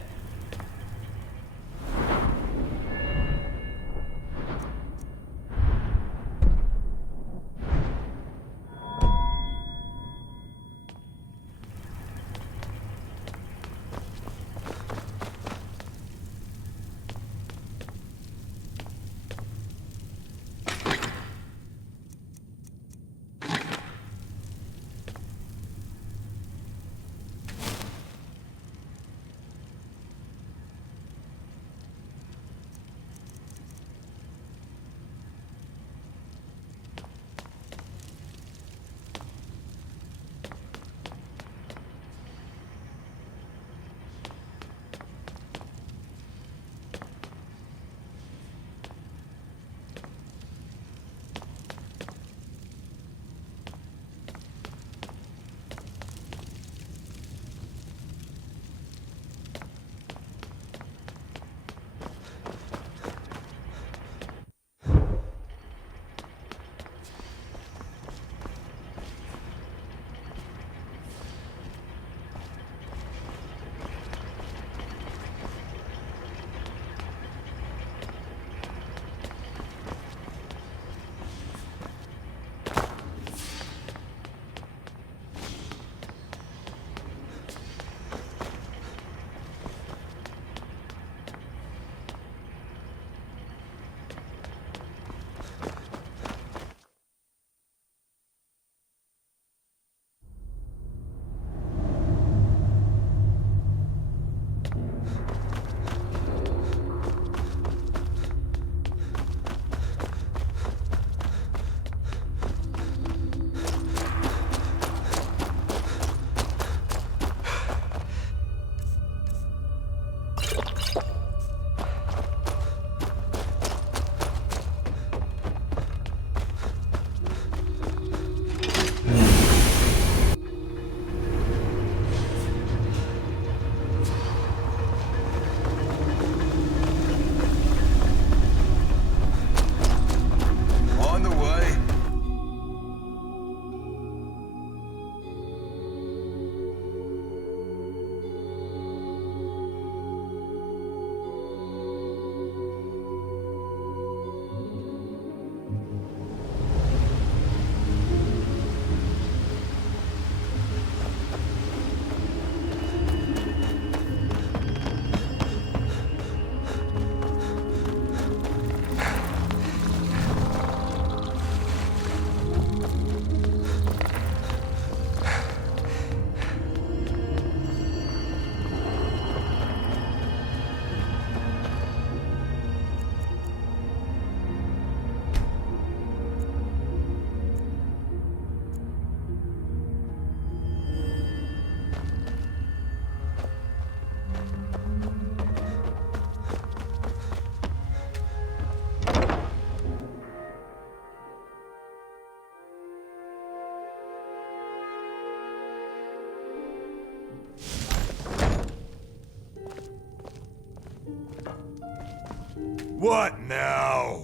What now?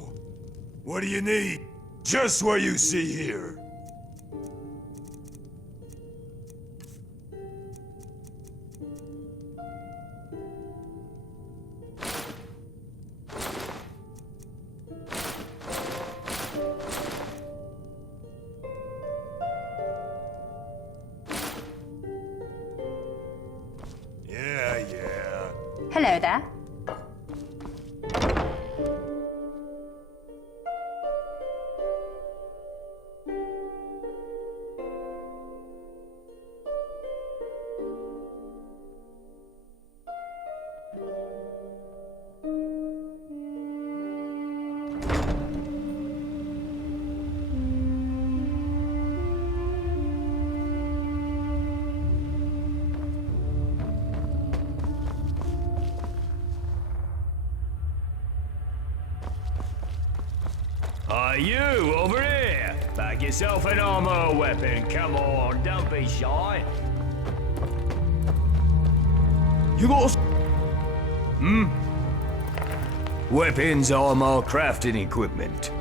What do you need? Just what you see here. Yeah. Hello there. You over here! Bag yourself an armor weapon. Come on, don't be shy. You got weapons, armor, crafting equipment.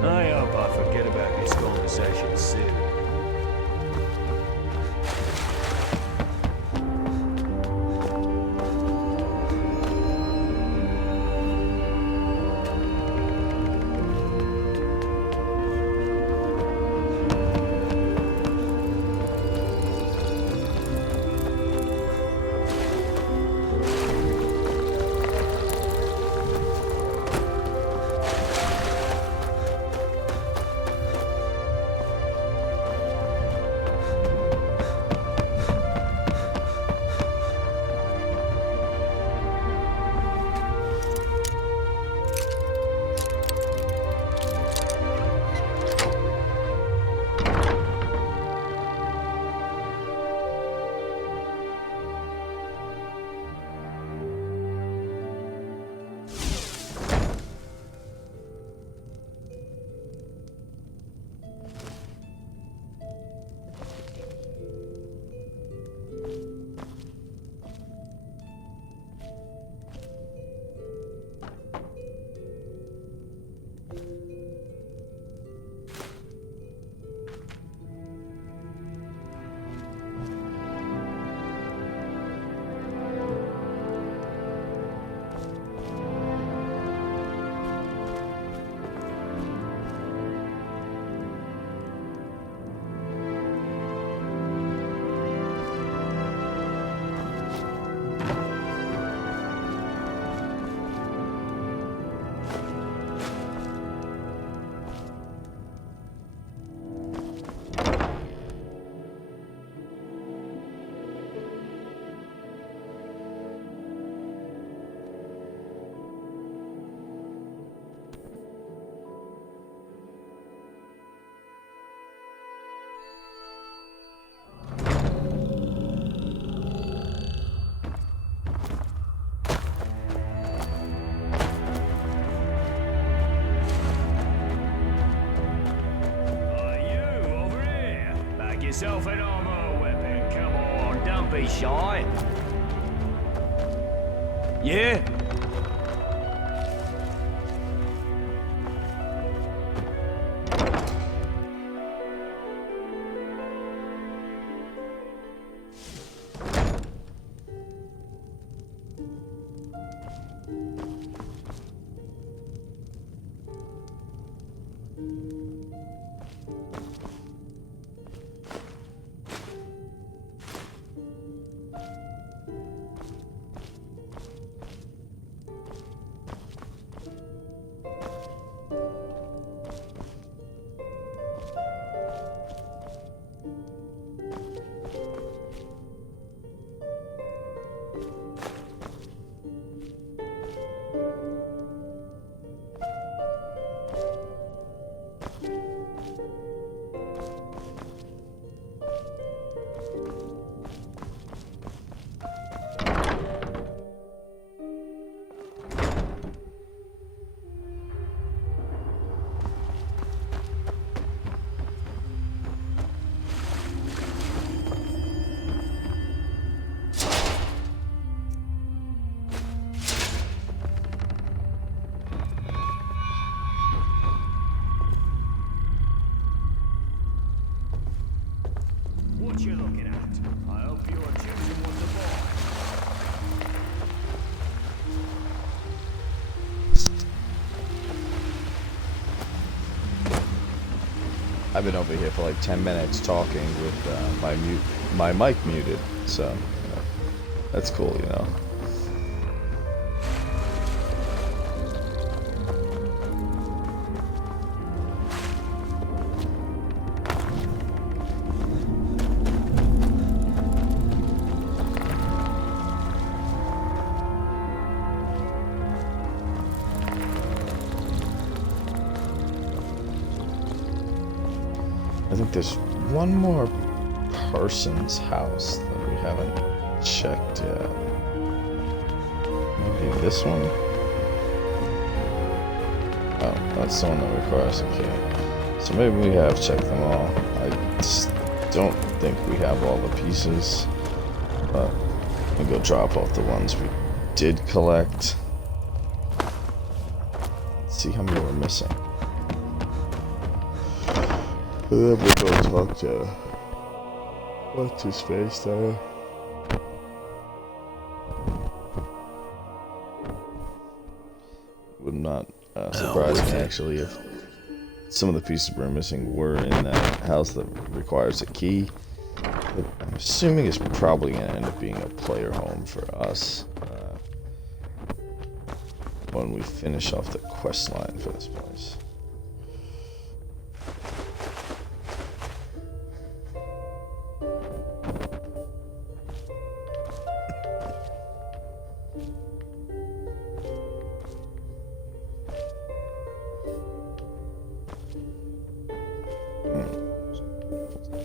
I hope I forget about this conversation soon. Yourself an armor weapon. Come on, don't be shy. Yeah? I've been over here for like 10 minutes talking with my mic muted, so you know, that's cool, you know. I think there's one more person's house that we haven't checked yet. Maybe this one? Oh, that's the one that requires a key. So maybe we have checked them all. I just don't think we have all the pieces. But we'll go drop off the ones we did collect. Let's see how many we're missing. And then we'll go talk to what's his face there. Would not surprise me actually if some of the pieces we're missing were in that house that requires a key. But I'm assuming it's probably going to end up being a player home for us when we finish off the quest line for this place.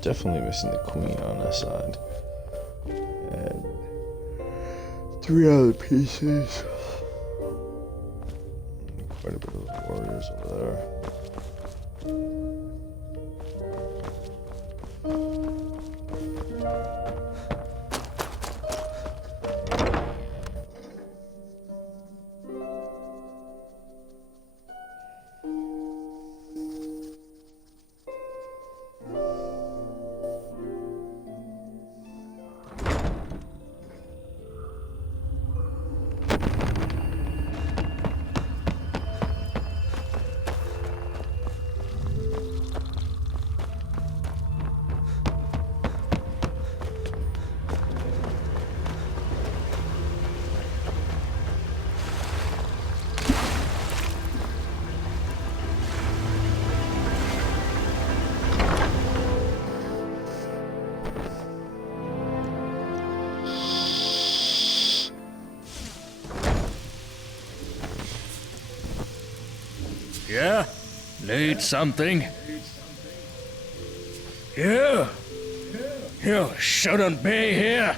Definitely missing the queen on this side. And 3 other pieces. Quite a bit of warriors over there. Yeah? Need something? You? You shouldn't be here.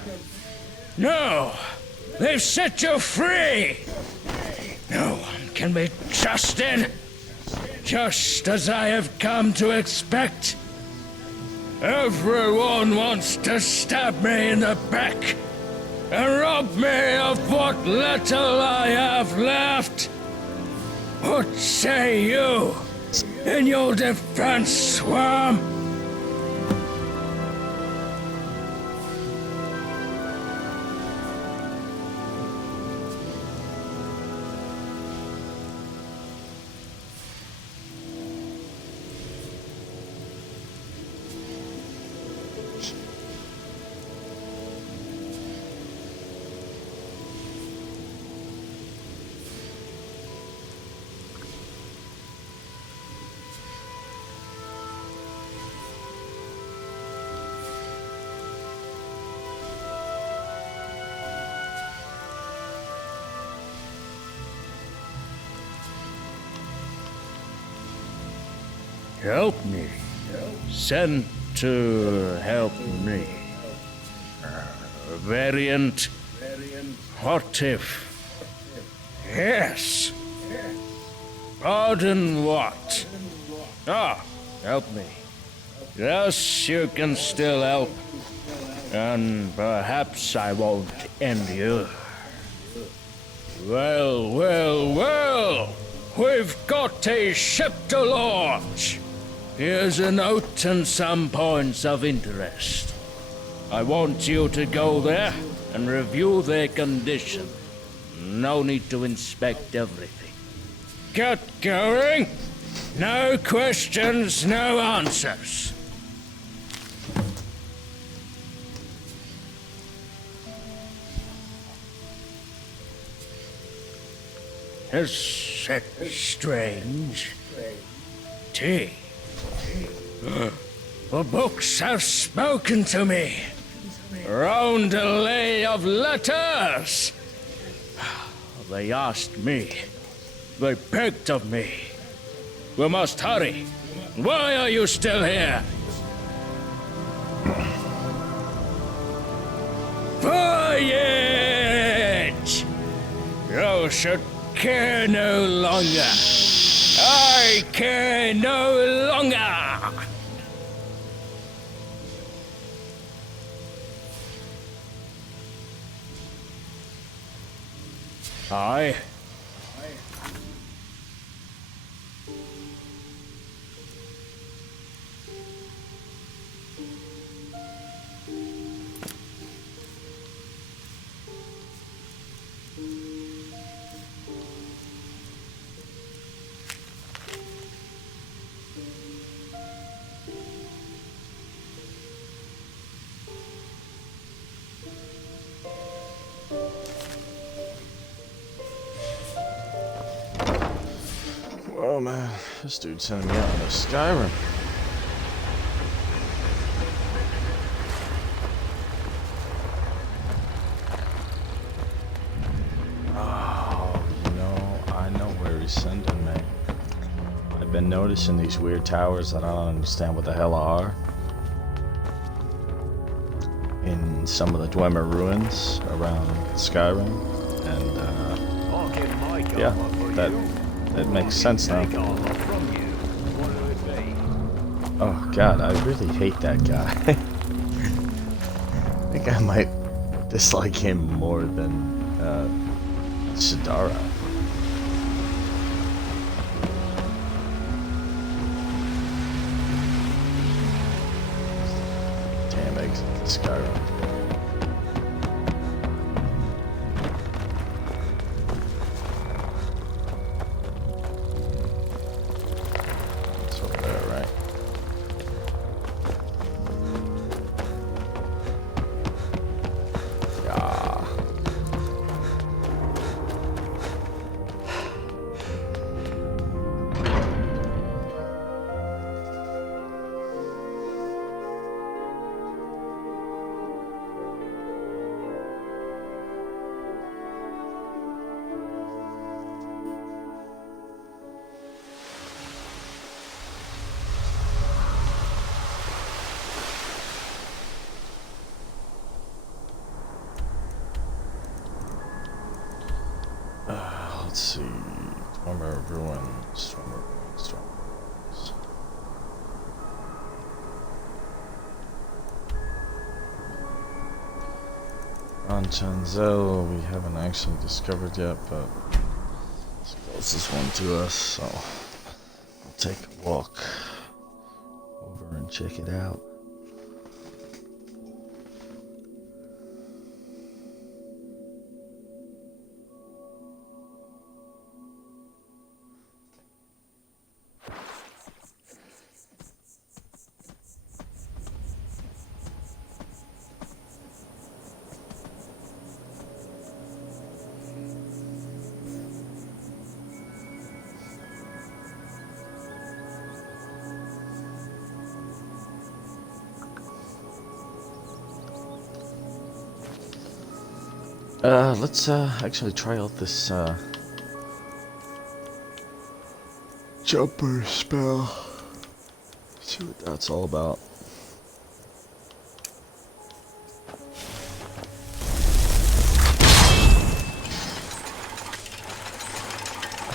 No! They've set you free! No one can be trusted! Just as I have come to expect. Everyone wants to stab me in the back and rob me of what little I have left. What say you in your defense, Swarm? Help me. Sent to help me. Variant. What if? Yes. Pardon what? Ah, help me. Yes, you can still help. And perhaps I won't end you. Well, well, well! We've got a ship to launch! Here's a note and some points of interest. I want you to go there and review their condition. No need to inspect everything. Get going! No questions, no answers. Is it strange? Tea. The books have spoken to me. Roundelay of letters. They asked me. They begged of me. We must hurry. Why are you still here? Voyage! You should care no longer. I care no longer. I. Oh man, this dude's sending me out into Skyrim. Oh, you know, I know where he's sending me. I've been noticing these weird towers that I don't understand what the hell are. In some of the Dwemer ruins around Skyrim. And, yeah, that makes sense now. Oh god, I really hate that guy. I think I might dislike him more than Shadara. Damn eggs, Skyrim. Let's see. Dwemer ruins. Dwemer ruins. On Chanzel, we haven't actually discovered yet, but it's the closest one to us, so I'll take a walk over and check it out. Let's actually try out this jumper spell. See what that's all about.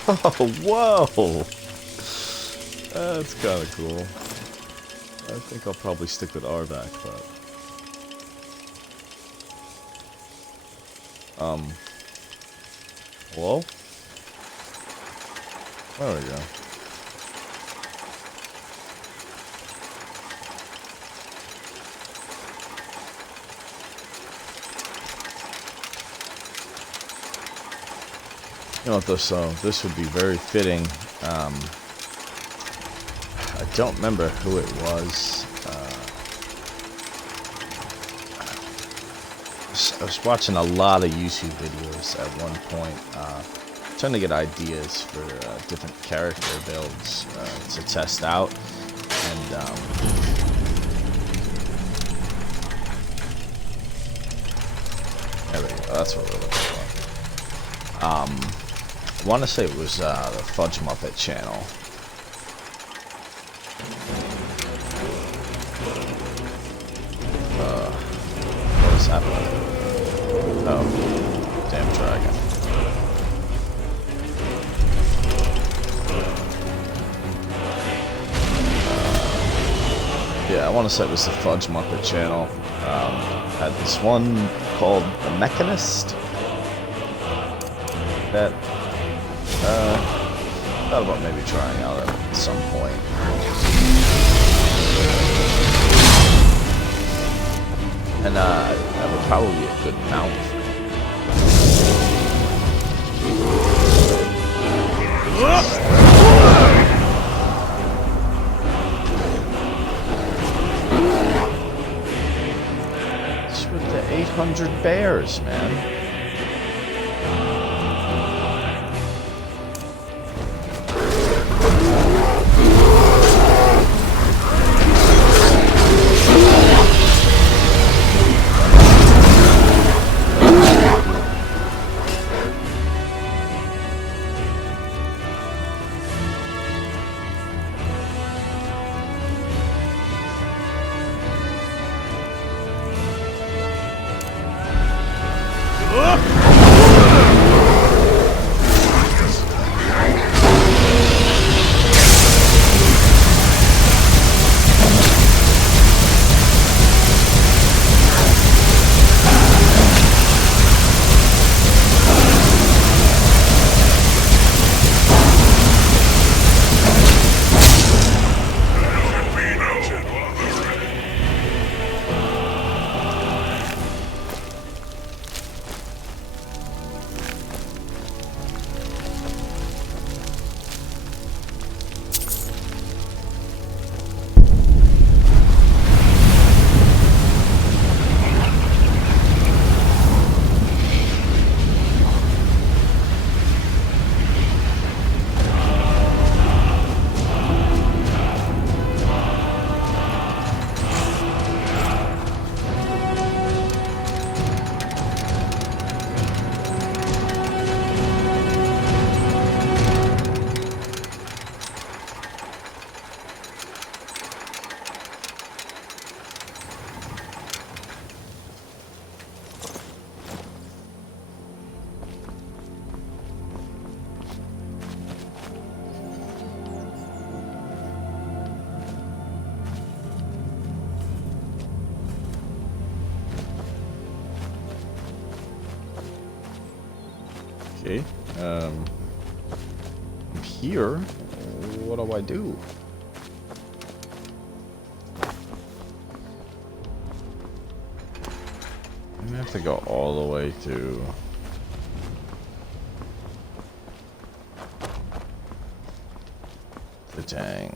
Oh, whoa! That's kind of cool. I think I'll probably stick with Arvac, but... hello? There we go. You know what, this would be very fitting, I don't remember who it was. I was watching a lot of YouTube videos at one point, trying to get ideas for different character builds to test out, and there we go. That's what we're looking for. I want to say it was the Fudge Muppet channel. What is happening? Oh, damn dragon. Yeah, I want to say it was the Fudge Muppet channel. Had this one called The Mechanist. That, thought about maybe trying out at some point. And that would probably be a good mount for me. It's with the 800 bears, man. Okay, I'm here. What do I do? I'm gonna have to go all the way to... the Tang.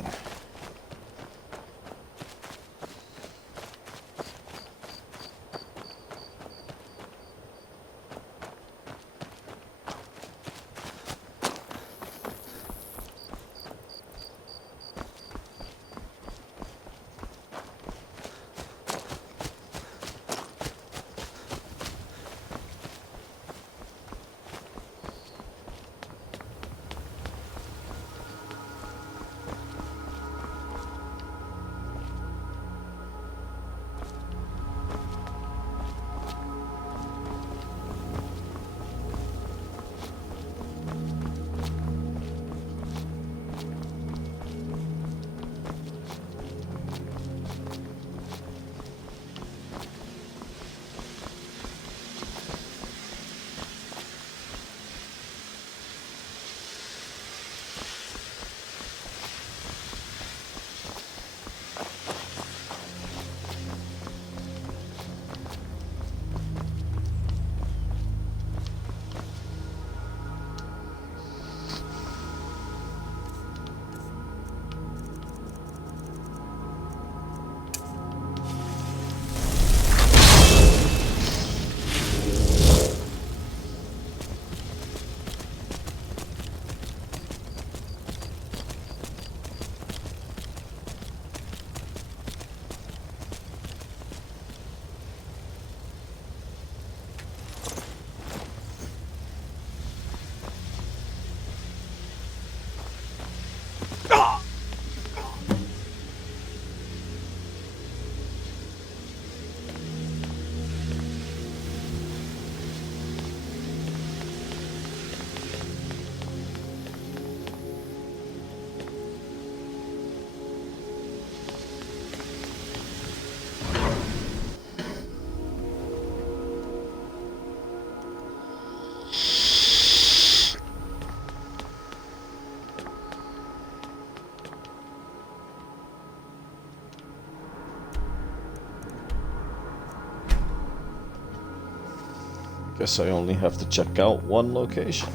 Guess I only have to check out one location.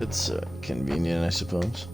It's convenient, I suppose.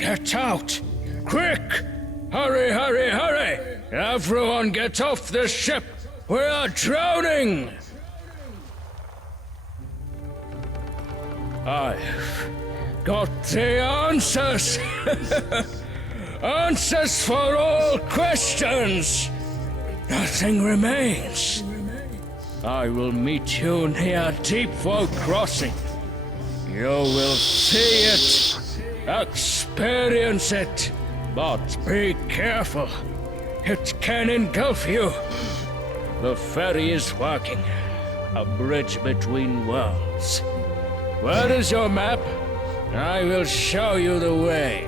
Get out! Quick! Hurry, hurry, hurry! Everyone get off the ship! We are drowning! I've got the answers! Answers for all questions! Nothing remains. I will meet you near Deepwood Crossing. You will see it, experience it, but be careful. It can engulf you. The ferry is working, a bridge between worlds. Where is your map? I will show you the way.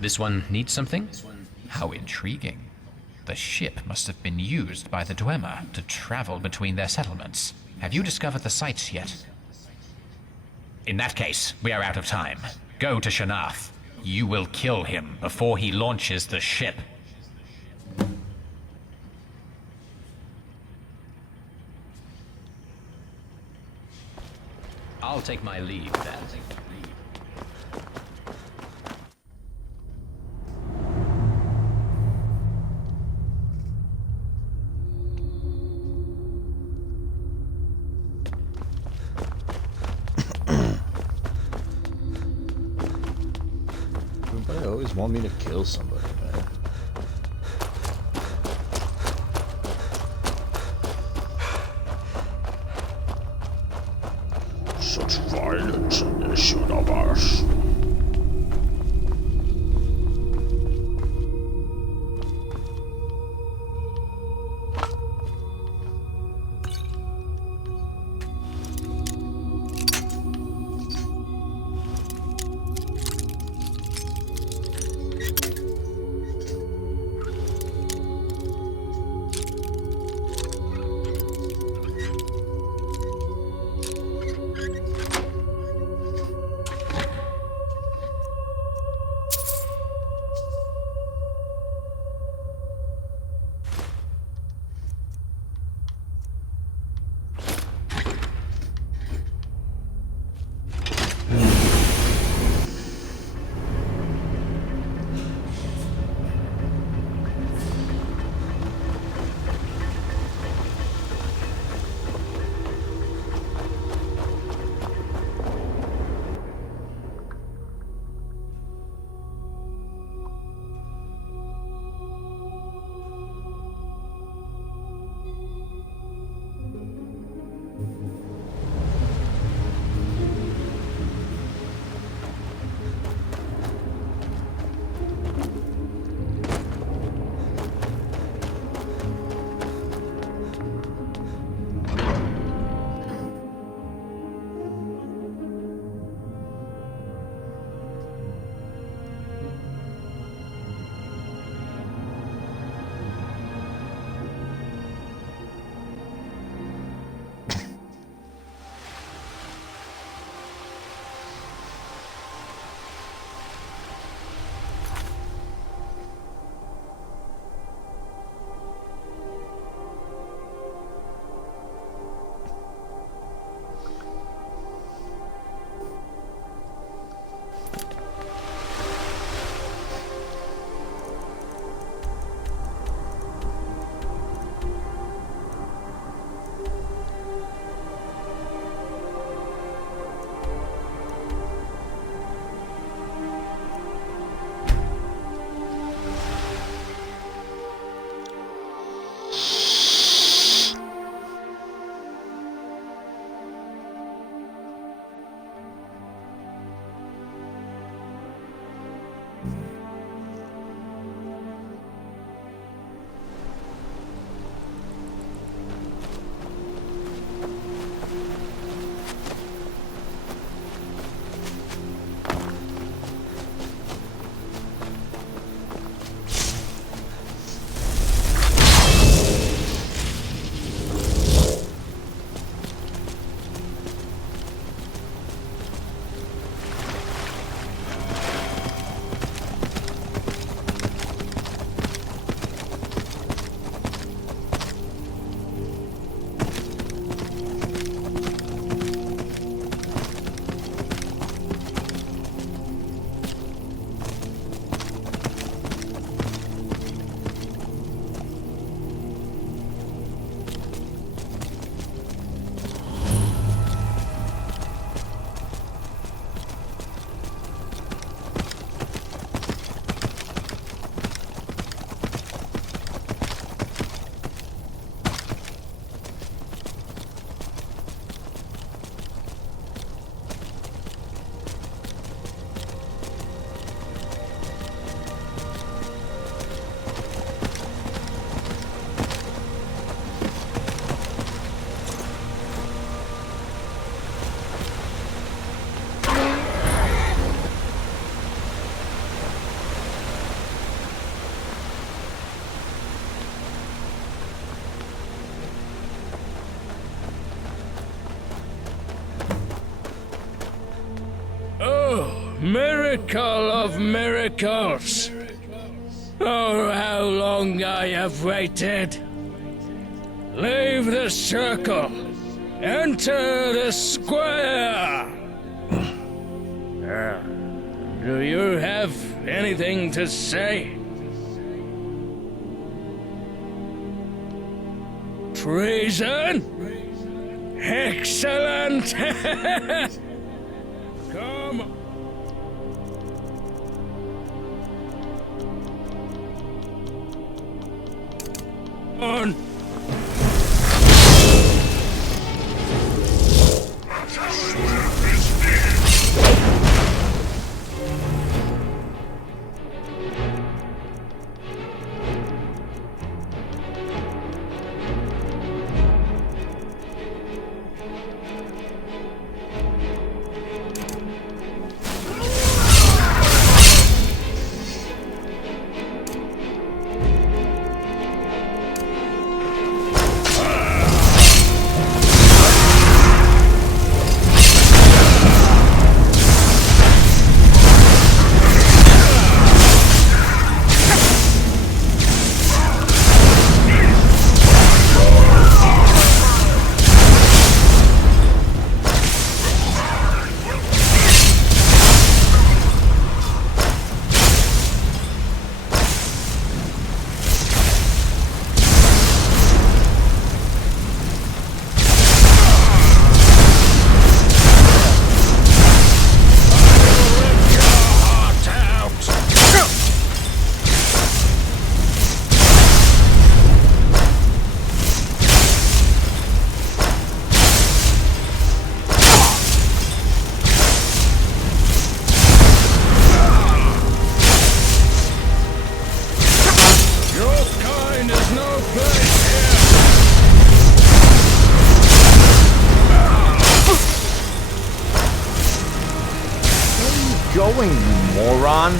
This one needs something? How intriguing. The ship must have been used by the Dwemer to travel between their settlements. Have you discovered the sites yet? In that case, we are out of time. Go to Shanath. You will kill him before he launches the ship. I'll take my leave then. Everybody always want me to kill somebody, man. Such violence in this universe. Miracle of miracles! Oh, how long I have waited! Leave the circle! Enter the square! Do you have anything to say? Treason? Excellent! Come on! Going, you moron!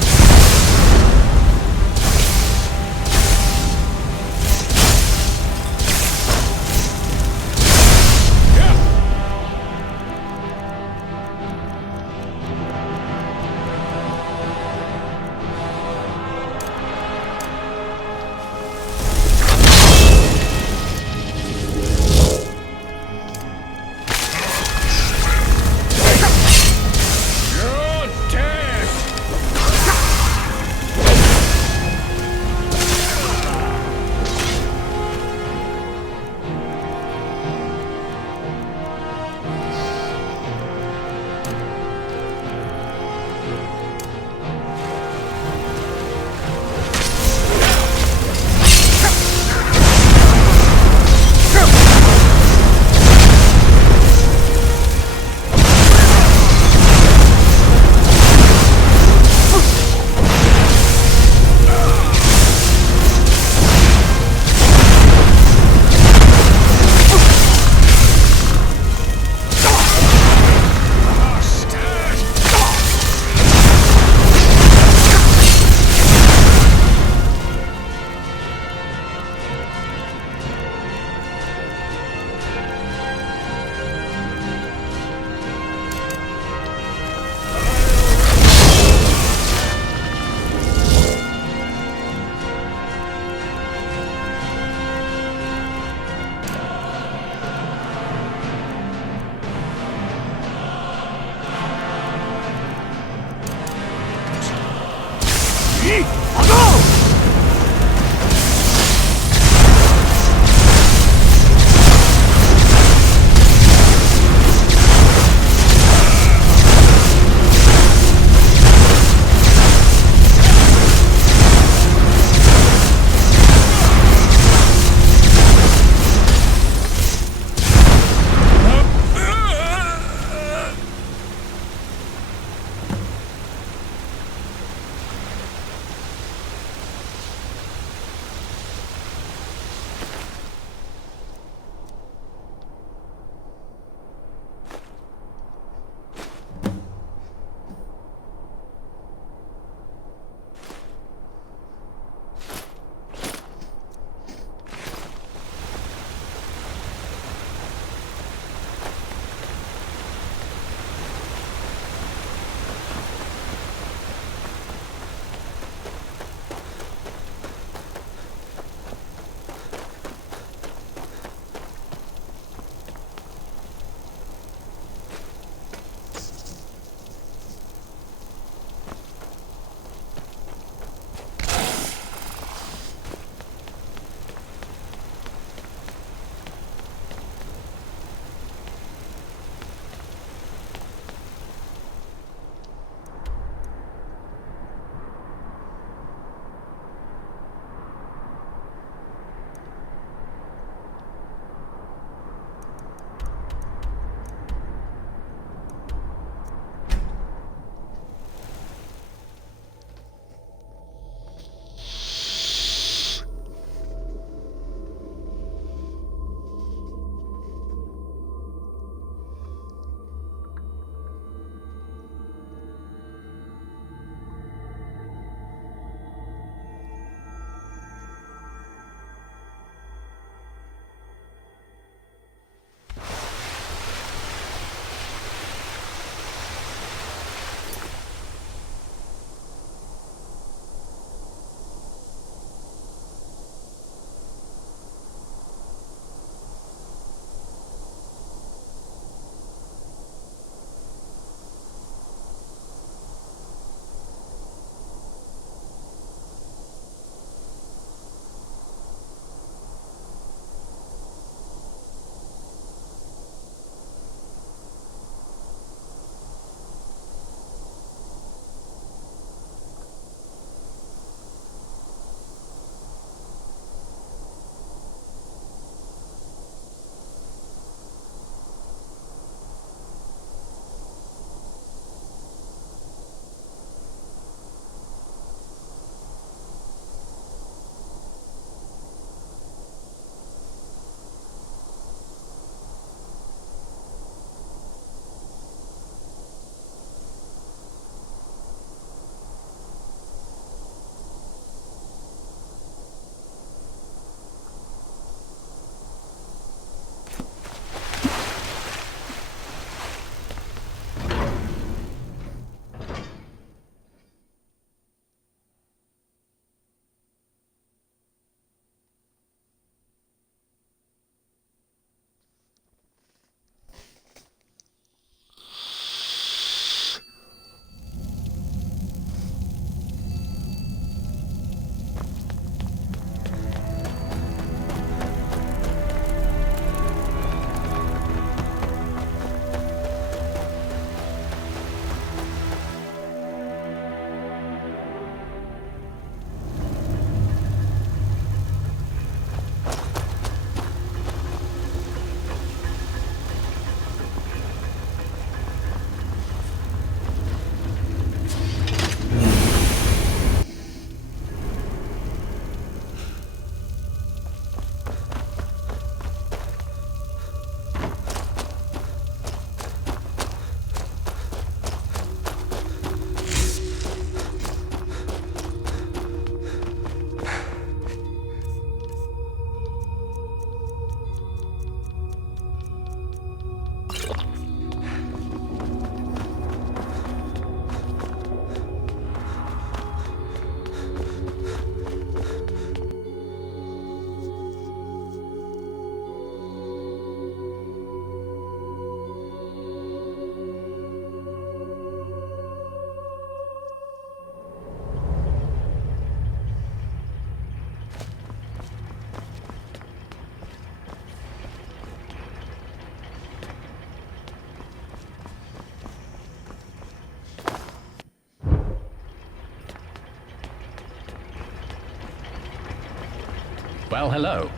Well, hello.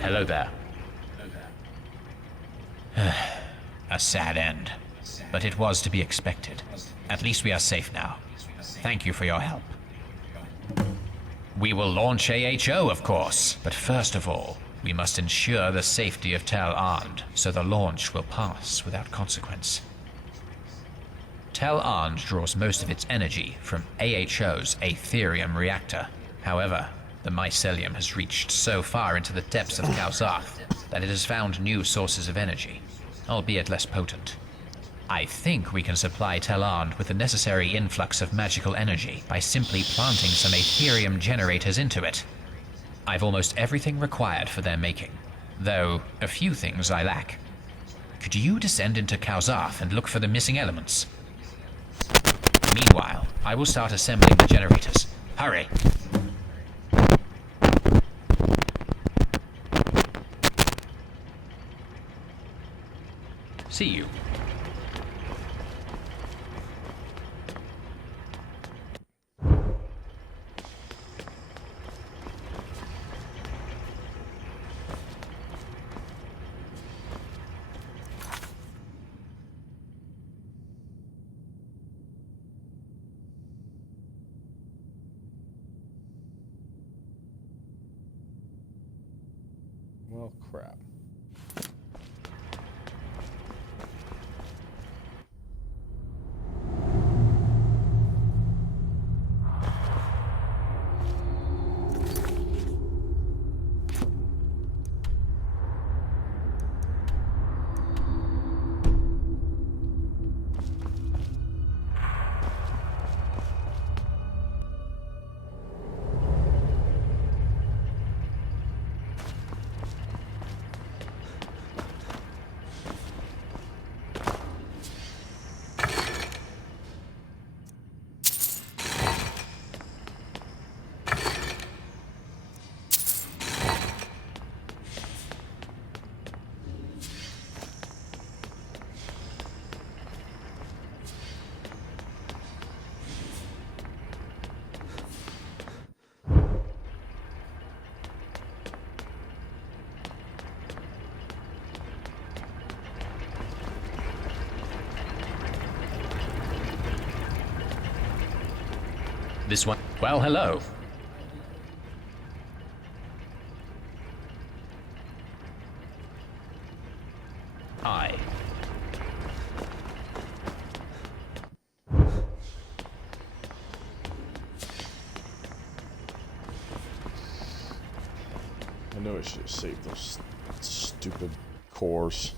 Hello there. A sad end. But it was to be expected. At least we are safe now. Thank you for your help. We will launch AHO, of course, but first of all, we must ensure the safety of Tel Arnd, so the launch will pass without consequence. Tel Arnd draws most of its energy from AHO's Aetherium reactor. However, the mycelium has reached so far into the depths of Kauzarth that it has found new sources of energy, albeit less potent. I think we can supply Tel Arnd with the necessary influx of magical energy by simply planting some Aetherium generators into it. I've almost everything required for their making, though a few things I lack. Could you descend into Kauzarth and look for the missing elements? Meanwhile, I will start assembling the generators. Hurry! See you. Well, crap. This one. Well, hello. Hi. I know I should have saved those stupid cores.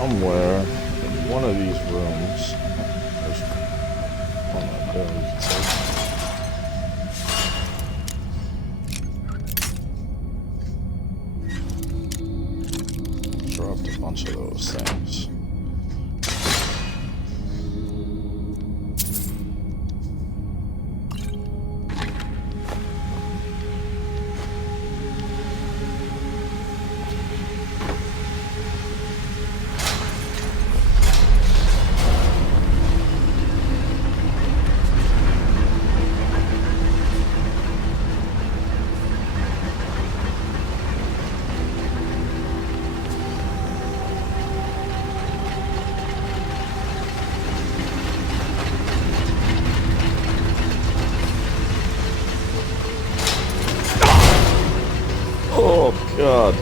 somewhere in one of these rooms, there's one right there we can take. Dropped a bunch of those things. Oh god.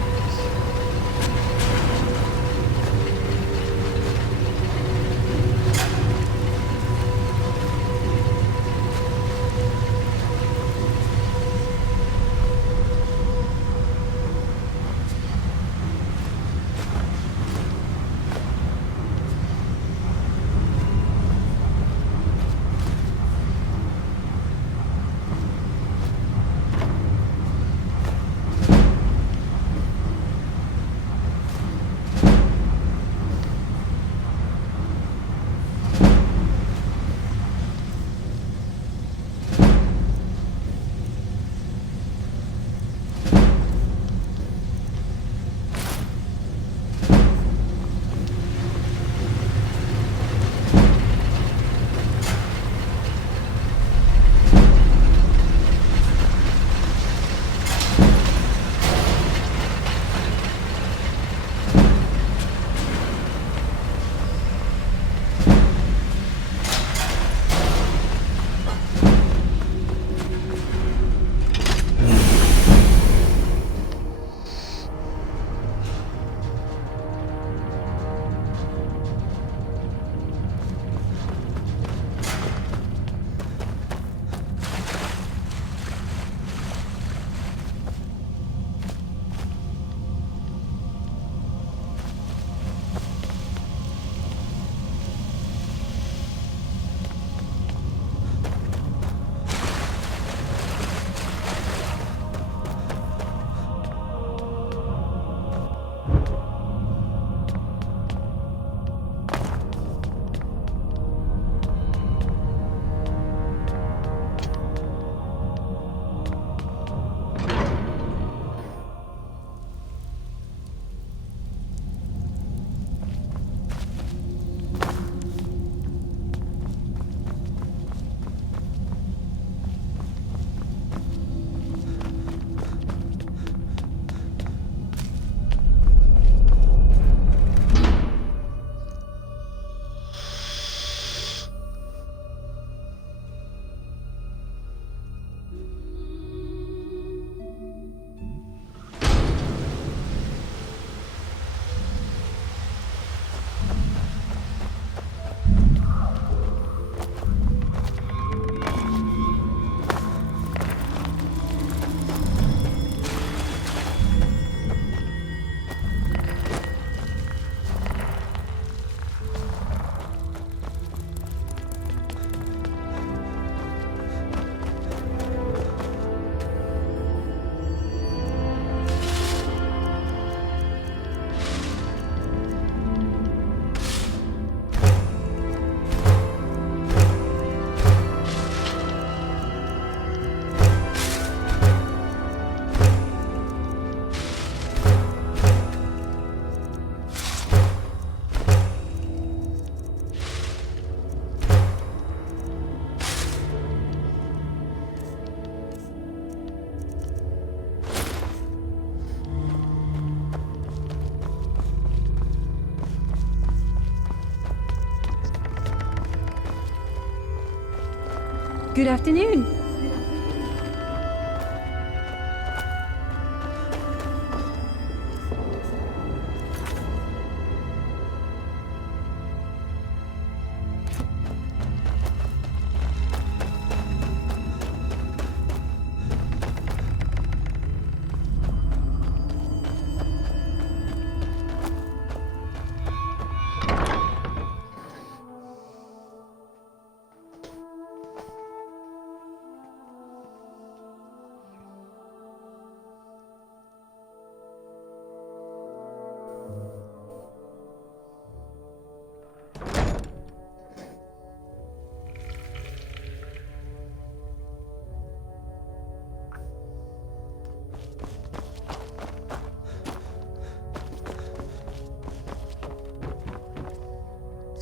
Good afternoon.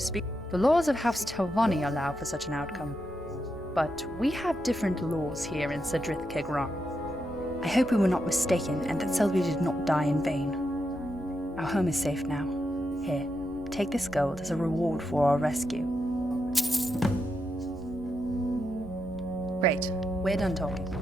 speak. The laws of House Telvanni allow for such an outcome, but we have different laws here in Cedrith Kegran. I hope we were not mistaken and that Selby did not die in vain. Our home is safe now. Here, take this gold as a reward for our rescue. Great, we're done talking.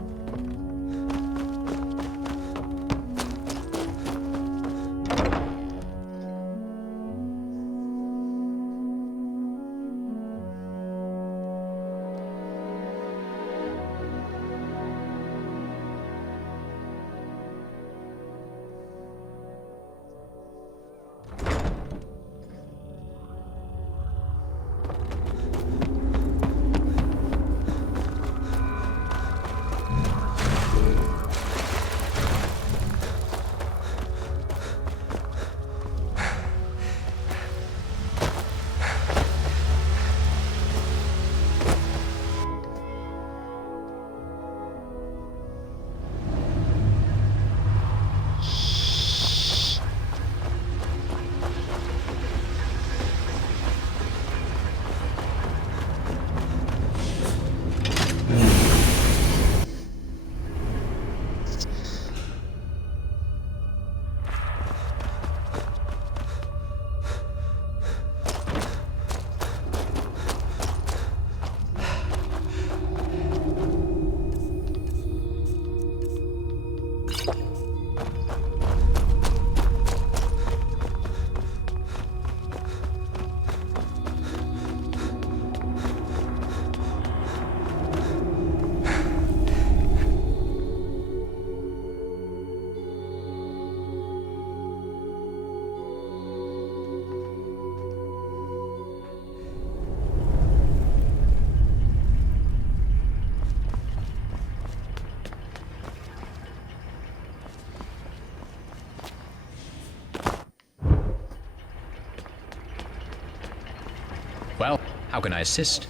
Well, how can I assist?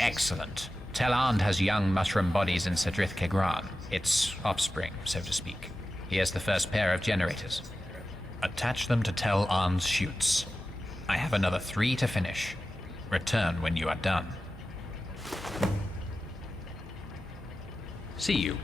Excellent. Tel'And has young mushroom bodies in Cedrith Kegran, its offspring, so to speak. He has the first pair of generators. Attach them to Tel'And's chutes. I have another 3 to finish. Return when you are done. See you.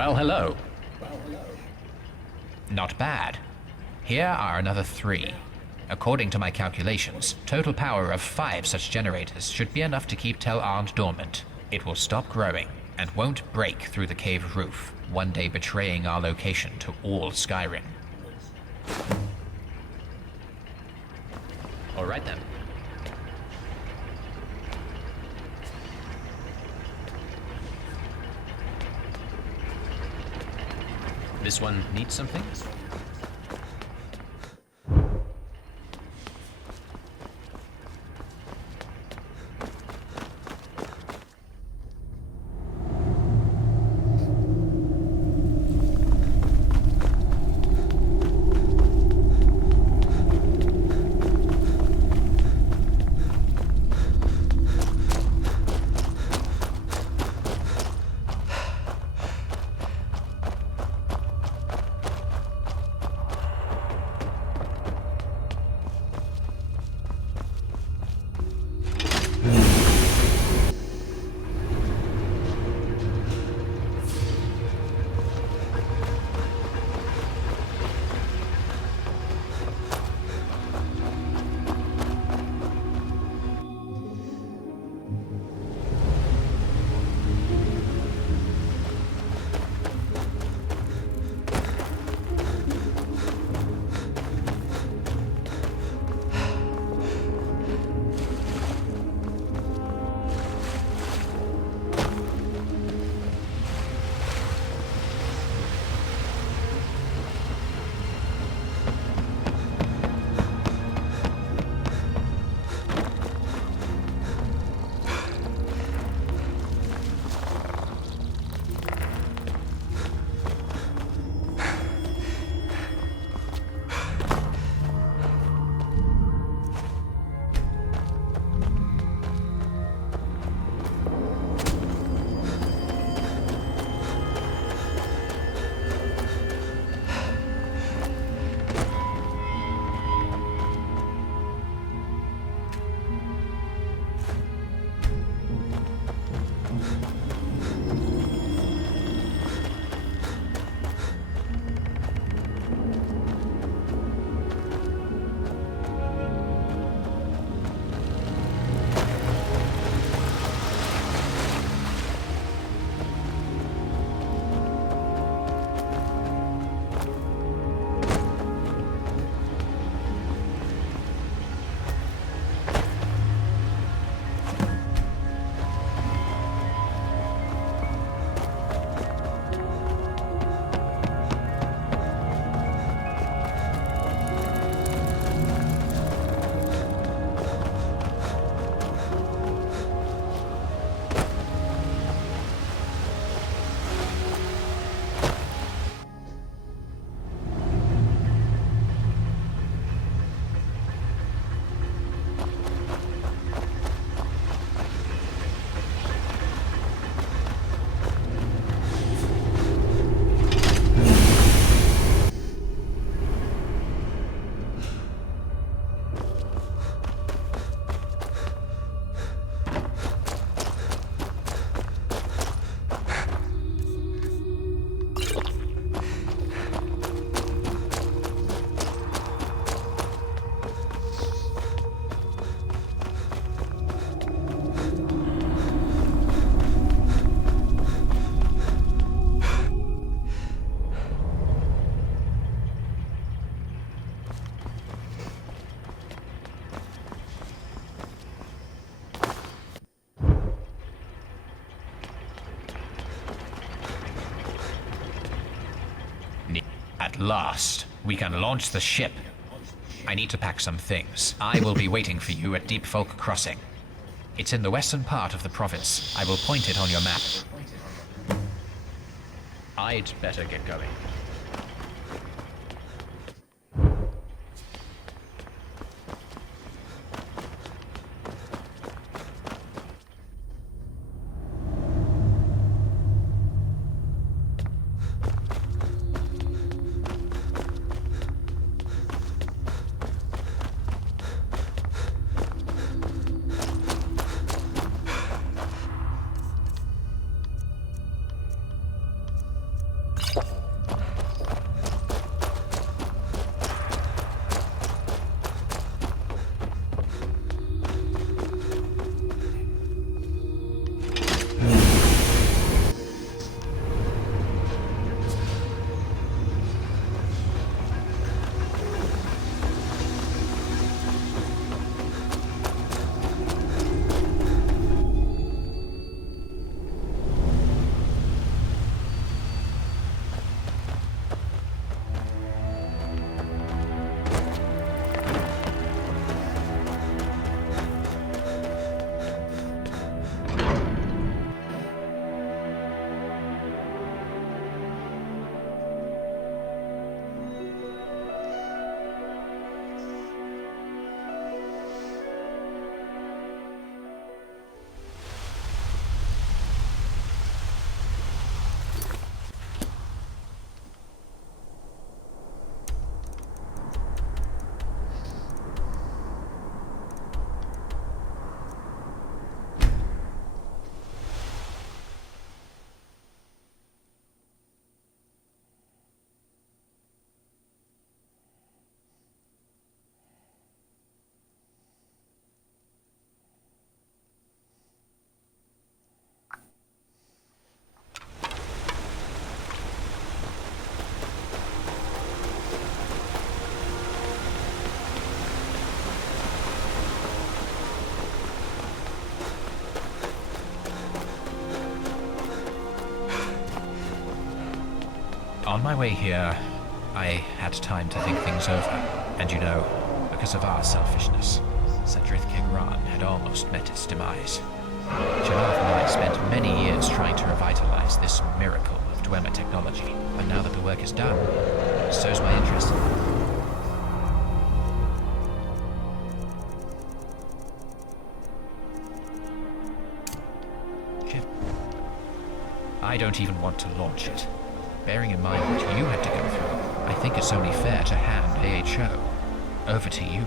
Well, hello. Not bad. Here are another 3. According to my calculations, total power of 5 such generators should be enough to keep Tel Arndt dormant. It will stop growing and won't break through the cave roof, one day betraying our location to all Skyrim. All right then. This one needs something? At last, we can launch the ship. I need to pack some things. I will be waiting for you at Deep Folk Crossing. It's in the western part of the province. I will point it on your map. I'd better get going. On my way here, I had time to think things over. And you know, because of our selfishness, Sadrith Kegran had almost met its demise. Jonathan and I spent many years trying to revitalize this miracle of Dwemer technology, but now that the work is done, so's my interest. I don't even want to launch it. Bearing in mind what you had to go through, I think it's only fair to hand AHO over to you.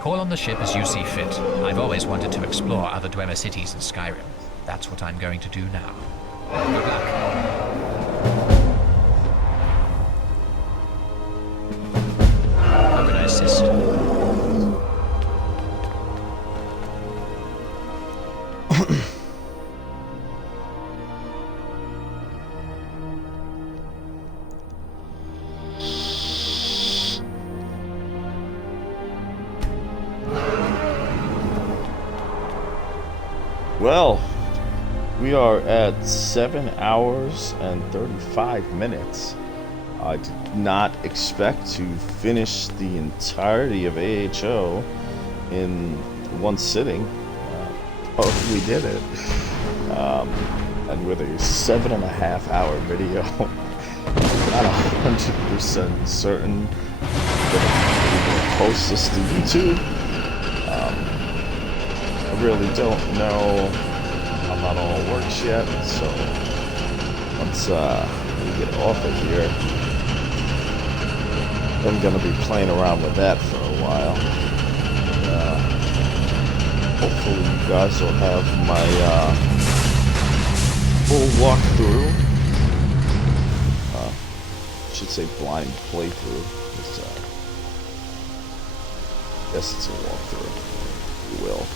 Call on the ship as you see fit. I've always wanted to explore other Dwemer cities in Skyrim. That's what I'm going to do now. Good luck. How can I assist? Well, we are at 7 hours and 35 minutes. I did not expect to finish the entirety of AHO in one sitting. But we did it. And with a 7.5 hour video, I'm not 100% certain that I'm going to post this to YouTube. I really don't know how that all works yet, so once we get off of here, I'm gonna be playing around with that for a while. Hopefully you guys will have my full walkthrough. I should say blind playthrough. I guess it's a walkthrough, if you will.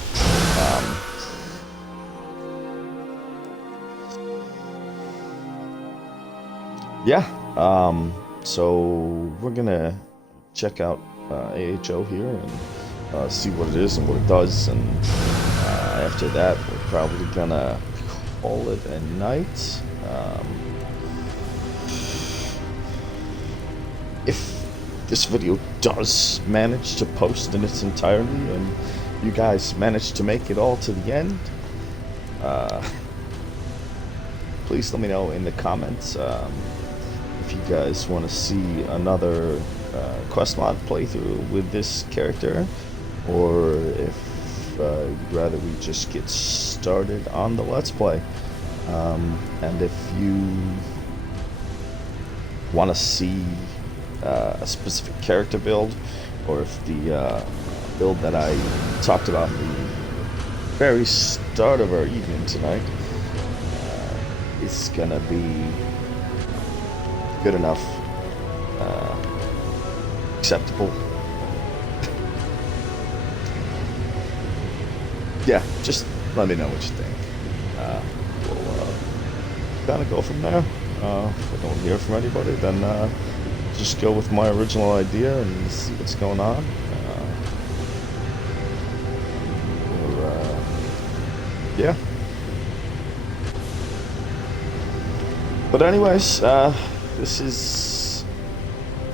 So we're gonna check out AHO here and see what it is and what it does, and after that we're probably gonna call it a night. If this video does manage to post in its entirety and you guys manage to make it all to the end, please let me know in the comments if you guys want to see another quest mod playthrough with this character, or if you'd rather we just get started on the Let's Play. And if you want to see a specific character build, or if the build that I talked about in the very start of our evening tonight is gonna be good enough, acceptable. Yeah, just let me know what you think. We'll kind of go from there. If I don't hear from anybody, then just go with my original idea and see what's going on. Yeah. But anyways, this is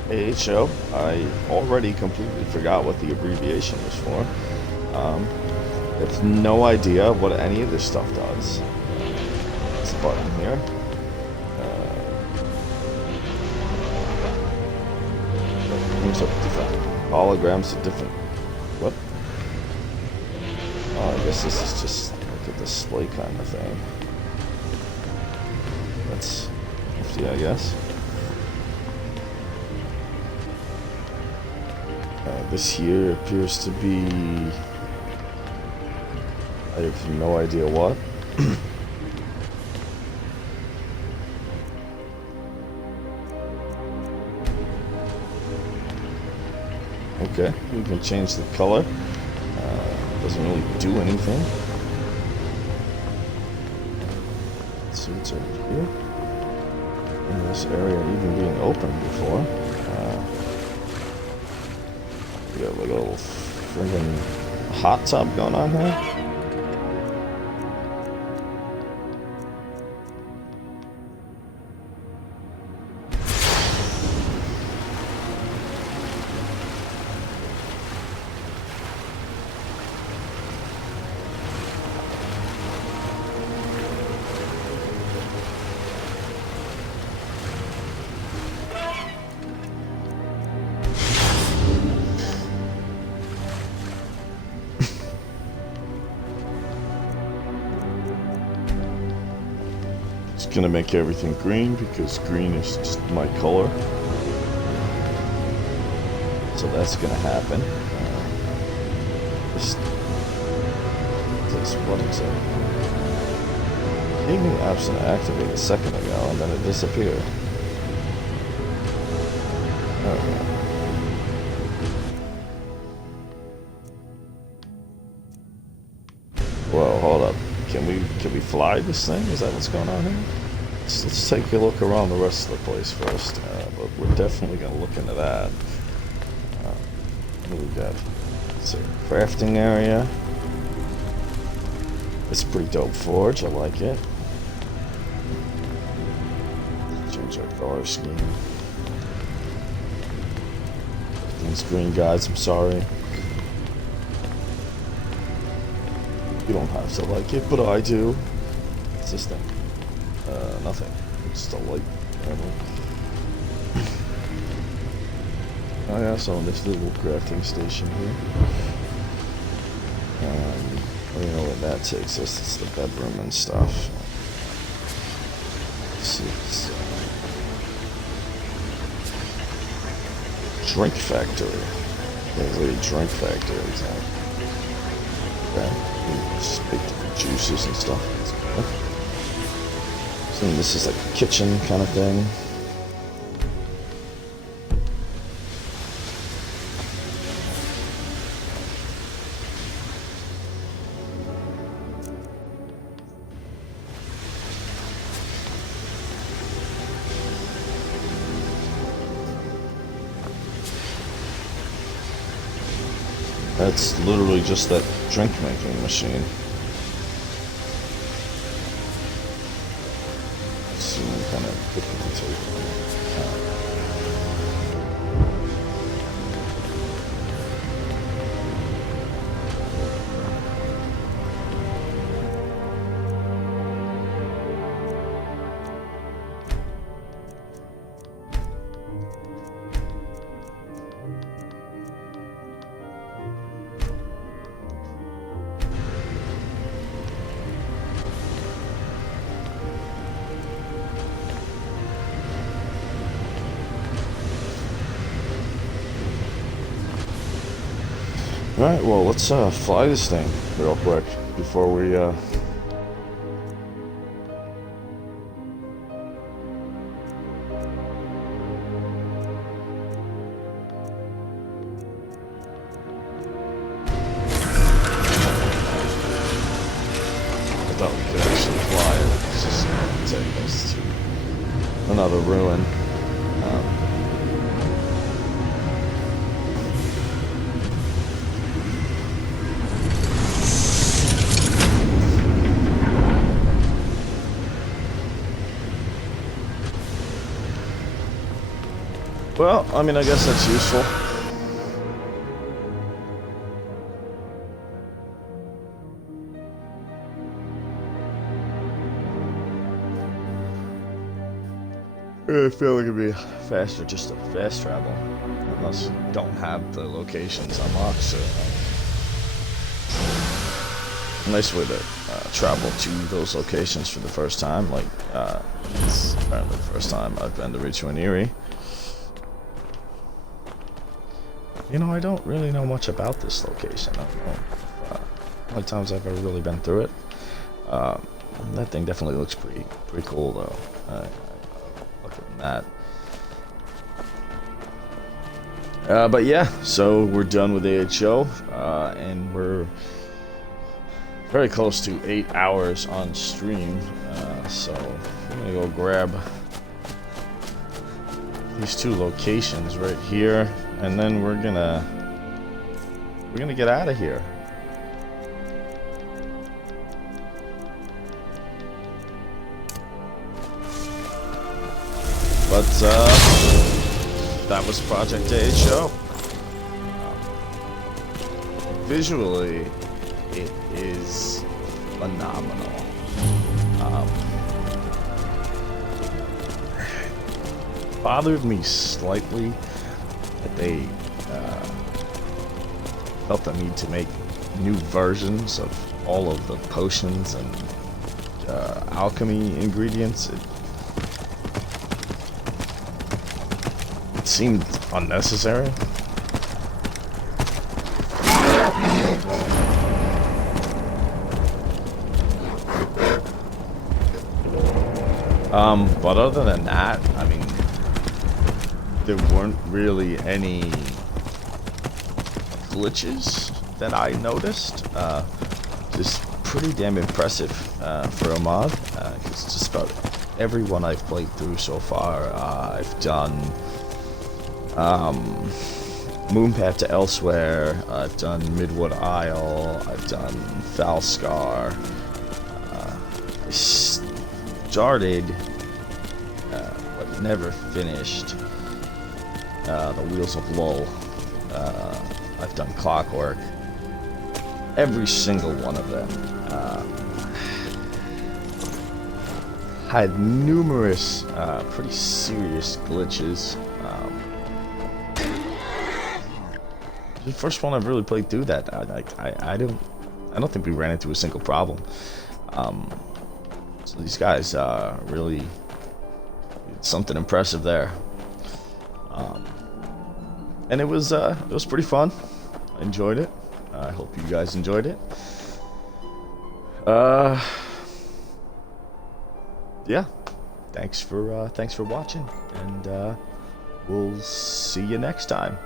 AHO. I already completely forgot what the abbreviation was for. I have no idea what any of this stuff does. It's a button here. Things are different. Holograms are different. What? Oh, I guess this is just like a display kind of thing. That's nifty, I guess. This here appears to be... I have no idea what. Okay, we can change the color. Doesn't really do anything. Let's see what's over here. In this area even being open before. We got like a little friggin' hot tub going on here. just gonna make everything green because green is just my color. So that's gonna happen. This what exactly? Gaming absent activated a second ago and then it disappeared. Okay. Whoa, hold up. Can we fly this thing? Is that what's going on here? Let's take a look around the rest of the place first. But we're definitely gonna look into that. What do we got? It's a crafting area. It's a pretty dope forge. I like it. Change our color scheme. These green guys. I'm sorry. You don't have to like it, but I do. What's this thing? Nothing. It's just a light. Oh yeah, so this little crafting station here. I don't know where that takes us. It's the bedroom and stuff. Let's see. It's drink factory. There's a drink factory. Okay. Just make different juices and stuff. So this is like a kitchen kind of thing. That's literally just that drink making machine. Let's see what kind of cooking Alright, well, let's fly this thing real quick before we I thought we could actually fly it. It's just gonna take us to another ruin. Well, I mean, I guess that's useful. I feel like it'd be faster just to fast travel, unless you don't have the locations unlocked. So, a nice way to travel to those locations for the first time. Like, it's apparently the first time I've been to Ritu and Erie. You know, I don't really know much about this location. I don't know how many times I've ever really been through it. That thing definitely looks pretty cool, though. Look at that. But yeah, so we're done with AHO, and we're very close to 8 hours on stream. So I'm gonna go grab these two locations right here. And then we're gonna get out of here. But that was Project AHO. Visually, it is phenomenal. Bothered me slightly that they felt the need to make new versions of all of the potions and alchemy ingredients. It seemed unnecessary. But other than that, I mean, there weren't really any glitches that I noticed. Just pretty damn impressive for a mod. It's just about everyone I've played through so far. I've done Moonpath to Elsewhere, I've done Midwood Isle, I've done Falscar. I started, but never finished, the Wheels of Lull. I've done Clockwork. Every single one of them had numerous pretty serious glitches. The first one I've really played through that. I don't think we ran into a single problem. So these guys really did something impressive there. And it was pretty fun. I enjoyed it. I hope you guys enjoyed it. Yeah. Thanks for watching, and we'll see you next time.